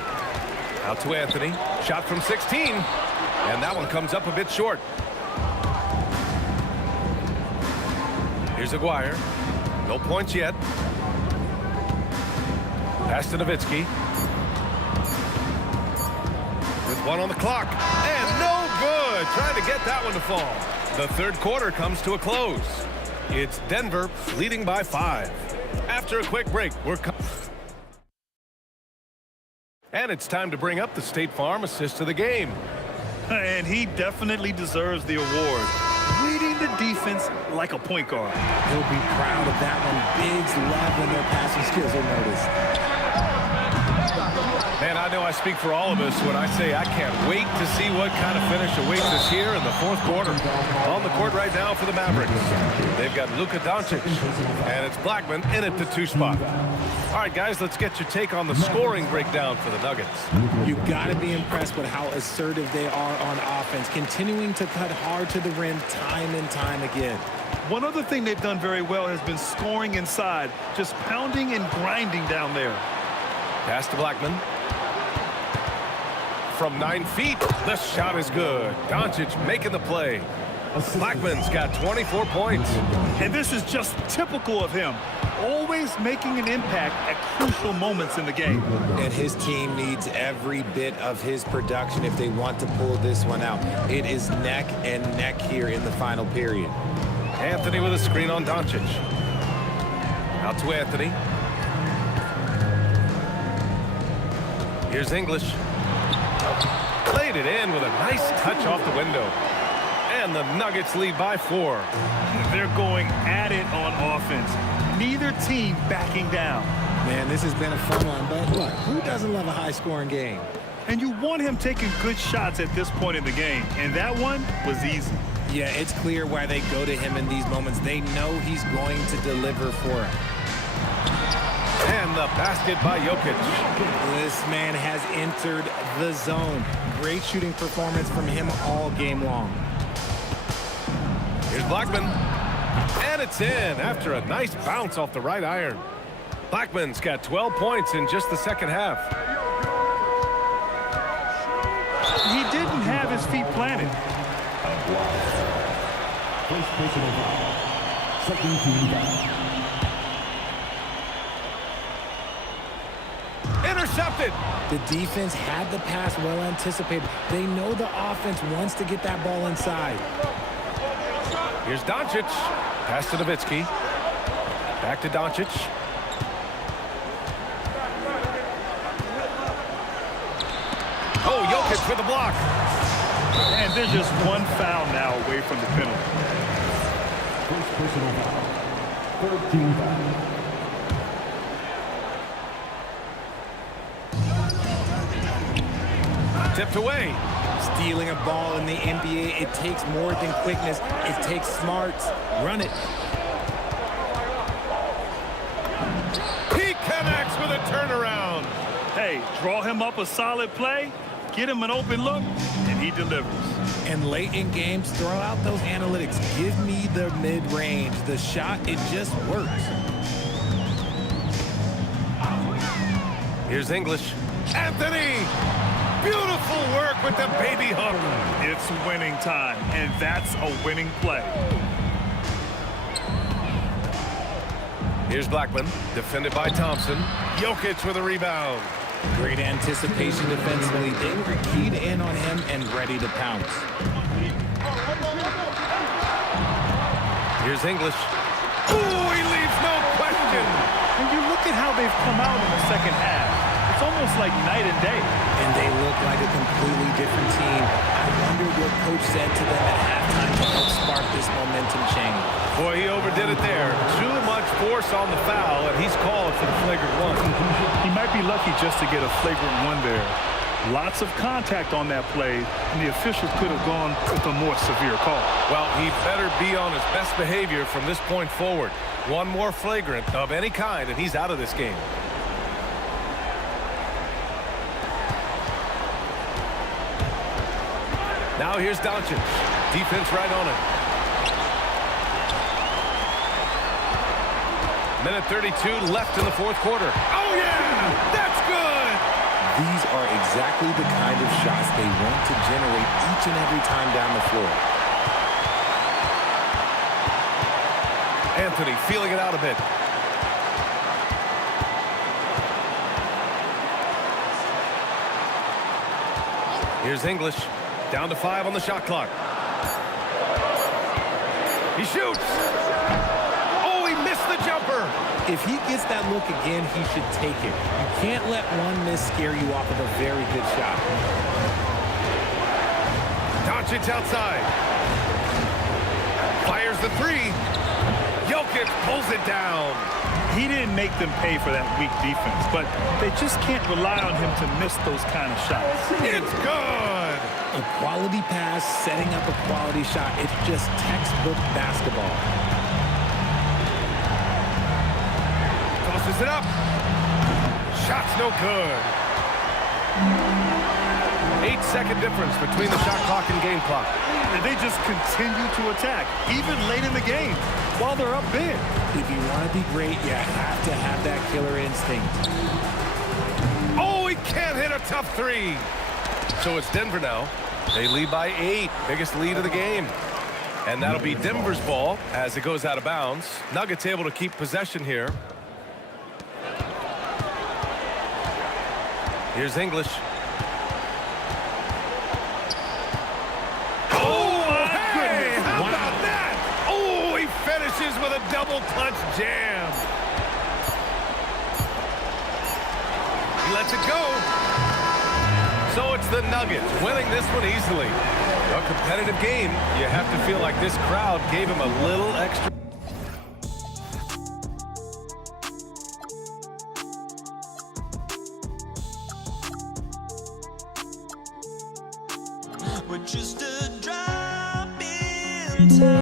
Out to Anthony. Shot from 16. And that one comes up a bit short. Here's Aguirre. No points yet. Pass to Nowitzki. With 1 on the clock. And no good. Trying to get that one to fall. The 3rd quarter comes to a close. It's Denver leading by 5. After a quick break, and it's time to bring up the State Farm assist of the game. And he definitely deserves the award. Reading the defense like a point guard. He'll be proud of that one. Bigs love when their passing skills are noticed. Man, I know I speak for all of us when I say I can't wait to see what kind of finish awaits us here in the 4th quarter. On the court right now for the Mavericks. They've got Luka Doncic, and it's Blackman in at the 2 spot. All right, guys, let's get your take on the scoring breakdown for the Nuggets. You've got to be impressed with how assertive they are on offense, continuing to cut hard to the rim time and time again. One other thing they've done very well has been scoring inside, just pounding and grinding down there. Pass to Blackman. From 9 feet, the shot is good. Doncic making the play. Blackman's got 24 points. And this is just typical of him. Always making an impact at crucial moments in the game. And his team needs every bit of his production if they want to pull this one out. It is neck and neck here in the final period. Anthony with a screen on Doncic. Out to Anthony. Here's English. Played it in with a nice touch off the window. And the Nuggets lead by 4. They're going at it on offense. Neither team backing down. Man, this has been a fun one, but look, who doesn't love a high-scoring game? And you want him taking good shots at this point in the game, and that one was easy. Yeah, it's clear why they go to him in these moments. They know he's going to deliver for them. And the basket by Jokic. This man has entered the zone. Great shooting performance from him all game long. Here's Blackman. And it's in after a nice bounce off the right iron. Blackman's got 12 points in just the 2nd half. He didn't have his feet planted. First personal foul. Second team foul. Intercepted. The defense had the pass well anticipated. They know the offense wants to get that ball inside. Here's Doncic. Pass to Nowitzki. Back to Doncic. Oh, Jokic for the block. And there's just one foul now away from the penalty. First personal foul. 3rd team foul. Tipped away. Stealing a ball in the NBA, it takes more than quickness. It takes smarts. Run it. He connects with a turnaround. Hey, draw him up a solid play, get him an open look, and he delivers. And late in games, throw out those analytics. Give me the mid-range. The shot, it just works. Here's English. Anthony! Beautiful work with the baby hook. It's winning time, and that's a winning play. Here's Blackman, defended by Thompson. Jokic with a rebound. Great anticipation defensively. They were keyed in on him and ready to pounce. Here's English. Ooh, he leaves no question. And you look at how they've come out in the 2nd half. It's almost like night and day. And they look like a completely different team. I wonder what coach said to them at halftime to help spark this momentum change. Boy, he overdid it there. Too much force on the foul, and he's called for the flagrant 1. He might be lucky just to get a flagrant 1 there. Lots of contact on that play, and the officials could have gone with a more severe call. Well, he better be on his best behavior from this point forward. One more flagrant of any kind, and he's out of this game. Now here's Doncic. Defense right on it. Minute 32 left in the fourth quarter. Oh, yeah! That's good! These are exactly the kind of shots they want to generate each and every time down the floor. Anthony feeling it out a bit. Here's English. Down to 5 on the shot clock. He shoots. Oh, he missed the jumper. If he gets that look again, he should take it. You can't let one miss scare you off of a very good shot. Doncic outside. Fires the three. Jokic pulls it down. He didn't make them pay for that weak defense, but they just can't rely on him to miss those kind of shots. It's good. A quality pass, setting up a quality shot. It's just textbook basketball. Tosses it up. Shot's no good. 8-second difference between the shot clock and game clock. And they just continue to attack, even late in the game, while they're up big. If you want to be great, you have to have that killer instinct. Oh, he can't hit a tough three. So it's Denver now. They lead by 8. Biggest lead of the game. And that'll be Denver's ball as it goes out of bounds. Nuggets able to keep possession here. Here's English. With a double clutch jam. He lets it go. So it's the Nuggets winning this one easily. A competitive game. You have to feel like this crowd gave him a little extra. We're just a drop in time.